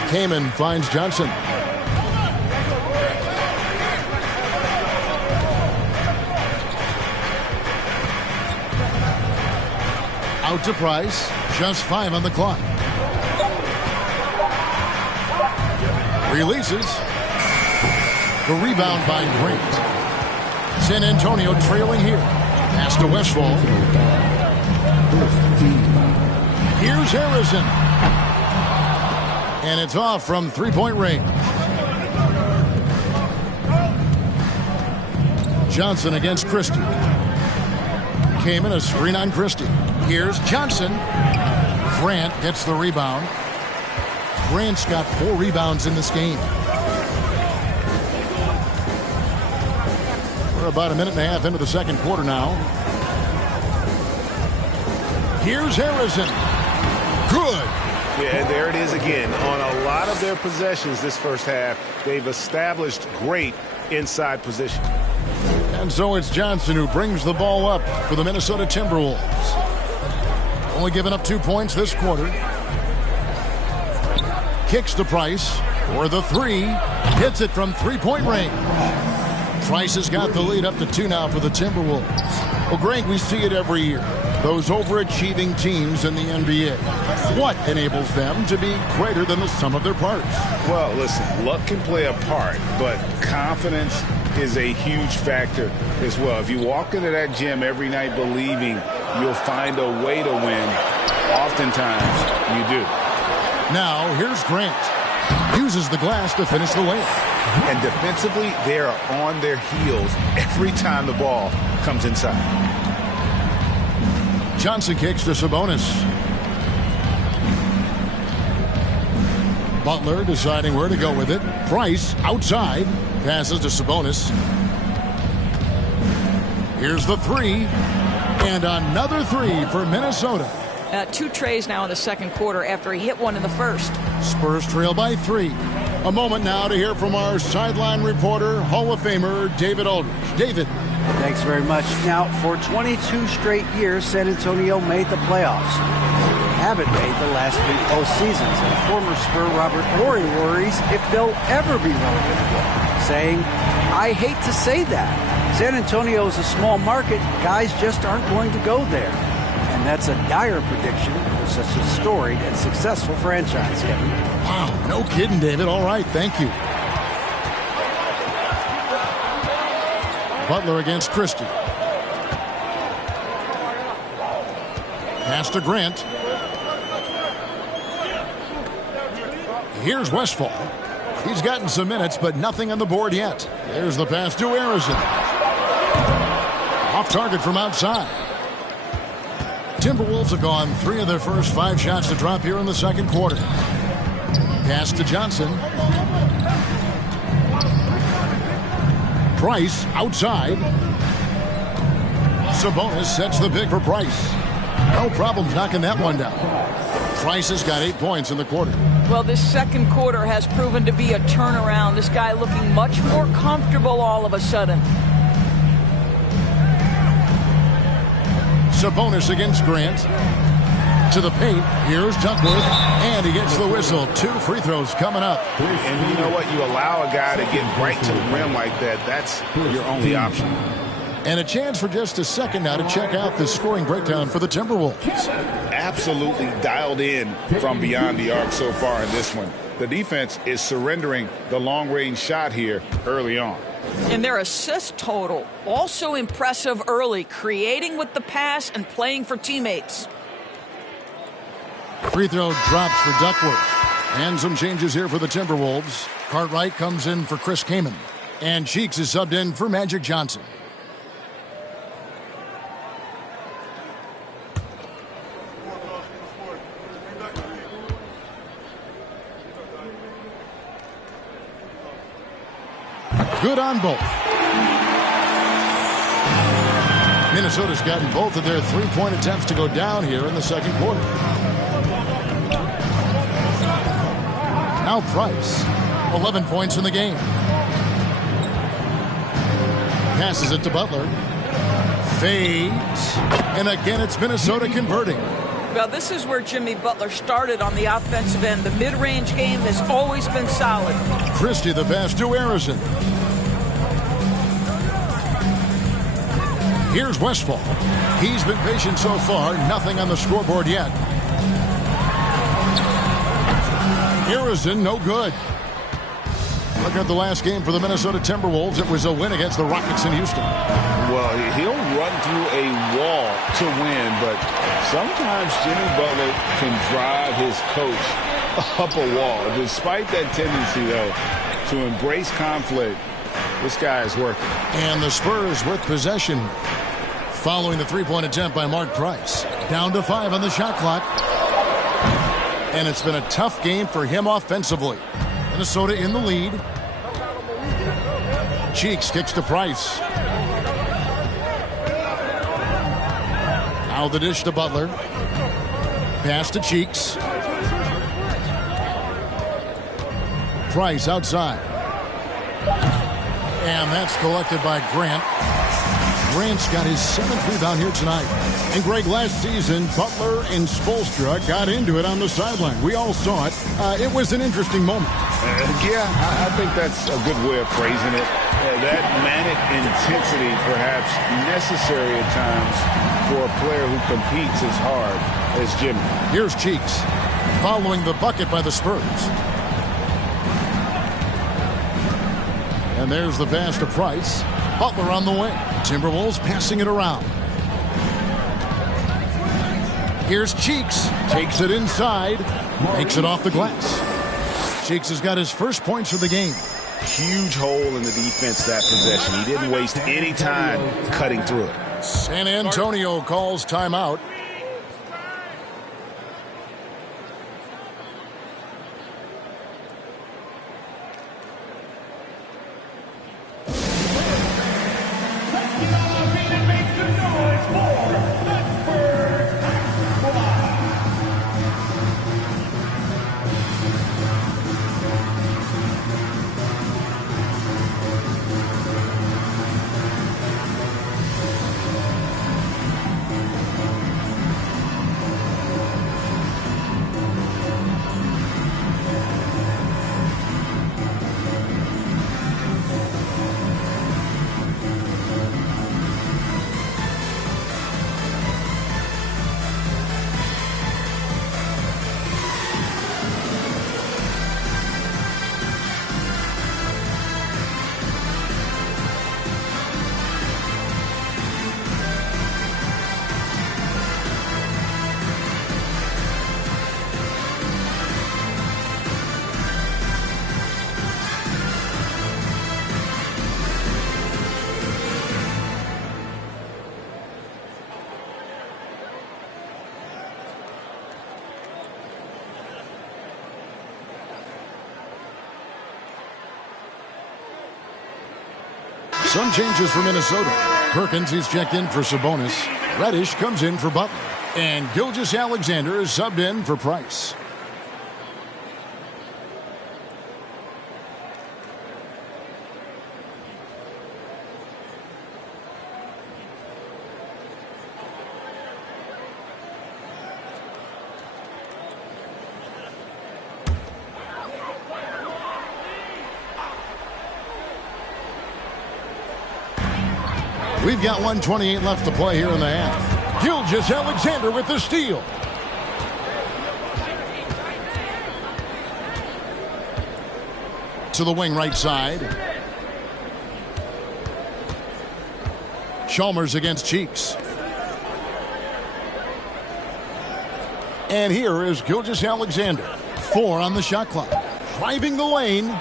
Kaman finds Johnson. Out to Price. Just 5 on the clock. Releases. The rebound by Grant. San Antonio trailing here. Pass to Westfall. Here's Harrison. And it's off from three-point range. Johnson against Christie. Came in a screen on Christie. Here's Johnson. Grant gets the rebound. Grant's got 4 rebounds in this game. We're about a minute and a half into the second quarter now. Here's Harrison. Good. Yeah, there it is again. On a lot of their possessions this first half, they've established great inside position. And so it's Johnson who brings the ball up for the Minnesota Timberwolves. Only giving up 2 points this quarter. Kicks to Price for the 3. Hits it from three-point range. Price has got the lead up to 2 now for the Timberwolves. Well, Greg, we see it every year. Those overachieving teams in the NBA. What enables them to be greater than the sum of their parts? Well, listen, luck can play a part, but confidence is a huge factor as well. If you walk into that gym every night believing you'll find a way to win, oftentimes you do. Now, here's Grant. Uses the glass to finish the layup. And defensively, they are on their heels every time the ball comes inside. Johnson kicks to Sabonis. Butler deciding where to go with it. Price outside. Passes to Sabonis. Here's the 3. And another 3 for Minnesota. 2 trays now in the second quarter after he hit one in the first. Spurs trail by 3. A moment now to hear from our sideline reporter, Hall of Famer David Aldridge. David. Thanks very much. Now, for 22 straight years, San Antonio made the playoffs. They haven't made the last 3 postseasons. And former Spur Robert Horry worries if they'll ever be relevant again, saying, I hate to say that. San Antonio is a small market. Guys just aren't going to go there. And that's a dire prediction for such a storied and successful franchise, Kevin. Wow, no kidding, David. All right, thank you. Butler against Christie. Pass to Grant. Here's Westphal. He's gotten some minutes, but nothing on the board yet. There's the pass to Harrison. Off target from outside. Timberwolves have gone 3 of their first 5 shots to drop here in the second quarter. Pass to Johnson. Price outside. Sabonis sets the pick for Price. No problems knocking that one down. Price has got 8 points in the quarter. Well, this second quarter has proven to be a turnaround. This guy looking much more comfortable all of a sudden. Sabonis against Grant. To the paint. Here's Duckworth. And he gets the whistle. 2 free throws coming up. And you know what? You allow a guy to get right to the rim like that. That's your only option. And a chance for just a second now to check out the scoring breakdown for the Timberwolves. Absolutely dialed in from beyond the arc so far in this one. The defense is surrendering the long-range shot here early on. And their assist total, also impressive early, creating with the pass and playing for teammates. Free throw drops for Duckworth. And some changes here for the Timberwolves. Cartwright comes in for Chris Kaman. And Cheeks is subbed in for Magic Johnson. Good on both. Minnesota's gotten both of their 3-point attempts to go down here in the second quarter. Now Price, 11 points in the game. Passes it to Butler. Fades. And again, it's Minnesota converting. Well, this is where Jimmy Butler started on the offensive end. The mid-range game has always been solid. Christie the pass to Harrison. Here's Westphal. He's been patient so far. Nothing on the scoreboard yet. Harrison, no good. Look at the last game for the Minnesota Timberwolves. It was a win against the Rockets in Houston. Well, he'll run through a wall to win, but sometimes Jimmy Butler can drive his coach up a wall. Despite that tendency, though, to embrace conflict, this guy is working. And the Spurs with possession following the three-point attempt by Mark Price. Down to 5 on the shot clock. And it's been a tough game for him offensively. Minnesota in the lead. Cheeks kicks to Price. Now the dish to Butler. Pass to Cheeks. Price outside. And that's collected by Grant. Grant's got his 7th rebound here tonight. And Greg, last season, Butler and Spoelstra got into it on the sideline. We all saw it. It was an interesting moment. Yeah, I think that's a good way of phrasing it. That manic intensity perhaps necessary at times for a player who competes as hard as Jimmy. Here's Cheeks following the bucket by the Spurs. And there's the pass to Price. Butler on the wing. Timberwolves passing it around. Here's Cheeks. Takes it inside. Makes it off the glass. Cheeks has got his first points of the game. Huge hole in the defense that possession. He didn't waste any time cutting through it. San Antonio calls timeout. Some changes for Minnesota. Perkins is checked in for Sabonis. Reddish comes in for Butler. And Gilgeous-Alexander is subbed in for Price. We've got 1:28 left to play here in the half. Gilgeous-Alexander with the steal. To the wing right side. Chalmers against Cheeks. And here is Gilgeous-Alexander. 4 on the shot clock. Driving the lane.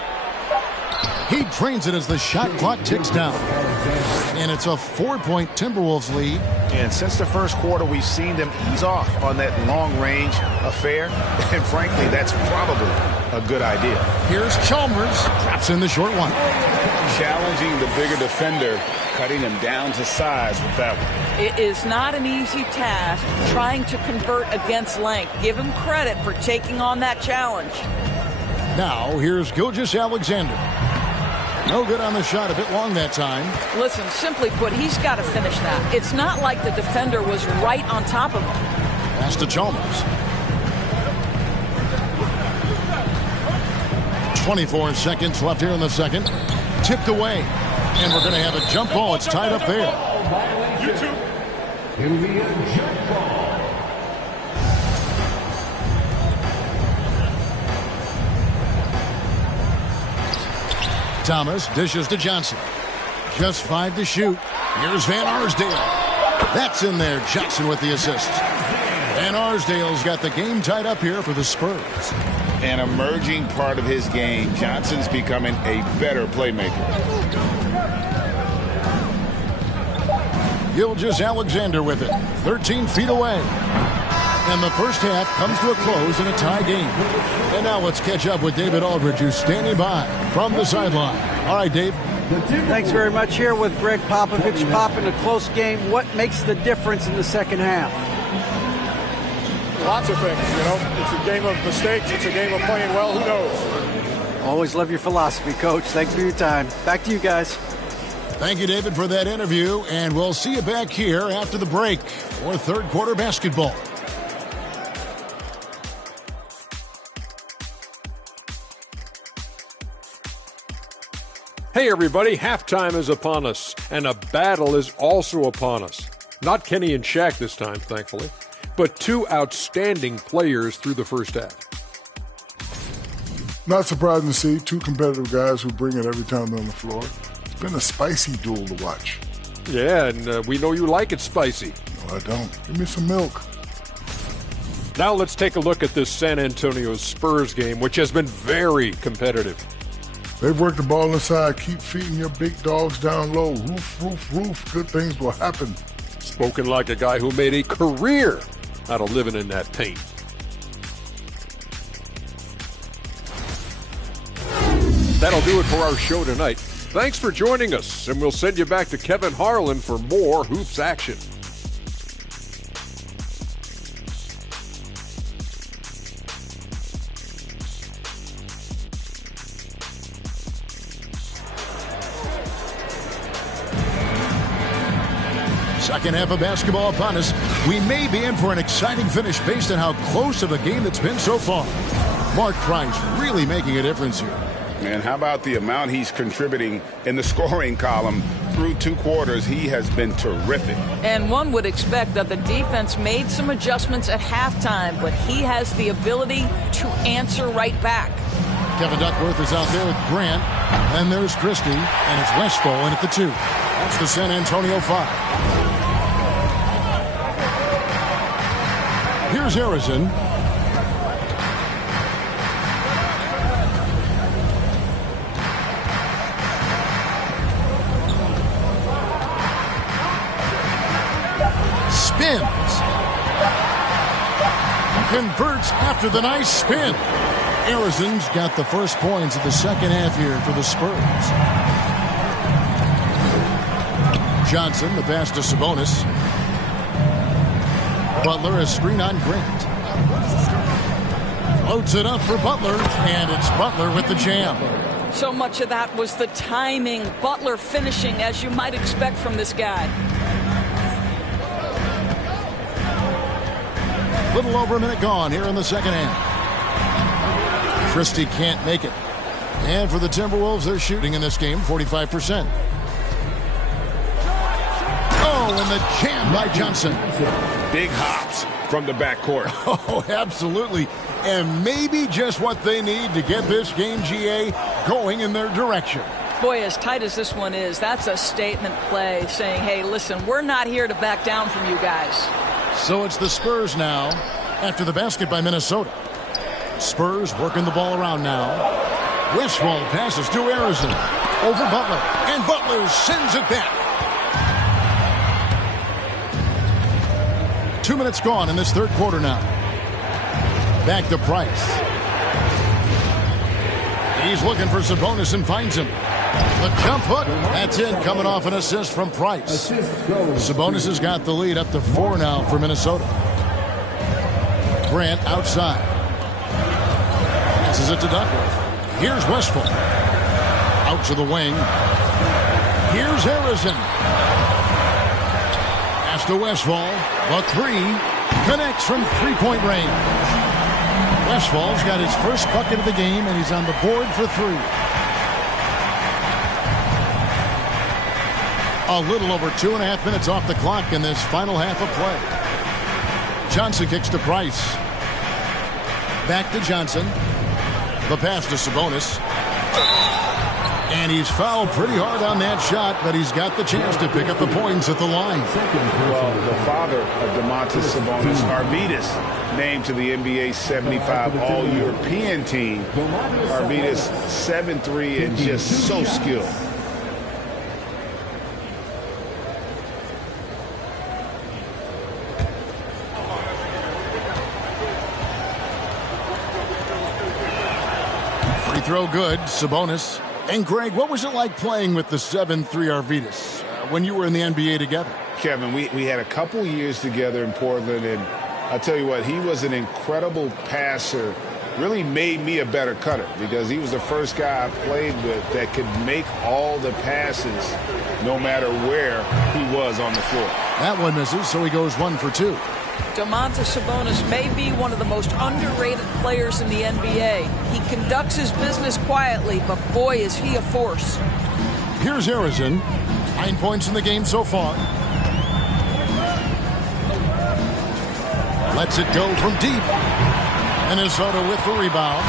He drains it as the shot clock ticks down. And it's a 4-point Timberwolves lead. And since the first quarter, we've seen them ease off on that long-range affair. And frankly, that's probably a good idea. Here's Chalmers. Drops in the short one. Challenging the bigger defender, cutting him down to size with that one. It is not an easy task trying to convert against length. Give him credit for taking on that challenge. Now, here's Gilgeous-Alexander. No good on the shot, a bit long that time. Listen, simply put, he's got to finish that. It's not like the defender was right on top of him. Pass to Chalmers. 24 seconds left here in the second. Tipped away. And we're going to have a jump ball. It's tied up there. It'll be a jump ball. Thomas dishes to Johnson. Just 5 to shoot. Here's Van Arsdale. That's in there. Johnson with the assist. Van Arsdale's got the game tied up here for the Spurs. an emerging part of his game. Johnson's becoming a better playmaker. Gilgeous-Alexander with it, 13 feet away. And the first half comes to a close in a tie game. And now let's catch up with David Aldridge, who's standing by from the sideline. All right, Dave. Thanks very much. Here with Greg Popovich. Pop, in a close game, what makes the difference in the second half? Lots of things, you know. It's a game of mistakes. It's a game of playing well. Who knows? Always love your philosophy, Coach. Thanks for your time. Back to you guys. Thank you, David, for that interview. And we'll see you back here after the break for third quarter basketball. Hey everybody, halftime is upon us, and a battle is also upon us. Not Kenny and Shaq this time, thankfully, but two outstanding players through the first half. Not surprising to see two competitive guys who bring it every time they're on the floor. It's been a spicy duel to watch. Yeah, and we know you like it spicy. No, I don't. Give me some milk. Now let's take a look at this San Antonio Spurs game, which has been very competitive. They've worked the ball inside. Keep feeding your big dogs down low. Roof, roof, roof. Good things will happen. Spoken like a guy who made a career out of living in that paint. That'll do it for our show tonight. Thanks for joining us, and we'll send you back to Kevin Harlan for more hoops action. Second half of basketball upon us. We may be in for an exciting finish based on how close of a game it's been so far. Mark Price really making a difference here. And how about the amount he's contributing in the scoring column through two quarters? He has been terrific. And one would expect that the defense made some adjustments at halftime, but he has the ability to answer right back. Kevin Duckworth is out there with Grant. And there's Christie, and it's Westphal in at the 2. That's the San Antonio 5. Here's Harrison. Spins. Converts after the nice spin. Harrison's got the first points of the second half here for the Spurs. Johnson, the pass to Sabonis. Butler, a screen on Grant. Loads it up for Butler, and it's Butler with the jam. So much of that was the timing. Butler finishing as you might expect from this guy. Little over a minute gone here in the second half. Christie can't make it. And for the Timberwolves, they're shooting in this game 45%. Oh, and the jam by Johnson. Big hops from the backcourt. Oh, absolutely. And maybe just what they need to get this game, GA, going in their direction. Boy, as tight as this one is, that's a statement play saying, hey, listen, we're not here to back down from you guys. So it's the Spurs now after the basket by Minnesota. Spurs working the ball around now. Westphal passes to Harrison. Over Butler. And Butler sends it back. 2 minutes gone in this third quarter now. Back to Price. He's looking for Sabonis and finds him. The jump hook. That's in, coming off an assist from Price. Sabonis has got the lead up to 4 now for Minnesota. Grant outside. Passes it to Duckworth. Here's Westphal. Out to the wing. Here's Harrison. Pass to Westphal. The 3 connects from three-point range. Westphal's got his first bucket of the game, and he's on the board for 3. A little over 2.5 minutes off the clock in this final half of play. Johnson kicks to Price. Back to Johnson. The pass to Sabonis. And he's fouled pretty hard on that shot, but he's got the chance to pick up the points at the line. Well, the father of Domantas Sabonis, Arvydas, named to the NBA 75 All-European team. Arvydas 7'3" and just so skilled. Free throw good, Sabonis. And Greg, what was it like playing with the 7'3" Arvydas when you were in the NBA together? Kevin, we had a couple years together in Portland, and I'll tell you what, he was an incredible passer. Really made me a better cutter because he was the first guy I played with that could make all the passes no matter where he was on the floor. That one misses, so he goes 1 for 2. Domantas Sabonis may be one of the most underrated players in the NBA. He conducts his business quietly, but boy, is he a force. Here's Harrison. 9 points in the game so far. Lets it go from deep. Minnesota with the rebound.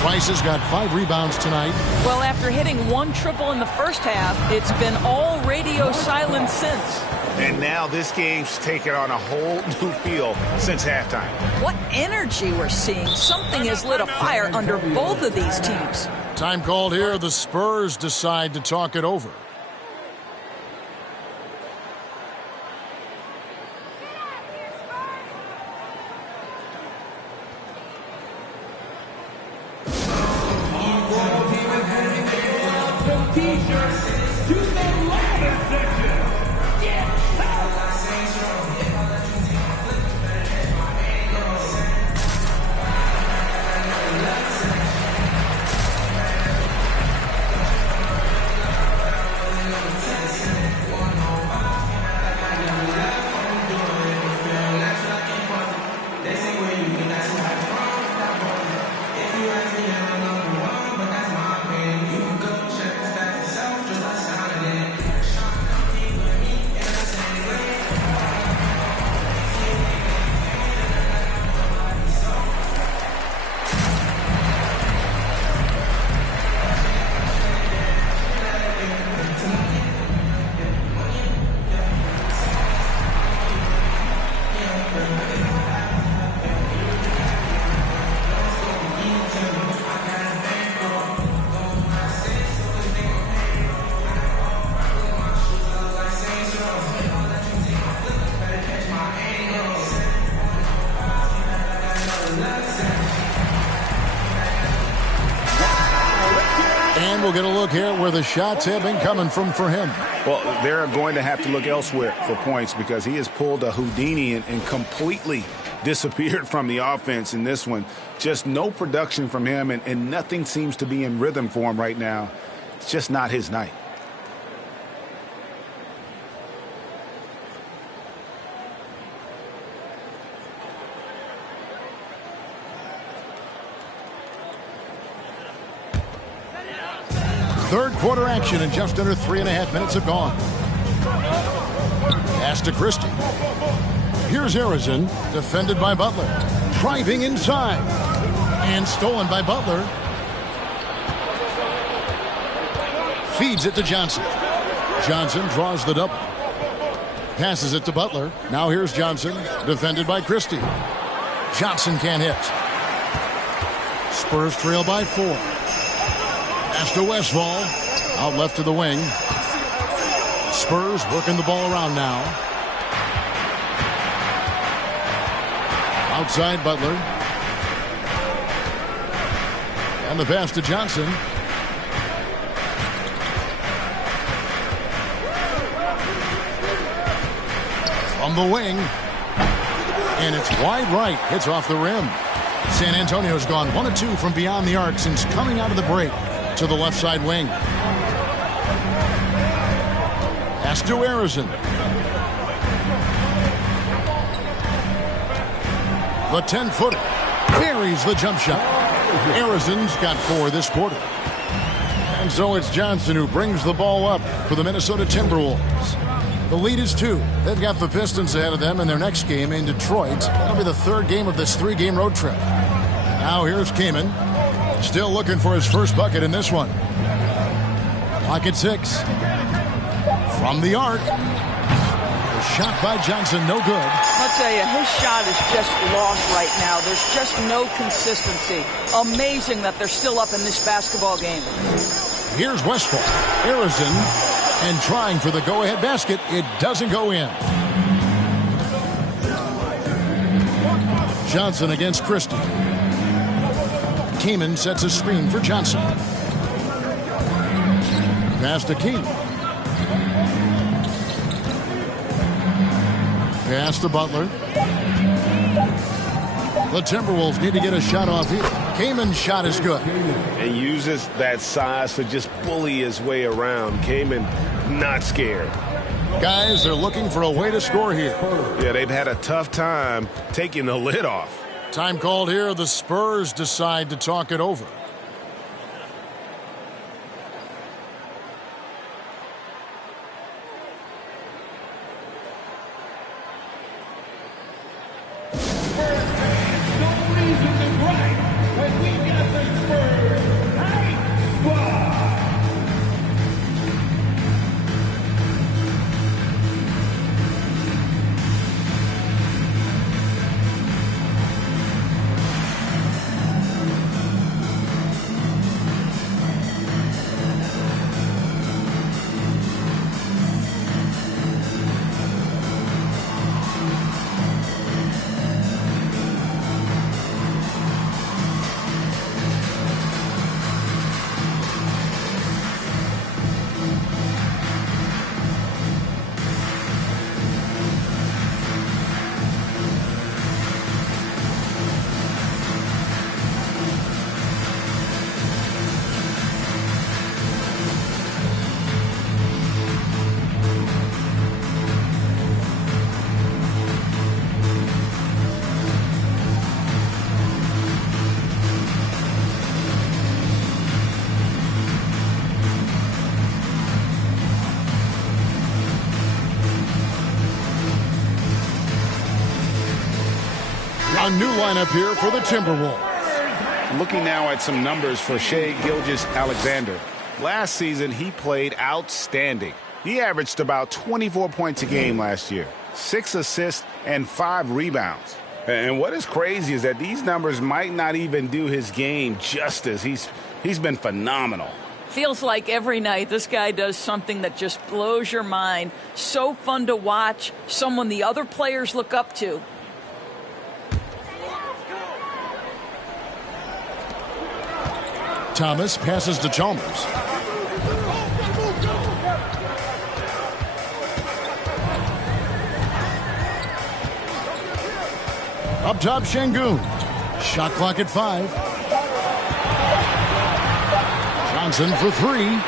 Trice has got 5 rebounds tonight. Well, after hitting 1 triple in the first half, it's been all radio silence since. And now this game's taken on a whole new feel since halftime. What energy we're seeing. Something has lit a fire under both of these teams. Time called here. The Spurs decide to talk it over. We'll get a look here where the shots have been coming from for him. Well, they're going to have to look elsewhere for points because he has pulled a Houdini and completely disappeared from the offense in this one. Just no production from him, and nothing seems to be in rhythm for him right now. It's just not his night. Third quarter action and just under 3.5 minutes have gone. Pass to Christie. Here's Harrison, defended by Butler. Driving inside. And stolen by Butler. Feeds it to Johnson. Johnson draws the double. Passes it to Butler. Now here's Johnson, defended by Christie. Johnson can't hit. Spurs trail by 4. Pass to Westphal, out left to the wing. Spurs working the ball around now. Outside Butler. And the pass to Johnson. From the wing. And it's wide right. Hits off the rim. San Antonio's gone 1 of 2 from beyond the arc since coming out of the break. To the left side wing. Pass to Harrison. The 10-footer buries the jump shot. Harrison's got 4 this quarter. And so it's Johnson who brings the ball up for the Minnesota Timberwolves. The lead is 2. They've got the Pistons ahead of them in their next game in Detroit. That'll be the 3rd game of this 3-game road trip. Now here's Kaman. Still looking for his first bucket in this one. Clock at 6. From the arc. A shot by Johnson, no good. I'll tell you, his shot is just lost right now. There's just no consistency. Amazing that they're still up in this basketball game. Here's Westphal. Arizin, and trying for the go-ahead basket. It doesn't go in. Johnson against Christie. Keeman sets a screen for Johnson. Pass to Keeman. Pass to Butler. The Timberwolves need to get a shot off here. Keeman's shot is good. And uses that size to just bully his way around. Keeman not scared. Guys, they're looking for a way to score here. Yeah, they've had a tough time taking the lid off. Time called here. The Spurs decide to talk it over. A new lineup here for the Timberwolves. Looking now at some numbers for Shai Gilgeous-Alexander. Last season, he played outstanding. He averaged about 24 points a game last year, 6 assists and 5 rebounds. And what is crazy is that these numbers might not even do his game justice. He's been phenomenal. Feels like every night this guy does something that just blows your mind. So fun to watch, someone the other players look up to. Thomas passes to Chalmers. Up top, Şengün. Shot clock at 5. Johnson for 3.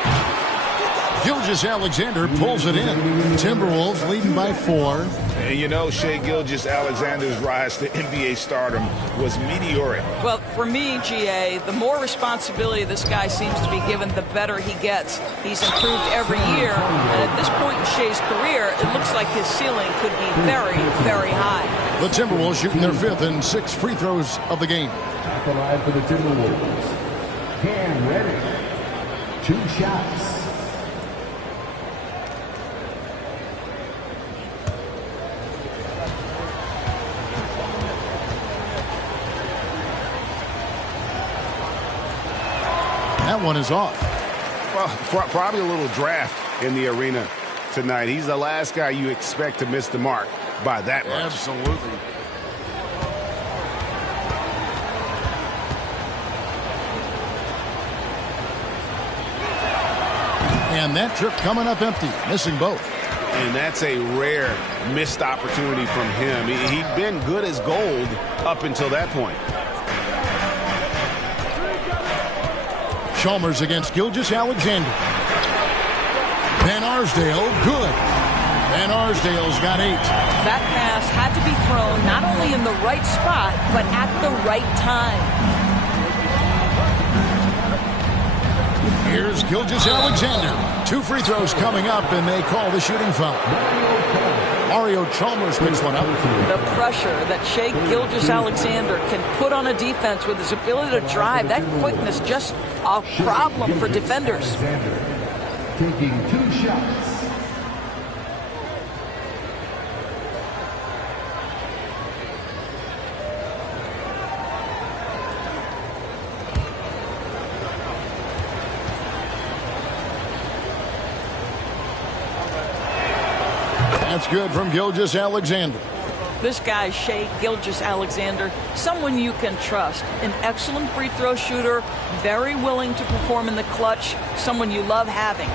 Gilgeous-Alexander pulls it in. Timberwolves leading by 4. And you know, Shai Gilgeous-Alexander's rise to NBA stardom was meteoric. Well, for me, GA, the more responsibility this guy seems to be given, the better he gets. He's improved every year, and at this point in Shai's career, it looks like his ceiling could be very, very high. The Timberwolves shooting their 5th and 6th free throws of the game. At the line for the Timberwolves, Cam Reddish, 2 shots. That one is off. Well, probably a little draft in the arena tonight. He's the last guy you expect to miss the mark by that much. Absolutely. And that trip coming up empty, missing both. And that's a rare missed opportunity from him. He'd been good as gold up until that point. Chalmers against Gilgeous-Alexander. Van Arsdale, good. Van Arsdale's got 8. That pass had to be thrown not only in the right spot, but at the right time. Here's Gilgeous-Alexander. 2 free throws coming up, and they call the shooting foul. Mario Chalmers picks one up. The pressure that Shai Gilgeous-Alexander can put on a defense with his ability to drive, that quickness, just a problem for defenders. taking 2 shots. That's good from Gilgeous-Alexander. This guy, Shai Gilgeous-Alexander, someone you can trust. An excellent free throw shooter, very willing to perform in the clutch, someone you love having.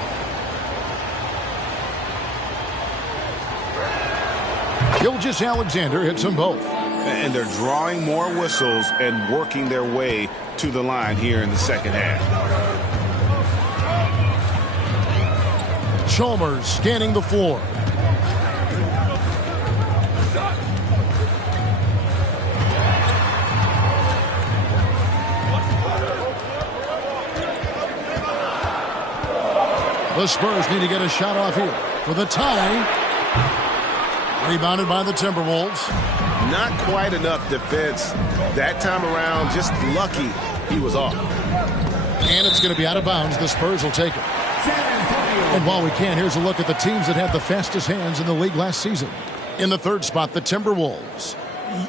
Gilgeous-Alexander hits them both. And they're drawing more whistles and working their way to the line here in the second half. Chalmers scanning the floor. The Spurs need to get a shot off here for the tie. Rebounded by the Timberwolves. Not quite enough defense that time around. Just lucky he was off. And it's going to be out of bounds. The Spurs will take it. And while we can, here's a look at the teams that had the fastest hands in the league last season. In the third spot, the Timberwolves.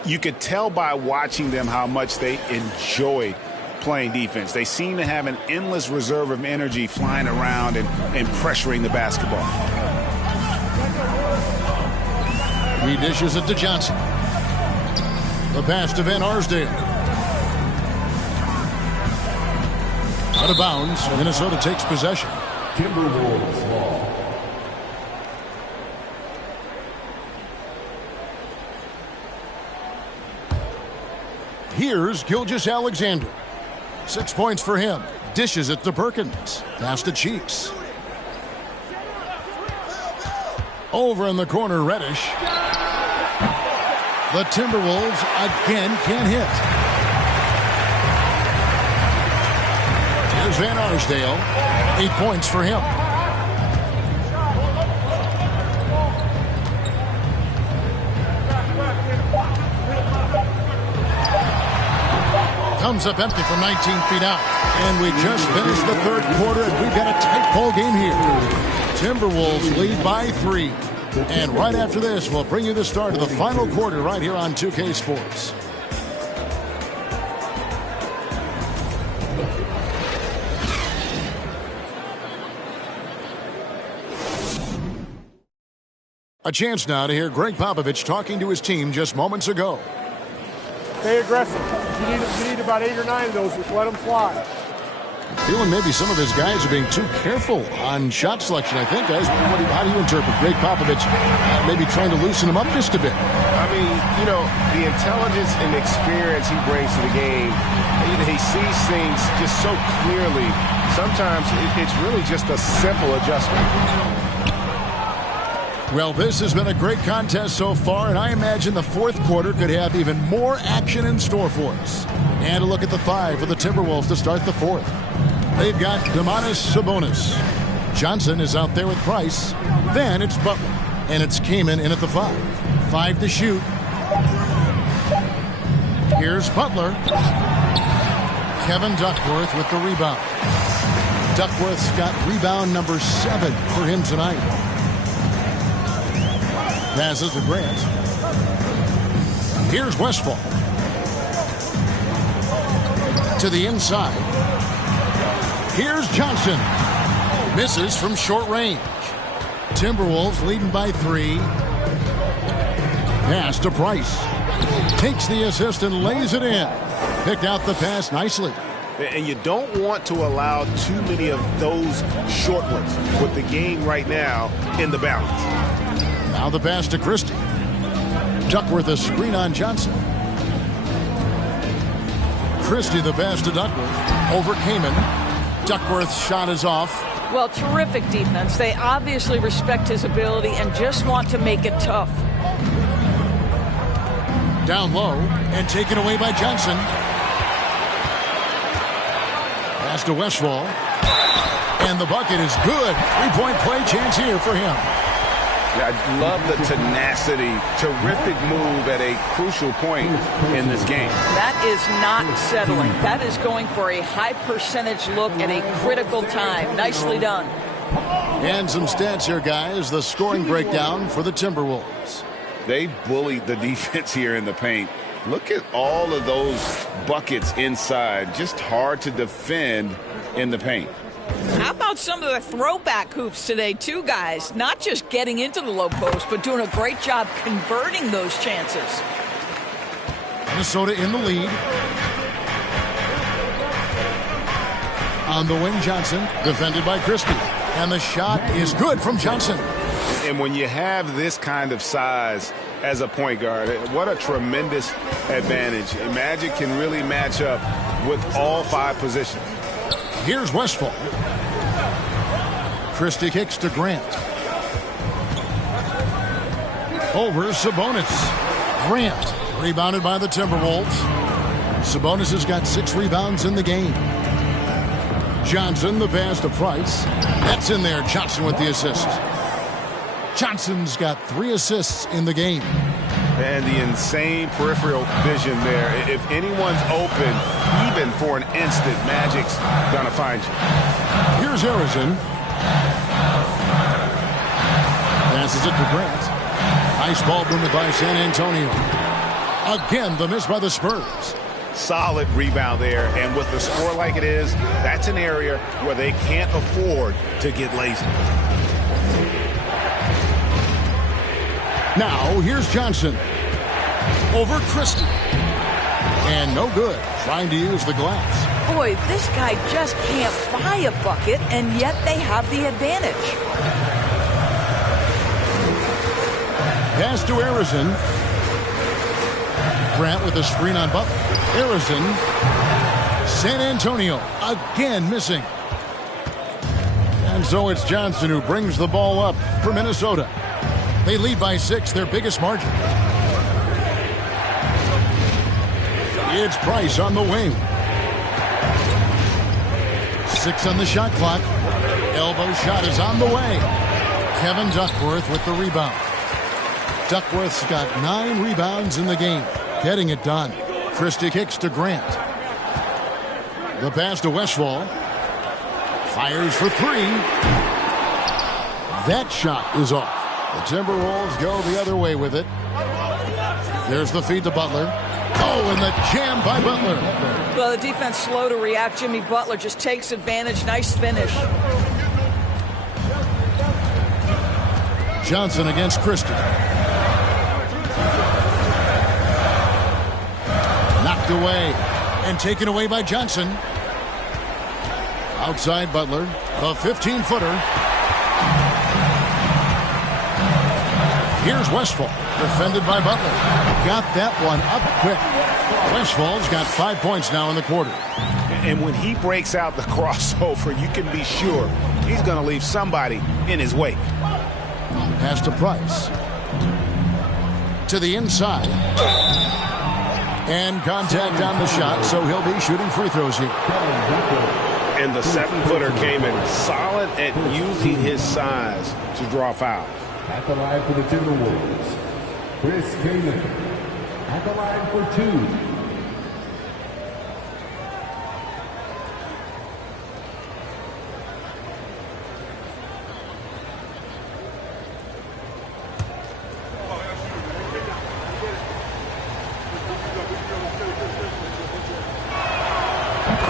You could tell by watching them how much they enjoy playing defense. They seem to have an endless reserve of energy flying around and pressuring the basketball. He dishes it to Johnson. The pass to Van Arsdale. Out of bounds. Minnesota takes possession. Timberwolves ball. Here's Gilgeous-Alexander. 6 points for him. Dishes it to Perkins. Pass to Cheeks. Over in the corner, Reddish. The Timberwolves again can't hit. Here's Van Arsdale. 8 points for him. Comes up empty from 19 feet out. And we just finished the third quarter, and we've got a tight ball game here. Timberwolves lead by 3. And right after this, we'll bring you the start of the final quarter right here on 2K Sports. A chance now to hear Greg Popovich talking to his team just moments ago. Stay aggressive. You need about 8 or 9 of those. Just let them fly. Feeling maybe some of his guys are being too careful on shot selection, I think, guys. How do you interpret Greg Popovich maybe trying to loosen them up just a bit? I mean, you know, the intelligence and experience he brings to the game, he sees things just so clearly. Sometimes it's really just a simple adjustment. Well, this has been a great contest so far, and I imagine the fourth quarter could have even more action in store for us. And a look at the 5 for the Timberwolves to start the fourth. They've got Domantas Sabonis. Johnson is out there with Price. Then it's Butler, and it's Kaman in at the 5. 5 to shoot. Here's Butler. Kevin Duckworth with the rebound. Duckworth's got rebound number 7 for him tonight. Passes to Grant. Here's Westphal. To the inside. Here's Johnson. Misses from short range. Timberwolves leading by 3. Pass to Price. Takes the assist and lays it in. Picked out the pass nicely. And you don't want to allow too many of those short ones with the game right now in the balance. Now the pass to Christie. Duckworth a screen on Johnson. Christie the pass to Duckworth. Over Kaman. Duckworth's shot is off. Well, terrific defense. They obviously respect his ability and just want to make it tough. Down low and taken away by Johnson. Pass to Westphal. And the bucket is good. 3-point play chance here for him. Yeah, I love the tenacity. Terrific move at a crucial point in this game. That is not settling. That is going for a high percentage look at a critical time. Nicely done. And some stats here, guys. The scoring breakdown for the Timberwolves. They bullied the defense here in the paint. Look at all of those buckets inside. Just hard to defend in the paint. How about some of the throwback hoops today, too, guys? Not just getting into the low post, but doing a great job converting those chances. Minnesota in the lead. On the wing, Johnson, defended by Christie. And the shot is good from Johnson. And when you have this kind of size as a point guard, what a tremendous advantage. Magic can really match up with all 5 positions. Here's Westphal. Christie kicks to Grant. Over Sabonis. Grant rebounded by the Timberwolves. Sabonis has got 6 rebounds in the game. Johnson, the pass to Price. That's in there. Johnson with the assist. Johnson's got 3 assists in the game. And the insane peripheral vision there. If anyone's open, even for an instant, Magic's gonna find you. Here's Harrison. Passes it to Grant. Nice ball movement by San Antonio. Again, the miss by the Spurs. Solid rebound there, and with the score like it is, that's an area where they can't afford to get lazy. Now, here's Johnson. Over Christie. And no good. Trying to use the glass. Boy, this guy just can't buy a bucket, and yet they have the advantage. Pass to Harrison. Grant with a screen on Butler. Harrison. San Antonio again missing. And so it's Johnson who brings the ball up for Minnesota. They lead by 6, their biggest margin. It's Price on the wing. 6 on the shot clock. Elbow shot is on the way. Kevin Duckworth with the rebound. Duckworth's got 9 rebounds in the game. Getting it done. Christie kicks to Grant. The pass to Westphal. Fires for 3. That shot is off. The Timberwolves go the other way with it. There's the feed to Butler. Oh, and the jam by Butler. Well, the defense slow to react. Jimmy Butler just takes advantage. Nice finish. Johnson against Christie. Knocked away and taken away by Johnson. Outside Butler. The 15-footer. Here's Westphal, defended by Butler. Got that one up quick. Westphal's got 5 points now in the quarter. And when he breaks out the crossover, you can be sure he's going to leave somebody in his wake. Pass to Price. To the inside. And contact on the shot, so he'll be shooting free throws here. And the 7-footer came in solid at using his size to draw foul. At the line for the Timberwolves, Chris Kaman. At the line for 2.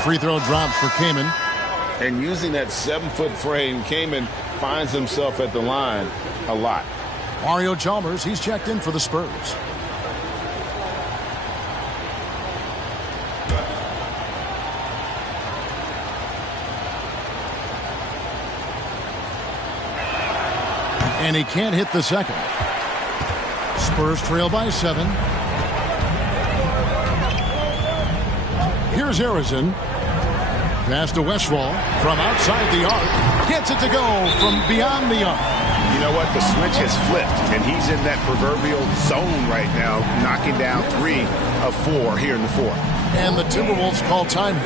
Free throw drops for Kaman. And using that 7-foot frame, Kaman finds himself at the line a lot. Mario Chalmers, he's checked in for the Spurs. And he can't hit the second. Spurs trail by 7. Here's Harrison. Pass to Westphal from outside the arc. Gets it to go from beyond the arc. You know what? The switch has flipped, and he's in that proverbial zone right now, knocking down 3 of 4 here in the 4th. And the Timberwolves call time.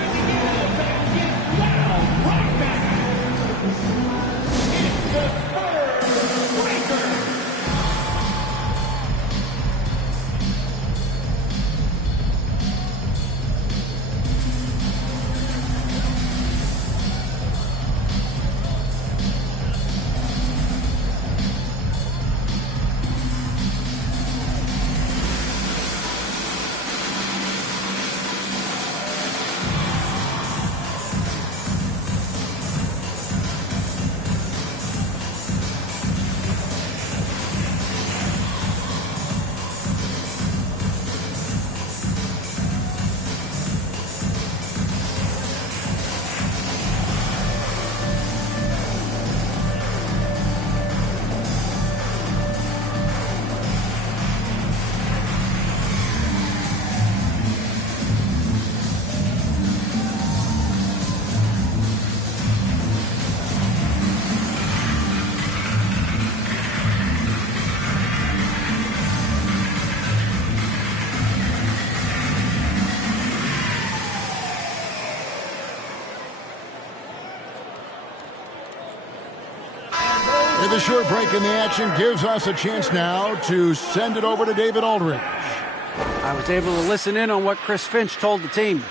With a short break in the action gives us a chance now to send it over to David Aldridge. I was able to listen in on what Chris Finch told the team.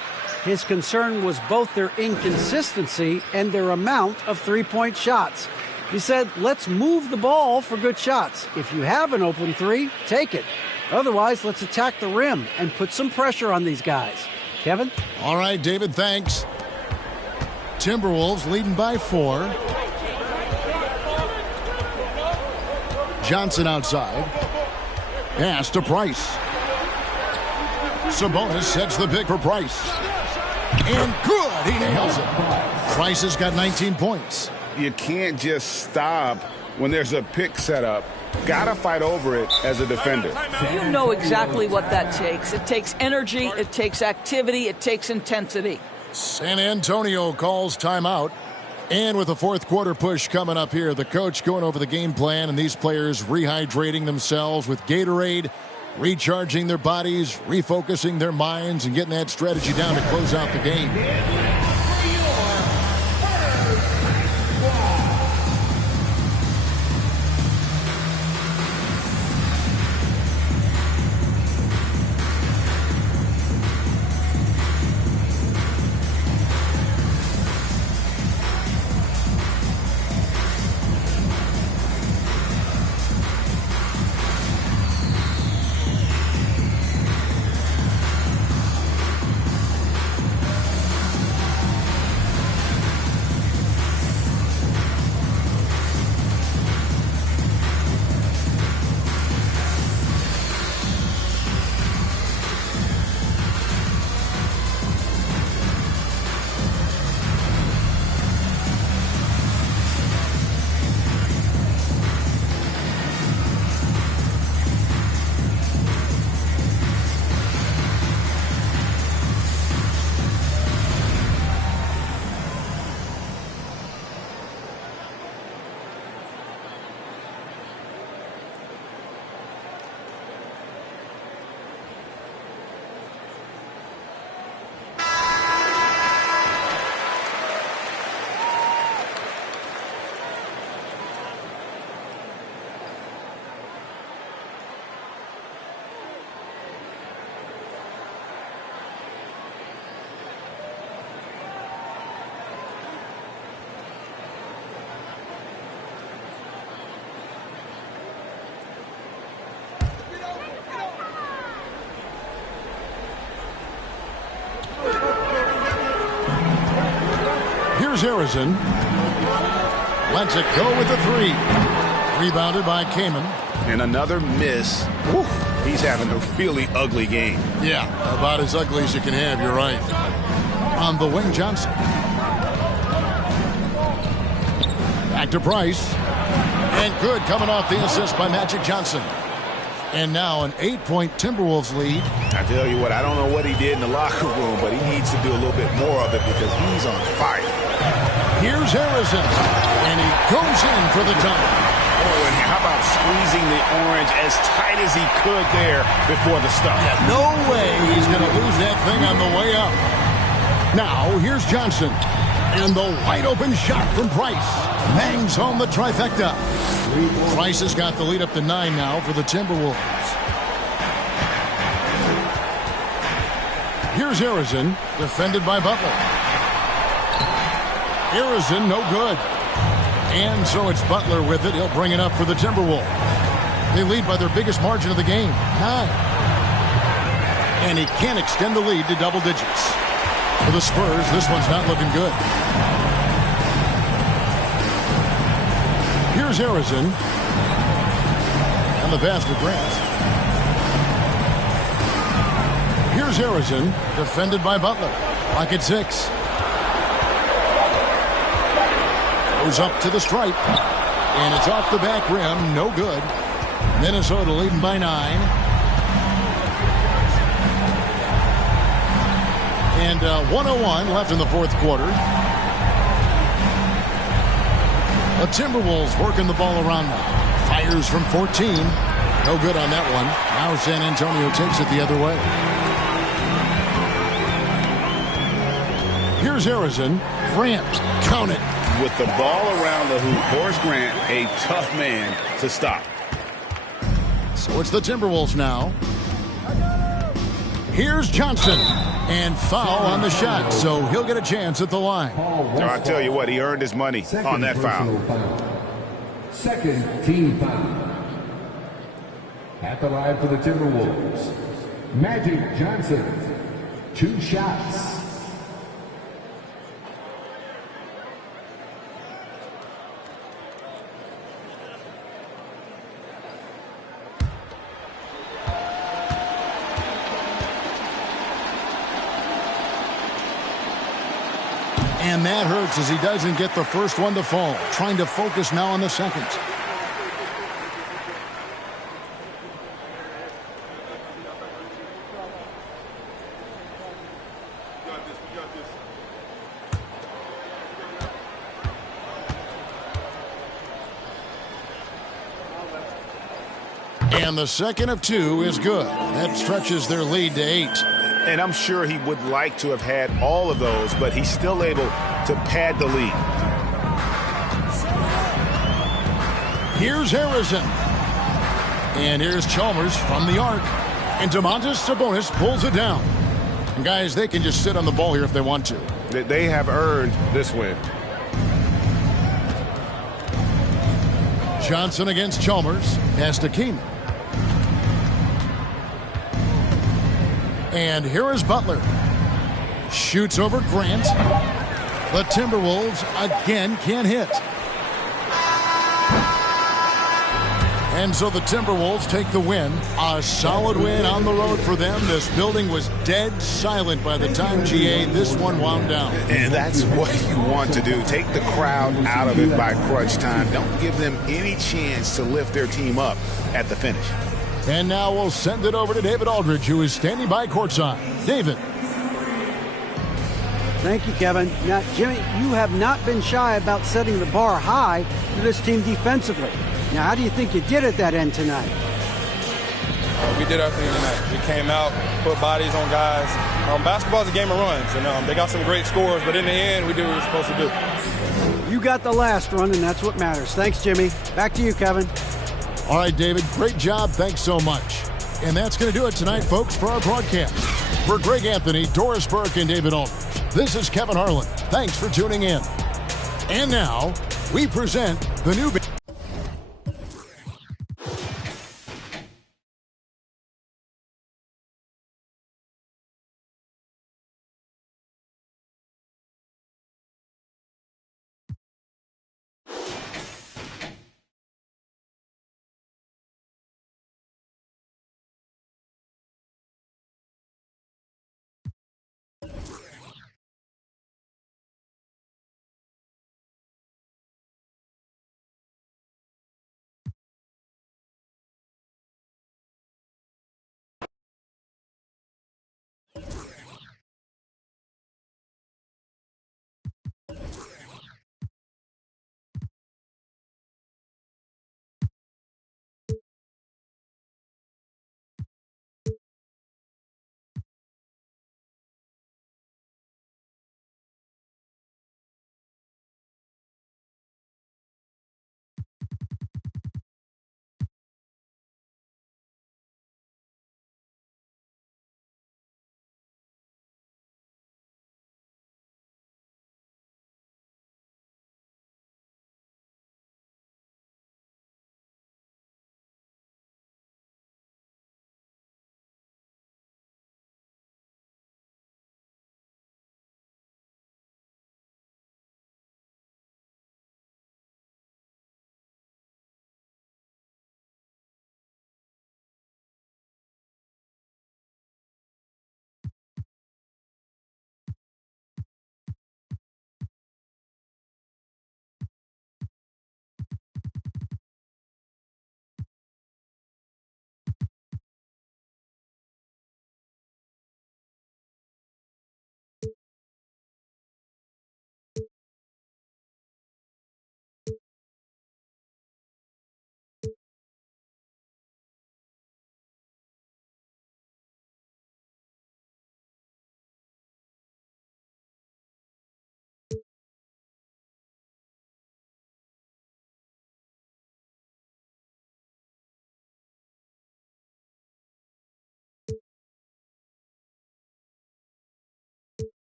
His concern was both their inconsistency and their amount of three-point shots. He said, let's move the ball for good shots. If you have an open three, take it. Otherwise, let's attack the rim and put some pressure on these guys. Kevin? All right, David, thanks. Timberwolves leading by 4. Johnson outside. Pass to Price. Sabonis sets the pick for Price. And good, he nails it. Price has got 19 points. You can't just stop when there's a pick set up. Gotta fight over it as a defender. You know exactly what that takes. It takes energy, it takes activity, it takes intensity. San Antonio calls timeout. And with the fourth quarter push coming up here, the coach going over the game plan and these players rehydrating themselves with Gatorade, recharging their bodies, refocusing their minds, and getting that strategy down to close out the game. Here's Harrison. Lets it go with the 3. Rebounded by Kamen. And another miss. Whew. He's having a really ugly game. Yeah, about as ugly as you can have, you're right. On the wing, Johnson. Back to Price. And good coming off the assist by Magic Johnson. And now an 8-point Timberwolves lead. I tell you what, I don't know what he did in the locker room, but he needs to do a little bit more of it because he's on fire. Here's Harrison. And he goes in for the dunk. Oh, and how about squeezing the orange as tight as he could there before the stuff? Yeah, no way he's going to lose that thing on the way up. Now, here's Johnson. And the wide open shot from Price. Bangs home the trifecta. Price has got the lead up to 9 now for the Timberwolves. Here's Harrison, defended by Butler. Harrison, no good. And so it's Butler with it. He'll bring it up for the Timberwolves. They lead by their biggest margin of the game, 9. And he can't extend the lead to double digits. For the Spurs, this one's not looking good. Here's Harrison. And the pass to Grant. Here's Harrison, defended by Butler. Clock at 6. Goes up to the stripe. And it's off the back rim. No good. Minnesota leading by 9. And 1:01 left in the fourth quarter. The Timberwolves working the ball around now. Fires from 14. No good on that one. Now San Antonio takes it the other way. Here's Harrison. Grant. Count it. with the ball around the hoop. Horace Grant, a tough man to stop. So it's the Timberwolves now. Here's Johnson. And foul on the shot, so he'll get a chance at the line. I'll tell you what, he earned his money on that foul. Second team foul. At the line for the Timberwolves, Magic Johnson. 2 shots. And that hurts as he doesn't get the first one to fall. Trying to focus now on the second. And the second of 2 is good. That stretches their lead to 8. And I'm sure he would like to have had all of those, but he's still able to pad the lead. Here's Harrison. And here's Chalmers from the arc. And Domantas Sabonis pulls it down. And guys, they can just sit on the ball here if they want to. They have earned this win. Johnson against Chalmers. Pass to Keenan. And here is Butler. Shoots over Grant. The Timberwolves again can't hit. And so the Timberwolves take the win. A solid win on the road for them. This building was dead silent by the time, GA, this one wound down. And that's what you want to do. Take the crowd out of it by crunch time. Don't give them any chance to lift their team up at the finish. And now we'll send it over to David Aldridge, who is standing by courtside. David. Thank you, Kevin. Now, Jimmy, you have not been shy about setting the bar high for this team defensively. Now, how do you think you did at that end tonight? We did our thing tonight. We came out, put bodies on guys. Basketball is a game of runs, and they got some great scores, but in the end, we did what we were supposed to do. You got the last run, and that's what matters. Thanks, Jimmy. Back to you, Kevin. All right, David, great job. Thanks so much. And that's going to do it tonight, folks, for our broadcast. For Greg Anthony, Doris Burke, and David Aldridge, this is Kevin Harlan. Thanks for tuning in. And now, we present the new...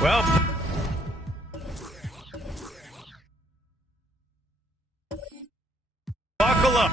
Well, buckle up.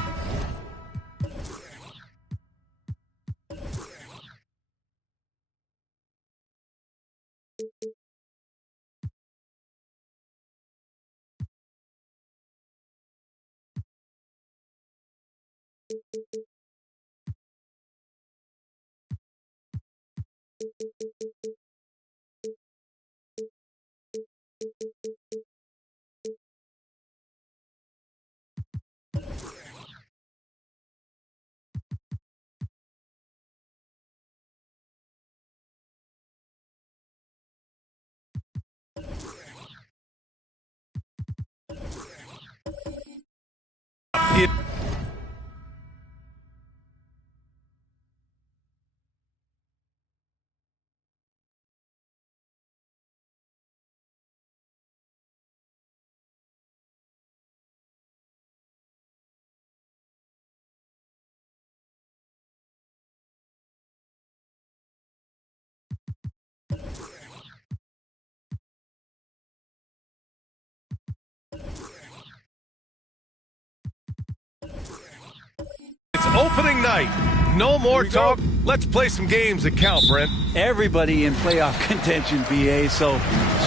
It's opening night. No more talk. Let's play some games that count, Brent. Everybody in playoff contention, BA, so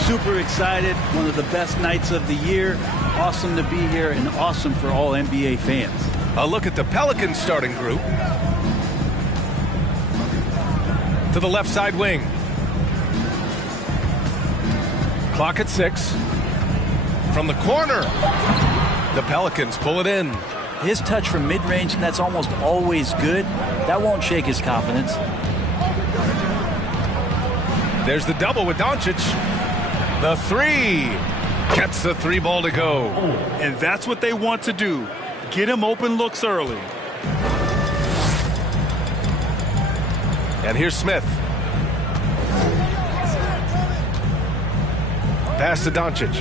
super excited. One of the best nights of the year. Awesome to be here and awesome for all NBA fans. A look at the Pelicans starting group. To the left side wing. Clock at 6. From the corner. The Pelicans pull it in. His touch from mid-range, that's almost always good. That won't shake his confidence. There's the double with Doncic. The three. Gets the three ball to go. And that's what they want to do. Get him open looks early. And here's Smith. Pass to Doncic.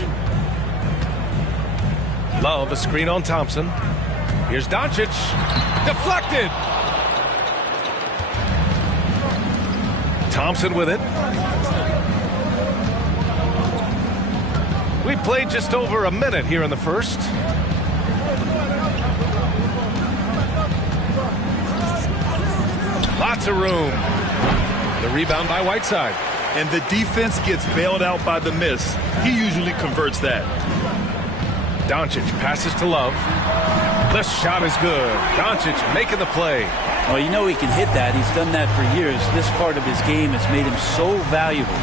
Love a screen on Thompson. Here's Doncic. Deflected. Thompson with it. We played just over a minute here in the first. Lots of room. The rebound by Whiteside. And the defense gets bailed out by the miss. He usually converts that. Doncic passes to Love. The shot is good. Doncic making the play. Well, you know he can hit that. He's done that for years. This part of his game has made him so valuable.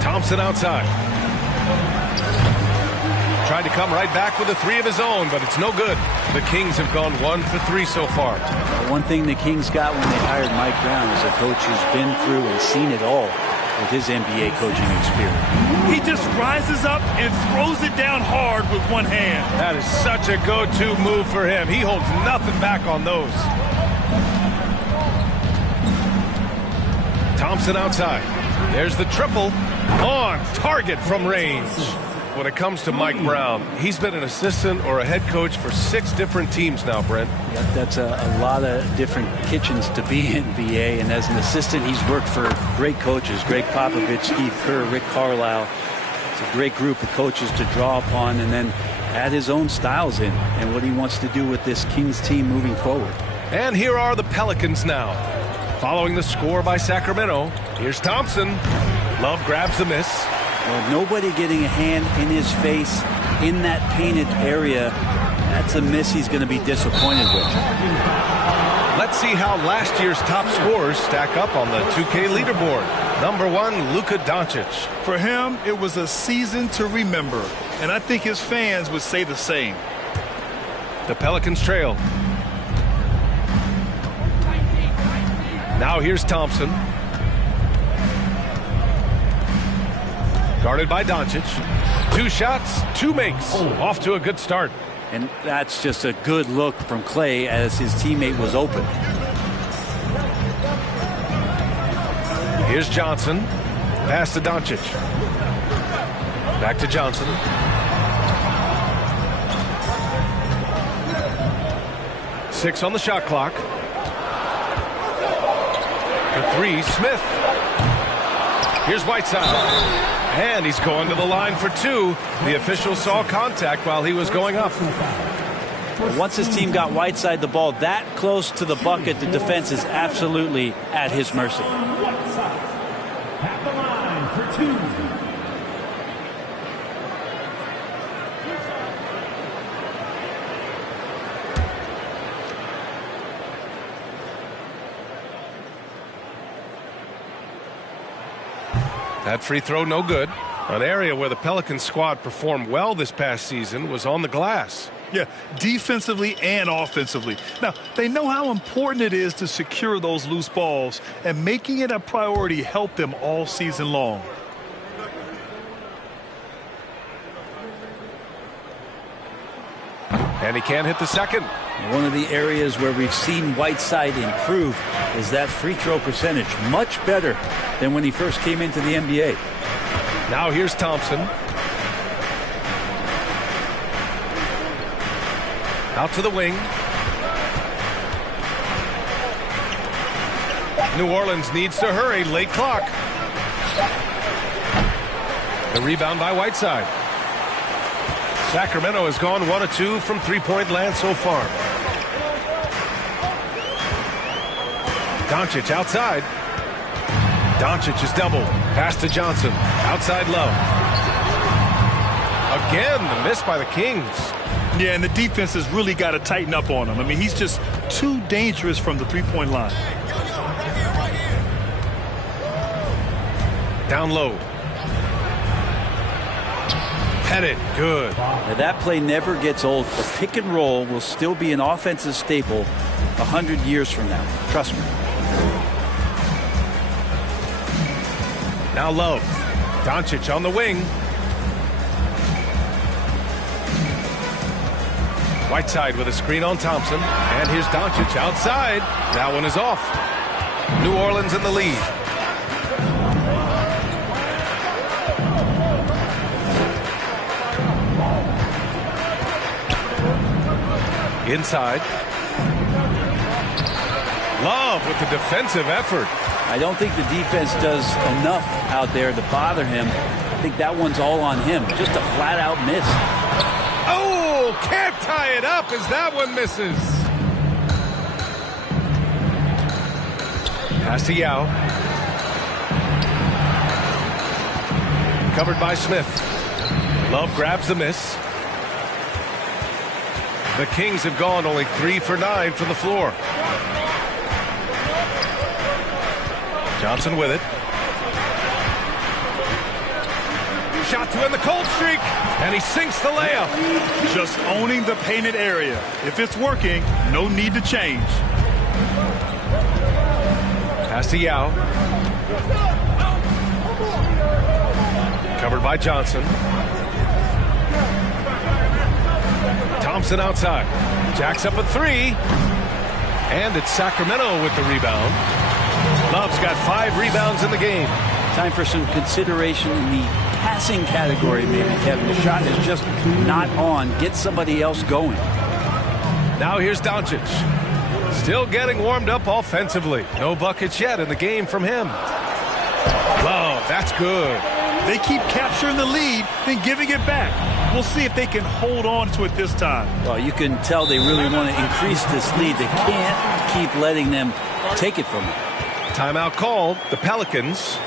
Thompson outside. Tried to come right back with a three of his own, but it's no good. The Kings have gone 1 for 3 so far. One thing the Kings got when they hired Mike Brown is a coach who's been through and seen it all with his NBA coaching experience. He just rises up and throws it down hard with one hand. That is such a go-to move for him. He holds nothing back on those. Thompson outside. There's the triple. On target from range. When it comes to Mike Brown, he's been an assistant or a head coach for 6 different teams now, Brent. Yep, that's a lot of different kitchens to be in, BA. And as an assistant, he's worked for great coaches, Greg Popovich, Steve Kerr, Rick Carlisle. It's a great group of coaches to draw upon and then add his own styles in and what he wants to do with this Kings team moving forward. And here are the Pelicans now. Following the score by Sacramento, here's Thompson. Love grabs the miss. Well, nobody getting a hand in his face in that painted area, that's a miss he's going to be disappointed with. Let's see how last year's top scorers stack up on the 2K leaderboard. Number 1, Luka Doncic. For him, it was a season to remember, and I think his fans would say the same. The Pelicans trail. Now here's Thompson. Guarded by Doncic. 2 shots, 2 makes. Off to a good start. And that's just a good look from Clay as his teammate was open. Here's Johnson. Pass to Doncic. Back to Johnson. Six on the shot clock. For three, Smith. Here's Whiteside. And he's going to the line for two. The official saw contact while he was going up. Once his team got Whiteside the ball that close to the bucket, the defense is absolutely at his mercy. At the line for two. That free throw no good. An area where the Pelicans squad performed well this past season was on the glass. Yeah, defensively and offensively. Now, they know how important it is to secure those loose balls, and making it a priority helped them all season long. And he can't hit the second. One of the areas where we've seen Whiteside improve is that free throw percentage. Much better than when he first came into the NBA. Now here's Thompson. Out to the wing. New Orleans needs to hurry. Late clock. The rebound by Whiteside. Sacramento has gone 1 of 2 from three-point land so far. Doncic outside. Doncic is doubled. Pass to Johnson. Outside Love. Again, the miss by the Kings. Yeah, and the defense has really got to tighten up on him. I mean, he's just too dangerous from the three-point line. Down low. Pettit, good. Now that play never gets old. The pick and roll will still be an offensive staple 100 years from now. Trust me. Now Love. Doncic on the wing. Whiteside with a screen on Thompson. And here's Doncic outside. That one is off. New Orleans in the lead. Inside. Love with the defensive effort. I don't think the defense does enough out there to bother him. I think that one's all on him. Just a flat-out miss. Oh, can't tie it up as that one misses. Pass to Yao. Covered by Smith. Love grabs the miss. The Kings have gone only 3 for 9 from the floor. Johnson with it. Shot to end the cold streak, and he sinks the layup. Just owning the painted area. If it's working, no need to change. Pass to Yao. Covered by Johnson. Thompson outside. Jacks up a three. And it's Sacramento with the rebound. Love's got 5 rebounds in the game. Time for some consideration in the passing category, maybe, Kevin. The shot is just not on. Get somebody else going. Now here's Doncic. Still getting warmed up offensively. No buckets yet in the game from him. Love, that's good. They keep capturing the lead, then giving it back. We'll see if they can hold on to it this time. Well, you can tell they really want to increase this lead. They can't keep letting them take it from them. Timeout called. The Pelicans.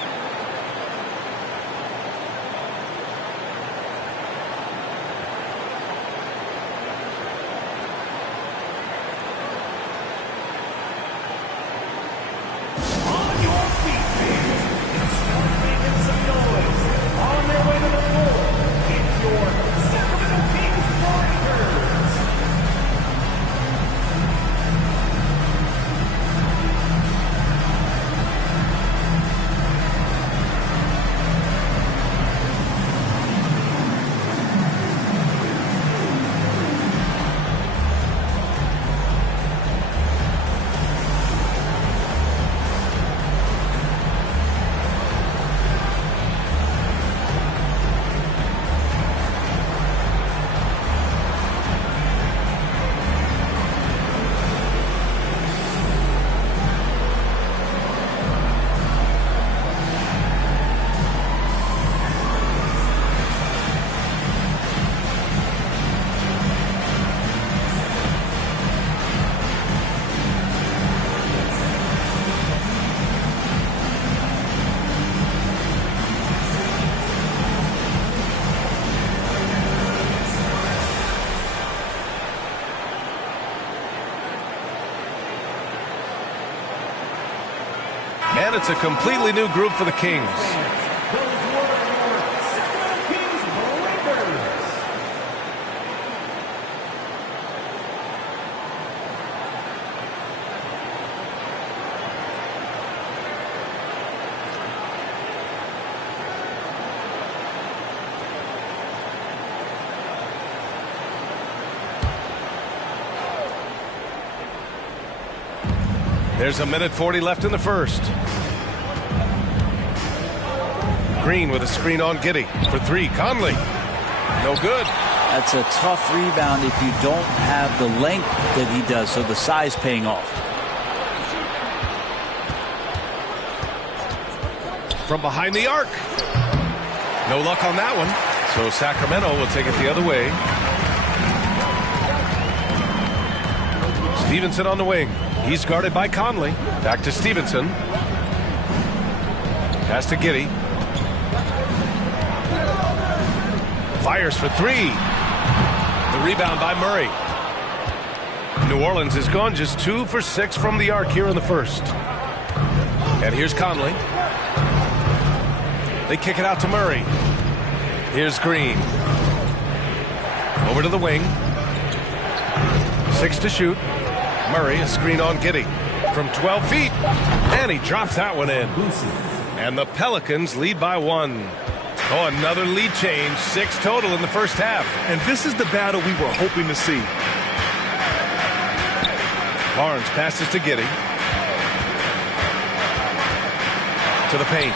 And it's a completely new group for the Kings. There's a minute 40 left in the first. Green with a screen on Giddey for three. Conley. No good. That's a tough rebound if you don't have the length that he does, so the size paying off. From behind the arc. No luck on that one. So Sacramento will take it the other way. Stevenson on the wing. He's guarded by Conley. Back to Stevenson. Pass to Giddey. Fires for three. The rebound by Murray. New Orleans has gone just 2 for 6 from the arc here in the first. And here's Conley. They kick it out to Murray. Here's Green. Over to the wing. 6 to shoot. Murray, a screen on Giddey from 12 feet. And he drops that one in. And the Pelicans lead by 1. Oh, another lead change. 6 total in the first half. And this is the battle we were hoping to see. Barnes passes to Giddey. To the paint.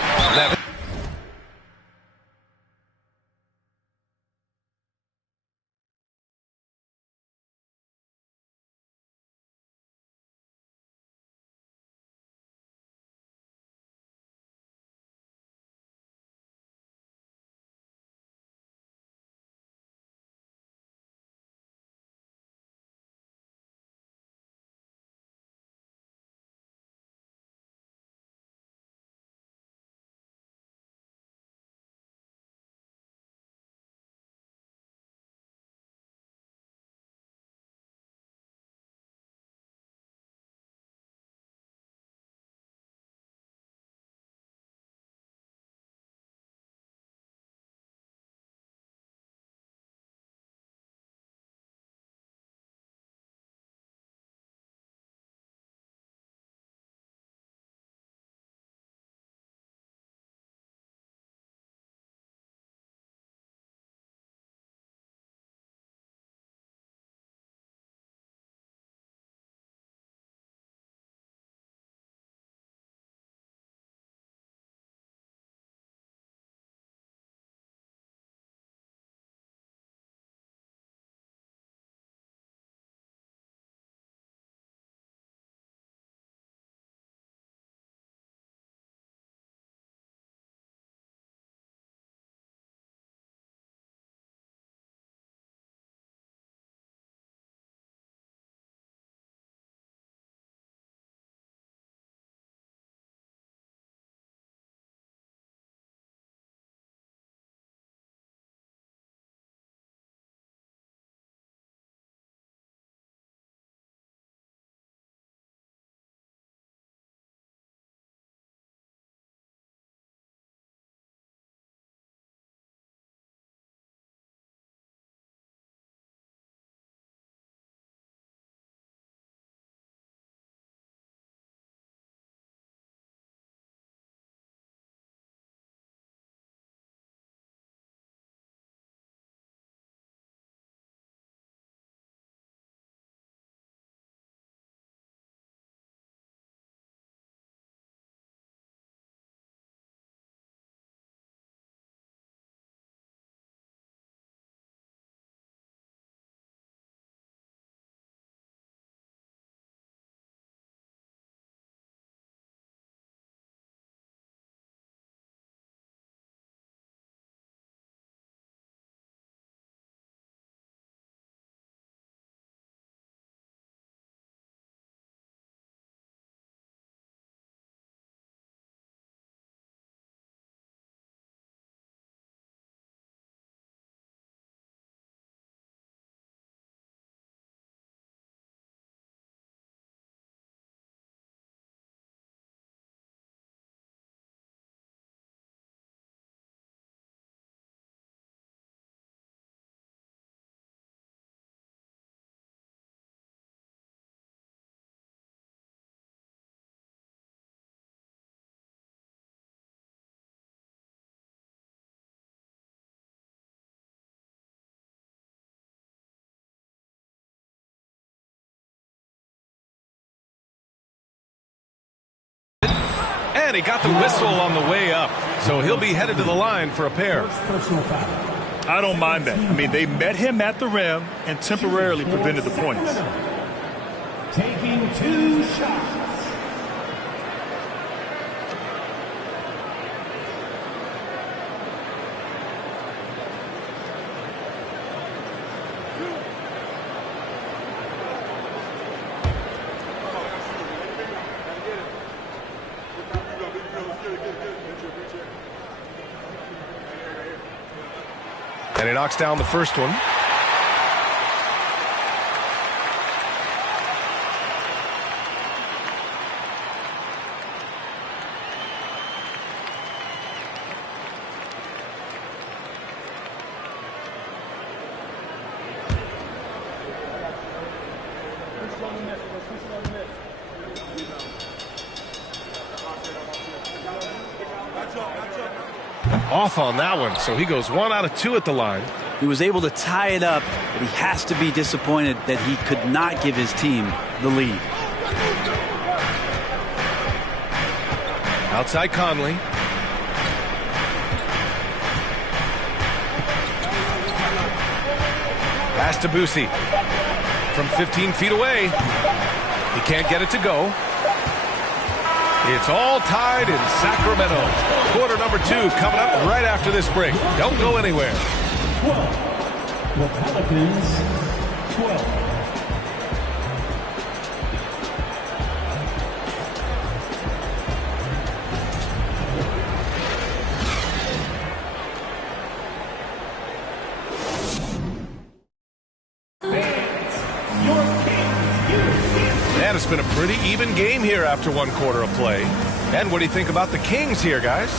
And he got the whistle on the way up. So he'll be headed to the line for a pair. I don't mind that. I mean, they met him at the rim and temporarily prevented the points. Taking 2 shots. And he knocks down the first one. Off on that one, so he goes 1 out of 2 at the line. He was able to tie it up, but he has to be disappointed that he could not give his team the lead. Outside Conley. Pass to Boosie. From 15 feet away. He can't get it to go. It's all tied in Sacramento. Quarter number 2 coming up right after this break. Don't go anywhere. 12. The Pelicans, 12. And it's been a pretty even game here after 1 quarter of play. And what do you think about the Kings here, guys?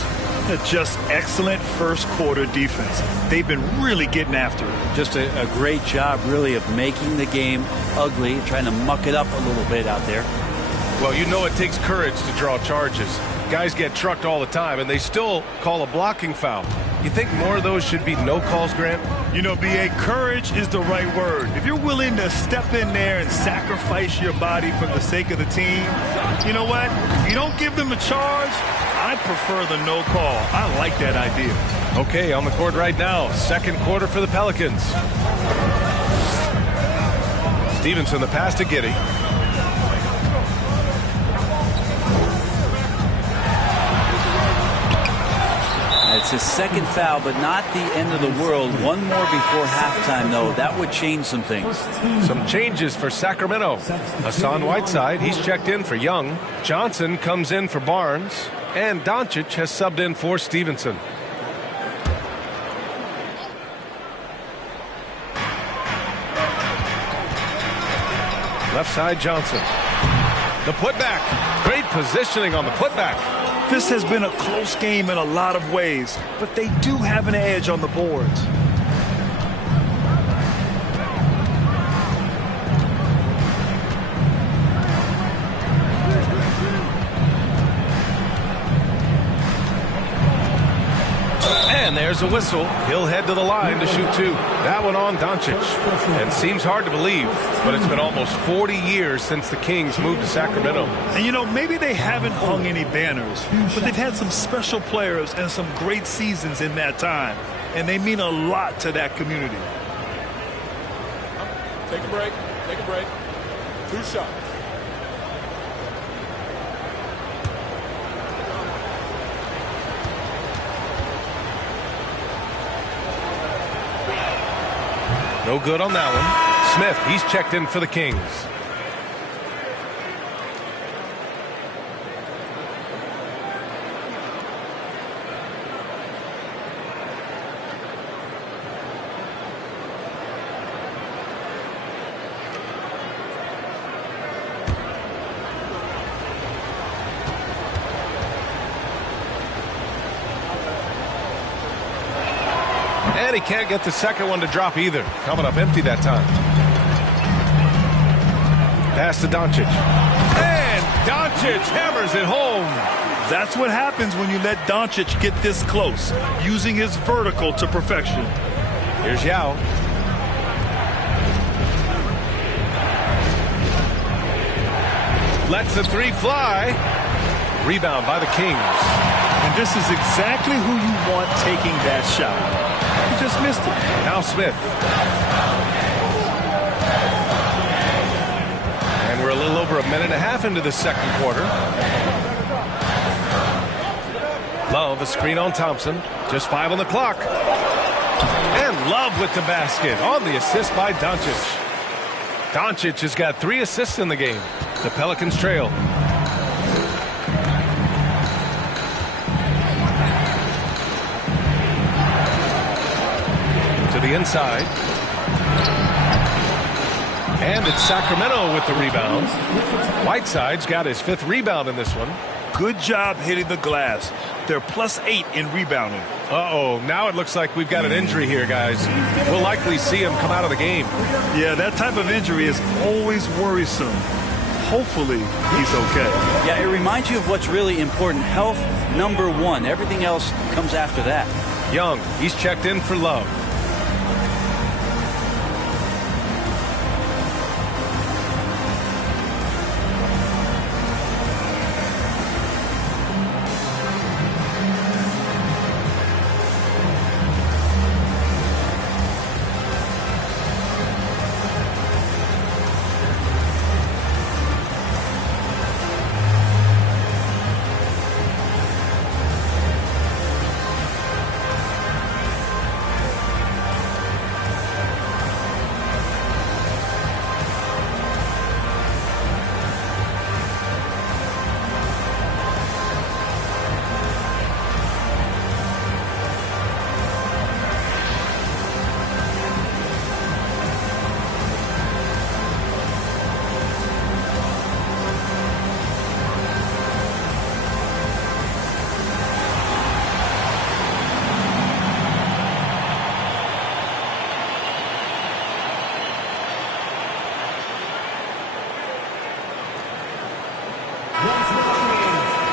Just excellent first quarter defense. They've been really getting after it. Just a great job, really, of making the game ugly, trying to muck it up a little bit out there. Well, you know it takes courage to draw charges. Guys get trucked all the time, and they still call a blocking foul. You think more of those should be no calls, Grant? You know, B.A., courage is the right word. If you're willing to step in there and sacrifice your body for the sake of the team, you know what? If you don't give them a charge, I prefer the no call. I like that idea. Okay, on the court right now. Second quarter for the Pelicans. Stevenson, the pass to Giddey. It's his second foul, but not the end of the world. One more before halftime, though. That would change some things. Some changes for Sacramento. Hassan Whiteside, he's checked in for Young. Johnson comes in for Barnes. And Doncic has subbed in for Stevenson. Left side, Johnson. The putback. Great positioning on the putback. This has been a close game in a lot of ways, but they do have an edge on the boards. And there's a whistle. He'll head to the line to shoot 2. That one on Doncic. And seems hard to believe, but it's been almost 40 years since the Kings moved to Sacramento. And you know, maybe they haven't hung any banners, but they've had some special players and some great seasons in that time. And they mean a lot to that community. Take a break. Take a break. 2 shots. No good on that one. Smith, he's checked in for the Kings. And he can't get the second one to drop either. Coming up empty that time. Pass to Doncic. And Doncic hammers it home. That's what happens when you let Doncic get this close, using his vertical to perfection. Here's Yao. Lets the 3 fly. Rebound by the Kings. And this is exactly who you want taking that shot. He just missed it. Now Smith. And we're a little over a minute and a half into the second quarter. Love, a screen on Thompson. Just 5 on the clock. And Love with the basket on the assist by Doncic. Doncic has got 3 assists in the game. The Pelicans trail. To the inside. And it's Sacramento with the rebound. Whiteside's got his 5th rebound in this one. Good job hitting the glass. They're +8 in rebounding. Uh-oh, now it looks like we've got an injury here, guys. We'll likely see him come out of the game. Yeah, that type of injury is always worrisome. Hopefully, he's okay. Yeah, it reminds you of what's really important. Health, #1. Everything else comes after that. Young, he's checked in for Love.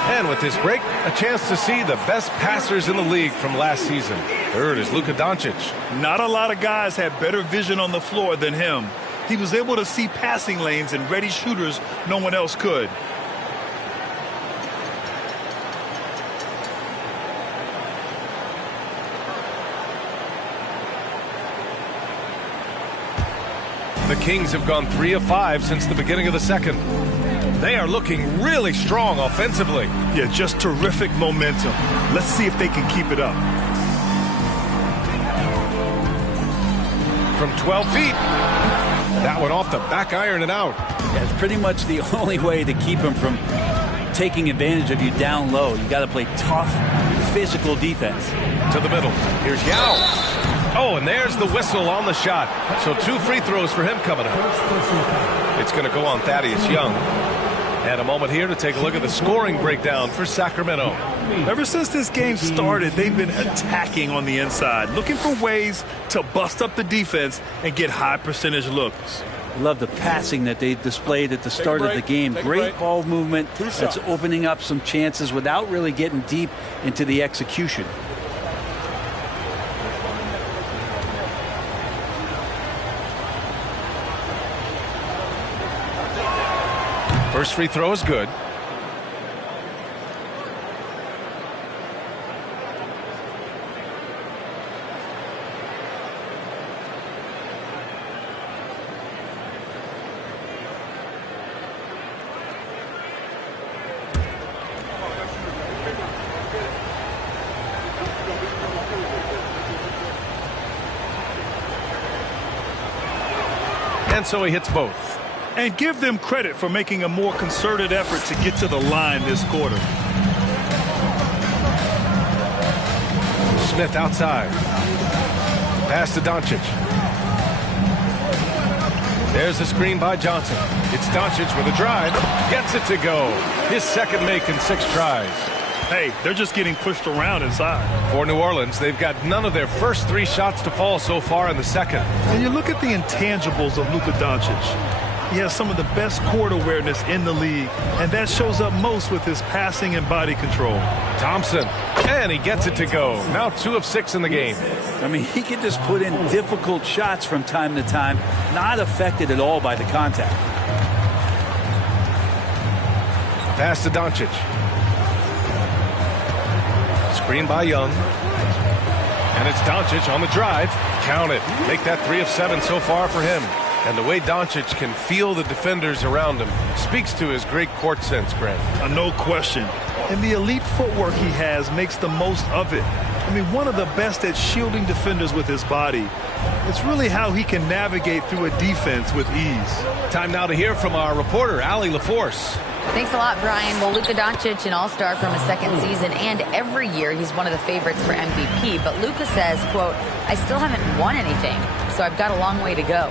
And with this break, a chance to see the best passers in the league from last season. Third is Luka Doncic. Not a lot of guys had better vision on the floor than him. He was able to see passing lanes and ready shooters no one else could. The Kings have gone 3 of 5 since the beginning of the second. They are looking really strong offensively. Yeah, just terrific momentum. Let's see if they can keep it up. From 12 feet. That one off the back iron and out. Yeah, it's pretty much the only way to keep him from taking advantage of you down low. You got to play tough, physical defense. To the middle. Here's Yao. Oh, and there's the whistle on the shot. So 2 free throws for him coming up. It's going to go on Thaddeus Young. And a moment here to take a look at the scoring breakdown for Sacramento. Ever since this game started, they've been attacking on the inside, looking for ways to bust up the defense and get high percentage looks. Love the passing that they displayed at the start of the game. Great ball movement that's opening up some chances without really getting deep into the execution. First free throw is good. And so he hits both. And give them credit for making a more concerted effort to get to the line this quarter. Smith outside. Pass to Doncic. There's a screen by Johnson. It's Doncic with a drive. Gets it to go. His second make in 6 tries. Hey, they're just getting pushed around inside. For New Orleans, they've got none of their first 3 shots to fall so far in the second. And you look at the intangibles of Luka Doncic. He has some of the best court awareness in the league, and that shows up most with his passing and body control. Thompson, and he gets it to go. Now 2 of 6 in the game. I mean, he can just put in difficult shots from time to time, not affected at all by the contact. Pass to Doncic. Screen by Young. And it's Doncic on the drive. Count it. Make that 3 of 7 so far for him. And the way Doncic can feel the defenders around him speaks to his great court sense, Grant. No question. And the elite footwork he has makes the most of it. I mean, one of the best at shielding defenders with his body. It's really how he can navigate through a defense with ease. Time now to hear from our reporter, Allie LaForce. Thanks a lot, Brian. Well, Luka Doncic, an all-star from his second season, and every year he's one of the favorites for MVP. But Luka says, quote, I still haven't won anything, so I've got a long way to go.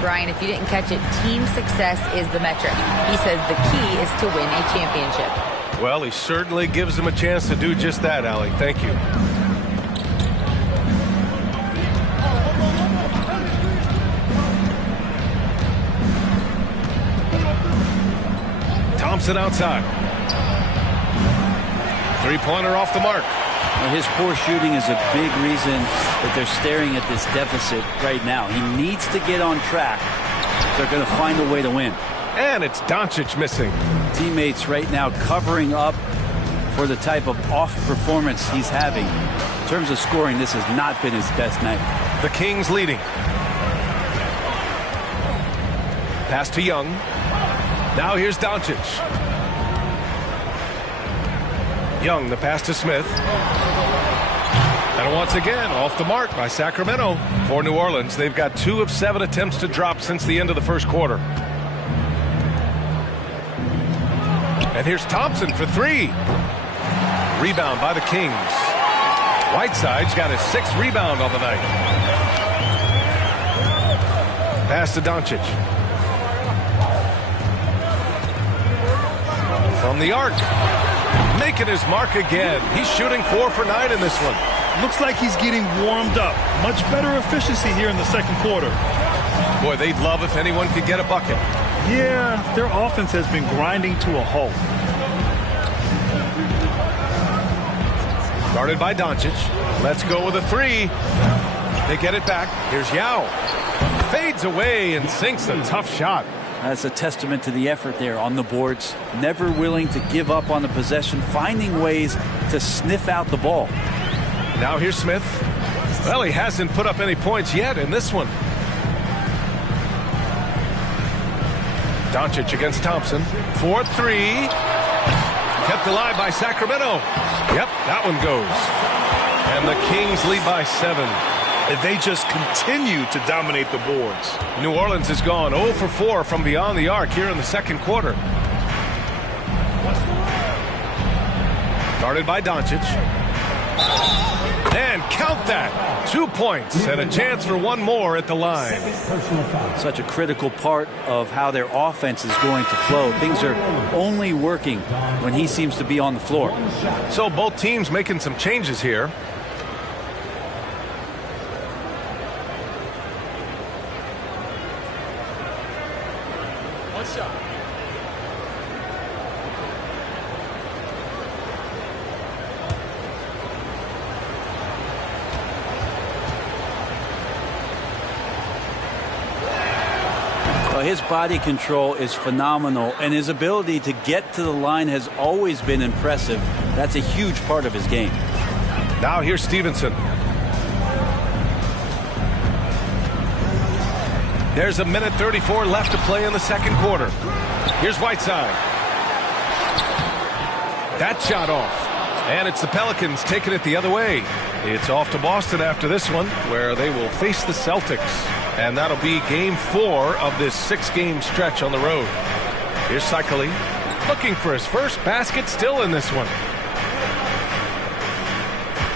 Brian, if you didn't catch it, team success is the metric. He says the key is to win a championship. Well, he certainly gives them a chance to do just that, Allie. Thank you. Thompson outside. Three-pointer off the mark. Well, his poor shooting is a big reason that they're staring at this deficit right now. He needs to get on track if they're going to find a way to win. And it's Doncic missing. Teammates right now covering up for the type of off performance he's having. In terms of scoring, this has not been his best night. The Kings leading. Pass to Young. Now here's Doncic. Young, the pass to Smith. And once again, off the mark by Sacramento. For New Orleans, they've got 2 of 7 attempts to drop since the end of the first quarter. And here's Thompson for 3. Rebound by the Kings. Whiteside's got his 6th rebound on the night. Pass to Doncic. From the arc. Making his mark again. He's shooting 4 for 9 in this one. Looks like he's getting warmed up. Much better efficiency here in the second quarter. Boy, they'd love if anyone could get a bucket. Yeah, their offense has been grinding to a halt. Guarded by Doncic. Let's go with a 3. They get it back. Here's Yao. Fades away and sinks a tough shot. That's a testament to the effort there on the boards. Never willing to give up on the possession, finding ways to sniff out the ball. Now here's Smith. Well, he hasn't put up any points yet in this one. Doncic against Thompson. 4-3. Kept alive by Sacramento. Yep, that one goes. And the Kings lead by 7. And they just continue to dominate the boards. New Orleans has gone 0 for 4 from beyond the arc here in the second quarter. Guarded by Doncic. And count that. 2 points and a chance for one more at the line. Such a critical part of how their offense is going to flow. Things are only working when he seems to be on the floor. So both teams making some changes here. His body control is phenomenal, and his ability to get to the line has always been impressive. That's a huge part of his game. Now here's Stevenson. There's a minute 34 left to play in the second quarter. Here's Whiteside. That shot off. And it's the Pelicans taking it the other way. It's off to Boston after this one, where they will face the Celtics. And that'll be game 4 of this 6-game stretch on the road. Here's Cycli, looking for his first basket, still in this one.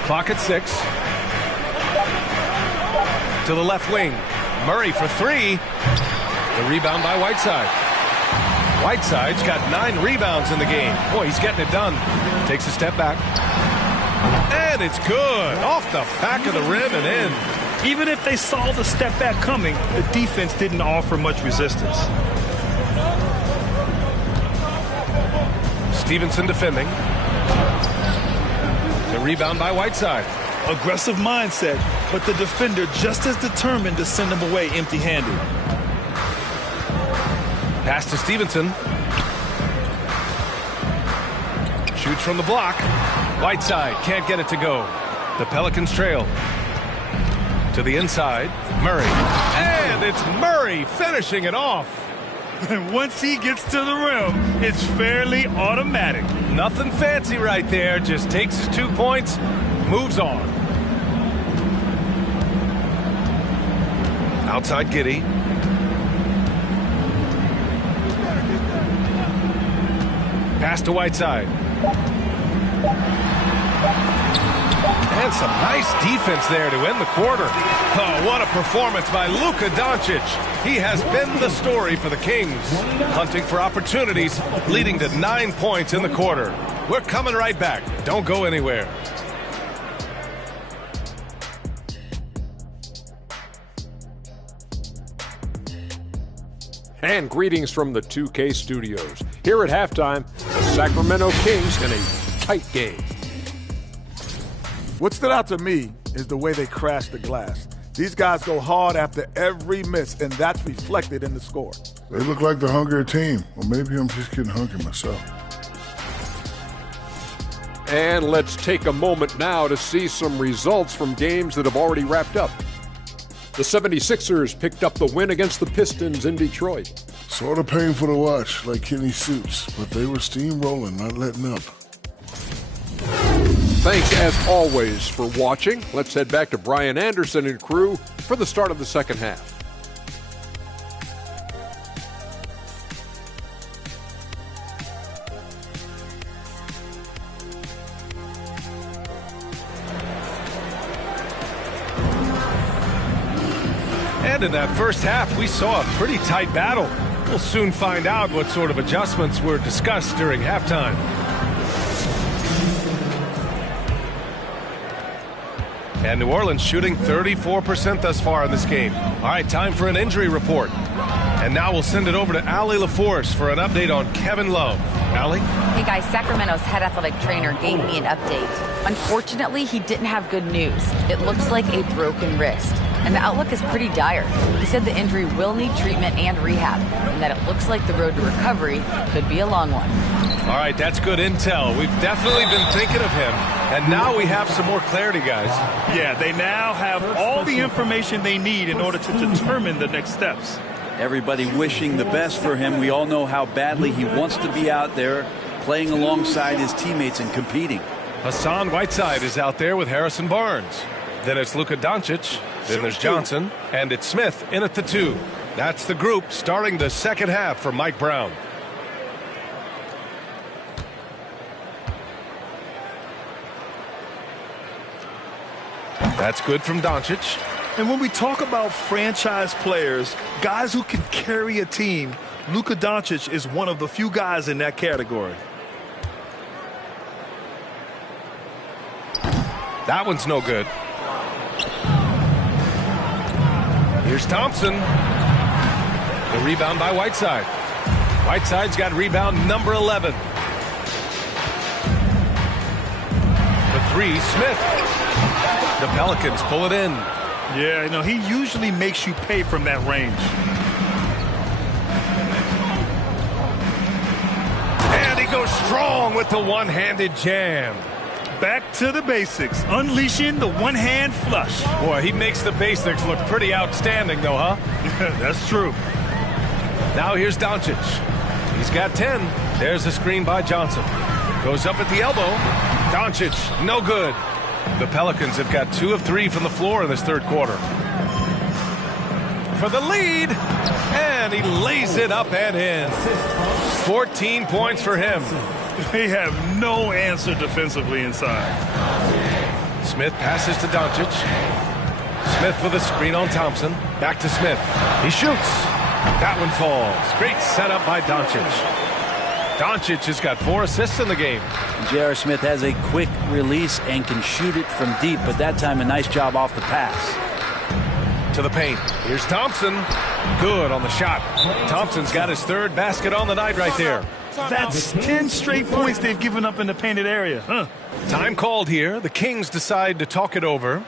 Clock at 6. To the left wing. Murray for 3. The rebound by Whiteside. Whiteside's got 9 rebounds in the game. Boy, he's getting it done. Takes a step back. And it's good. Off the back of the rim and in. Even if they saw the step back coming, the defense didn't offer much resistance. Stevenson defending. The rebound by Whiteside. Aggressive mindset, but the defender just as determined to send him away empty-handed. Pass to Stevenson. Shoots from the block. Whiteside can't get it to go. The Pelicans trail. To the inside, Murray. And it's Murray finishing it off. And once he gets to the rim, it's fairly automatic. Nothing fancy right there. Just takes his 2 points, moves on. Outside Giddey. Pass to Whiteside. And some nice defense there to end the quarter. Oh, what a performance by Luka Doncic. He has been the story for the Kings. Hunting for opportunities, leading to 9 points in the quarter. We're coming right back. Don't go anywhere. And greetings from the 2K studios. Here at halftime, the Sacramento Kings in a tight game. What stood out to me is the way they crashed the glass. These guys go hard after every miss, and that's reflected in the score. They look like the hungrier team. Or maybe I'm just getting hungry myself. And let's take a moment now to see some results from games that have already wrapped up. The 76ers picked up the win against the Pistons in Detroit. Sort of painful to watch, like Kenny's suits, but they were steamrolling, not letting up. Thanks, as always, for watching. Let's head back to Brian Anderson and crew for the start of the second half. And in that first half, we saw a pretty tight battle. We'll soon find out what sort of adjustments were discussed during halftime. And New Orleans shooting 34% thus far in this game. All right, time for an injury report. And now we'll send it over to Allie LaForce for an update on Kevin Love. Allie? Hey guys, Sacramento's head athletic trainer gave me an update. Unfortunately, he didn't have good news. It looks like a broken wrist. And the outlook is pretty dire. He said the injury will need treatment and rehab, and that it looks like the road to recovery could be a long one. All right, that's good intel. We've definitely been thinking of him, and now we have some more clarity, guys. Yeah, they now have all the information they need in order to determine the next steps. Everybody wishing the best for him. We all know how badly he wants to be out there playing alongside his teammates and competing. Hassan Whiteside is out there with Harrison Barnes. Then it's Luka Doncic. Then there's Johnson. And it's Smith in at the 2. That's the group starting the second half for Mike Brown. That's good from Doncic. And when we talk about franchise players, guys who can carry a team, Luka Doncic is one of the few guys in that category. That one's no good. Here's Thompson. The rebound by Whiteside. Whiteside's got rebound number 11. The 3, Smith. The Pelicans pull it in. Yeah, you know, he usually makes you pay from that range. And he goes strong with the one-handed jam. Back to the basics, unleashing the one-hand flush. Boy, he makes the basics look pretty outstanding, though, huh? That's true. Now here's Doncic. He's got 10. There's a screen by Johnson. Goes up at the elbow. Doncic, no good. The Pelicans have got 2 of 3 from the floor in this third quarter. For the lead, and he lays it up and in. 14 points for him. They have no answer defensively inside. Smith passes to Doncic. Smith with a screen on Thompson. Back to Smith. He shoots. That one falls. Great setup by Doncic. Doncic has got 4 assists in the game. J.R. Smith has a quick release and can shoot it from deep, but that time a nice job off the pass. To the paint. Here's Thompson. Good on the shot. Thompson's got his 3rd basket on the night right there. That's 10 straight points they've given up in the painted area. Huh. Time called here. The Kings decide to talk it over.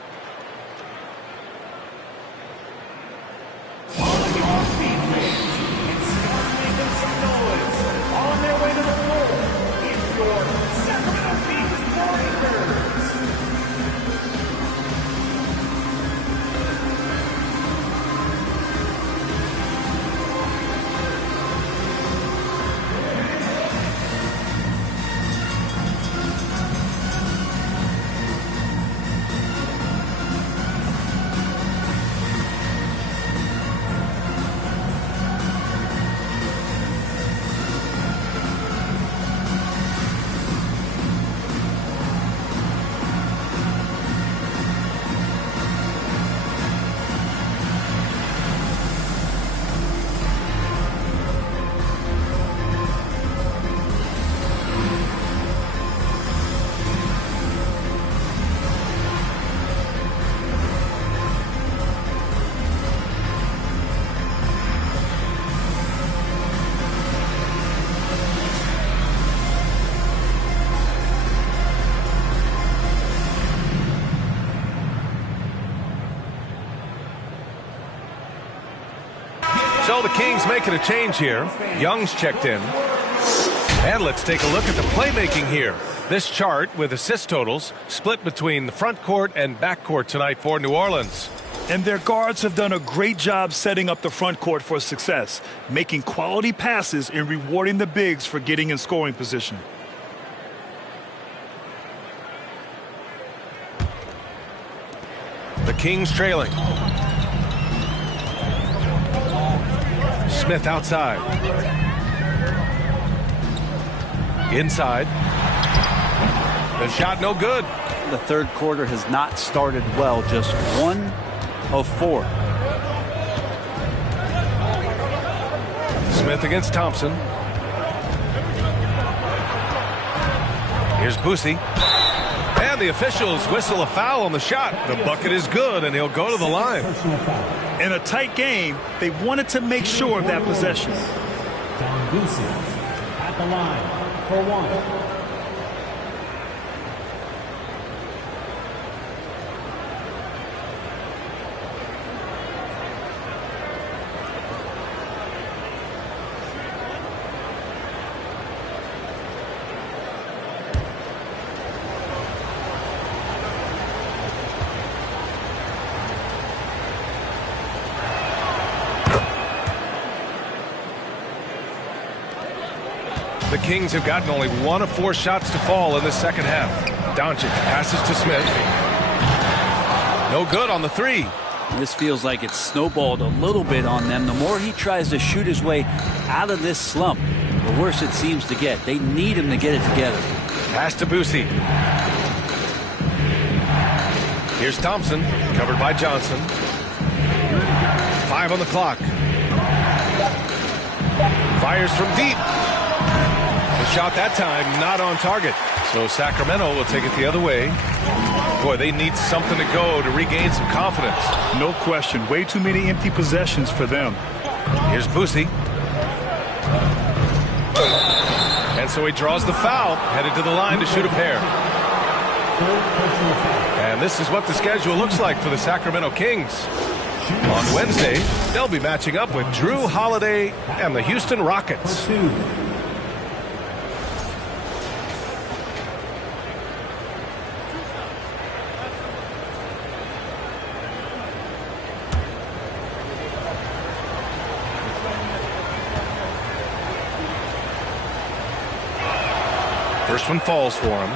So the Kings making a change here. Young's checked in. And let's take a look at the playmaking here. This chart with assist totals split between the front court and back court tonight for New Orleans. And their guards have done a great job setting up the front court for success, making quality passes and rewarding the bigs for getting in scoring position. The Kings trailing. Smith outside. Inside. The shot no good. The third quarter has not started well, just 1 of 4. Smith against Thompson. Here's Boosie. And the officials whistle a foul on the shot. The bucket is good, and he'll go to the line. In a tight game, they wanted to make sure of that possession. Don Boosie at the line for 1. The Kings have gotten only 1 of 4 shots to fall in the second half. Doncic passes to Smith. No good on the 3. This feels like it's snowballed a little bit on them. The more he tries to shoot his way out of this slump, the worse it seems to get. They need him to get it together. Pass to Boosie. Here's Thompson, covered by Johnson. 5 on the clock. Fires from deep. The shot that time not on target. So Sacramento will take it the other way. Boy, they need something to go to regain some confidence. No question. Way too many empty possessions for them. Here's Boosie. And so he draws the foul, headed to the line to shoot a pair. And this is what the schedule looks like for the Sacramento Kings. On Wednesday, they'll be matching up with Drew Holiday and the Houston Rockets. First one falls for him.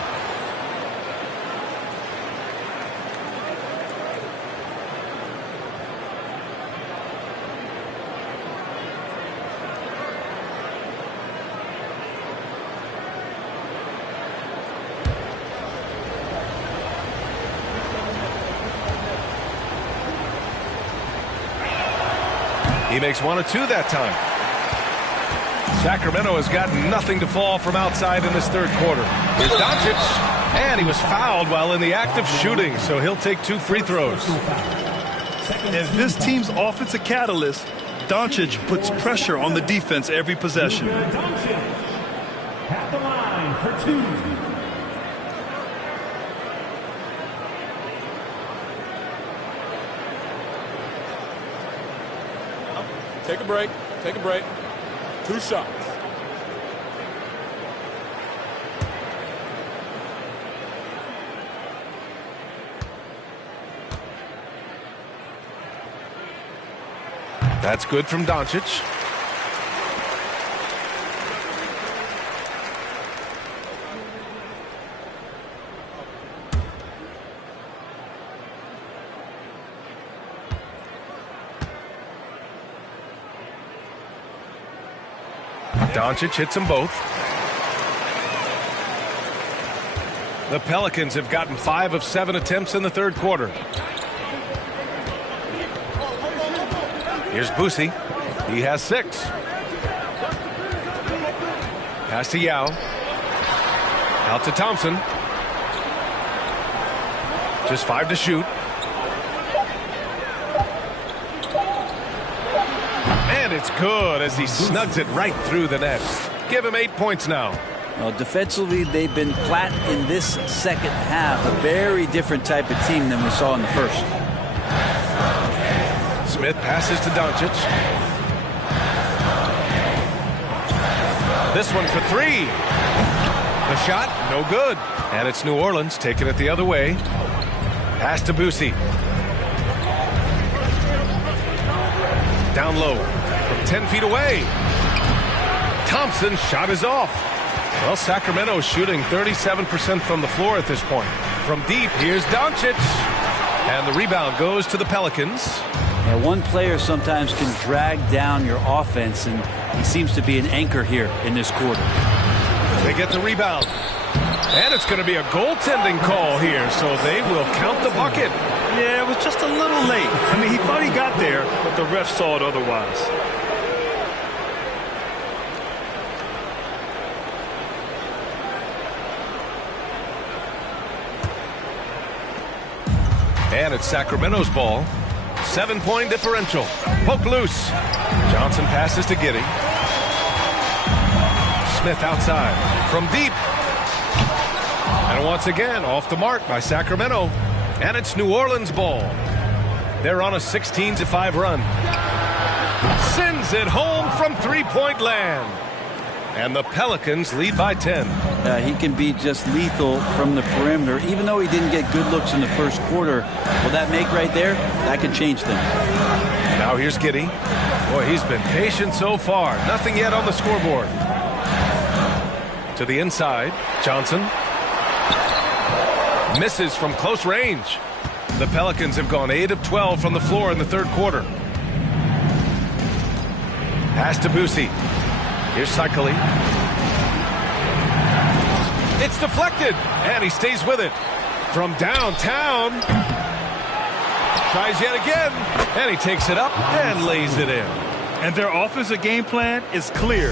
He makes 1 of 2 that time. Sacramento has got nothing to fall from outside in this third quarter. Here's Doncic, and he was fouled while in the act of shooting, so he'll take 2 free throws. As this team's offensive catalyst, Doncic puts pressure on the defense every possession. At the line for 2. Take a break. Take a break. 2 shots. That's good from Doncic. Doncic hits them both. The Pelicans have gotten 5 of 7 attempts in the third quarter. Here's Boosie. He has 6. Pass to Yao. Out to Thompson. Just 5 to shoot. And it's good as he snugs it right through the net. Give him 8 points now. Well, defensively, they've been flat in this second half. A very different type of team than we saw in the first. Smith passes to Doncic. This one for three. The shot, no good. And it's New Orleans taking it the other way. Pass to Boosie. Down low from 10 feet away. Thompson's shot is off. Well, Sacramento's shooting 37% from the floor at this point. From deep, here's Doncic. And the rebound goes to the Pelicans. Yeah, one player sometimes can drag down your offense, and he seems to be an anchor here in this quarter. They get the rebound. And it's going to be a goaltending call here, so they will count the bucket. Yeah, it was just a little late. I mean, he thought he got there, but the ref saw it otherwise. And it's Sacramento's ball. 7-point differential. Poke loose. Johnson passes to Giddey. Smith outside. From deep. And once again, off the mark by Sacramento. And it's New Orleans ball. They're on a 16-5 run. Sends it home from three-point land. And the Pelicans lead by 10. He can be just lethal from the perimeter. Even though he didn't get good looks in the first quarter, will that make right there? That could change things. Now here's Giddey. Boy, he's been patient so far. Nothing yet on the scoreboard. To the inside. Johnson. Misses from close range. The Pelicans have gone 8 of 12 from the floor in the third quarter. Pass to Boosie. Here's Cycling. It's deflected, and he stays with it. From downtown. Tries yet again, and he takes it up and lays it in. And their offensive game plan is clear.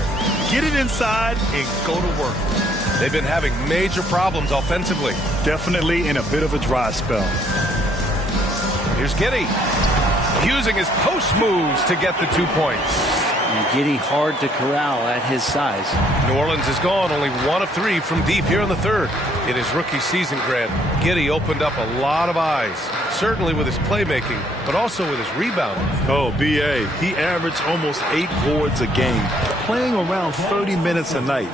Get it inside and go to work. They've been having major problems offensively. Definitely in a bit of a dry spell. Here's Giddey. Using his post moves to get the 2 points. And Giddey hard to corral at his size. New Orleans is gone only 1 of 3 from deep here in the third. In his rookie season, Grant, Giddey opened up a lot of eyes. Certainly with his playmaking, but also with his rebounding. Oh, B.A., he averaged almost 8 boards a game, playing around 30 minutes a night.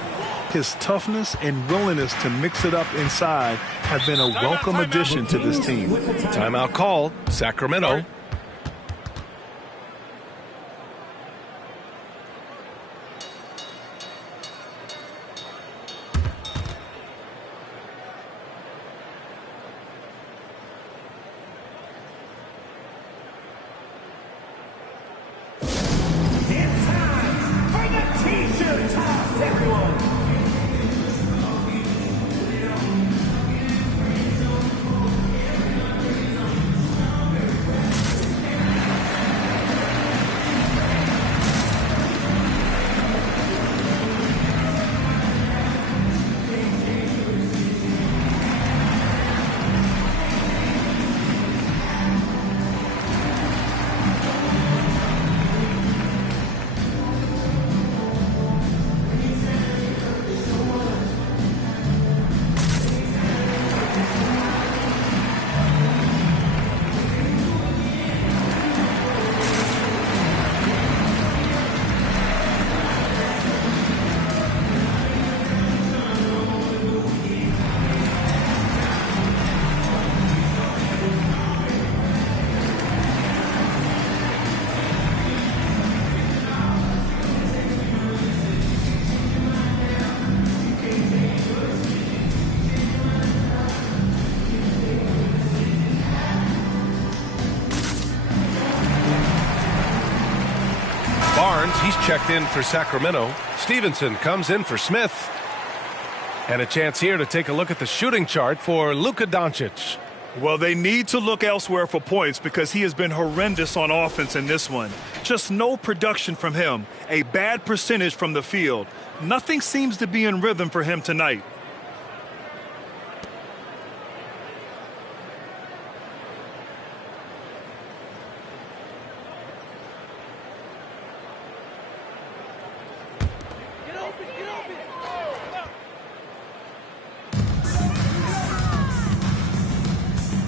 His toughness and willingness to mix it up inside have been a welcome addition to this team. Timeout call, Sacramento. He's checked in for Sacramento. Stevenson comes in for Smith. And a chance here to take a look at the shooting chart for Luka Doncic. Well, they need to look elsewhere for points because he has been horrendous on offense in this one. Just no production from him. A bad percentage from the field. Nothing seems to be in rhythm for him tonight.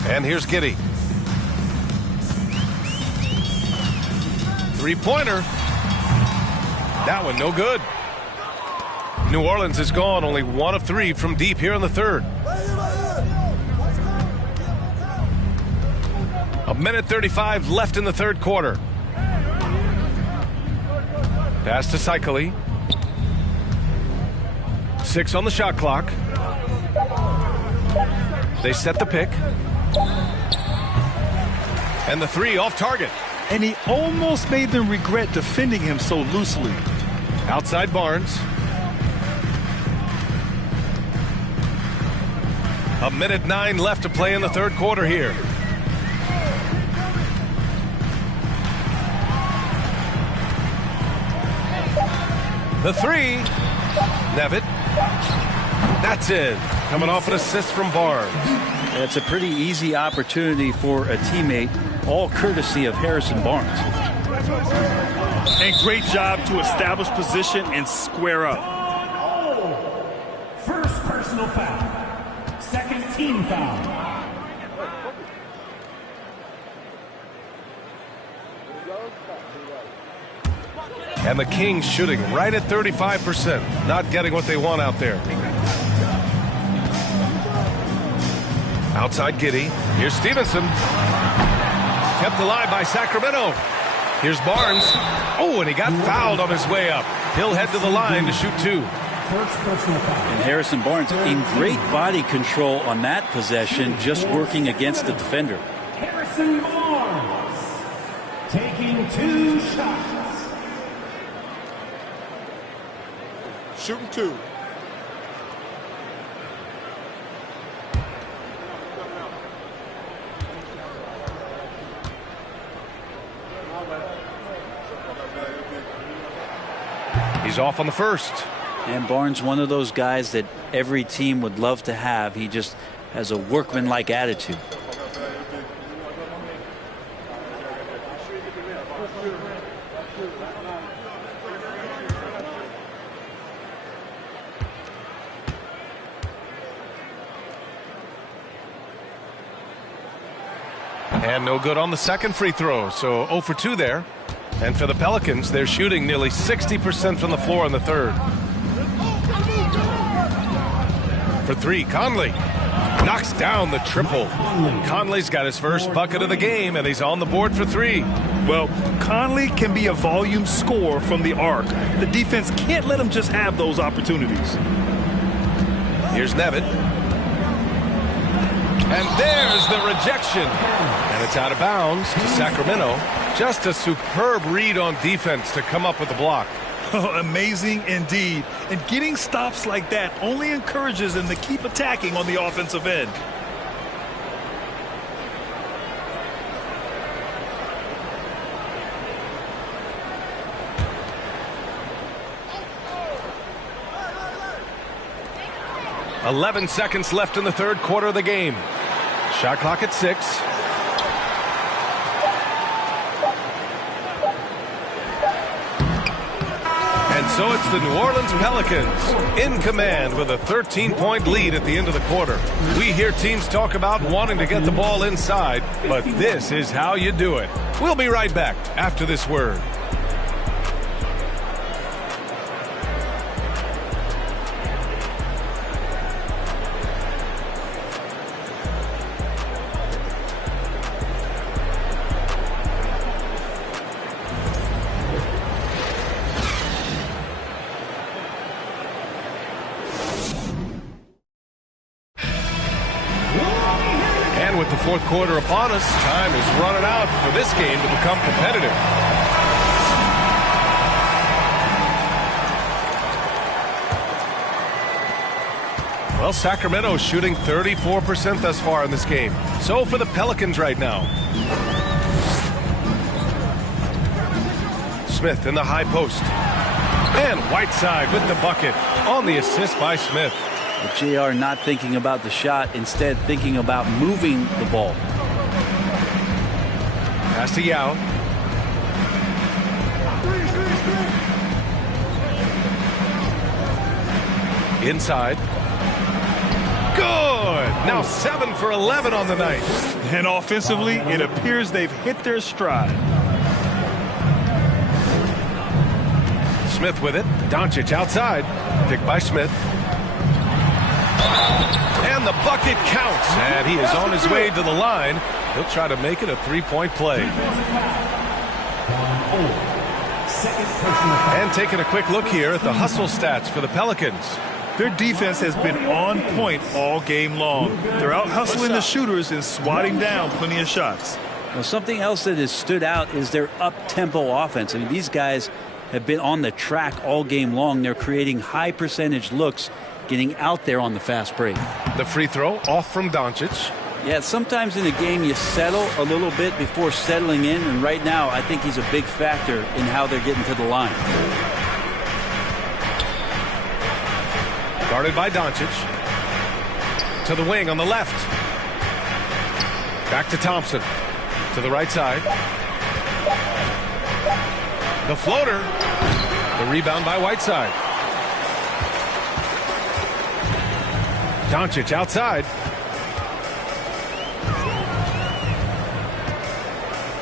And here's Giddey. Three-pointer. That one no good. New Orleans is gone, only 1 of 3 from deep here in the third. 1:35 left in the third quarter. Pass to Cycli. 6 on the shot clock. They set the pick. And the 3 off target. And he almost made them regret defending him so loosely. Outside Barnes. 1:09 left to play in the third quarter here. The 3. Nevitt. That's in. Coming off an assist from Barnes. It's a pretty easy opportunity for a teammate, all courtesy of Harrison Barnes. And great job to establish position and square up. First personal foul. Second team foul. And the Kings shooting right at 35%. Not getting what they want out there. Outside Giddey. Here's Stevenson. Kept alive by Sacramento. Here's Barnes. Oh, and he got fouled on his way up. He'll head to the line to shoot 2. And Harrison Barnes in great body control on that possession, just working against the defender. Harrison Barnes taking 2 shots. Shooting 2. He's off on the first. And Barnes, one of those guys that every team would love to have. He just has a workmanlike attitude. And no good on the second free throw, so 0 for 2 there. And for the Pelicans, they're shooting nearly 60% from the floor in the third. For 3, Conley knocks down the triple. Conley's got his first bucket of the game, and he's on the board for 3. Well, Conley can be a volume scorer from the arc. The defense can't let him just have those opportunities. Here's Nevitt. And there's the rejection. And it's out of bounds to Sacramento. Just a superb read on defense to come up with the block. Oh, amazing indeed. And getting stops like that only encourages them to keep attacking on the offensive end. .11 seconds left in the third quarter of the game. Shot clock at 6. And so it's the New Orleans Pelicans in command with a 13-point lead at the end of the quarter. We hear teams talk about wanting to get the ball inside, but this is how you do it. We'll be right back after this word. With the fourth quarter upon us, time is running out for this game to become competitive. Well, Sacramento's shooting 34% thus far in this game. So for the Pelicans right now. Smith in the high post. And Whiteside with the bucket on the assist by Smith. But JR not thinking about the shot, instead thinking about moving the ball. Pass to Yao. Inside. Good! Now 7 for 11 on the night. And offensively, it appears they've hit their stride. Smith with it. Doncic outside. Picked by Smith. And the bucket counts. And he is on his way to the line. He'll try to make it a three-point play. And taking a quick look here at the hustle stats for the Pelicans. Their defense has been on point all game long. They're out hustling the shooters and swatting down plenty of shots. Well, something else that has stood out is their up-tempo offense. I mean, these guys have been on the track all game long. They're creating high percentage looks, getting out there on the fast break. The free throw off from Doncic. Yeah, sometimes in a game you settle a little bit before settling in, and right now I think he's a big factor in how they're getting to the line. Guarded by Doncic. To the wing on the left. Back to Thompson. To the right side. The floater. The rebound by Whiteside. Doncic outside.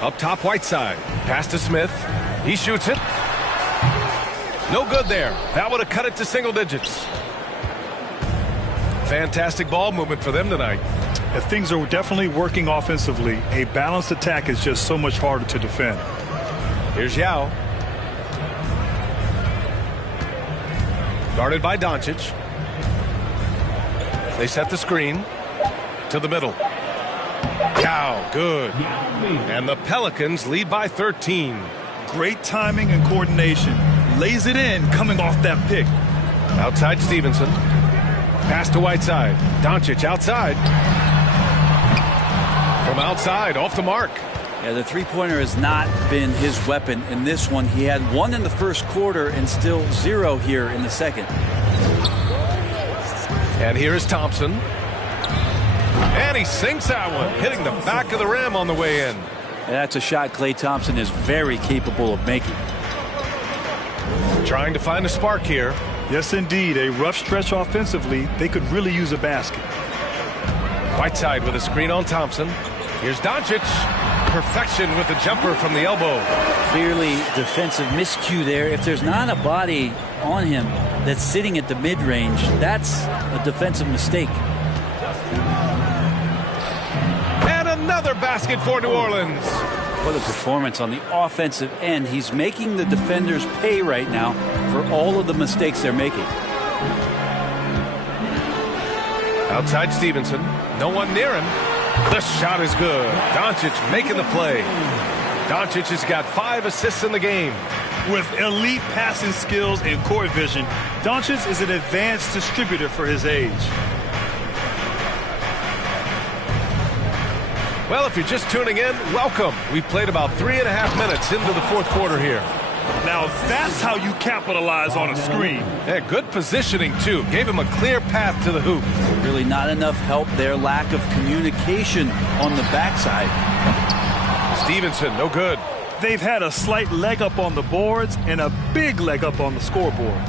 Up top, Whiteside. Pass to Smith. He shoots it. No good there. That would have cut it to single digits. Fantastic ball movement for them tonight. Things are definitely working offensively. A balanced attack is just so much harder to defend. Here's Yao. Guarded by Doncic. They set the screen to the middle. Yao, good. And the Pelicans lead by 13. Great timing and coordination. Lays it in coming off that pick. Outside Stevenson. Pass to Whiteside. Doncic outside. From outside, off the mark. Yeah, the three-pointer has not been his weapon in this one. He had one in the first quarter and still 0 here in the second. And here is Thompson. And he sinks that one, hitting the back of the rim on the way in. And that's a shot Klay Thompson is very capable of making. Trying to find a spark here. Yes, indeed. A rough stretch offensively. They could really use a basket. Whiteside with a screen on Thompson. Here's Doncic. Perfection with the jumper from the elbow. Clearly defensive miscue there. If there's not a body on him that's sitting at the mid-range, that's a defensive mistake. And another basket for New Orleans. What a performance on the offensive end. He's making the defenders pay right now for all of the mistakes they're making. Outside Stevenson. No one near him. The shot is good. Doncic making the play. Doncic has got 5 assists in the game. With elite passing skills and court vision, Doncic is an advanced distributor for his age. Well, if you're just tuning in, welcome. We've played about 3.5 minutes into the fourth quarter here. Now that's how you capitalize on a screen. Yeah, good positioning, too. Gave him a clear path to the hoop. Really not enough help there. Lack of communication on the backside. Stevenson, no good. They've had a slight leg up on the boards and a big leg up on the scoreboard.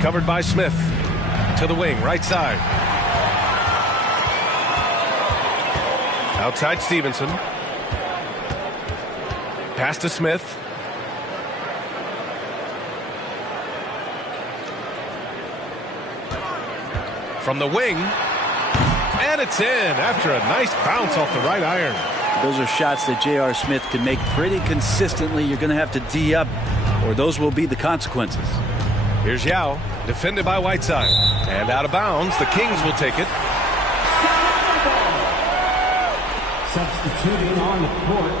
Covered by Smith. To the wing, right side. Outside Stevenson. Pass to Smith. From the wing. And it's in after a nice bounce off the right iron. Those are shots that J.R. Smith can make pretty consistently. You're going to have to D up, or those will be the consequences. Here's Yao, defended by Whiteside. And out of bounds, the Kings will take it. Substituting on the court.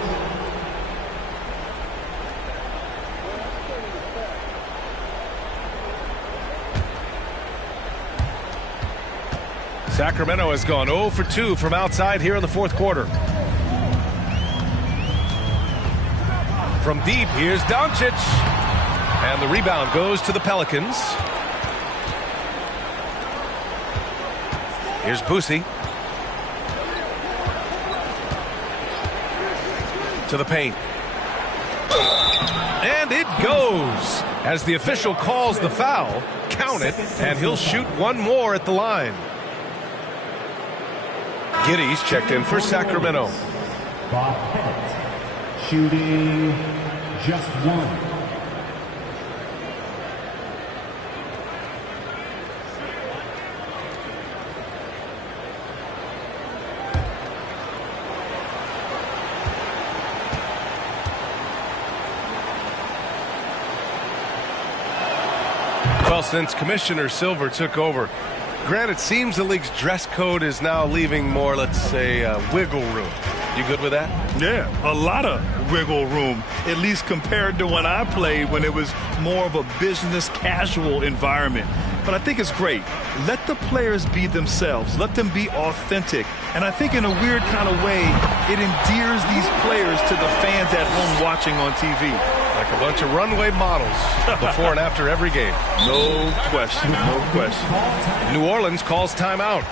Sacramento has gone 0 for 2 from outside here in the fourth quarter. From deep, here's Doncic. And the rebound goes to the Pelicans. Here's Boosie. To the paint. And it goes. As the official calls the foul, count it, and he'll shoot one more at the line. Giddey's checked in for Sacramento. Shooting just one. Well, since Commissioner Silver took over, Grant, it seems the league's dress code is now leaving more, let's say, wiggle room. You good with that? Yeah, a lot of wiggle room, at least compared to when I played, when it was more of a business casual environment. But I think it's great. Let the players be themselves. Let them be authentic. And I think in a weird kind of way, it endears these players to the fans at home watching on TV. Like a bunch of runway models before and after every game. No question, no question. New Orleans calls timeout.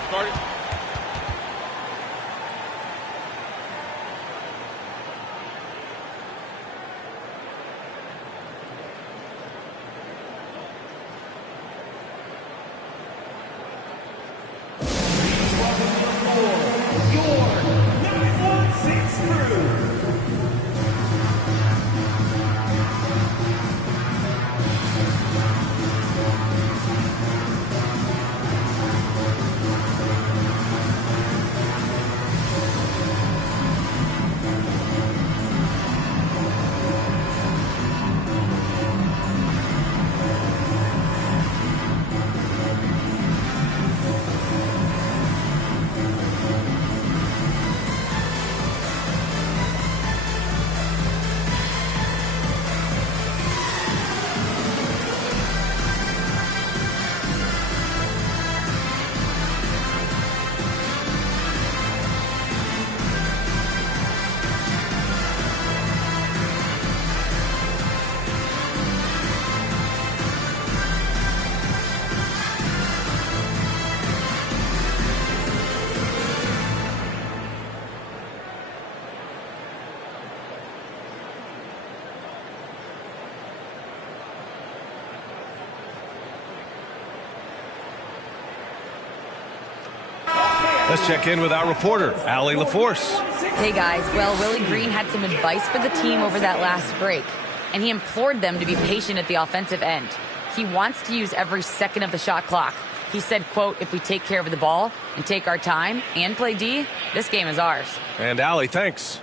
Let's check in with our reporter, Allie LaForce. Hey guys, well, Willie Green had some advice for the team over that last break, and he implored them to be patient at the offensive end. He wants to use every second of the shot clock. He said, quote, if we take care of the ball and take our time and play D, this game is ours. And Allie, thanks.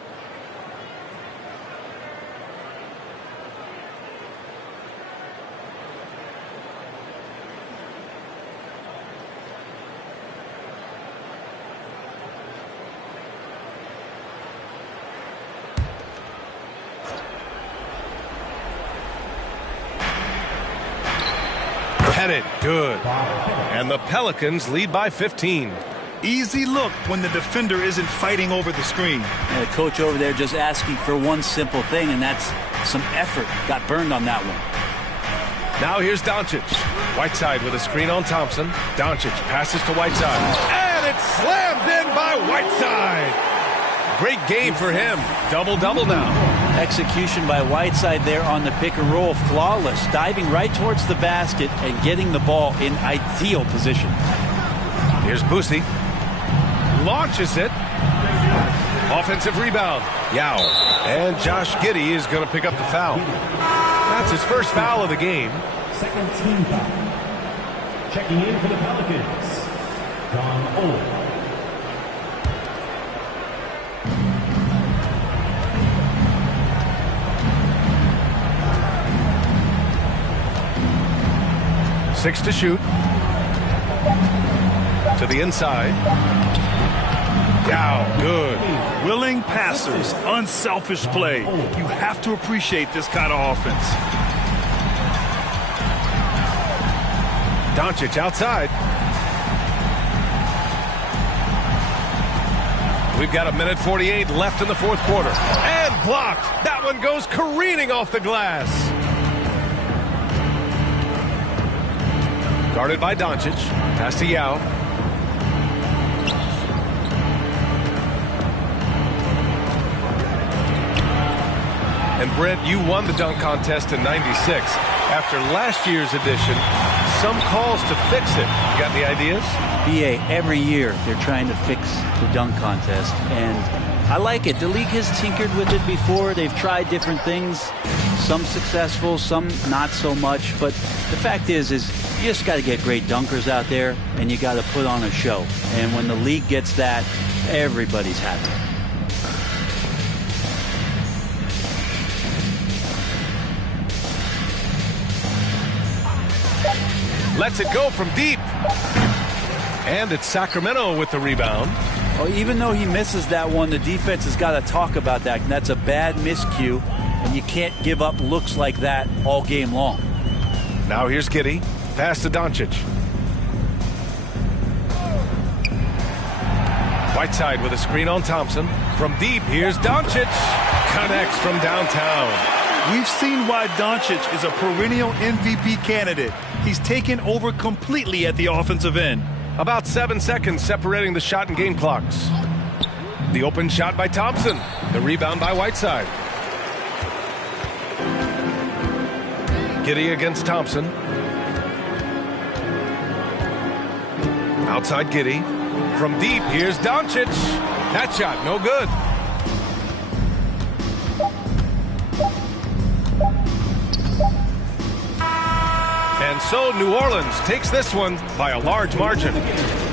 Headed, good. And the Pelicans lead by 15. Easy look when the defender isn't fighting over the screen. And the coach over there just asking for one simple thing, and that's some effort. Got burned on that one. Now here's Doncic. Whiteside with a screen on Thompson. Doncic passes to Whiteside. And it's slammed in by Whiteside. Great game for him. Double-double now. Execution by Whiteside there on the pick and roll. Flawless. Diving right towards the basket and getting the ball in ideal position. Here's Boosie. Launches it. Offensive rebound. Yao. And Josh Giddey is going to pick up the foul. That's his first foul of the game. Second team foul. Checking in for the Pelicans, Don Old. Six to shoot. To the inside. Yao, good. Willing passers, unselfish play. You have to appreciate this kind of offense. Doncic outside. We've got 1:48 left in the fourth quarter. And blocked. That one goes careening off the glass. Guarded by Doncic. Pass to Yao. And Brent, you won the dunk contest in '96. After last year's edition, some calls to fix it. You got any ideas? BA, every year they're trying to fix the dunk contest, and I like it. The league has tinkered with it before. They've tried different things. Some successful, some not so much. But the fact is you just got to get great dunkers out there, and you got to put on a show. And when the league gets that, everybody's happy. Lets it go from deep. And it's Sacramento with the rebound. Oh, even though he misses that one, the defense has got to talk about that. And that's a bad miscue. And you can't give up looks like that all game long. Now here's Giddey. Pass to Doncic. Whiteside with a screen on Thompson. From deep, here's Doncic. Connects from downtown. We've seen why Doncic is a perennial MVP candidate. He's taken over completely at the offensive end. About 7 seconds separating the shot and game clocks. The open shot by Thompson. The rebound by Whiteside. Giddey against Thompson. Outside Giddey. From deep, here's Doncic. That shot, no good. And so New Orleans takes this one by a large margin.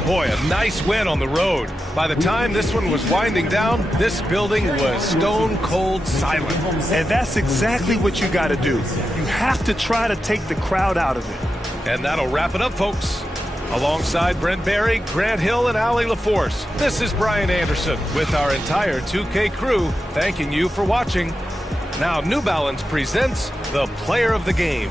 Boy, a nice win on the road. By the time this one was winding down, this building was stone cold silent. And that's exactly what you got to do. You have to try to take the crowd out of it. And that'll wrap it up, folks. Alongside Brent Barry, Grant Hill, and Allie LaForce, this is Brian Anderson with our entire 2K crew thanking you for watching. Now New Balance presents the Player of the Game.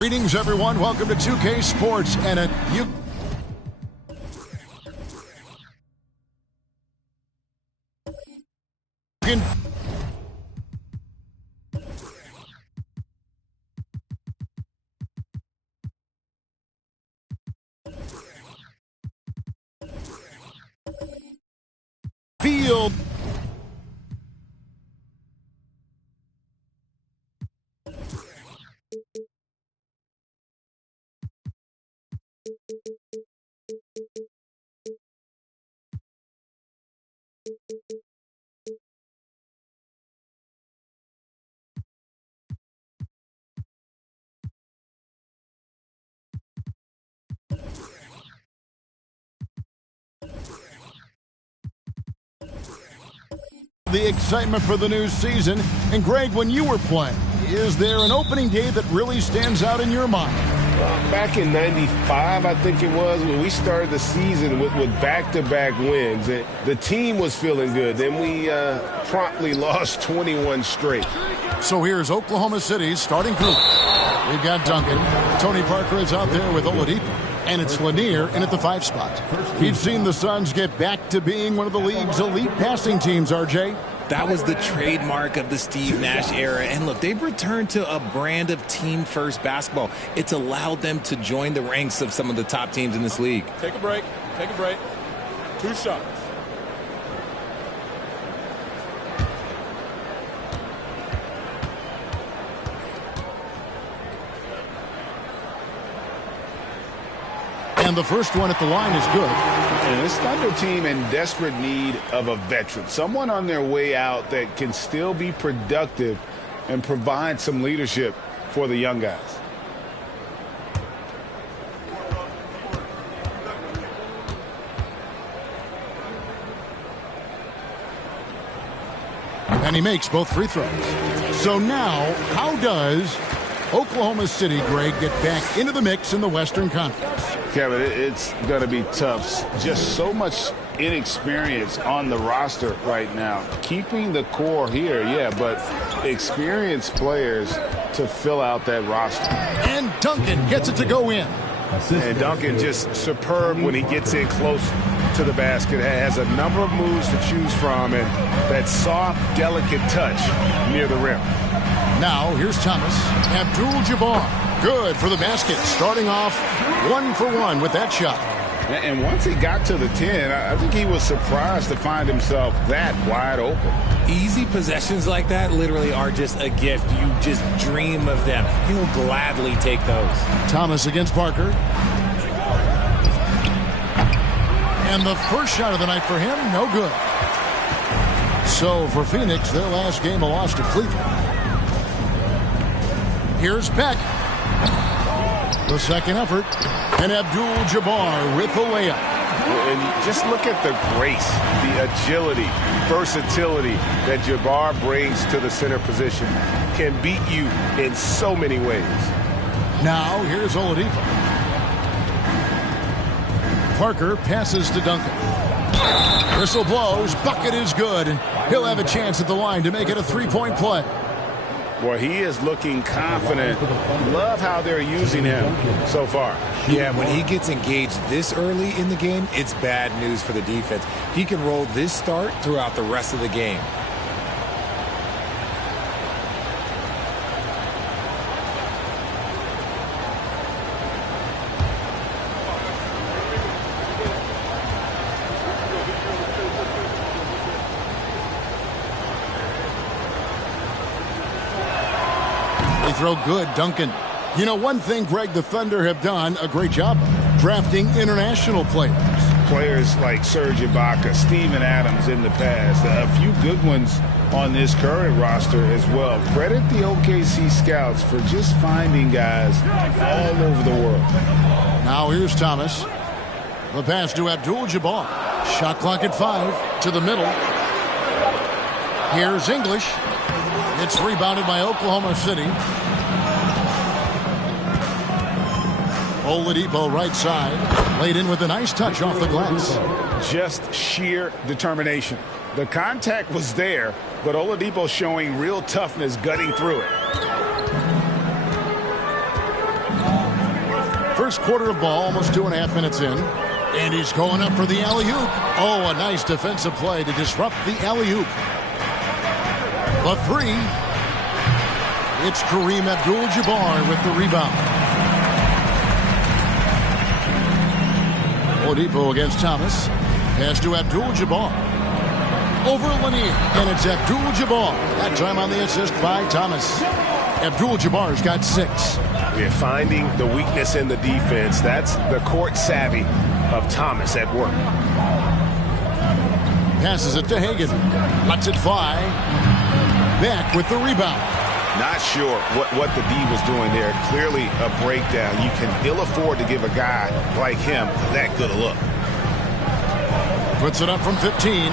Greetings, everyone. Welcome to 2K Sports and you can field. The excitement for the new season. And Greg, when you were playing, is there an opening day that really stands out in your mind? Back in '95, I think it was, when we started the season with back-to-back wins, the team was feeling good. Then we promptly lost 21 straight. So here's Oklahoma City's starting group. We've got Duncan. Tony Parker is out there with Oladipo. And it's Lanier in at the 5 spot. We've seen the Suns get back to being one of the league's elite passing teams, RJ. That was the trademark of the Steve Nash era. And look, they've returned to a brand of team-first basketball. It's allowed them to join the ranks of some of the top teams in this league. Take a break. Take a break. 2 shots. And the first one at the line is good. And this Thunder team in desperate need of a veteran. Someone on their way out that can still be productive and provide some leadership for the young guys. And he makes both free throws. So now, how does Oklahoma City, Greg, get back into the mix in the Western Conference? Kevin, it's going to be tough. Just so much inexperience on the roster right now. Keeping the core here, yeah, but experienced players to fill out that roster. And Duncan gets it to go in. And Duncan just superb when he gets in close to the basket. Has a number of moves to choose from, and that soft, delicate touch near the rim. Now, here's Thomas. Abdul-Jabbar. Good for the basket. Starting off 1 for 1 with that shot. And once he got to the 10, I think he was surprised to find himself that wide open. Easy possessions like that literally are just a gift. You just dream of them. He'll gladly take those. Thomas against Parker. And the first shot of the night for him, no good. So for Phoenix, their last game a loss to Cleveland. Here's Beck. The second effort. And Abdul-Jabbar with the layup. And just look at the grace, the agility, versatility that Jabbar brings to the center position. Can beat you in so many ways. Now here's Oladipo. Parker passes to Duncan. Whistle blows. Bucket is good. And he'll have a chance at the line to make it a three-point play. Well, he is looking confident. Love how they're using him so far. Yeah, when he gets engaged this early in the game, it's bad news for the defense. He can roll this start throughout the rest of the game. Throw good, Duncan. You know, one thing, Greg, the Thunder have done a great job of drafting international players. Players like Serge Ibaka, Steven Adams in the past, a few good ones on this current roster as well. Credit the OKC scouts for just finding guys all over the world. Now here's Thomas. The pass to Abdul-Jabbar. Shot clock at 5 to the middle. Here's English. It's rebounded by Oklahoma City. Oladipo right side. Laid in with a nice touch off the glass. Just sheer determination. The contact was there, but Oladipo showing real toughness gutting through it. First quarter of ball, almost 2.5 minutes in. And he's going up for the alley-oop. Oh, a nice defensive play to disrupt the alley-oop. The three. It's Kareem Abdul-Jabbar with the rebound. Oladipo against Thomas. Pass to Abdul-Jabbar. Over Lanier. And it's Abdul-Jabbar. That time on the assist by Thomas. Abdul-Jabbar's got 6. We're finding the weakness in the defense. That's the court savvy of Thomas at work. Passes it to Hagan. Lets it fly. Beck with the rebound. Not sure what the D was doing there. Clearly a breakdown. You can ill afford to give a guy like him that good a look. Puts it up from 15.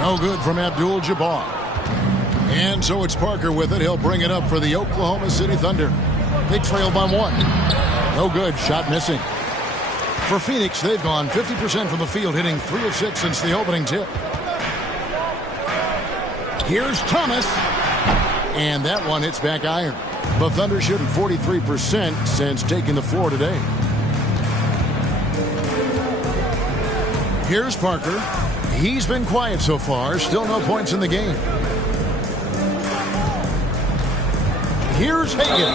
No good from Abdul-Jabbar. And so it's Parker with it. He'll bring it up for the Oklahoma City Thunder. They trail by 1. No good. Shot missing. For Phoenix, they've gone 50% from the field, hitting 3 of 6 since the opening tip. Here's Thomas. And that one hits back iron. The Thunder shooting 43% since taking the floor today. Here's Parker. He's been quiet so far. Still no points in the game. Here's Hagan.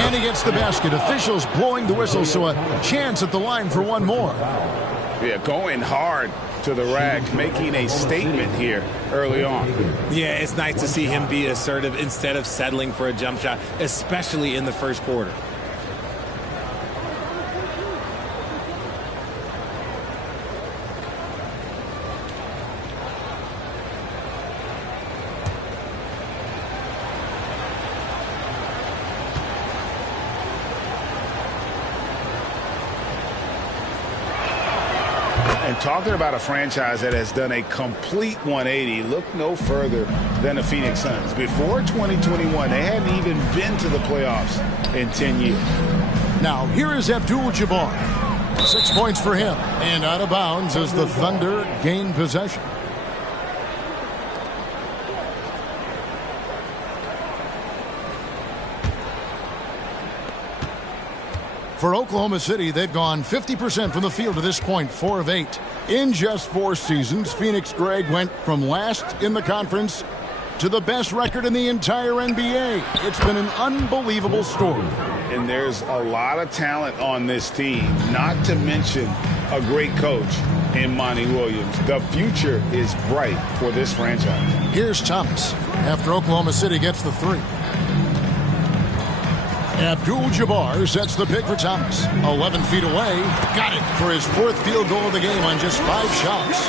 And he gets the basket. Officials blowing the whistle, so a chance at the line for one more. Yeah, going hard to the rack, making a statement here early on. Yeah, it's nice to see him be assertive instead of settling for a jump shot, especially in the first quarter. And talking about a franchise that has done a complete 180, look no further than the Phoenix Suns. Before 2021, they hadn't even been to the playoffs in 10 years. Now, here is Abdul-Jabbar. 6 points for him. And out of bounds as the Thunder gain possession. For Oklahoma City, they've gone 50% from the field to this point, 4 of 8. In just 4 seasons, Phoenix, Greg, went from last in the conference to the best record in the entire NBA. It's been an unbelievable story. And there's a lot of talent on this team, not to mention a great coach in Monty Williams. The future is bright for this franchise. Here's Thomas after Oklahoma City gets the 3. Abdul-Jabbar sets the pick for Thomas. 11 feet away. Got it for his 4th field goal of the game on just 5 shots.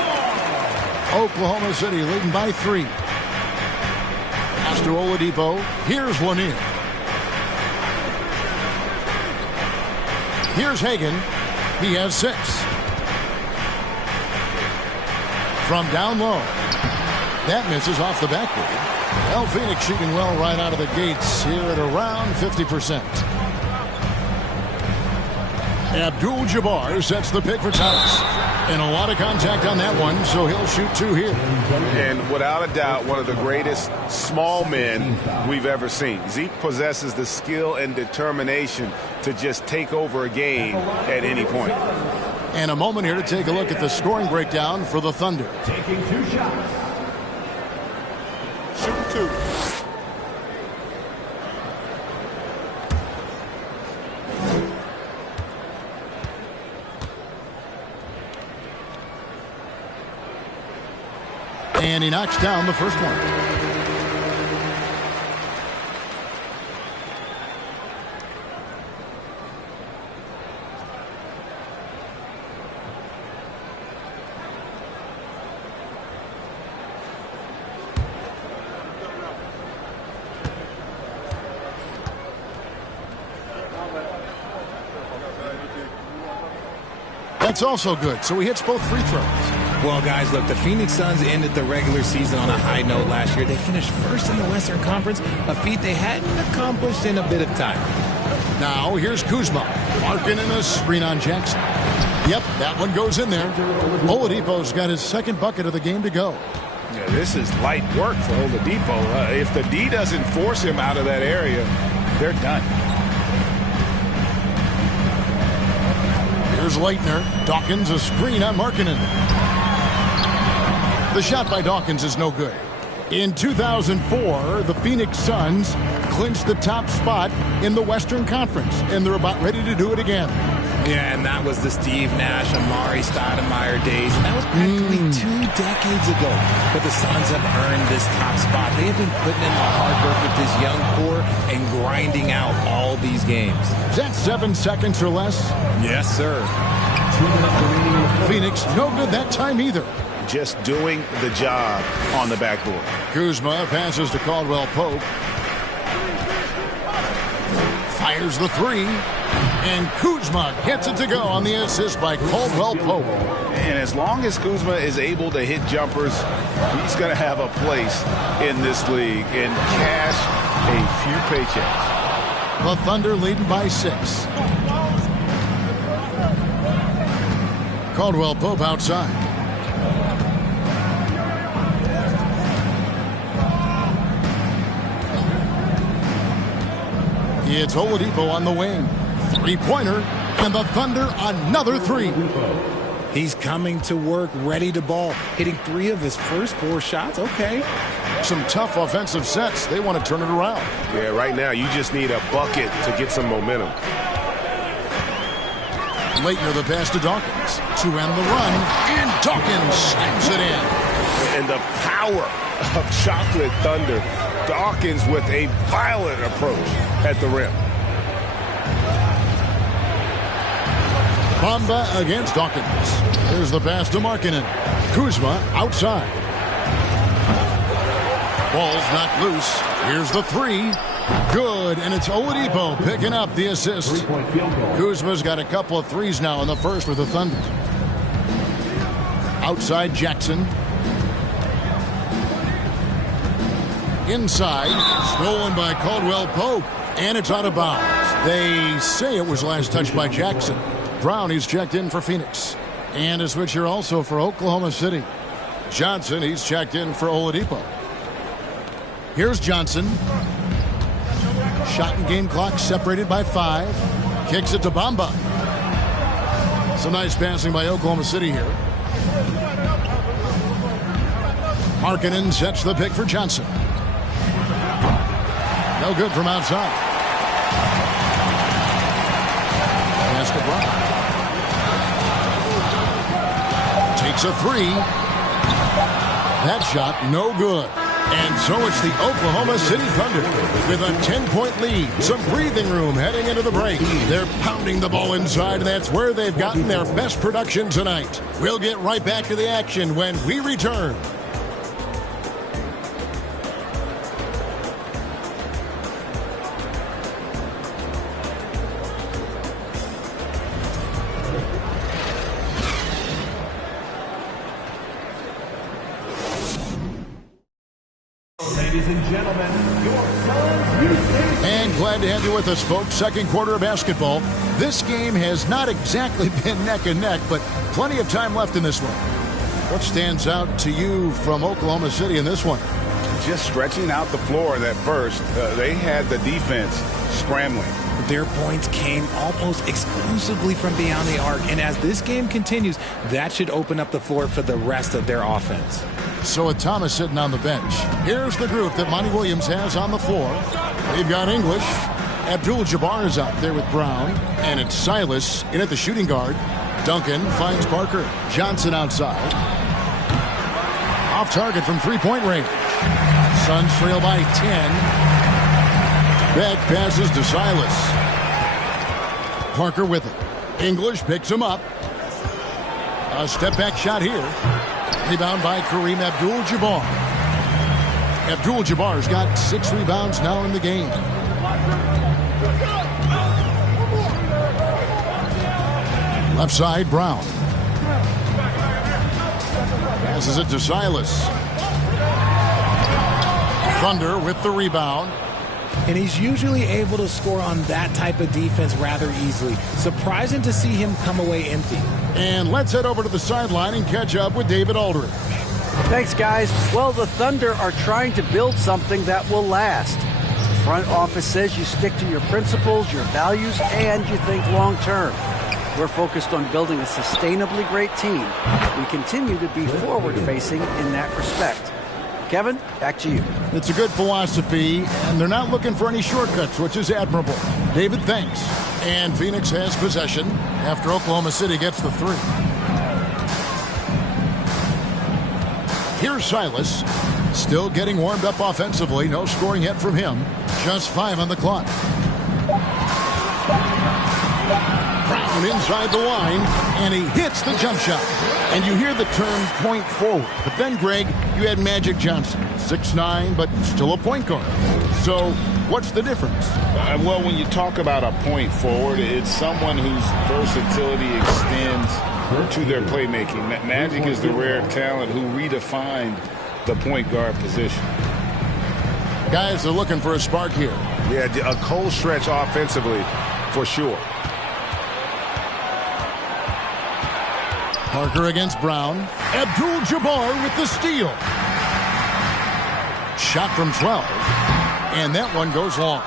Oklahoma City leading by 3. Pass to Oladipo. Here's Lanier. Here's Hagan. He has 6. From down low. That misses off the backboard. Well, Phoenix shooting well right out of the gates here at around 50%. Abdul-Jabbar sets the pick for Thomas. And a lot of contact on that one, so he'll shoot 2 here. And without a doubt, one of the greatest small men we've ever seen. Zeke possesses the skill and determination to just take over a game at any point. And a moment here to take a look at the scoring breakdown for the Thunder. Taking 2 shots. Shooting 2. And he knocks down the first one. That's also good. So he hits both free throws. Well, guys, look, the Phoenix Suns ended the regular season on a high note last year. They finished first in the Western Conference, a feat they hadn't accomplished in a bit of time. Now here's Kuzma. Marking in a screen on Jackson. Yep, that one goes in there. Oladipo's got his 2nd bucket of the game to go. Yeah, this is light work for Oladipo. If the D doesn't force him out of that area, they're done. Here's Leitner. Dawkins a screen on Markkanen. The shot by Dawkins is no good. In 2004, the Phoenix Suns clinched the top spot in the Western Conference, and they're about ready to do it again. Yeah, and that was the Steve Nash, Amari Stoudemire days, and that was practically 2 decades ago. But the Suns have earned this top spot. They have been putting in the hard work with this young core and grinding out all these games. Is that 7 seconds or less? Yes, sir. Phoenix, no good that time either. Just doing the job on the backboard. Kuzma passes to Caldwell Pope. Fires the 3. And Kuzma gets it to go on the assist by Caldwell Pope. And as long as Kuzma is able to hit jumpers, he's going to have a place in this league and cash a few paychecks. The Thunder leading by 6. Caldwell Pope outside. It's Oladipo on the wing. 3-pointer, and the Thunder another 3. He's coming to work, ready to ball, hitting 3 of his first 4 shots. Okay. Some tough offensive sets. They want to turn it around. Yeah, right now you just need a bucket to get some momentum. Leitner the pass to Dawkins to end the run, and Dawkins slams it in. And the power of Chocolate Thunder. Dawkins with a violent approach at the rim. Bamba against Dawkins. Here's the pass to Markkanen. Kuzma outside. Ball's not loose. Here's the 3. Good, and it's Oladipo picking up the assist. Kuzma's got a couple of 3s now in the first for the Thunder. Outside Jackson. Inside, stolen by Caldwell Pope, and it's out of bounds. They say it was last touched by Jackson. Brown, he's checked in for Phoenix. And a switch here also for Oklahoma City. Johnson, he's checked in for Oladipo. Here's Johnson. Shot and game clock separated by 5. Kicks it to Bamba. Some nice passing by Oklahoma City here. Markkanen sets the pick for Johnson. No good from outside. Pass to Brown. Takes a three. That shot no good. And so it's the Oklahoma City Thunder with a 10-point lead. Some breathing room heading into the break. They're pounding the ball inside, and that's where they've gotten their best production tonight. We'll get right back to the action when we return. Ladies and gentlemen, your Suns. And glad to have you with us, folks. Second quarter of basketball. This game has not exactly been neck and neck, but plenty of time left in this one. What stands out to you from Oklahoma City in this one? Just stretching out the floor that first. They had the defense scrambling. Their points came almost exclusively from beyond the arc, and as this game continues, that should open up the floor for the rest of their offense. So with Thomas sitting on the bench, here's the group that Monty Williams has on the floor. They've got English. Abdul-Jabbar is out there with Brown, and it's Silas in at the shooting guard. Duncan finds Parker. Johnson outside. Off target from three-point range. Suns trail by 10. Back passes to Silas. Parker with it. English picks him up. A step-back shot here. Rebound by Kareem Abdul-Jabbar. Abdul-Jabbar's got 6 rebounds now in the game. Left side, Brown. Passes it to Silas. Thunder with the rebound. And he's usually able to score on that type of defense rather easily. Surprising to see him come away empty. And let's head over to the sideline and catch up with David Aldridge. Thanks, guys. Well, the Thunder are trying to build something that will last. The front office says you stick to your principles, your values, and you think long term. We're focused on building a sustainably great team. We continue to be forward-facing in that respect. Kevin, back to you. It's a good philosophy, and they're not looking for any shortcuts, which is admirable. David, thanks. And Phoenix has possession after Oklahoma City gets the 3. Here's Silas, still getting warmed up offensively. No scoring yet from him. Just 5 on the clock. Brown inside the line, and he hits the jump shot. And you hear the term point forward. But then, Greg, you had Magic Johnson, 6'9", but still a point guard. So what's the difference? Well, when you talk about a point forward, it's someone whose versatility extends to their playmaking. Magic is the rare talent who redefined the point guard position. Guys are looking for a spark here. Yeah, a cold stretch offensively for sure. Parker against Brown. Abdul-Jabbar with the steal. Shot from 12. And that one goes long.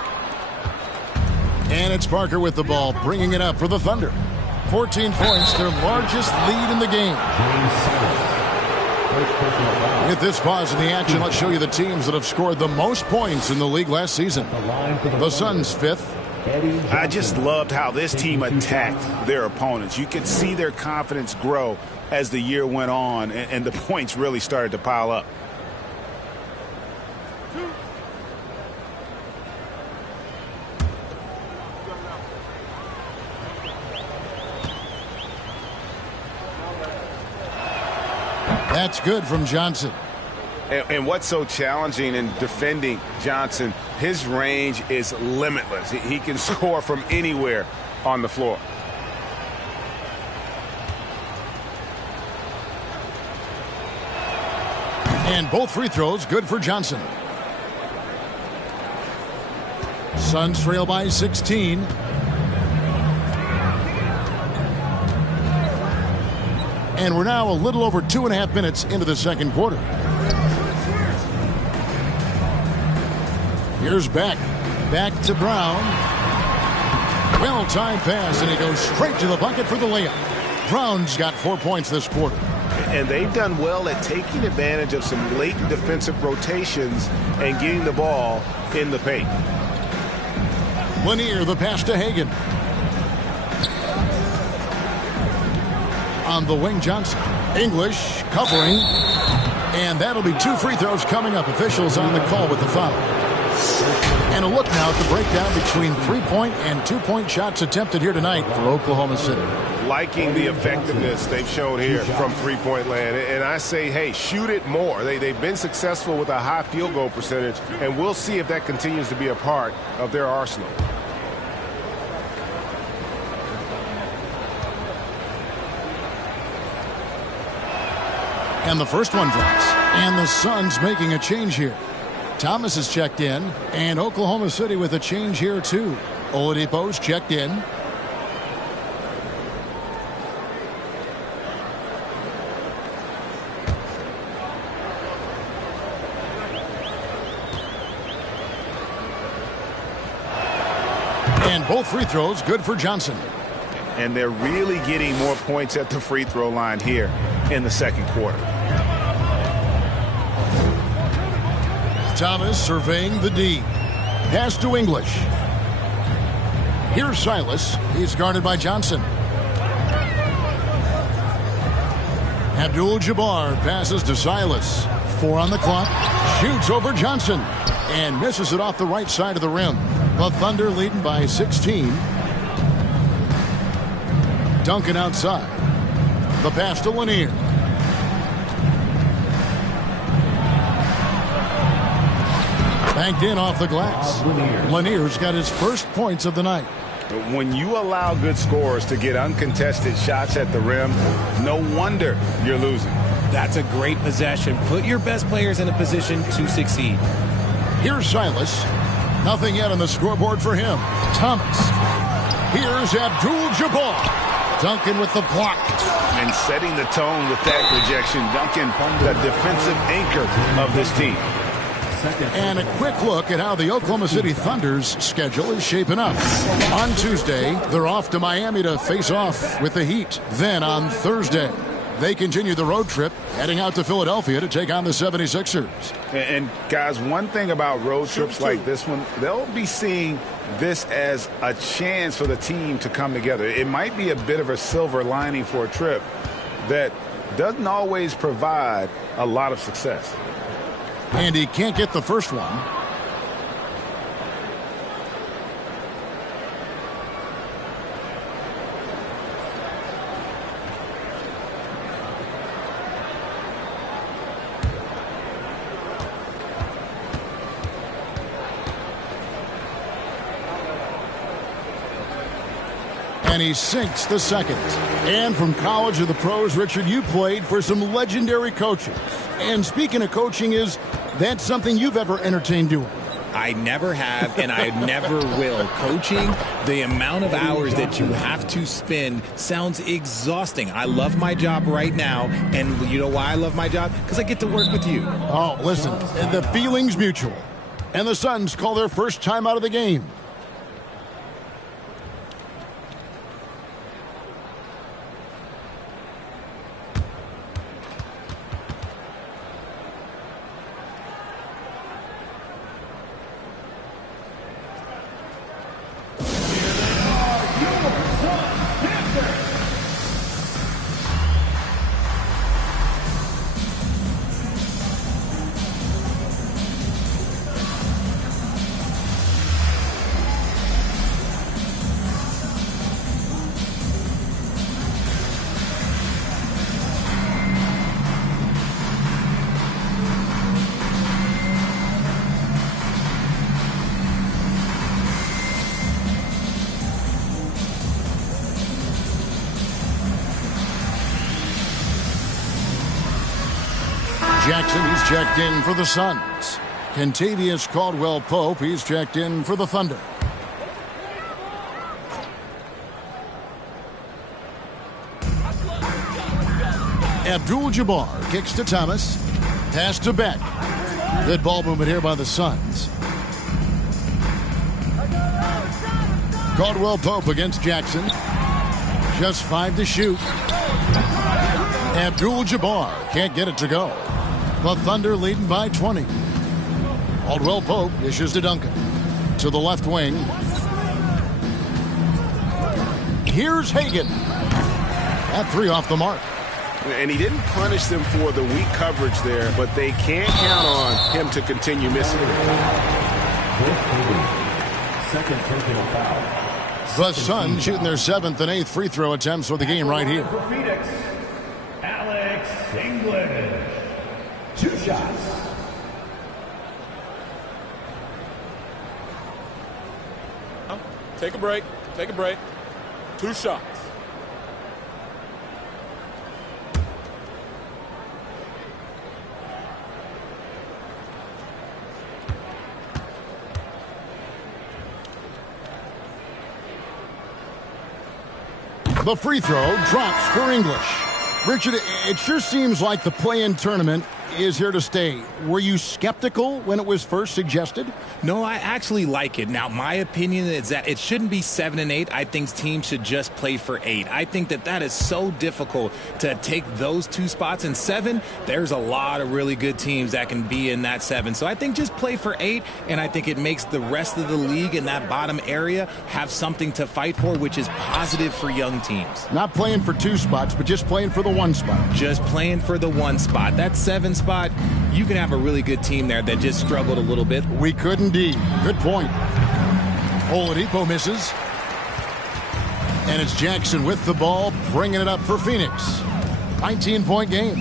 And it's Parker with the ball, bringing it up for the Thunder. 14 points, their largest lead in the game. With this pause in the action, let's show you the teams that have scored the most points in the league last season. The Suns 5th. I just loved how this team attacked their opponents. You could see their confidence grow as the year went on, and the points really started to pile up. That's good from Johnson. And what's so challenging in defending Johnson, his range is limitless. He can score from anywhere on the floor. And both free throws good for Johnson. Suns trail by 16. And we're now a little over 2.5 minutes into the second quarter. Here's Beck. Back to Brown. Well-timed pass, and he goes straight to the bucket for the layup. Brown's got 4 points this quarter. And they've done well at taking advantage of some latent defensive rotations and getting the ball in the paint. Lanier, the pass to Hagan. On the wing, Johnson. English covering. And that'll be 2 free throws coming up. Officials on the call with the foul. And a look now at the breakdown between 3-point and 2-point shots attempted here tonight for Oklahoma City. Liking the effectiveness they've shown here from three-point land. And I say, hey, shoot it more. They've been successful with a high field goal percentage, and we'll see if that continues to be a part of their arsenal. And the first one drops. And the Suns making a change here. Thomas is checked in, and Oklahoma City with a change here too. Oladipo's checked in. And both free throws good for Johnson. And they're really getting more points at the free throw line here in the second quarter. Thomas surveying the D. Pass to English. Here's Silas. He's guarded by Johnson. Abdul-Jabbar passes to Silas. 4 on the clock. Shoots over Johnson. And misses it off the right side of the rim. The Thunder leading by 16. Duncan outside. The pass to Lanier. Banked in off the glass. Lanier's got his first points of the night. When you allow good scorers to get uncontested shots at the rim, no wonder you're losing. That's a great possession. Put your best players in a position to succeed. Here's Silas. Nothing yet on the scoreboard for him. Thomas. Here's Abdul-Jabbar. Duncan with the block. And setting the tone with that rejection. Duncan, the defensive anchor of this team. And a quick look at how the Oklahoma City Thunder's schedule is shaping up. On Tuesday, they're off to Miami to face off with the Heat. Then on Thursday, they continue the road trip, heading out to Philadelphia to take on the 76ers. And guys, one thing about road trips like this one, they'll be seeing this as a chance for the team to come together. It might be a bit of a silver lining for a trip that doesn't always provide a lot of success. And he can't get the first one. And he sinks the second. And from college to the pros, Richard, you played for some legendary coaches. And speaking of coaching, is that something you've ever entertained doing? I never have, and I never will. Coaching, the amount of hours that you have to spend sounds exhausting. I love my job right now, and you know why I love my job? Because I get to work with you. Oh, listen, the feeling's mutual. And the Suns call their first time out of the game. Jackson, he's checked in for the Suns. Kentavious Caldwell-Pope, he's checked in for the Thunder. Abdul-Jabbar kicks to Thomas. Pass to Beck. Good ball movement here by the Suns. Caldwell-Pope against Jackson. Just 5 to shoot. Abdul-Jabbar can't get it to go. The Thunder leading by 20. Caldwell-Pope dishes to Duncan. To the left wing. Here's Hagan. At 3 off the mark. And he didn't punish them for the weak coverage there, but they can't count on him to continue missing. Second personal foul. The Suns shooting their 7th and 8th free throw attempts for the game right here. For Phoenix, Alex English. 2 shots. Take a break. Take a break. 2 shots. The free throw drops for English. Richard, it sure seems like the play-in tournament is here to stay. Were you skeptical when it was first suggested? No, I actually like it. Now, my opinion is that it shouldn't be 7 and 8. I think teams should just play for 8. I think that is so difficult to take those 2 spots. In 7, there's a lot of really good teams that can be in that 7. So I think just play for 8, and I think it makes the rest of the league in that bottom area have something to fight for, which is positive for young teams. Not playing for 2 spots, but just playing for the 1 spot. Just playing for the 1 spot. That 7 spot, you can have a really good team there that just struggled a little bit. We could indeed. Good point. Oladipo misses. And it's Jackson with the ball, bringing it up for Phoenix. 19-point game.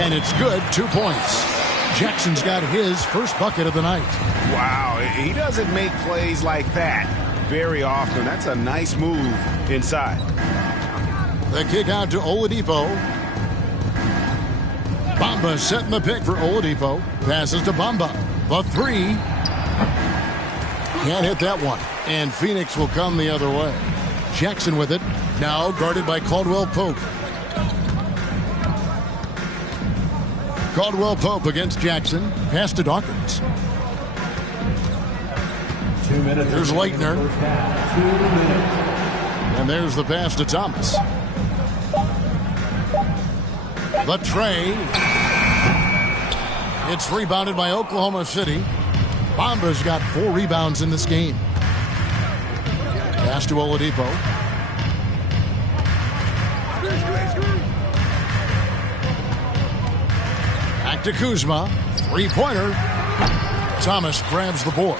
And it's good, 2 points. Jackson's got his first bucket of the night. Wow, he doesn't make plays like that very often. That's a nice move inside. The kick out to Oladipo. Bamba setting the pick for Oladipo. Passes to Bamba. The 3. Can't hit that one. And Phoenix will come the other way. Jackson with it. Now guarded by Caldwell Pope. Caldwell Pope against Jackson. Pass to Dawkins. 2 minutes. There's Leitner. 2 minutes. And there's the pass to Thomas. The tray. It's rebounded by Oklahoma City. Bamba's got 4 rebounds in this game. Pass to Oladipo. Back to Kuzma. 3-pointer. Thomas grabs the board.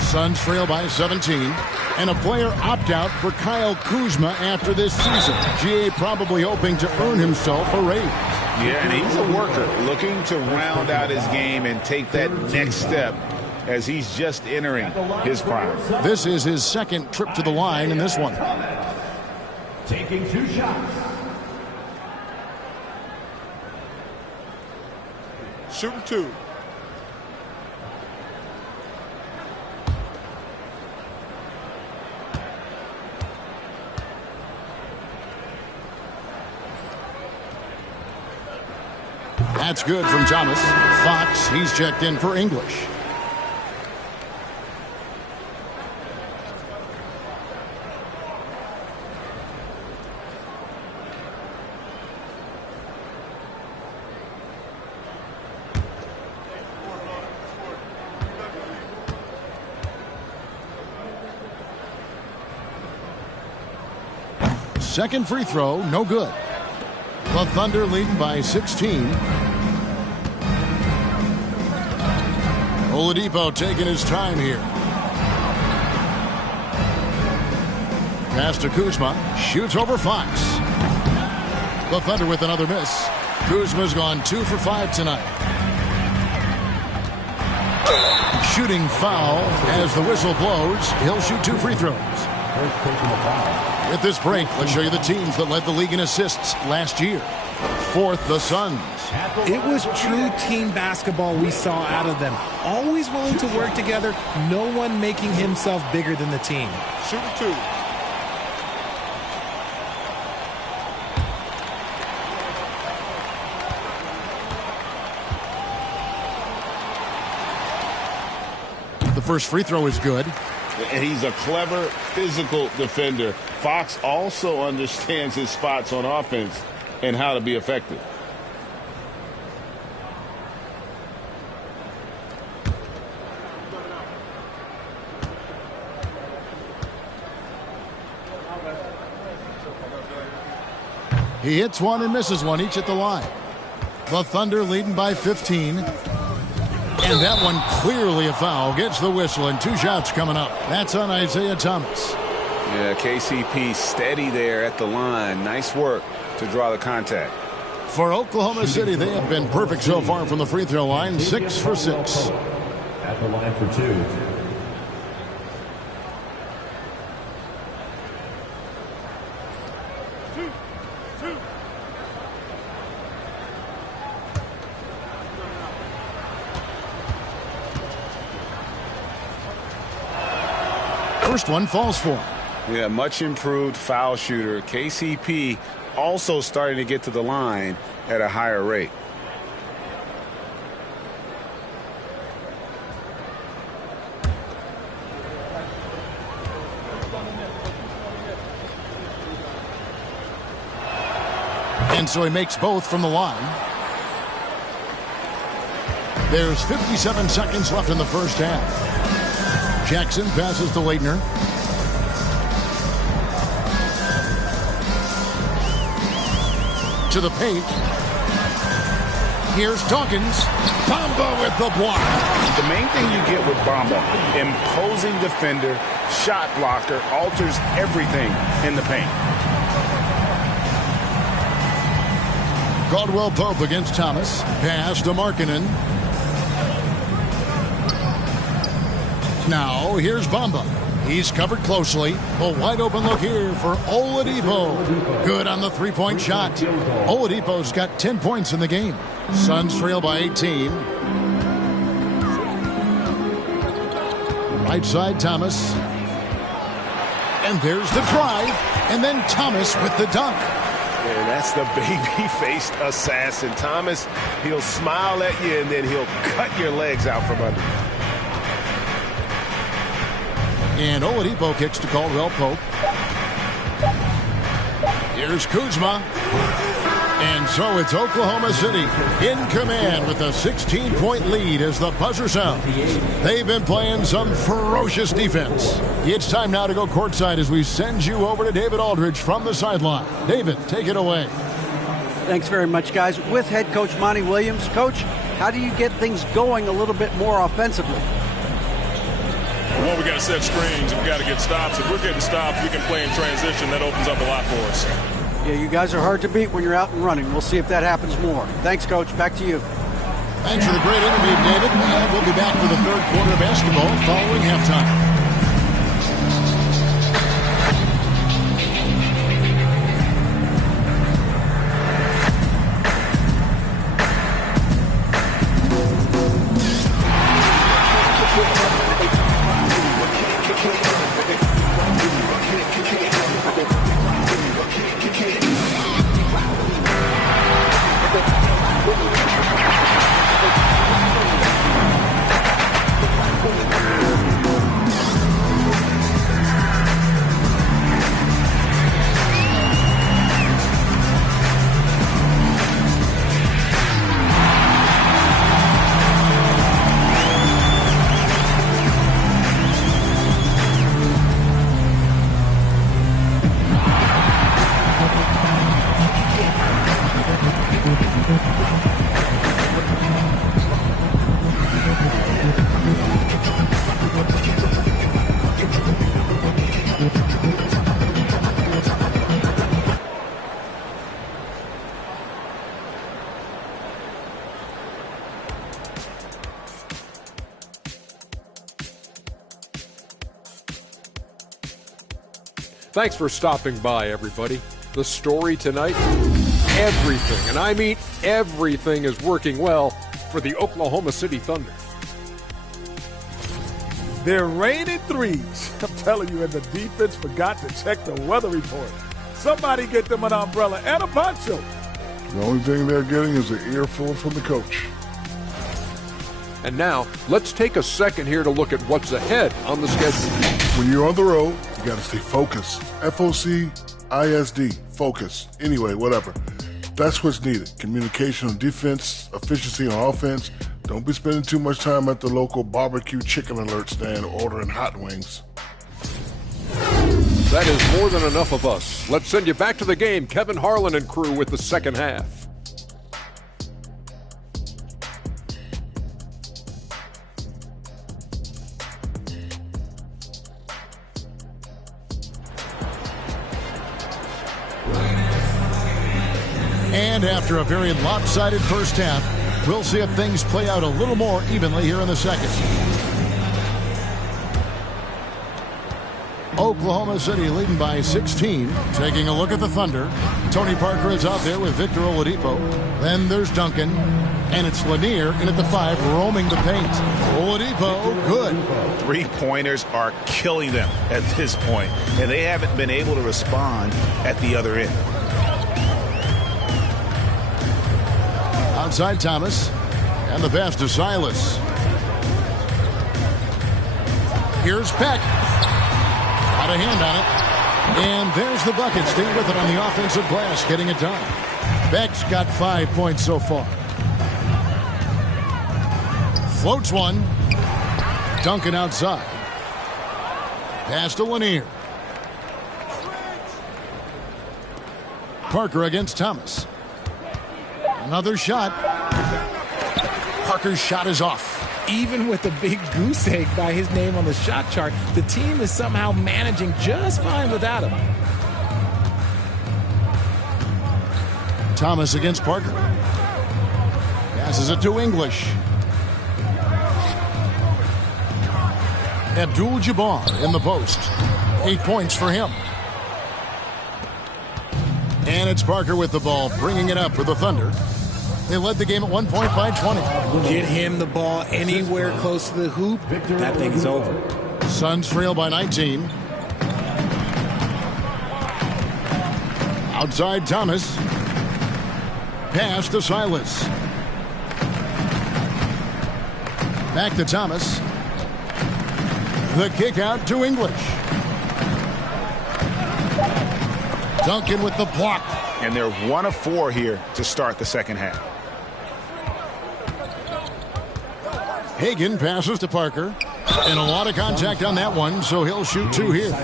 Suns trail by 17. And a player opt-out for Kyle Kuzma after this season. GA probably hoping to earn himself a raise. Yeah, and he's a worker looking to round out his game and take that next step as he's just entering his prime. This is his 2nd trip to the line in this one. Taking 2 shots. Shooting 2. That's good from Thomas. Fox, he's checked in for English. Second free throw, no good. The Thunder leading by 16. Oladipo taking his time here. Pass to Kuzma. Shoots over Fox. The Thunder with another miss. Kuzma's gone 2 for 5 tonight. Shooting foul as the whistle blows. He'll shoot 2 free throws. With this break, let's show you the teams that led the league in assists last year. 4th, the Suns. It was true team basketball we saw out of them. Always willing to work together. No one making himself bigger than the team. Shooting 2. The first free throw is good. And he's a clever physical defender. Fox also understands his spots on offense and how to be effective. He hits one and misses one, each at the line. The Thunder leading by 15. And that one clearly a foul. Gets the whistle, and 2 shots coming up. That's on Isaiah Thomas. Yeah, KCP steady there at the line. Nice work to draw the contact. For Oklahoma City, they have been perfect so far from the free throw line. 6 for 6. At the line for 2. First one falls for him. Yeah, much improved foul shooter. KCP also starting to get to the line at a higher rate. And so he makes both from the line. There's 57 seconds left in the first half. Jackson passes to Leitner. To the paint. Here's Dawkins. Bamba with the block. The main thing you get with Bamba, imposing defender, shot blocker, alters everything in the paint. Caldwell Pope against Thomas. Pass to Markkanen. Now, here's Bamba. He's covered closely. A wide open look here for Oladipo. Good on the three-point shot. Oladipo's got 10 points in the game. Suns trail by 18. Right side, Thomas. And there's the drive. And then Thomas with the dunk. And that's the baby-faced assassin. Thomas, he'll smile at you, and then he'll cut your legs out from under. And Oladipo kicks to Caldwell Pope. Here's Kuzma. And so it's Oklahoma City in command with a 16-point lead as the buzzer sounds. They've been playing some ferocious defense. It's time now to go courtside as we send you over to David Aldridge from the sideline. David, take it away. Thanks very much, guys. With head coach Monty Williams. Coach, how do you get things going a little bit more offensively? Well, we got to set screens and we got to get stops. If we're getting stops, we can play in transition. That opens up a lot for us. Yeah, you guys are hard to beat when you're out and running. We'll see if that happens more. Thanks, Coach. Back to you. Thanks for the great interview, David. And we'll be back for the third quarter of basketball following halftime. Thanks for stopping by, everybody. The story tonight, everything, and I mean everything, is working well for the Oklahoma City Thunder. They're raining threes. I'm telling you, and the defense forgot to check the weather report. Somebody get them an umbrella and a poncho. The only thing they're getting is an earful from the coach. And now, let's take a second here to look at what's ahead on the schedule. When you're on the road, you got to stay focused. F-O-C-I-S-D, focus. Anyway, whatever. That's what's needed. Communication on defense, efficiency on offense. Don't be spending too much time at the local barbecue chicken alert stand ordering hot wings. That is more than enough of us. Let's send you back to the game. Kevin Harlan and crew with the second half. And after a very lopsided first half, we'll see if things play out a little more evenly here in the second. Oklahoma City leading by 16. Taking a look at the Thunder. Tony Parker is out there with Victor Oladipo. Then there's Duncan. And it's Lanier in at the 5, roaming the paint. Oladipo, good. Three-pointers are killing them at this point, and they haven't been able to respond at the other end. Outside Thomas. And the pass to Silas. Here's Peck. Got a hand on it. And there's the bucket. Staying with it on the offensive glass, getting it done. Beck's got 5 points so far. Floats one. Duncan outside. Pass to Lanier. Parker against Thomas. Another shot. Parker's shot is off. Even with a big goose egg by his name on the shot chart, the team is somehow managing just fine without him. Thomas against Parker. Passes it to English. Abdul-Jabbar in the post. 8 points for him. And it's Parker with the ball, bringing it up for the Thunder. They led the game at 1 point by 20. Get him the ball anywhere close to the hoop, that thing is over. Suns trail by 19. Outside Thomas. Pass to Silas. Back to Thomas. The kick out to English. Duncan with the block. And they're 1 of 4 here to start the second half. Hagan passes to Parker. And a lot of contact on that one, so he'll shoot 2 here.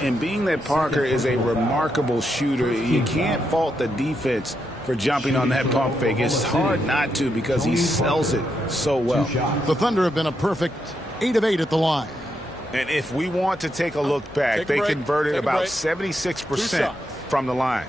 And being that Parker is a remarkable shooter, you can't fault the defense for jumping on that pump fake. It's hard not to because he sells it so well. The Thunder have been a perfect 8 of 8 at the line. And if we want to take a look back, they converted about 76% from the line.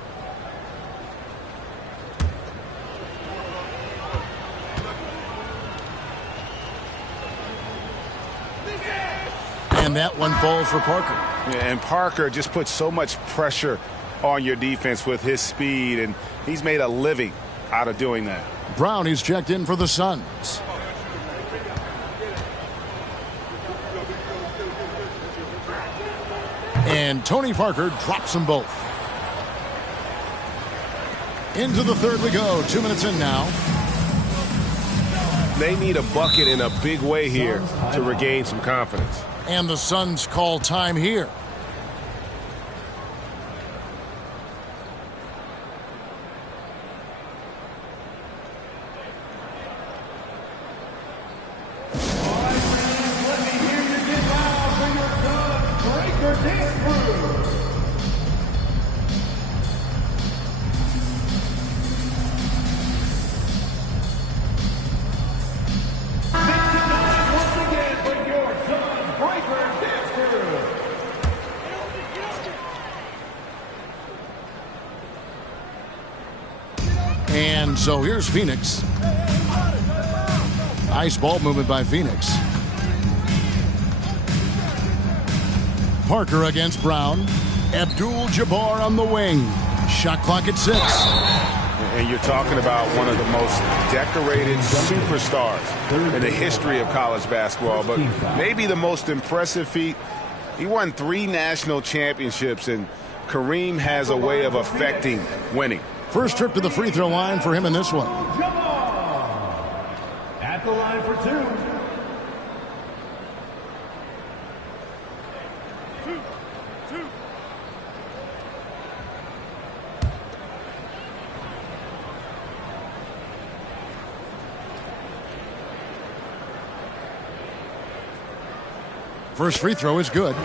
And that one falls for Parker. Yeah, and Parker just puts so much pressure on your defense with his speed, and he's made a living out of doing that. Brown is checked in for the Suns. And Tony Parker drops them both. Into the third we go. 2 minutes in now. They need a bucket in a big way here to regain some confidence. And the Suns call time here. And so here's Phoenix. Nice ball movement by Phoenix. Parker against Brown. Abdul-Jabbar on the wing. Shot clock at 6. And you're talking about one of the most decorated superstars in the history of college basketball. But maybe the most impressive feat, he won 3 national championships, and Kareem has a way of affecting winning. First trip to the free throw line for him in this one. At the line for 2. First free throw is good.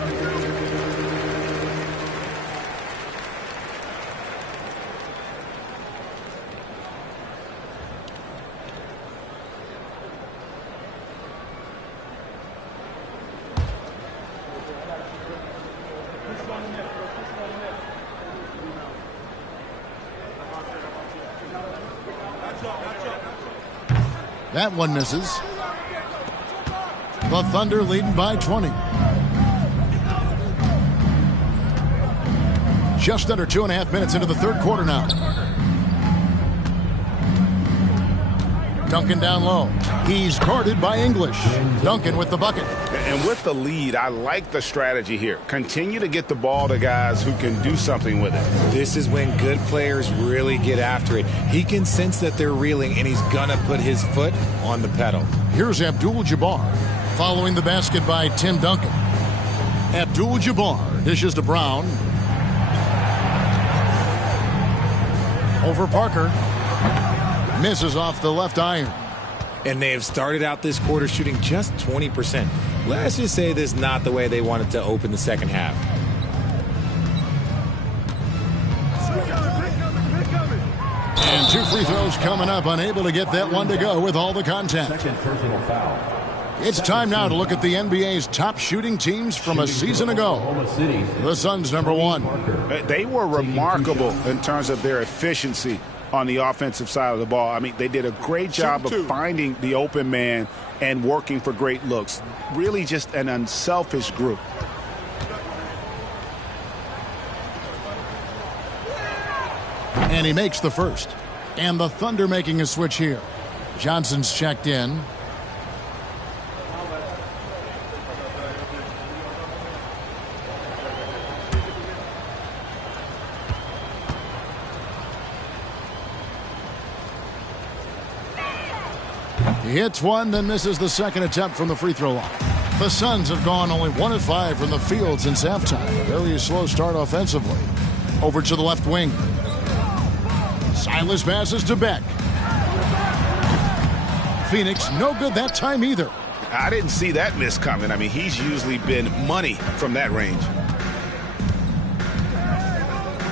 That one misses. The Thunder leading by 20. Just under 2.5 minutes into the third quarter now. Duncan down low. He's guarded by English. Duncan with the bucket. And with the lead, I like the strategy here. Continue to get the ball to guys who can do something with it. This is when good players really get after it. He can sense that they're reeling, and he's going to put his foot on the pedal. Here's Abdul-Jabbar following the basket by Tim Duncan. Abdul-Jabbar dishes to Brown. Over Parker. Misses off the left iron. And they have started out this quarter shooting just 20%. Let's just say this is not the way they wanted to open the second half. And 2 free throws coming up. Unable to get that one to go with all the contact. Second personal foul. It's time now to look at the NBA's top shooting teams from a season ago. The Suns, number 1. They were remarkable in terms of their efficiency on the offensive side of the ball. I mean, they did a great job of finding the open man and working for great looks. Really just an unselfish group. And he makes the first. And the Thunder making a switch here. Johnson's checked in. He hits one, then misses the second attempt from the free throw line. The Suns have gone only 1 of 5 from the field since halftime. Very slow start offensively. Over to the left wing. Silas passes to Beck. Phoenix, no good that time either. I didn't see that miss coming. I mean, he's usually been money from that range.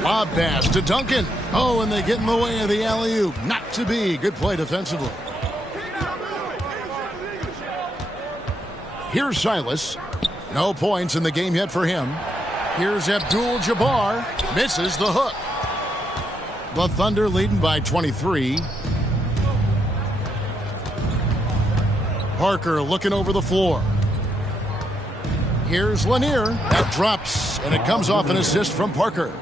Lob pass to Duncan. Oh, and they get in the way of the alley-oop. Not to be. Good play defensively. Here's Silas. No points in the game yet for him. Here's Abdul-Jabbar. Misses the hook. The Thunder leading by 23. Parker looking over the floor. Here's Lanier. That drops, and it comes off an assist from Parker.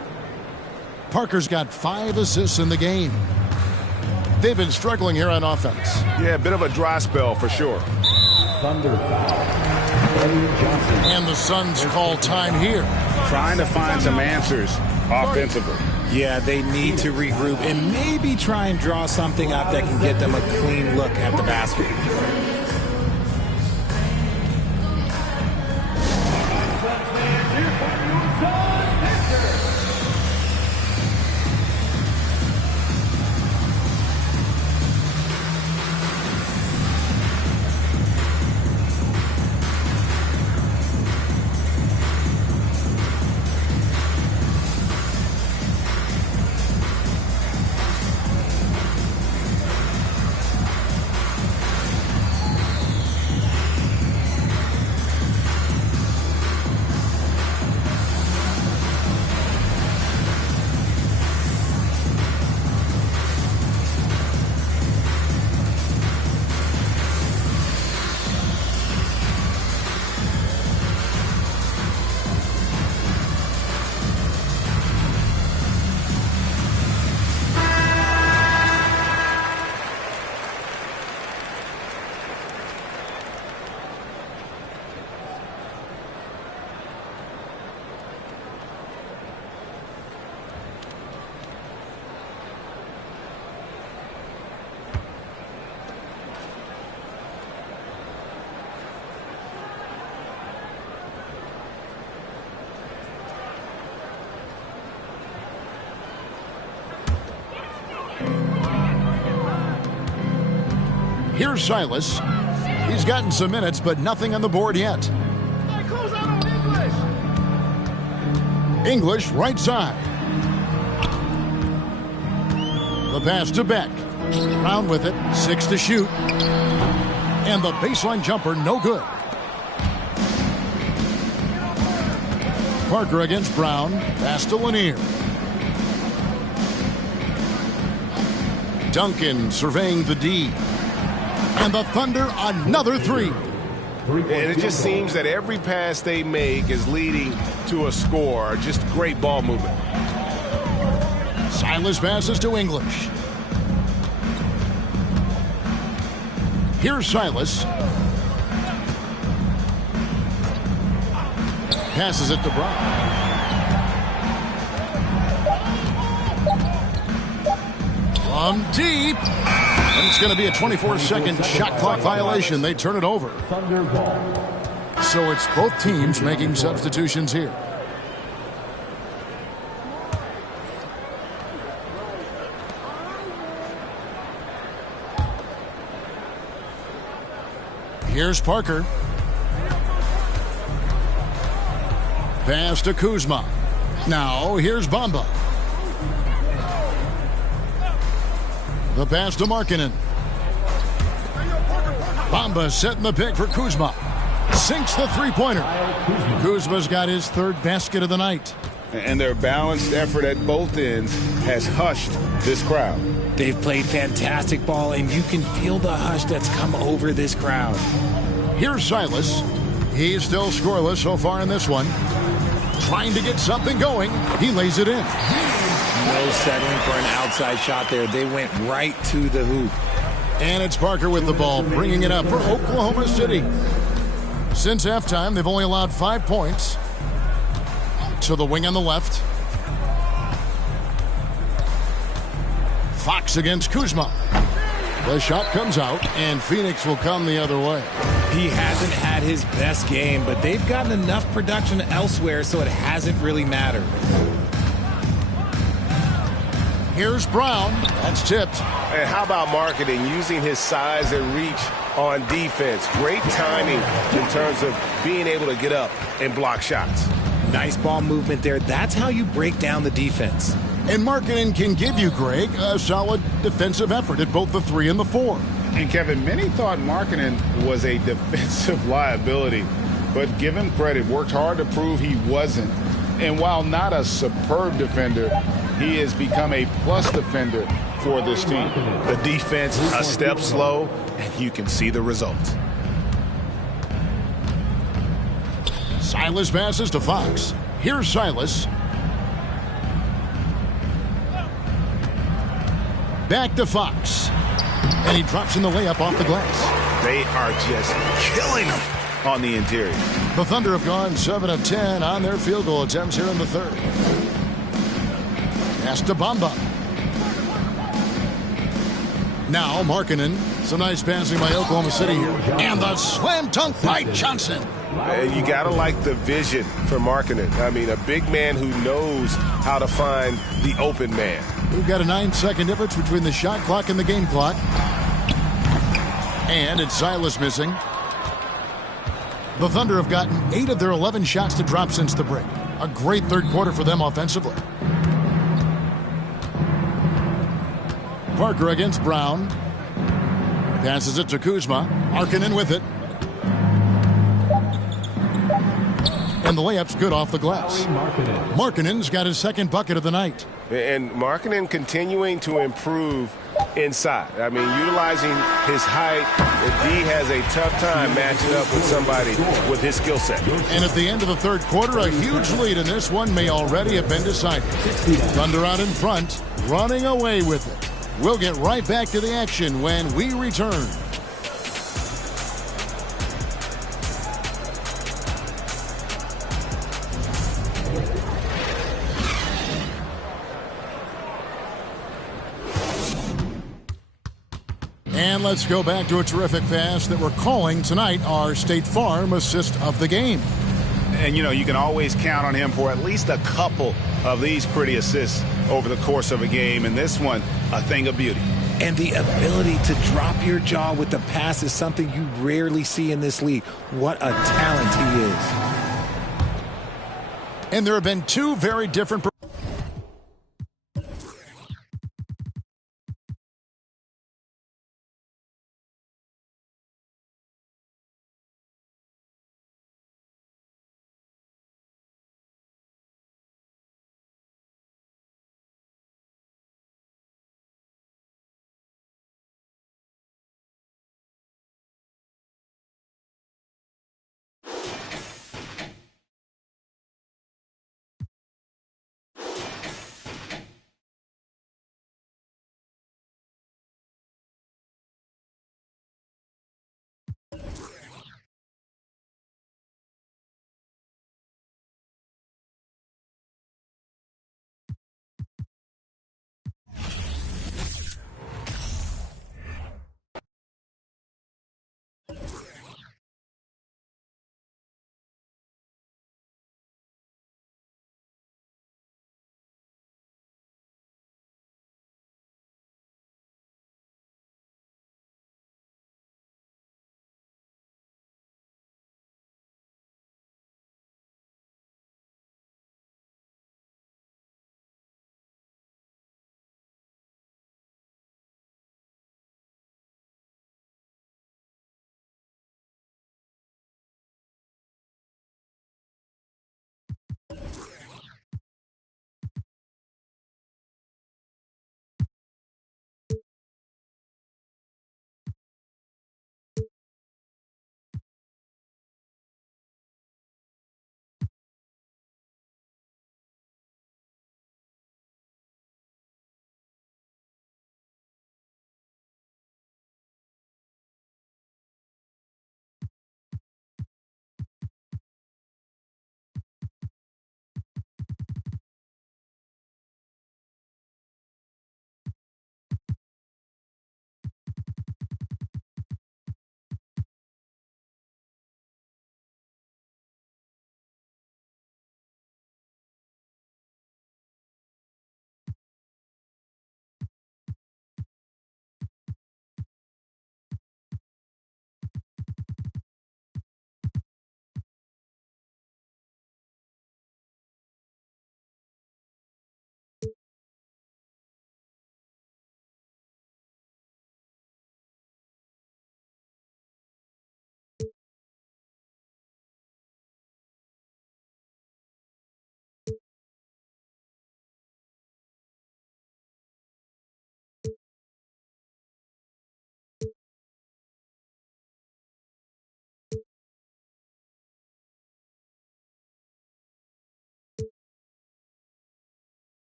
Parker's got 5 assists in the game. They've been struggling here on offense. Yeah, a bit of a dry spell for sure. Thunder foul. And the Suns call time here. Trying to find some answers offensively. Yeah, they need to regroup and maybe try and draw something up that can get them a clean look at the basket. Here's Silas. He's gotten some minutes, but nothing on the board yet. English, right side. The pass to Beck. Brown with it. 6 to shoot. And the baseline jumper, no good. Parker against Brown. Pass to Lanier. Duncan surveying the D. And the Thunder, another three. And it just seems that every pass they make is leading to a score. Just great ball movement. Silas passes to English. Here's Silas. Passes it to Brown. From deep. And it's going to be a 24-second shot clock violation. They turn it over. So it's both teams making substitutions here. Here's Parker. Pass to Kuzma. Now here's Bamba. The pass to Markkanen. Bamba setting the pick for Kuzma. Sinks the three-pointer. Kuzma's got his third basket of the night. And their balanced effort at both ends has hushed this crowd. They've played fantastic ball, and you can feel the hush that's come over this crowd. Here's Silas. He's still scoreless so far in this one. Trying to get something going. He lays it in. No settling for an outside shot there. They went right to the hoop. And it's Parker with the ball, bringing it up for Oklahoma City. Since halftime, they've only allowed 5 points. To the wing on the left. Fox against Kuzma. The shot comes out, and Phoenix will come the other way. He hasn't had his best game, but they've gotten enough production elsewhere, so it hasn't really mattered. Here's Brown. That's tipped. And how about Markkanen using his size and reach on defense? Great timing in terms of being able to get up and block shots. Nice ball movement there. That's how you break down the defense. And Markkanen can give you, Greg, a solid defensive effort at both the 3 and the 4. And Kevin, many thought Markkanen was a defensive liability, but give him credit, worked hard to prove he wasn't. And while not a superb defender, he has become a plus defender for this team. The defense a step slow, and you can see the results. Silas passes to Fox. Here's Silas. Back to Fox. And he drops in the layup off the glass. They are just killing him on the interior. The Thunder have gone 7 of 10 on their field goal attempts here in the third. Pass to Bamba. Now Markkanen. Some nice passing by Oklahoma City here. And the slam dunk by Johnson. You got to like the vision for Markkanen. I mean, a big man who knows how to find the open man. We've got a 9-second difference between the shot clock and the game clock. And it's Silas missing. The Thunder have gotten 8 of their 11 shots to drop since the break. A great third quarter for them offensively. Parker against Brown. Passes it to Kuzma. Markkanen with it. And the layup's good off the glass. Markkanen's got his second bucket of the night. And Markkanen continuing to improve inside. I mean, utilizing his height. D has a tough time matching up with somebody with his skill set. And at the end of the third quarter, a huge lead in this one may already have been decided. Thunder out in front, running away with it. We'll get right back to the action when we return. And let's go back to a terrific pass that we're calling tonight our State Farm assist of the game. And, you know, you can always count on him for at least a couple of these pretty assists over the course of a game. And this one, a thing of beauty. And the ability to drop your jaw with the pass is something you rarely see in this league. What a talent he is. And there have been 2 very different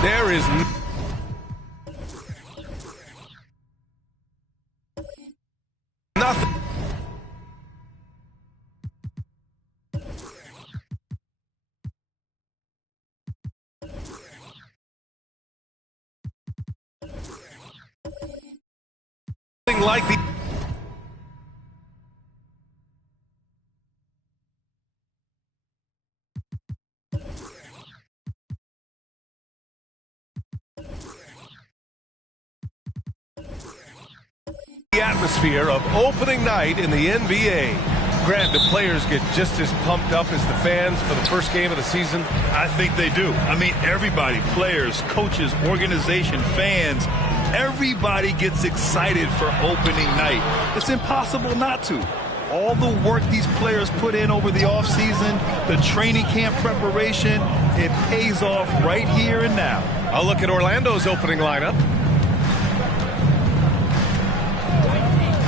There is nothing. Like the atmosphere of opening night in the NBA. Grant, do players get just as pumped up as the fans for the first game of the season? I think they do. I mean, everybody, players, coaches, organization, fans, everybody gets excited for opening night. It's impossible not to. All the work these players put in over the offseason, the training camp preparation, it pays off right here and now. I'll look at Orlando's opening lineup.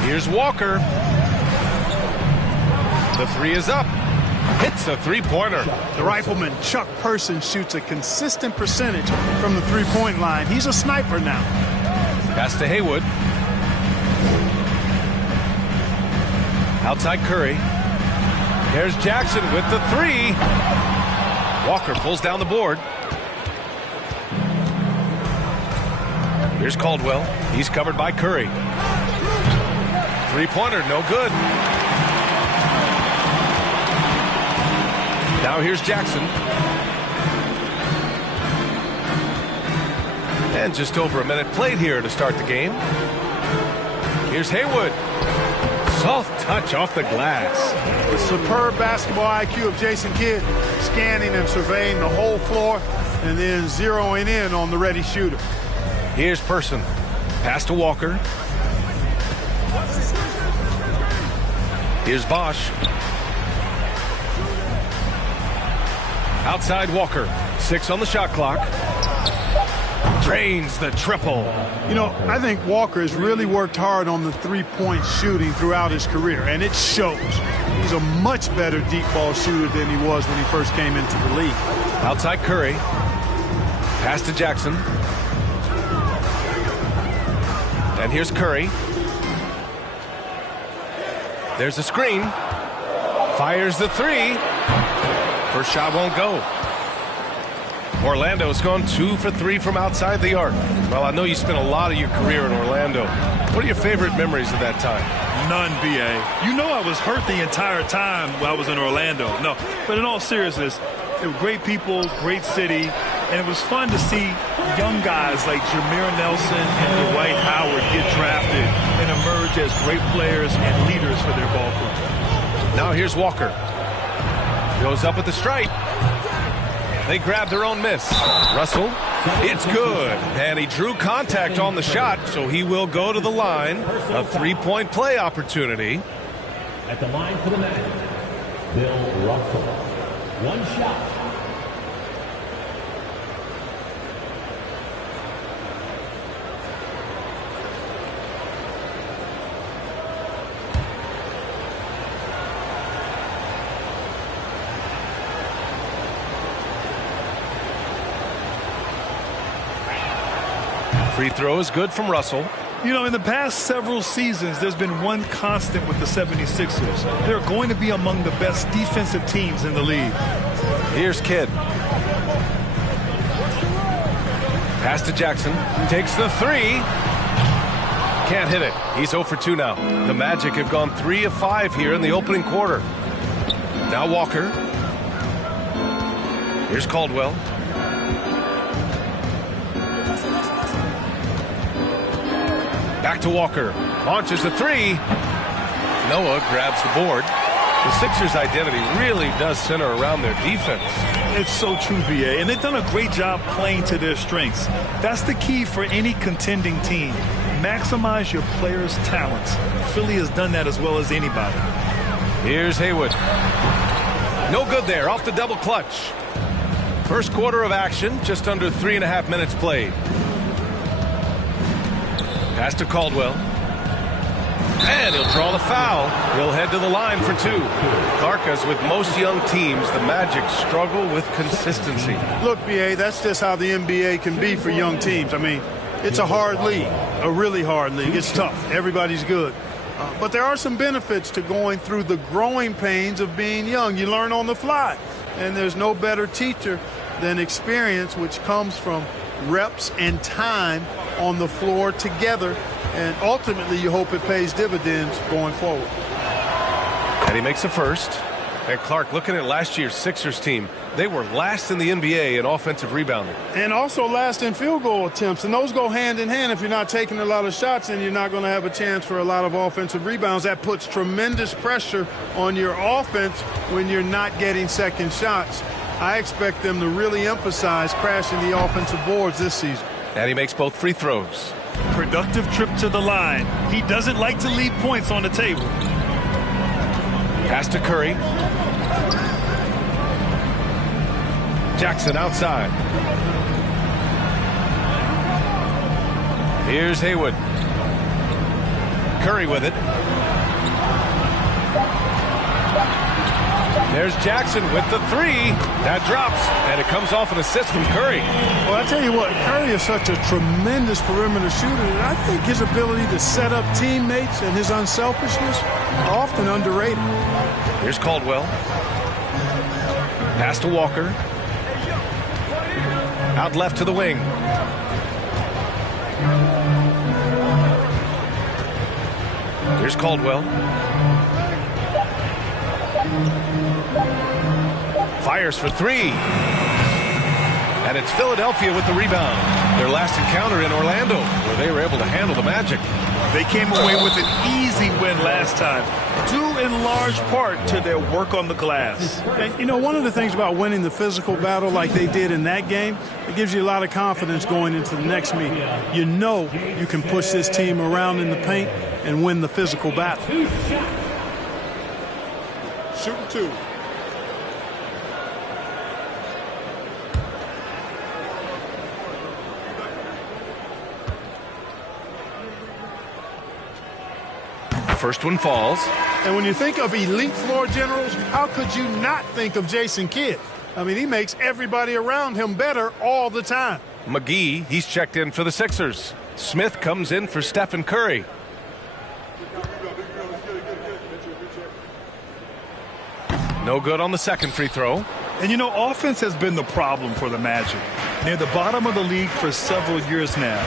Here's Walker. The three is up. Hits a three-pointer. The rifleman, Chuck Person, shoots a consistent percentage from the three-point line. He's a sniper now. Pass to Haywood. Outside Curry. There's Jackson with the three. Walker pulls down the board. Here's Caldwell. He's covered by Curry. Three-pointer, no good. Now here's Jackson. And just over a minute played here to start the game. Here's Haywood. Soft touch off the glass. The superb basketball IQ of Jason Kidd, scanning and surveying the whole floor and then zeroing in on the ready shooter. Here's Person. Pass to Walker. Here's Bosch. Outside Walker. 6 on the shot clock. Drains the triple. You know, I think Walker has really worked hard on the three-point shooting throughout his career, and it shows. He's a much better deep ball shooter than he was when he first came into the league. Outside Curry. Pass to Jackson. And here's Curry. There's a screen. Fires the three. First shot won't go. Orlando's gone 2 for 3 from outside the arc. Well, I know you spent a lot of your career in Orlando. What are your favorite memories of that time? None, B.A. You know I was hurt the entire time while I was in Orlando. No, but in all seriousness, they were great people, great city, and it was fun to see young guys like Jameer Nelson and Dwight Howard get drafted and emerge as great players and leaders for their ball club. Now here's Walker. Goes up at the stripe. They grab their own miss. Russell, it's good. And he drew contact on the shot, so he will go to the line. A three-point play opportunity. At the line for the man, Bill Russell. One shot. Free throw is good from Russell. You know, in the past several seasons, there's been one constant with the 76ers. They're going to be among the best defensive teams in the league. Here's Kidd. Pass to Jackson. Takes the three. Can't hit it. He's 0 for 2 now. The Magic have gone 3 of 5 here in the opening quarter. Now Walker. Here's Caldwell. Back to Walker. Launches a three. Noah grabs the board. The Sixers' identity really does center around their defense. It's so true, VA, and they've done a great job playing to their strengths. That's the key for any contending team. Maximize your players' talents. Philly has done that as well as anybody. Here's Haywood. No good there, off the double clutch. First quarter of action, just under 3.5 minutes played. Pass to Caldwell. And he'll draw the foul. He'll head to the line for 2. Clark, as with most young teams, the Magic struggle with consistency. Look, BA, that's just how the NBA can be for young teams. I mean, it's a hard league, a really hard league. It's tough. Everybody's good. But there are some benefits to going through the growing pains of being young. You learn on the fly. And there's no better teacher than experience, which comes from reps and time on the floor together. And ultimately, you hope it pays dividends going forward. And he makes the first. And Clark, looking at last year's Sixers team, they were last in the NBA in offensive rebounding. And also last in field goal attempts. And those go hand in hand. If you're not taking a lot of shots, then you're not going to have a chance for a lot of offensive rebounds. That puts tremendous pressure on your offense when you're not getting second shots. I expect them to really emphasize crashing the offensive boards this season. And he makes both free throws. Productive trip to the line. He doesn't like to leave points on the table. Pass to Curry. Jackson outside. Here's Haywood. Curry with it. There's Jackson with the 3. That drops, and it comes off an assist from Curry. Well, I tell you what, Curry is such a tremendous perimeter shooter, and I think his ability to set up teammates and his unselfishness are often underrated. Here's Caldwell. Pass to Walker. Out left to the wing. Here's Caldwell. Fires for 3. And it's Philadelphia with the rebound. Their last encounter in Orlando, where they were able to handle the Magic. They came away with an easy win last time, due in large part to their work on the glass. And, you know, one of the things about winning the physical battle like they did in that game, it gives you a lot of confidence going into the next meeting. You know you can push this team around in the paint and win the physical battle. Shooting 2. First one falls. And when you think of elite floor generals, how could you not think of Jason Kidd? I mean, he makes everybody around him better all the time. McGee, he's checked in for the Sixers. Smith comes in for Stephen Curry. No good on the second free throw. And you know, offense has been the problem for the Magic. Near the bottom of the league for several years now.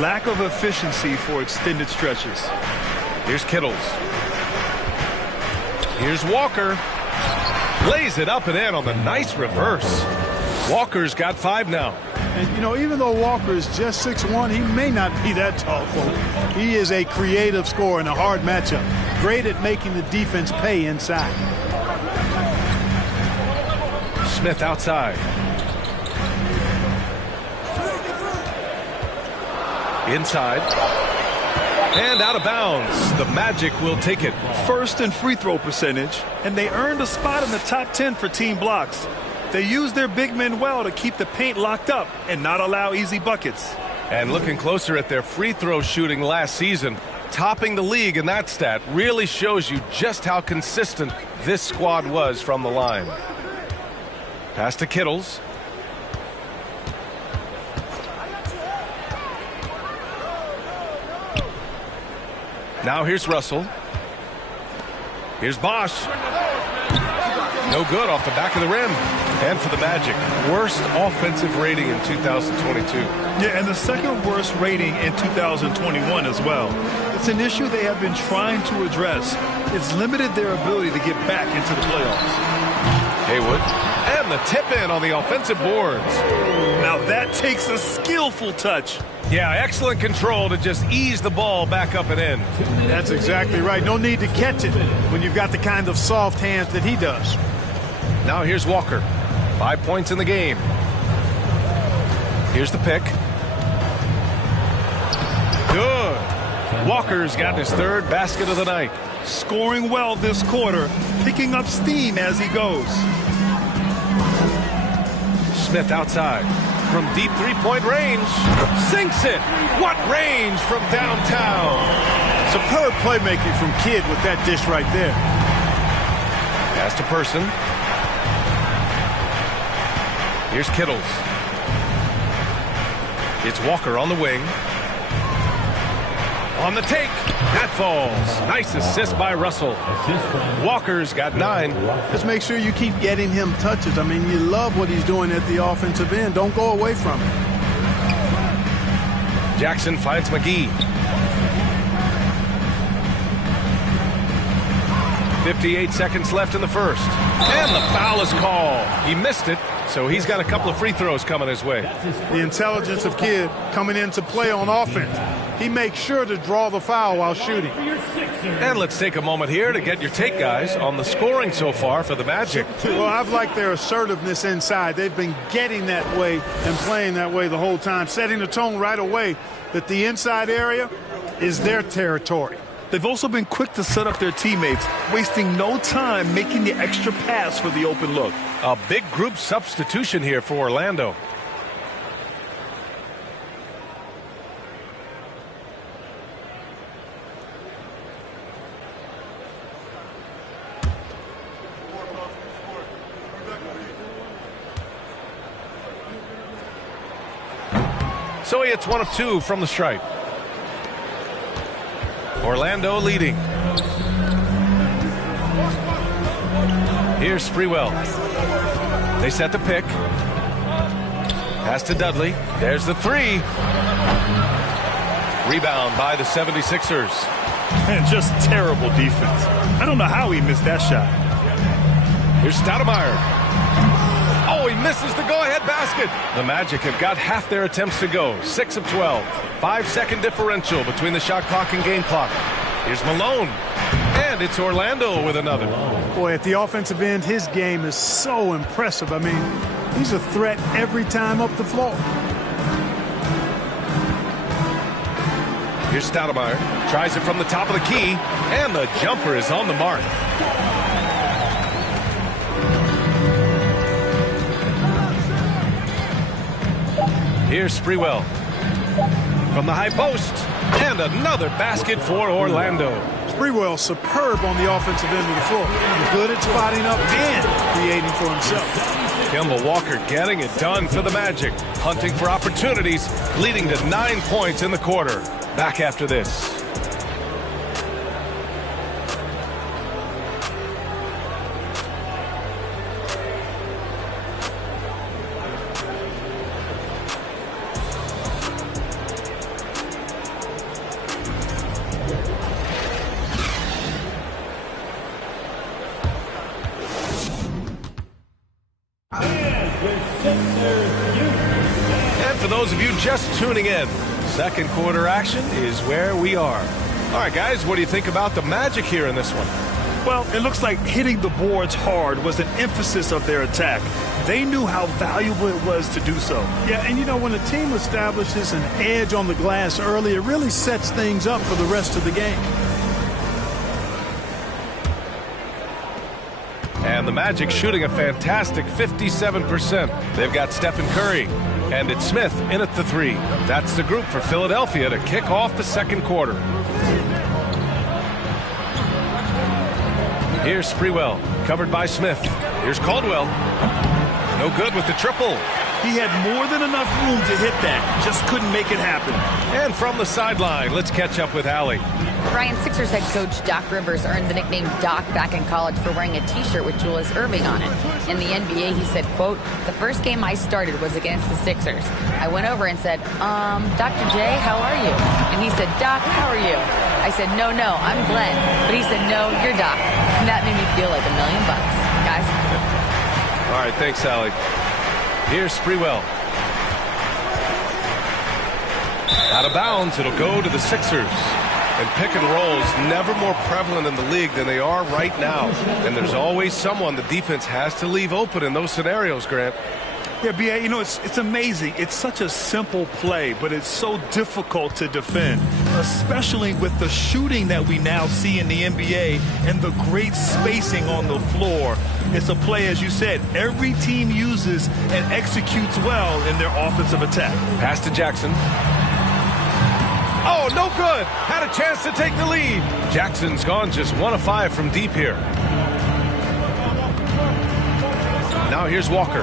Lack of efficiency for extended stretches. Here's Kittles. Here's Walker. Lays it up and in on the nice reverse. Walker's got 5 now. And, you know, even though Walker is just 6'1", he may not be that tall, folks. He is a creative scorer in a hard matchup. Great at making the defense pay inside. Smith outside. Inside. And out of bounds. The Magic will take it. First in free throw percentage, and they earned a spot in the top 10 for team blocks. They used their big men well to keep the paint locked up and not allow easy buckets. And looking closer at their free throw shooting last season, topping the league in that stat really shows you just how consistent this squad was from the line. Pass to Kittles. Now here's Russell. Here's Bosch. No good off the back of the rim. And for the Magic, worst offensive rating in 2022. Yeah, and the second worst rating in 2021 as well. It's an issue they have been trying to address. It's limited their ability to get back into the playoffs. Haywood. And the tip in on the offensive boards. Now that takes a skillful touch. Yeah, excellent control to just ease the ball back up and in. That's exactly right. No need to catch it when you've got the kind of soft hands that he does. Now here's Walker. 5 points in the game. Here's the pick. Good. Walker's got his 3rd basket of the night. Scoring well this quarter, picking up steam as he goes. Smith outside. From deep three-point range. Sinks it. What range from downtown. Superb playmaking from Kidd with that dish right there. Pass to Person. Here's Kittles. It's Walker on the wing. On the take. That falls. Nice assist by Russell. Walker's got 9. Just make sure you keep getting him touches. I mean, you love what he's doing at the offensive end. Don't go away from it. Jackson finds McGee. 58 seconds left in the first. And the foul is called. He missed it, so he's got a couple of free throws coming his way. The intelligence of Kidd coming into play on offense. He makes sure to draw the foul while shooting. And let's take a moment here to get your take, guys, on the scoring so far for the Magic. Well, I've liked their assertiveness inside. They've been getting that way and playing that way the whole time, setting the tone right away that the inside area is their territory. They've also been quick to set up their teammates, wasting no time making the extra pass for the open look. A big group substitution here for Orlando. So he hits 1 of 2 from the stripe. Orlando leading. Here's Sprewell. They set the pick. Pass to Dudley. There's the 3. Rebound by the 76ers. And just terrible defense. I don't know how he missed that shot. Here's Stoudemire. Oh, he misses the go-ahead basket. The Magic have got half their attempts to go. 6 of 12. 5-second differential between the shot clock and game clock. Here's Malone. And it's Orlando with another. Boy, at the offensive end, his game is so impressive. I mean, he's a threat every time up the floor. Here's Stoudemire. Tries it from the top of the key. And the jumper is on the mark. Here's Sprewell. From the high post. And another basket for Orlando. Sprewell superb on the offensive end of the floor. Good at spotting up and creating for himself. Kemba Walker getting it done for the Magic. Hunting for opportunities, leading to 9 points in the quarter. Back after this. And for those of you just tuning in, second quarter action is where we are. All right, guys, what do you think about the Magic here in this one? Well, it looks like hitting the boards hard was an emphasis of their attack. They knew how valuable it was to do so. Yeah, and you know, when a team establishes an edge on the glass early, it really sets things up for the rest of the game. And the Magic shooting a fantastic 57%. They've got Stephen Curry. And it's Smith in at the 3. That's the group for Philadelphia to kick off the second quarter. Here's Sprewell, covered by Smith. Here's Caldwell. No good with the triple. He had more than enough room to hit that. Just couldn't make it happen. And from the sideline, let's catch up with Allie. Brian, Sixers head coach Doc Rivers earned the nickname Doc back in college for wearing a T-shirt with Julius Erving on it. In the NBA, he said, quote, "The first game I started was against the Sixers. I went over and said, Dr. J, how are you?" And he said, "Doc, how are you?" I said, no, I'm Glenn." But he said, "No, you're Doc." And that made me feel like $1 million, guys. All right, thanks, Allie. Here's Sprewell. Out of bounds, it'll go to the Sixers. And pick and rolls never more prevalent in the league than they are right now. And there's always someone the defense has to leave open in those scenarios, Grant. Yeah, B.A., you know, it's amazing. It's such a simple play, but it's so difficult to defend, especially with the shooting that we now see in the NBA and the great spacing on the floor. It's a play, as you said, every team uses and executes well in their offensive attack. Pass to Jackson. Oh, no good. Had a chance to take the lead. Jackson's gone just 1 of 5 from deep here. Now here's Walker.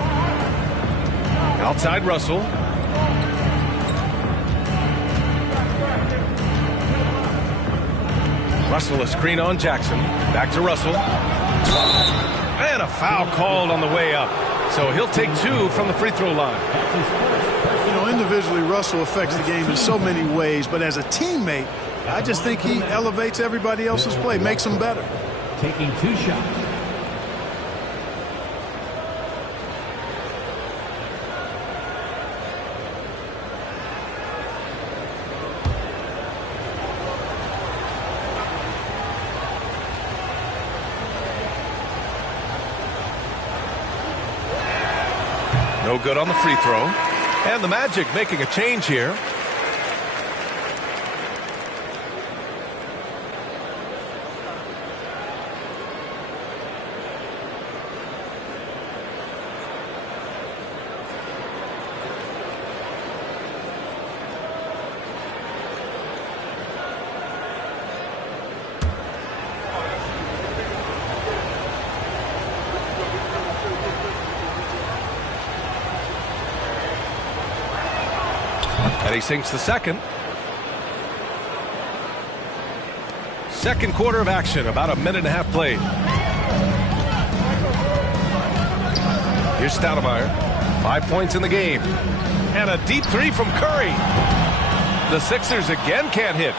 Outside Russell. Russell a screen on Jackson. Back to Russell. And a foul called on the way up. So he'll take 2 from the free throw line. You know, individually, Russell affects the game in so many ways, but as a teammate, I just think he elevates everybody else's play, makes them better. Taking 2 shots. No good on the free throw. And the Magic making a change here. And he sinks the second. Second quarter of action, about a minute and a half played. Here's Stoudemire. 5 points in the game. And a deep 3 from Curry. The Sixers again can't hit.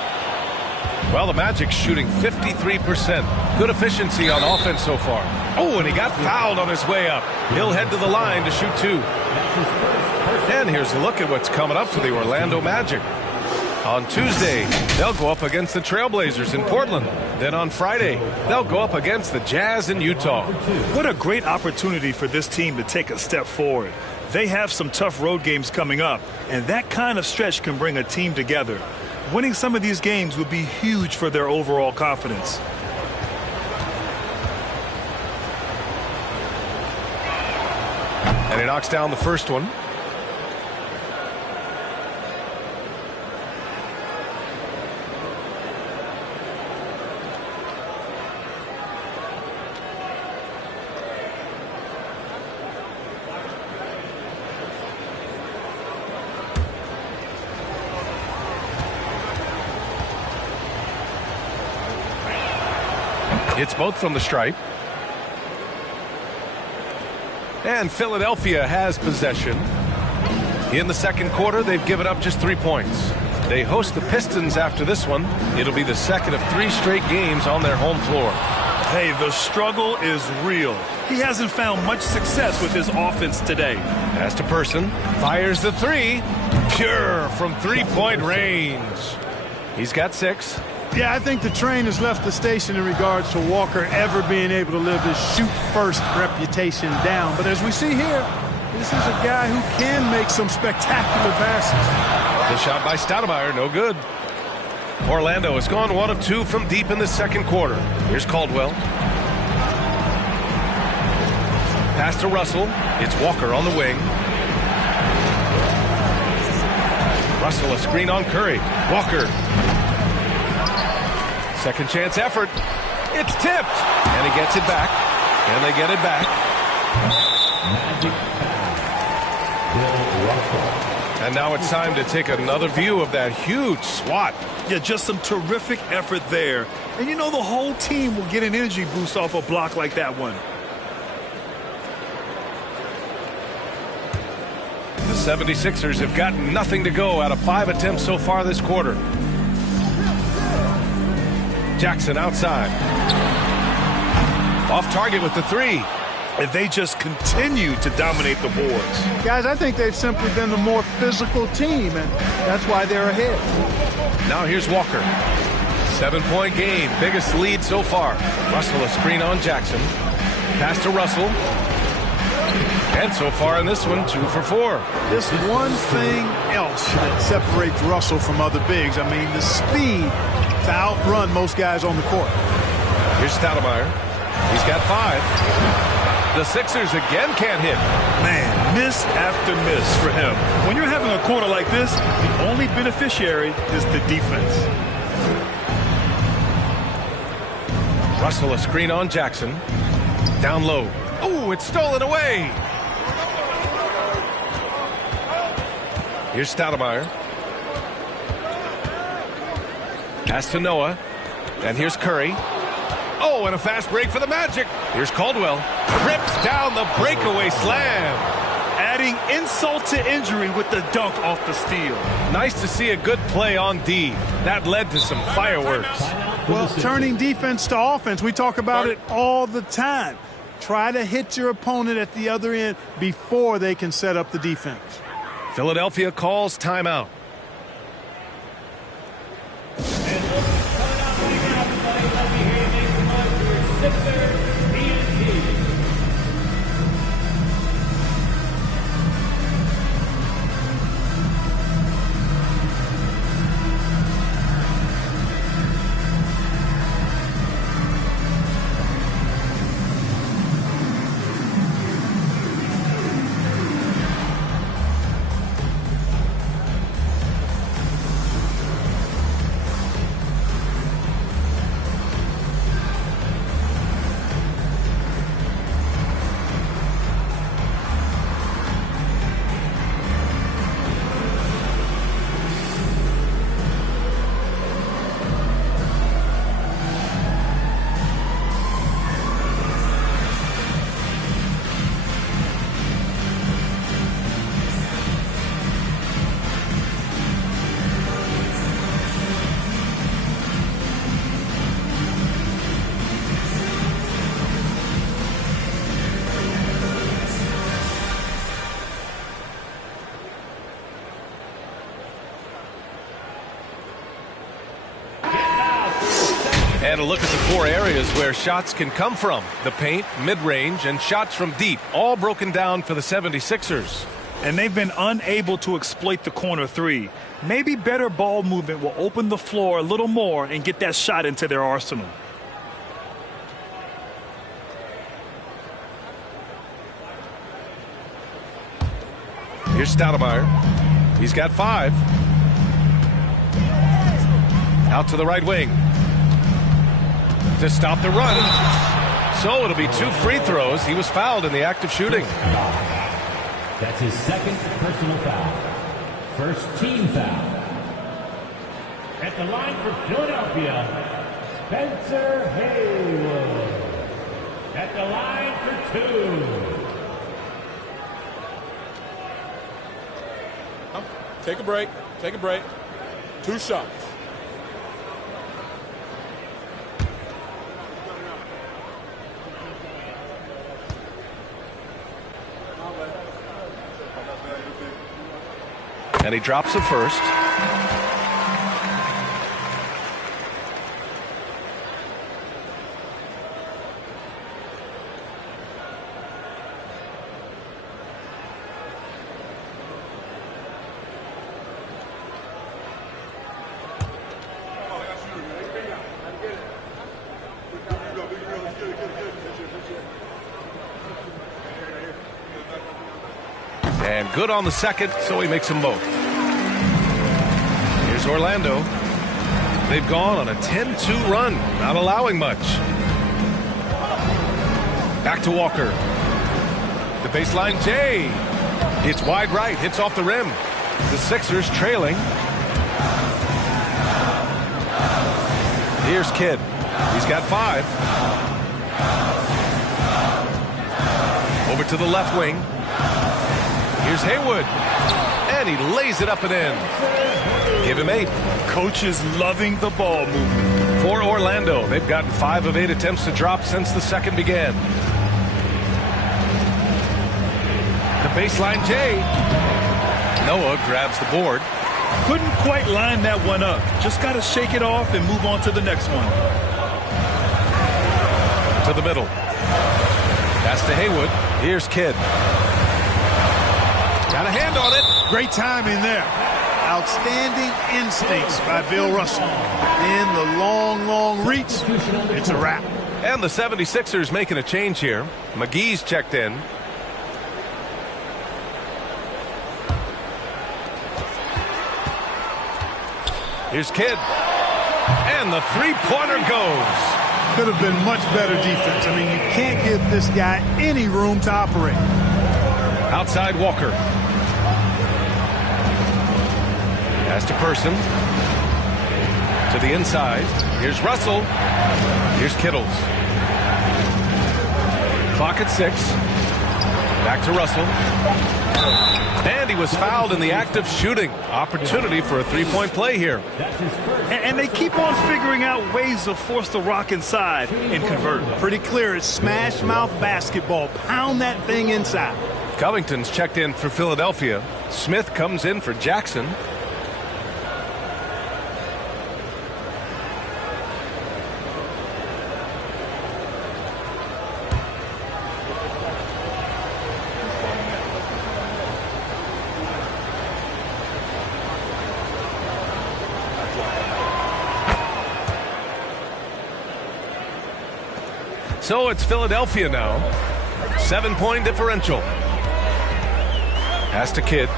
Well, the Magic shooting 53%. Good efficiency on offense so far. Oh, and he got fouled on his way up. He'll head to the line to shoot 2. And here's a look at what's coming up for the Orlando Magic. On Tuesday, they'll go up against the Trailblazers in Portland. Then on Friday, they'll go up against the Jazz in Utah. What a great opportunity for this team to take a step forward. They have some tough road games coming up, and that kind of stretch can bring a team together. Winning some of these games would be huge for their overall confidence. And he knocks down the first one. It's both from the stripe. And Philadelphia has possession. In the second quarter, they've given up just 3 points. They host the Pistons after this one. It'll be the second of 3 straight games on their home floor. Hey, the struggle is real. He hasn't found much success with his offense today. As to Person, fires the 3. Pure from 3-point range. He's got 6. Yeah, I think the train has left the station in regards to Walker ever being able to live his shoot-first reputation down. But as we see here, this is a guy who can make some spectacular passes. The shot by Stoudemire, no good. Orlando has gone 1 of 2 from deep in the second quarter. Here's Caldwell. Pass to Russell. It's Walker on the wing. Russell a screen on Curry. Walker. Second chance effort. It's tipped. And he gets it back. And they get it back. And now it's time to take another view of that huge swat. Yeah, just some terrific effort there. And you know the whole team will get an energy boost off a block like that one. The 76ers have got nothing to go out of 5 attempts so far this quarter. Jackson outside. Off target with the 3. And they just continue to dominate the boards. Guys, I think they've simply been the more physical team, and that's why they're ahead. Now here's Walker. 7-point game. Biggest lead so far. Russell a screen on Jackson. Pass to Russell. And so far in this one, 2 for 4. Just one thing else that separates Russell from other bigs. I mean, the speed to outrun most guys on the court. Here's Stoudemire. He's got 5. The Sixers again can't hit. Man, miss after miss for him. When you're having a corner like this, the only beneficiary is the defense. Russell, a screen on Jackson. Down low. Oh, it's stolen away. Here's Stoudemire. Pass to Noah. And here's Curry. Oh, and a fast break for the Magic. Here's Caldwell. Rips down the breakaway slam. Adding insult to injury with the dunk off the steal. Nice to see a good play on D. That led to some fireworks. Well, turning defense to offense, we talk about it all the time. Try to hit your opponent at the other end before they can set up the defense. Philadelphia calls timeout. And a look at the four areas where shots can come from. The paint, mid-range, and shots from deep, all broken down for the 76ers. And they've been unable to exploit the corner three. Maybe better ball movement will open the floor a little more and get that shot into their arsenal. Here's Stoudemire. He's got 5. Out to the right wing. To stop the run. So it'll be 2 free throws. He was fouled in the act of shooting. That's his second personal foul. First team foul. At the line for Philadelphia, Spencer Haywood. At the line for 2. Take a break. Take a break. 2 shots. And he drops the first. And good on the second, so he makes them both. Here's Orlando. They've gone on a 10-2 run, not allowing much. Back to Walker. The baseline J. It's wide right, hits off the rim. The Sixers trailing. Here's Kidd. He's got 5. Over to the left wing. Here's Haywood. And he lays it up and in. Give him 8. Coach is loving the ball movement. For Orlando, they've gotten 5 of 8 attempts to drop since the second began. The baseline J. Noah grabs the board. Couldn't quite line that one up. Just got to shake it off and move on to the next one. To the middle. Pass to Haywood. Here's Kidd. Got a hand on it. Great timing there. Outstanding instincts by Bill Russell. In the long, long reach, it's a wrap. And the 76ers making a change here. McGee's checked in. Here's Kidd. And the three-pointer goes. Could have been much better defense. I mean, you can't give this guy any room to operate. Outside Walker. Pass to Person. To the inside. Here's Russell. Here's Kittles. Clock at 6. Back to Russell. And he was fouled in the act of shooting. Opportunity for a three-point play here. And they keep on figuring out ways to force the rock inside and convert. Pretty clear. It's smash mouth basketball. Pound that thing inside. Covington's checked in for Philadelphia. Smith comes in for Jackson. So it's Philadelphia now. 7-point differential. Pass to Kidd.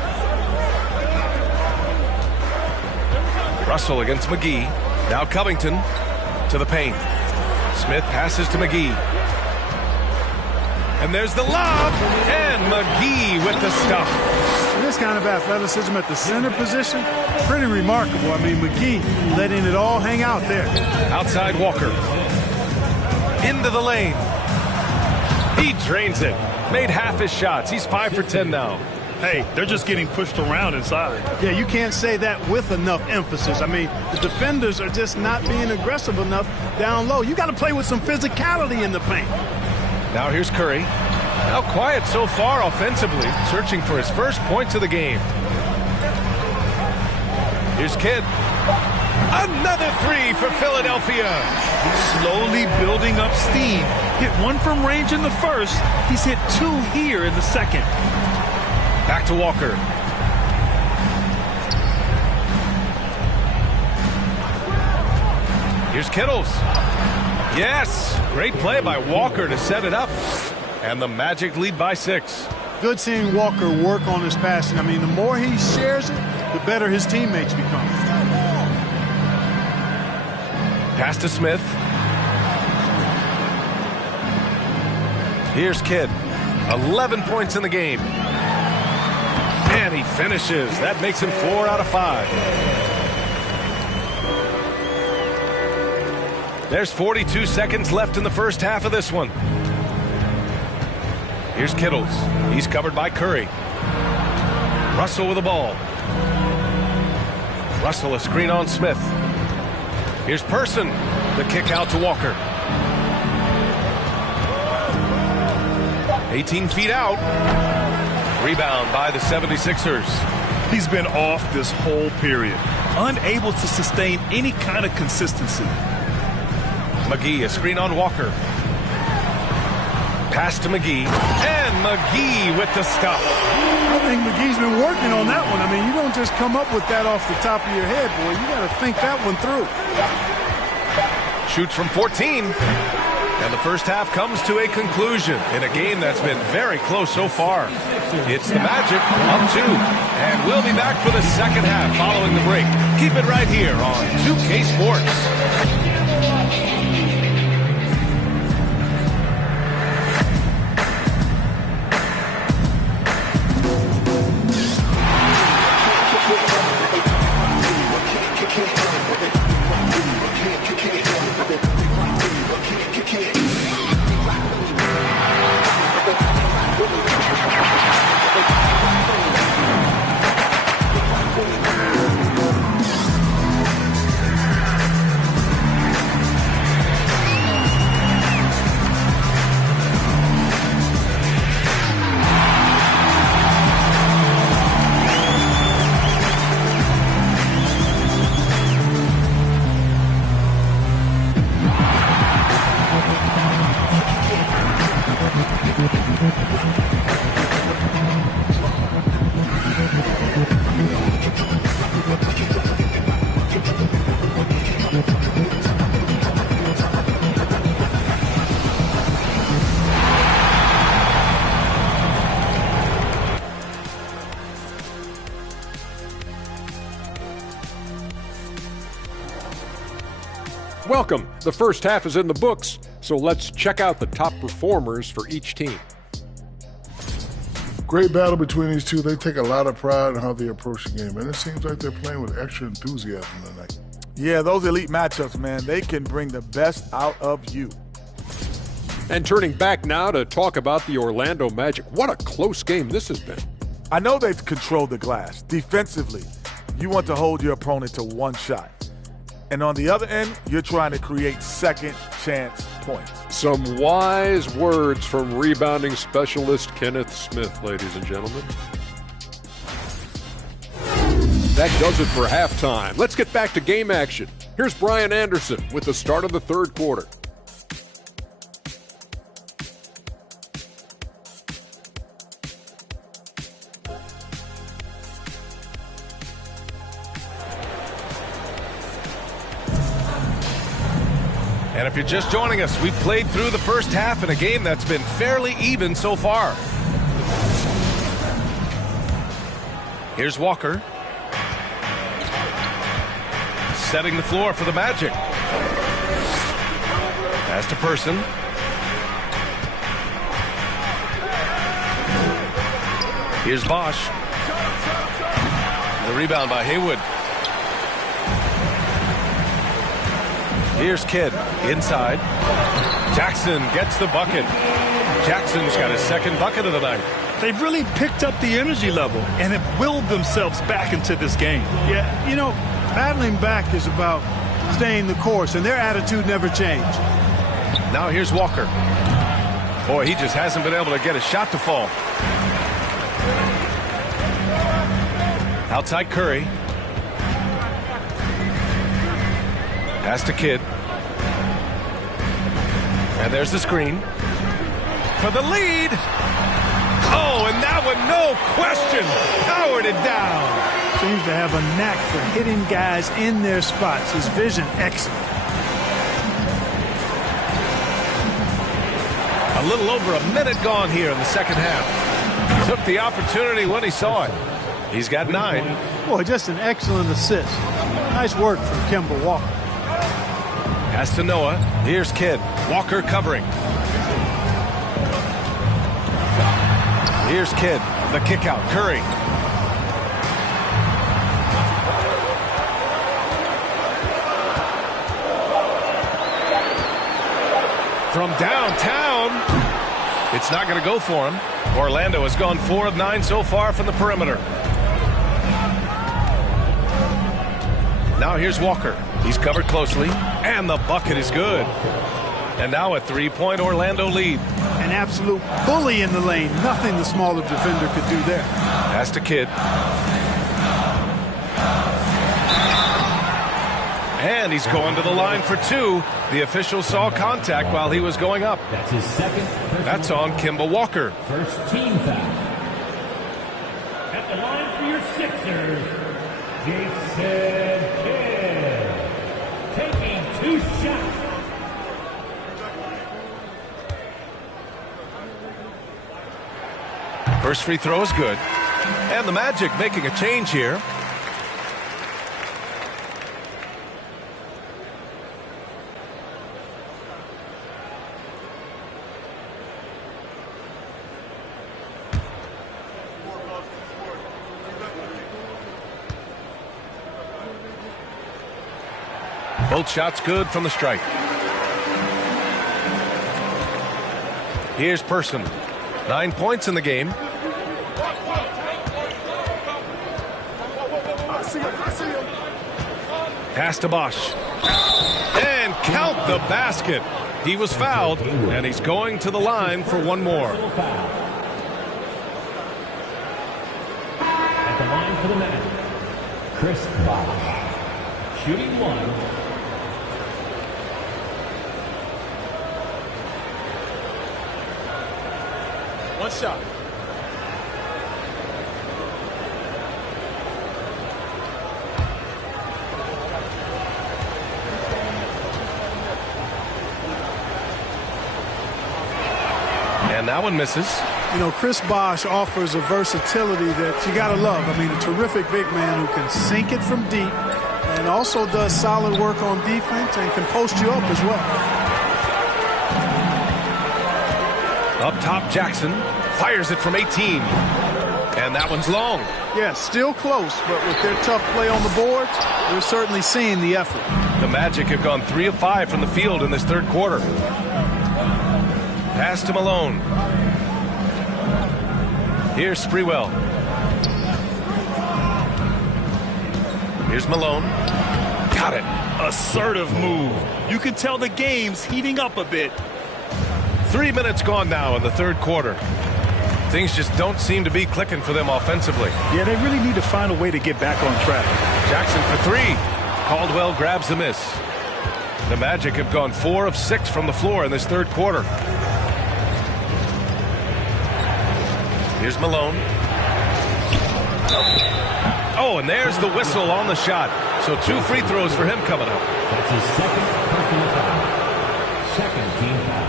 Russell against McGee. Now Covington to the paint. Smith passes to McGee. And there's the lob. And McGee with the stuff. This kind of athleticism at the center position, pretty remarkable. I mean, McGee letting it all hang out there. Outside Walker. Into the lane. He drains it. Made half his shots. He's 5 for 10 now. Hey, they're just getting pushed around inside. Yeah, you can't say that with enough emphasis. I mean, the defenders are just not being aggressive enough down low. You got to play with some physicality in the paint. Now here's Curry. Now quiet so far offensively, searching for his first points of the game. Here's Kidd. Another three for Philadelphia. Slowly building up steam. Hit one from range in the first. He's hit 2 here in the second. Back to Walker. Here's Kittles. Yes, great play by Walker to set it up. And the Magic lead by 6. Good seeing Walker work on his passing. I mean, the more he shares it, the better his teammates become. Pass to Smith. Here's Kidd. 11 points in the game. And he finishes. That makes him 4 out of 5. There's 42 seconds left in the first half of this one. Here's Kittles. He's covered by Curry. Russell with the ball. Russell a screen on Smith. Here's Person. The kick out to Walker. 18 feet out. Rebound by the 76ers. He's been off this whole period. Unable to sustain any kind of consistency. McGee, a screen on Walker. Pass to McGee. And McGee with the stuff. I think McGee's been working on that one. I mean, you don't just come up with that off the top of your head, boy. You got to think that one through. Shoots from 14. And the first half comes to a conclusion in a game that's been very close so far. It's the Magic up 2. And we'll be back for the second half following the break. Keep it right here on 2K Sports. Welcome. The first half is in the books, so let's check out the top performers for each team. Great battle between these two. They take a lot of pride in how they approach the game, and it seems like they're playing with extra enthusiasm tonight. Yeah, those elite matchups, man, they can bring the best out of you. And turning back now to talk about the Orlando Magic. What a close game this has been. I know they've controlled the glass. Defensively, you want to hold your opponent to one shot. And on the other end, you're trying to create second chance points. Some wise words from rebounding specialist Kenneth Smith, ladies and gentlemen. That does it for halftime. Let's get back to game action. Here's Brian Anderson with the start of the third quarter. And if you're just joining us, we've played through the first half in a game that's been fairly even so far. Here's Walker. Setting the floor for the Magic. Pass to Person. Here's Bosch. The rebound by Haywood. Here's Kidd inside. Jackson gets the bucket. Jackson's got his second bucket of the night. They've really picked up the energy level and have willed themselves back into this game. Yeah, you know, battling back is about staying the course, and their attitude never changed. Now here's Walker. Boy, he just hasn't been able to get a shot to fall. Outside Curry. Pass to Kidd. And there's the screen. For the lead. Oh, and that one, no question, powered it down. Seems to have a knack for hitting guys in their spots. His vision, excellent. A little over a minute gone here in the second half. Took the opportunity when he saw it. He's got 9. Boy, just an excellent assist. Nice work from Kemba Walker. Pass to Noah. Here's Kidd. Walker covering. Here's Kidd. The kick out. Curry. From downtown. It's not going to go for him. Orlando has gone 4 of 9 so far from the perimeter. Now here's Walker. He's covered closely, and the bucket is good. And now a 3-point Orlando lead. An absolute bully in the lane. Nothing the smaller defender could do there. Pass to Kidd. And he's going to the line for 2. The official saw contact while he was going up. That's his second. That's on Kemba Walker. First team foul. At the line for your Sixers, Jason Kidd. Taking 2 shots. First free throw is good. And the Magic making a change here. Both shots good from the strike. Here's Person. 9 points in the game. Pass to Bosch. And count the basket. He was fouled, and he's going to the line for one more. At the line for the Magic, Chris Bosch. Shooting 1. One shot. And that one misses. You know, Chris Bosch offers a versatility that you got to love. I mean, a terrific big man who can sink it from deep and also does solid work on defense and can post you up as well. Up top, Jackson fires it from 18. And that one's long. Yeah, still close, but with their tough play on the boards, they're certainly seeing the effort. The Magic have gone 3 of 5 from the field in this third quarter. Pass to Malone. Here's Sprewell. Here's Malone. Got it. Assertive move. You can tell the game's heating up a bit. 3 minutes gone now in the third quarter. Things just don't seem to be clicking for them offensively. Yeah, they really need to find a way to get back on track. Jackson for 3. Caldwell grabs the miss. The Magic have gone 4 of 6 from the floor in this third quarter. Here's Malone. Oh, and there's the whistle on the shot. So 2 free throws for him coming up. That's his second personal foul. Second team foul.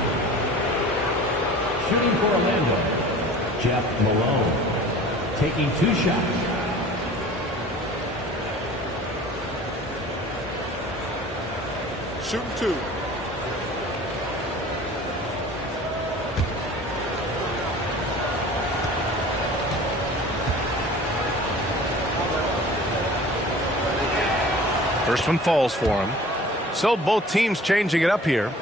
Shooting for Orlando, Jeff Malone. Taking 2 shots. Shooting 2. First one falls for him. So both teams changing it up here.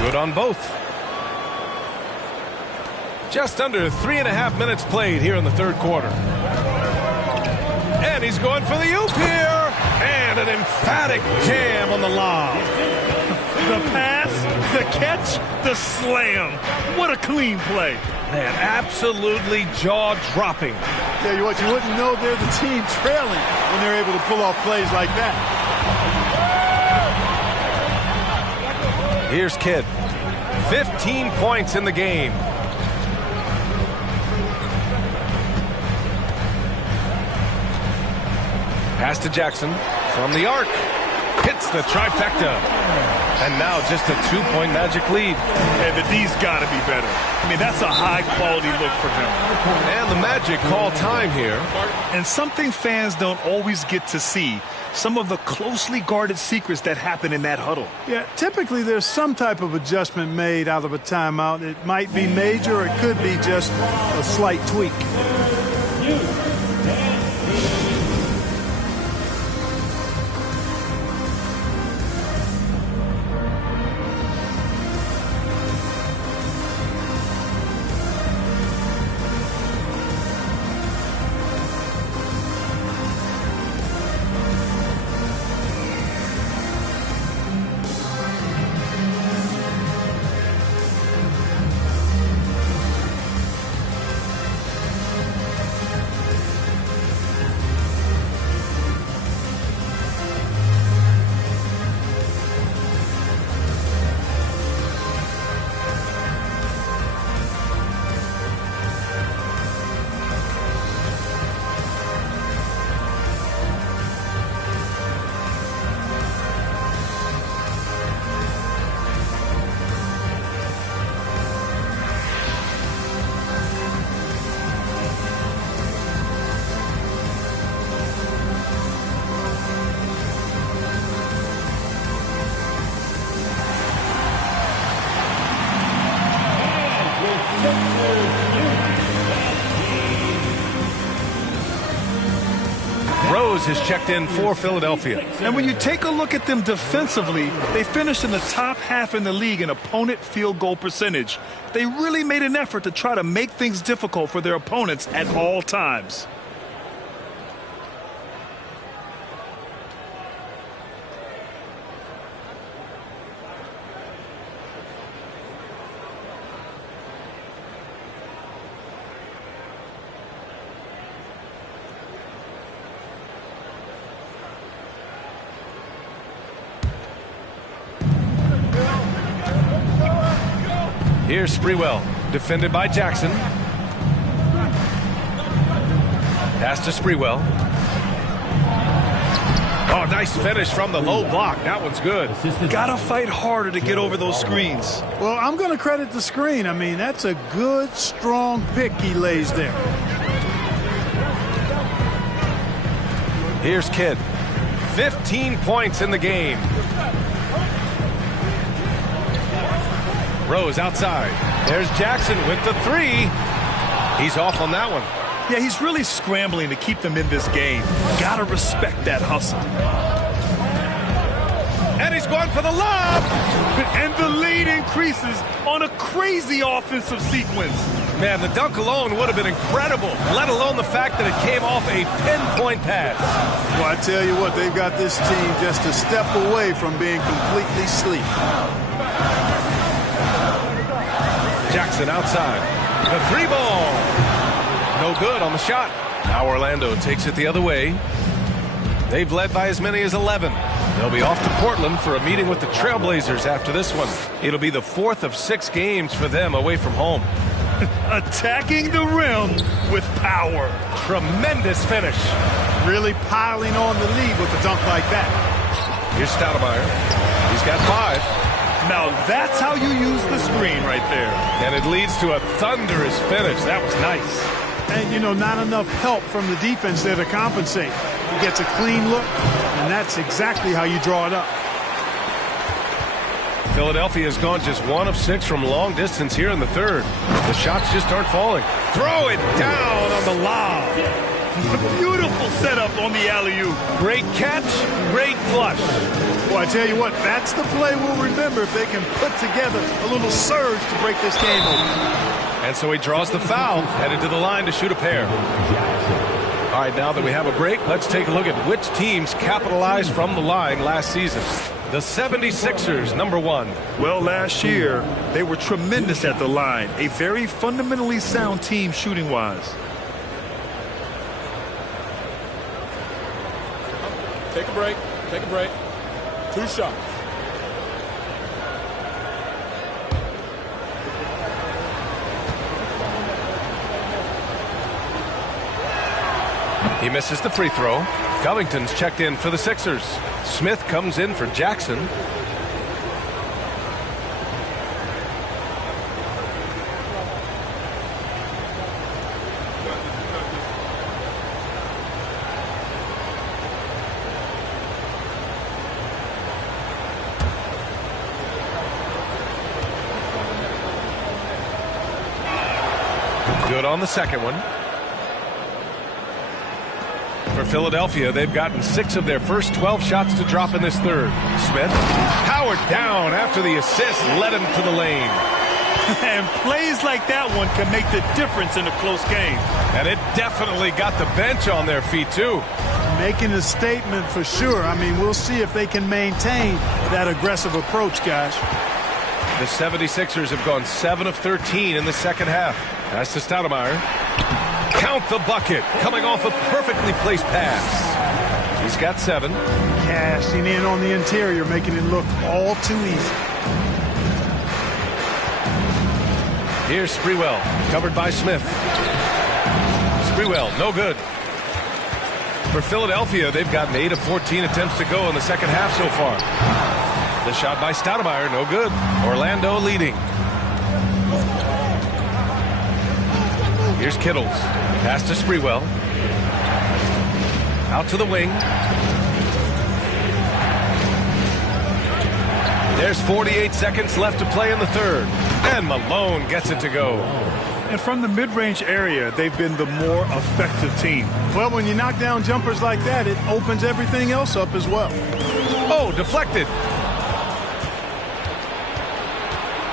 Good on both. Just under 3.5 minutes played here in the third quarter. And he's going for the oop here. And an emphatic jam on the lob. The pass, the catch, the slam. What a clean play. Man, absolutely jaw-dropping. Tell you what, you wouldn't know they're the team trailing when they're able to pull off plays like that. Here's Kidd. 15 points in the game. Pass to Jackson from the arc. Hits the trifecta. And now just a 2-point Magic lead. And the D's got to be better. I mean, that's a high-quality look for him. And the Magic call time here. And something fans don't always get to see. Some of the closely guarded secrets that happen in that huddle. Yeah, typically there's some type of adjustment made out of a timeout. It might be major or it could be just a slight tweak. Rose has checked in for Philadelphia. And when you take a look at them defensively, they finished in the top half in the league in opponent field goal percentage. They really made an effort to try to make things difficult for their opponents at all times. Here's Sprewell, defended by Jackson. Pass to Sprewell. Oh, nice Nice finish from the low block. That one's good. Gotta fight harder to get over those screens. Well, I'm going to credit the screen. I mean, that's a good, strong pick he lays there. Here's Kidd. 15 points in the game. Rose outside. There's Jackson with the three. He's off on that one. Yeah, he's really scrambling to keep them in this game. Gotta respect that hustle. And he's going for the lob. And the lead increases on a crazy offensive sequence. Man, the dunk alone would have been incredible, let alone the fact that it came off a pinpoint pass. Well, I tell you what, they've got this team just a step away from being completely asleep. Jackson outside. The three ball. No good on the shot. Now Orlando takes it the other way. They've led by as many as 11. They'll be off to Portland for a meeting with the Trailblazers after this one. It'll be the 4th of 6 games for them away from home. Attacking the rim with power. Tremendous finish. Really piling on the lead with a dunk like that. Here's Stoudemire. He's got 5. Now that's how you use the screen right there. And it leads to a thunderous finish. That was nice. And, you know, not enough help from the defense there to compensate. He gets a clean look, and that's exactly how you draw it up. Philadelphia has gone just 1 of 6 from long distance here in the third. The shots just aren't falling. Throw it down on the lob. Beautiful setup on the alley-oop. Great catch, great flush. Well, I tell you what, that's the play we'll remember if they can put together a little surge to break this game open. And so he draws the foul, headed to the line to shoot a pair. All right, now that we have a break, let's take a look at which teams capitalized from the line last season. The 76ers, number 1. Well, last year, they were tremendous at the line. A very fundamentally sound team shooting-wise. Take a break. Take a break. 2 shots. He misses the free throw. Covington's checked in for the Sixers. Smith comes in for Jackson. Good on the second one. For Philadelphia, they've gotten 6 of their first 12 shots to drop in this third. Smith powered down after the assist, led him to the lane. And plays like that one can make the difference in a close game. And it definitely got the bench on their feet, too. Making a statement for sure. I mean, we'll see if they can maintain that aggressive approach, guys. The 76ers have gone 7 of 13 in the second half. That's to Stoudemire. Count the bucket, coming off a perfectly placed pass. He's got 7. Cashing in on the interior, making it look all too easy. Here's Sprewell, covered by Smith. Sprewell, no good. For Philadelphia, they've gotten 8 of 14 attempts to go in the second half so far. The shot by Stoudemire, no good. Orlando leading. Here's Kittles. Pass to Sprewell. Out to the wing. There's 48 seconds left to play in the third. And Malone gets it to go. And from the mid-range area, they've been the more effective team. Well, when you knock down jumpers like that, it opens everything else up as well. Oh, deflected.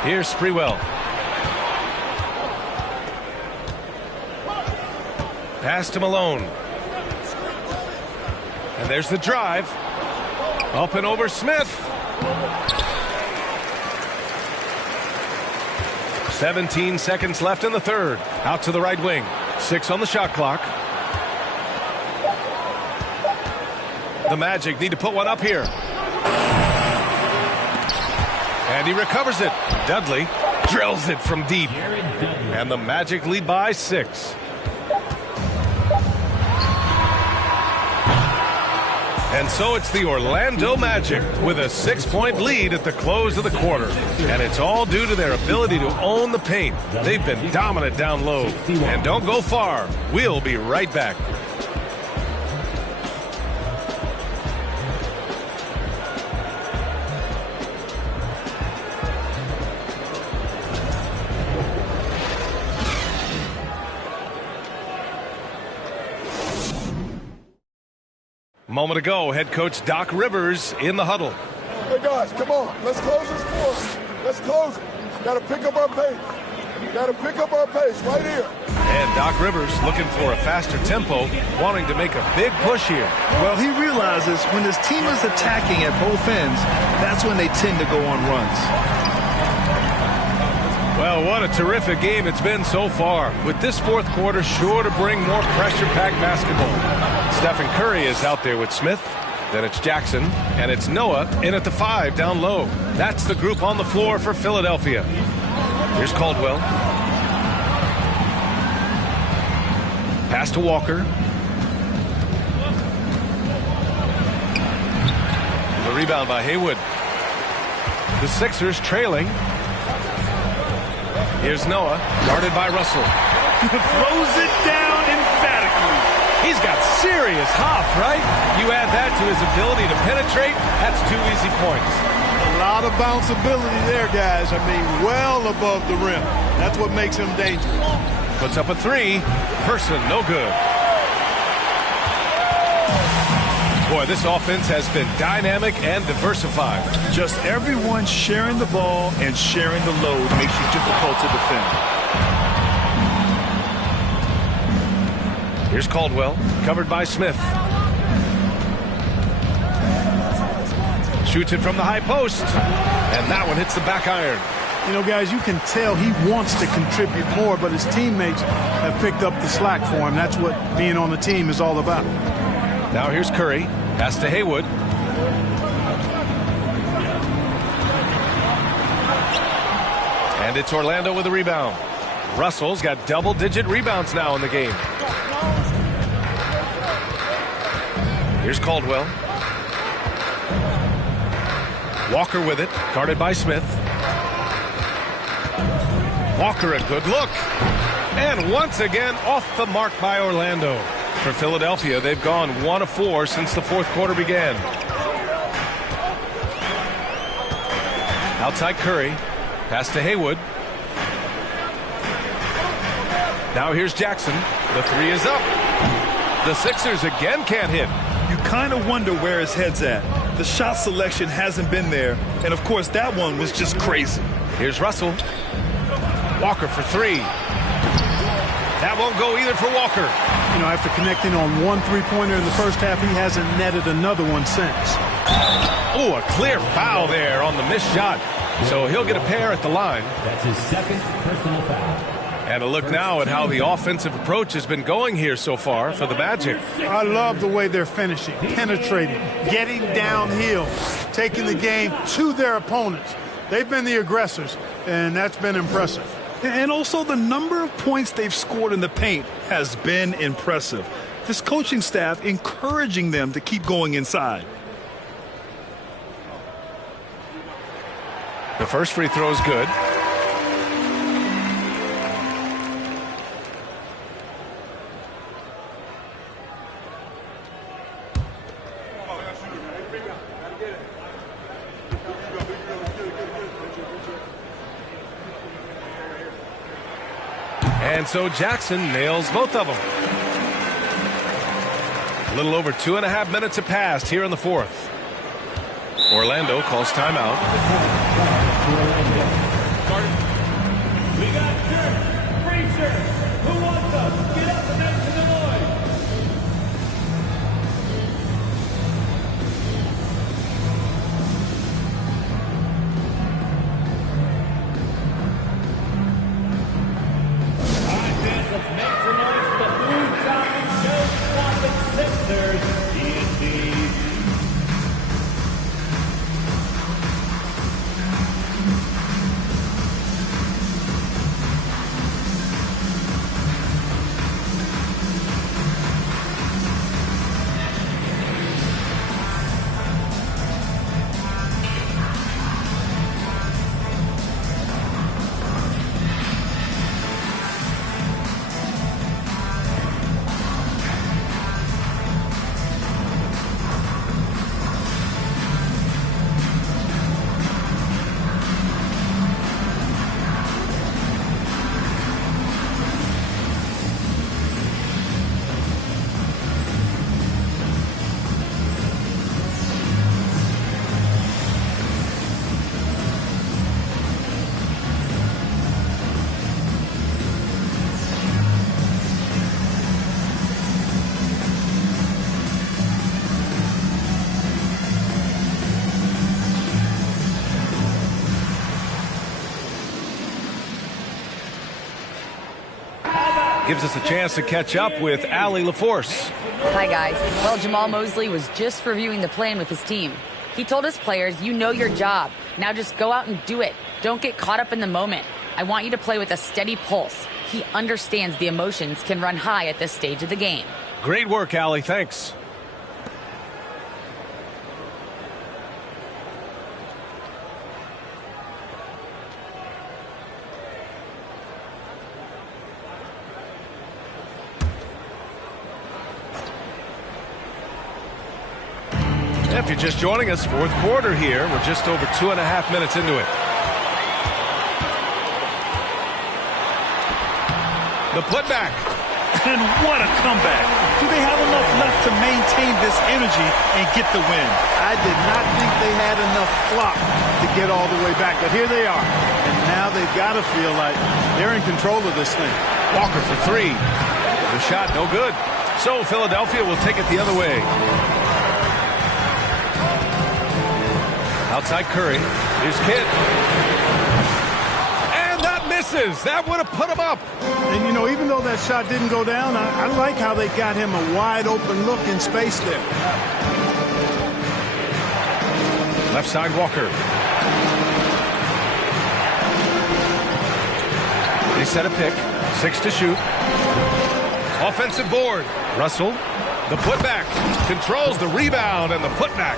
Here's Sprewell. Pass to Malone. And there's the drive. Up and over Smith. 17 seconds left in the third. Out to the right wing. 6 on the shot clock. The Magic need to put one up here. And he recovers it. Dudley drills it from deep. And the Magic lead by 6. And so it's the Orlando Magic with a 6-point lead at the close of the quarter. And it's all due to their ability to own the paint. They've been dominant down low. And don't go far. We'll be right back. Moment ago, head coach Doc Rivers in the huddle. Hey guys, come on. Let's close this fourth. Let's close it. Got to pick up our pace. Got to pick up our pace right here. And Doc Rivers looking for a faster tempo, wanting to make a big push here. Well, he realizes when his team is attacking at both ends, that's when they tend to go on runs. Well, what a terrific game it's been so far, with this fourth quarter sure to bring more pressure-packed basketball. Stephen Curry is out there with Smith. Then it's Jackson, and it's Noah in at the 5 down low. That's the group on the floor for Philadelphia. Here's Caldwell. Pass to Walker. The rebound by Haywood. The Sixers trailing. Here's Noah, guarded by Russell. Throws it down emphatically. He's got serious hop, right? You add that to his ability to penetrate, that's 2 easy points. A lot of bounceability there, guys. I mean, well above the rim. That's what makes him dangerous. Puts up a 3. Person, no good. Boy, this offense has been dynamic and diversified. Just everyone sharing the ball and sharing the load makes you difficult to defend. Here's Caldwell, covered by Smith. Shoots it from the high post, and that one hits the back iron. You know, guys, you can tell he wants to contribute more, but his teammates have picked up the slack for him. That's what being on the team is all about. Now here's Curry, pass to Haywood. And it's Orlando with a rebound. Russell's got double-digit rebounds now in the game. Here's Caldwell. Walker with it, guarded by Smith. Walker, a good look. And once again, off the mark by Orlando. For Philadelphia, they've gone 1 of 4 since the fourth quarter began. Outside Curry. Pass to Haywood. Now here's Jackson. The 3 is up. The Sixers again can't hit. You kind of wonder where his head's at. The shot selection hasn't been there. And, of course, that one was just crazy. Here's Russell. Walker for 3. That won't go either for Walker. You know, after connecting on 1 3-pointer in the first half, he hasn't netted another one since. Oh, a clear foul there on the missed shot. So he'll get a pair at the line. That's his second personal foul. And a look now at how the offensive approach has been going here so far for the Magic. I love the way they're finishing, penetrating, getting downhill, taking the game to their opponents. They've been the aggressors, and that's been impressive. And also the number of points they've scored in the paint has been impressive. This coaching staff encouraging them to keep going inside. The first free throw is good. And so Jackson nails both of them. A little over 2.5 minutes have passed here in the fourth. Orlando calls timeout. We got shirts, free shirts. Who wants us? Get up and make some noise. All right, fans, let's make some noise for the Blue Diamond Show-stopping Sixers. D&D. gives us a chance to catch up with Allie LaForce. Hi, guys. Well, Jamal Mosley was just reviewing the plan with his team. He told his players, you know your job. Now just go out and do it. Don't get caught up in the moment. I want you to play with a steady pulse. He understands the emotions can run high at this stage of the game. Great work, Allie. Thanks. If you're just joining us, fourth quarter here. We're just over 2.5 minutes into it. The putback. And what a comeback. Do they have enough left to maintain this energy and get the win? I did not think they had enough clock to get all the way back, but here they are. And now they've got to feel like they're in control of this thing. Walker for three. The shot no good. So Philadelphia will take it the other way. Outside Curry. Here's Kidd. And that misses. That would have put him up. And, you know, even though that shot didn't go down, I like how they got him a wide open look in space there. Left side Walker. They set a pick. 6 to shoot. Offensive board. Russell. The putback. Controls the rebound and the putback.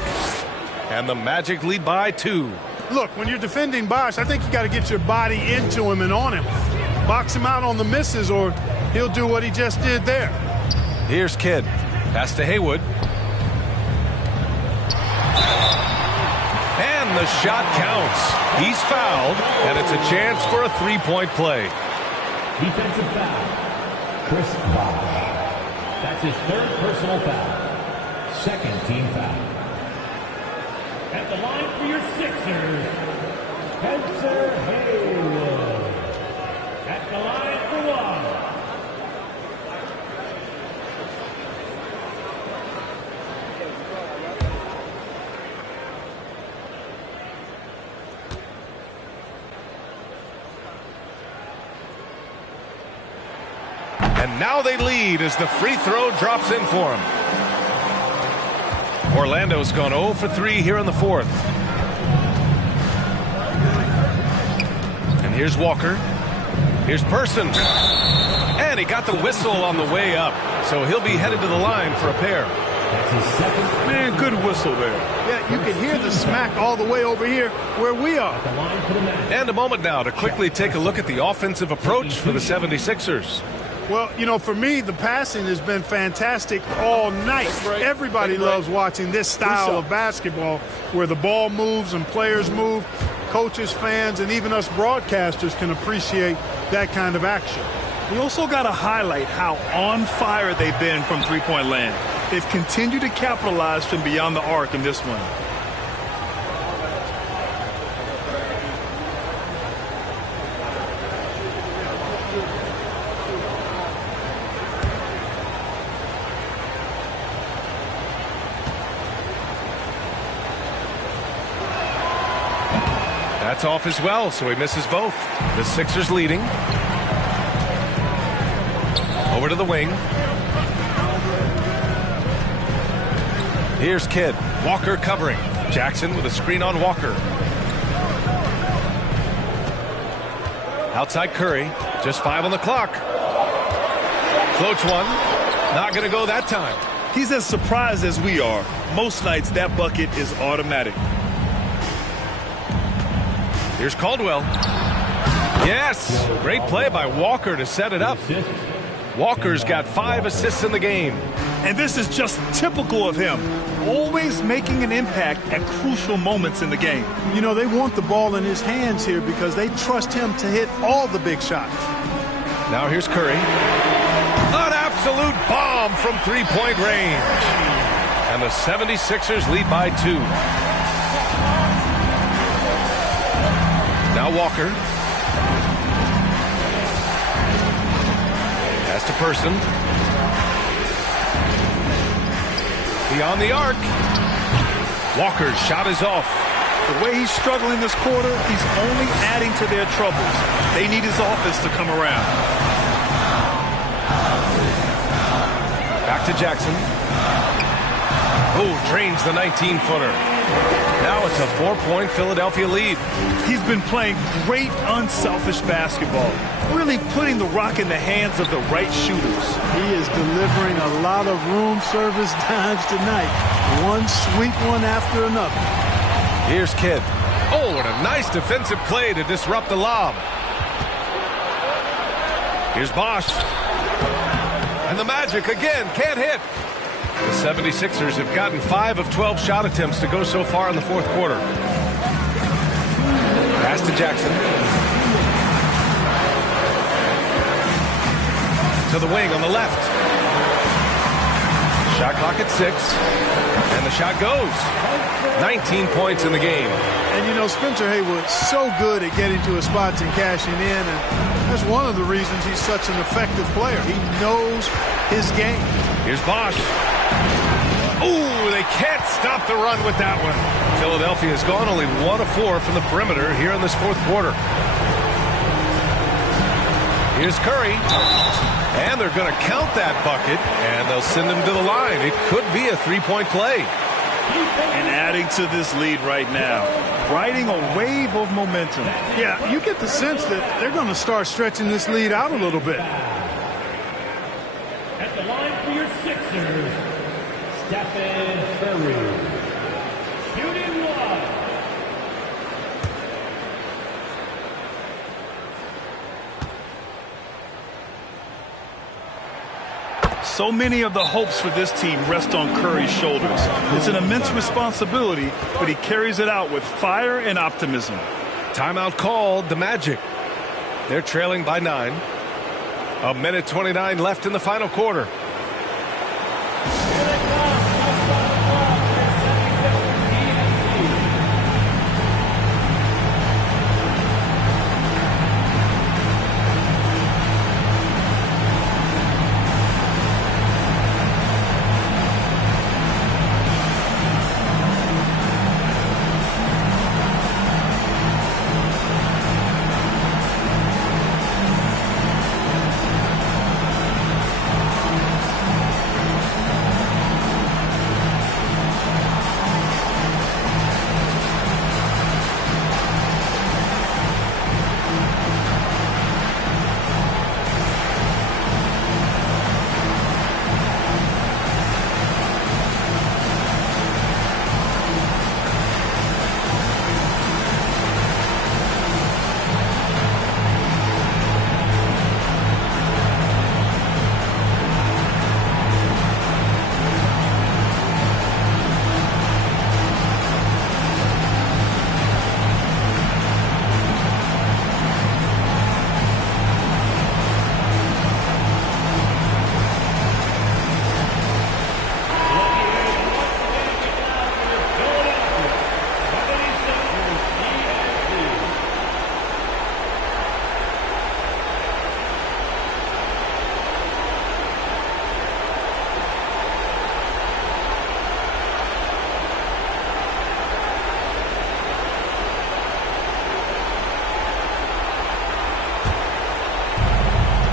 And the Magic lead by 2. Look, when you're defending Bosh, I think you got to get your body into him and on him. Box him out on the misses or he'll do what he just did there. Here's Kidd. Pass to Haywood. And the shot counts. He's fouled, and it's a chance for a three-point play. Defensive foul. Chris Bosh. That's his third personal foul. Second team foul. At the line for your Sixers, Spencer Haywood. At the line for one. And now they lead as the free throw drops in for him. Orlando's gone 0 for 3 here in the fourth. And here's Walker. Here's Person. And he got the whistle on the way up. So he'll be headed to the line for a pair. Man, good whistle there. Yeah, you can hear the smack all the way over here where we are. And a moment now to quickly take a look at the offensive approach for the 76ers. Well, you know, for me, the passing has been fantastic all night. Everybody loves watching this style of basketball where the ball moves and players move. Coaches, fans, and even us broadcasters can appreciate that kind of action. We also got to highlight how on fire they've been from three-point land. They've continued to capitalize from beyond the arc in this one. That's off as well, so he misses both. The Sixers leading. Over to the wing. Here's Kidd. Walker covering. Jackson with a screen on Walker. Outside Curry. Just 5 on the clock. Floats one. Not going to go that time. He's as surprised as we are. Most nights that bucket is automatic. Here's Caldwell. Yes! Great play by Walker to set it up. Walker's got 5 assists in the game. And this is just typical of him. Always making an impact at crucial moments in the game. You know, they want the ball in his hands here because they trust him to hit all the big shots. Now here's Curry. An absolute bomb from three-point range. And the 76ers lead by 2. Now Walker. Pass to Person. Beyond the arc. Walker's shot is off. The way he's struggling this quarter, he's only adding to their troubles. They need his offense to come around. Back to Jackson. Oh, drains the 19-footer. Now it's a 4-point Philadelphia lead. He's been playing great unselfish basketball, really putting the rock in the hands of the right shooters. He is delivering a lot of room service dimes tonight. One sweet one after another. Here's Kidd. Oh, and a nice defensive play to disrupt the lob. Here's Bosch. And the Magic again can't hit. The 76ers have gotten 5 of 12 shot attempts to go so far in the fourth quarter. Pass to Jackson. To the wing on the left. Shot clock at 6. And the shot goes. 19 points in the game. And you know, Spencer Haywood's so good at getting to his spots and cashing in, and that's one of the reasons he's such an effective player. He knows his game. Here's Bosch. Ooh, they can't stop the run with that one. Philadelphia has gone only 1 of 4 from the perimeter here in this fourth quarter. Here's Curry. And they're going to count that bucket, and they'll send him to the line. It could be a 3-point play. And adding to this lead right now, riding a wave of momentum. Yeah, you get the sense that they're going to start stretching this lead out a little bit. At the line for your Sixers, Stephen Curry. Shooting one. So many of the hopes for this team rest on Curry's shoulders. It's an immense responsibility, but he carries it out with fire and optimism. Timeout called, the Magic. They're trailing by 9. 1:29 left in the final quarter.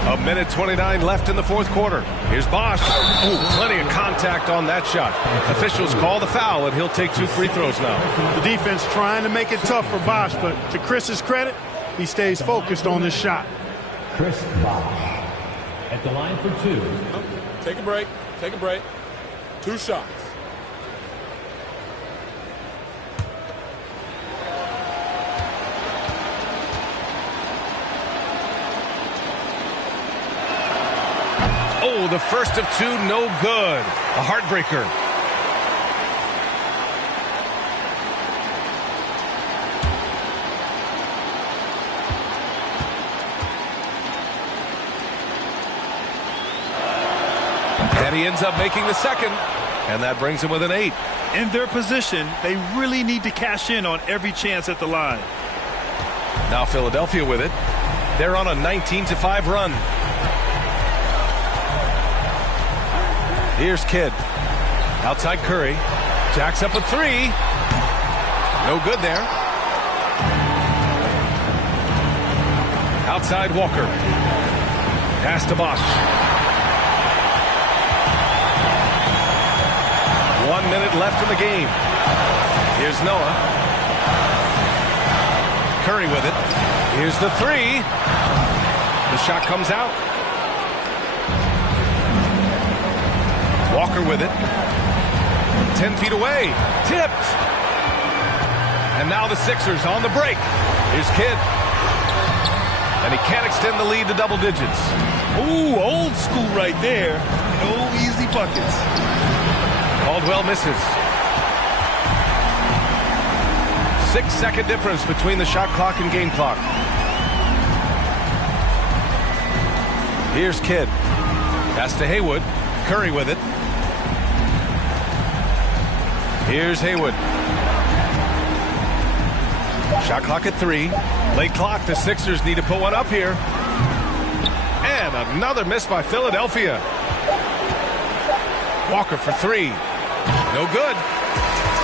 A minute 29 left in the fourth quarter. Here's Bosch. Ooh, plenty of contact on that shot. Officials call the foul, and he'll take 2 free throws now. The defense trying to make it tough for Bosch, but to Chris's credit, he stays focused on this shot. Chris Bosch at the line for 2. Take a break. Take a break. 2 shots. Oh, the first of 2, no good. A heartbreaker. And he ends up making the second, and that brings him with an 8. In their position, they really need to cash in on every chance at the line. Now Philadelphia with it. They're on a 19-5 run. Here's Kidd. Outside Curry. Jacks up a 3. No good there. Outside Walker. Pass to Bosch. 1 minute left in the game. Here's Noah. Curry with it. Here's the three. The shot comes out. Walker with it. 10 feet away. Tipped. And now the Sixers on the break. Here's Kidd. And he can't extend the lead to double digits. Ooh, old school right there. No easy buckets. Caldwell misses. 6-second difference between the shot clock and game clock. Here's Kidd. Pass to Haywood. Curry with it. Here's Haywood. Shot clock at 3. Late clock. The Sixers need to put one up here. And another miss by Philadelphia. Walker for 3. No good.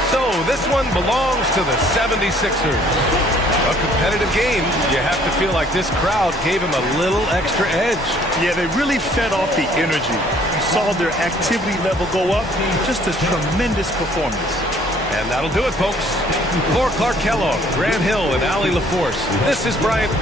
So this one belongs to the 76ers. A competitive game. You have to feel like this crowd gave him a little extra edge. Yeah, they really fed off the energy. You saw their activity level go up. Just a tremendous performance. And that'll do it, folks. For Clark Kellogg, Grant Hill, and Allie LaForce, this is Bryant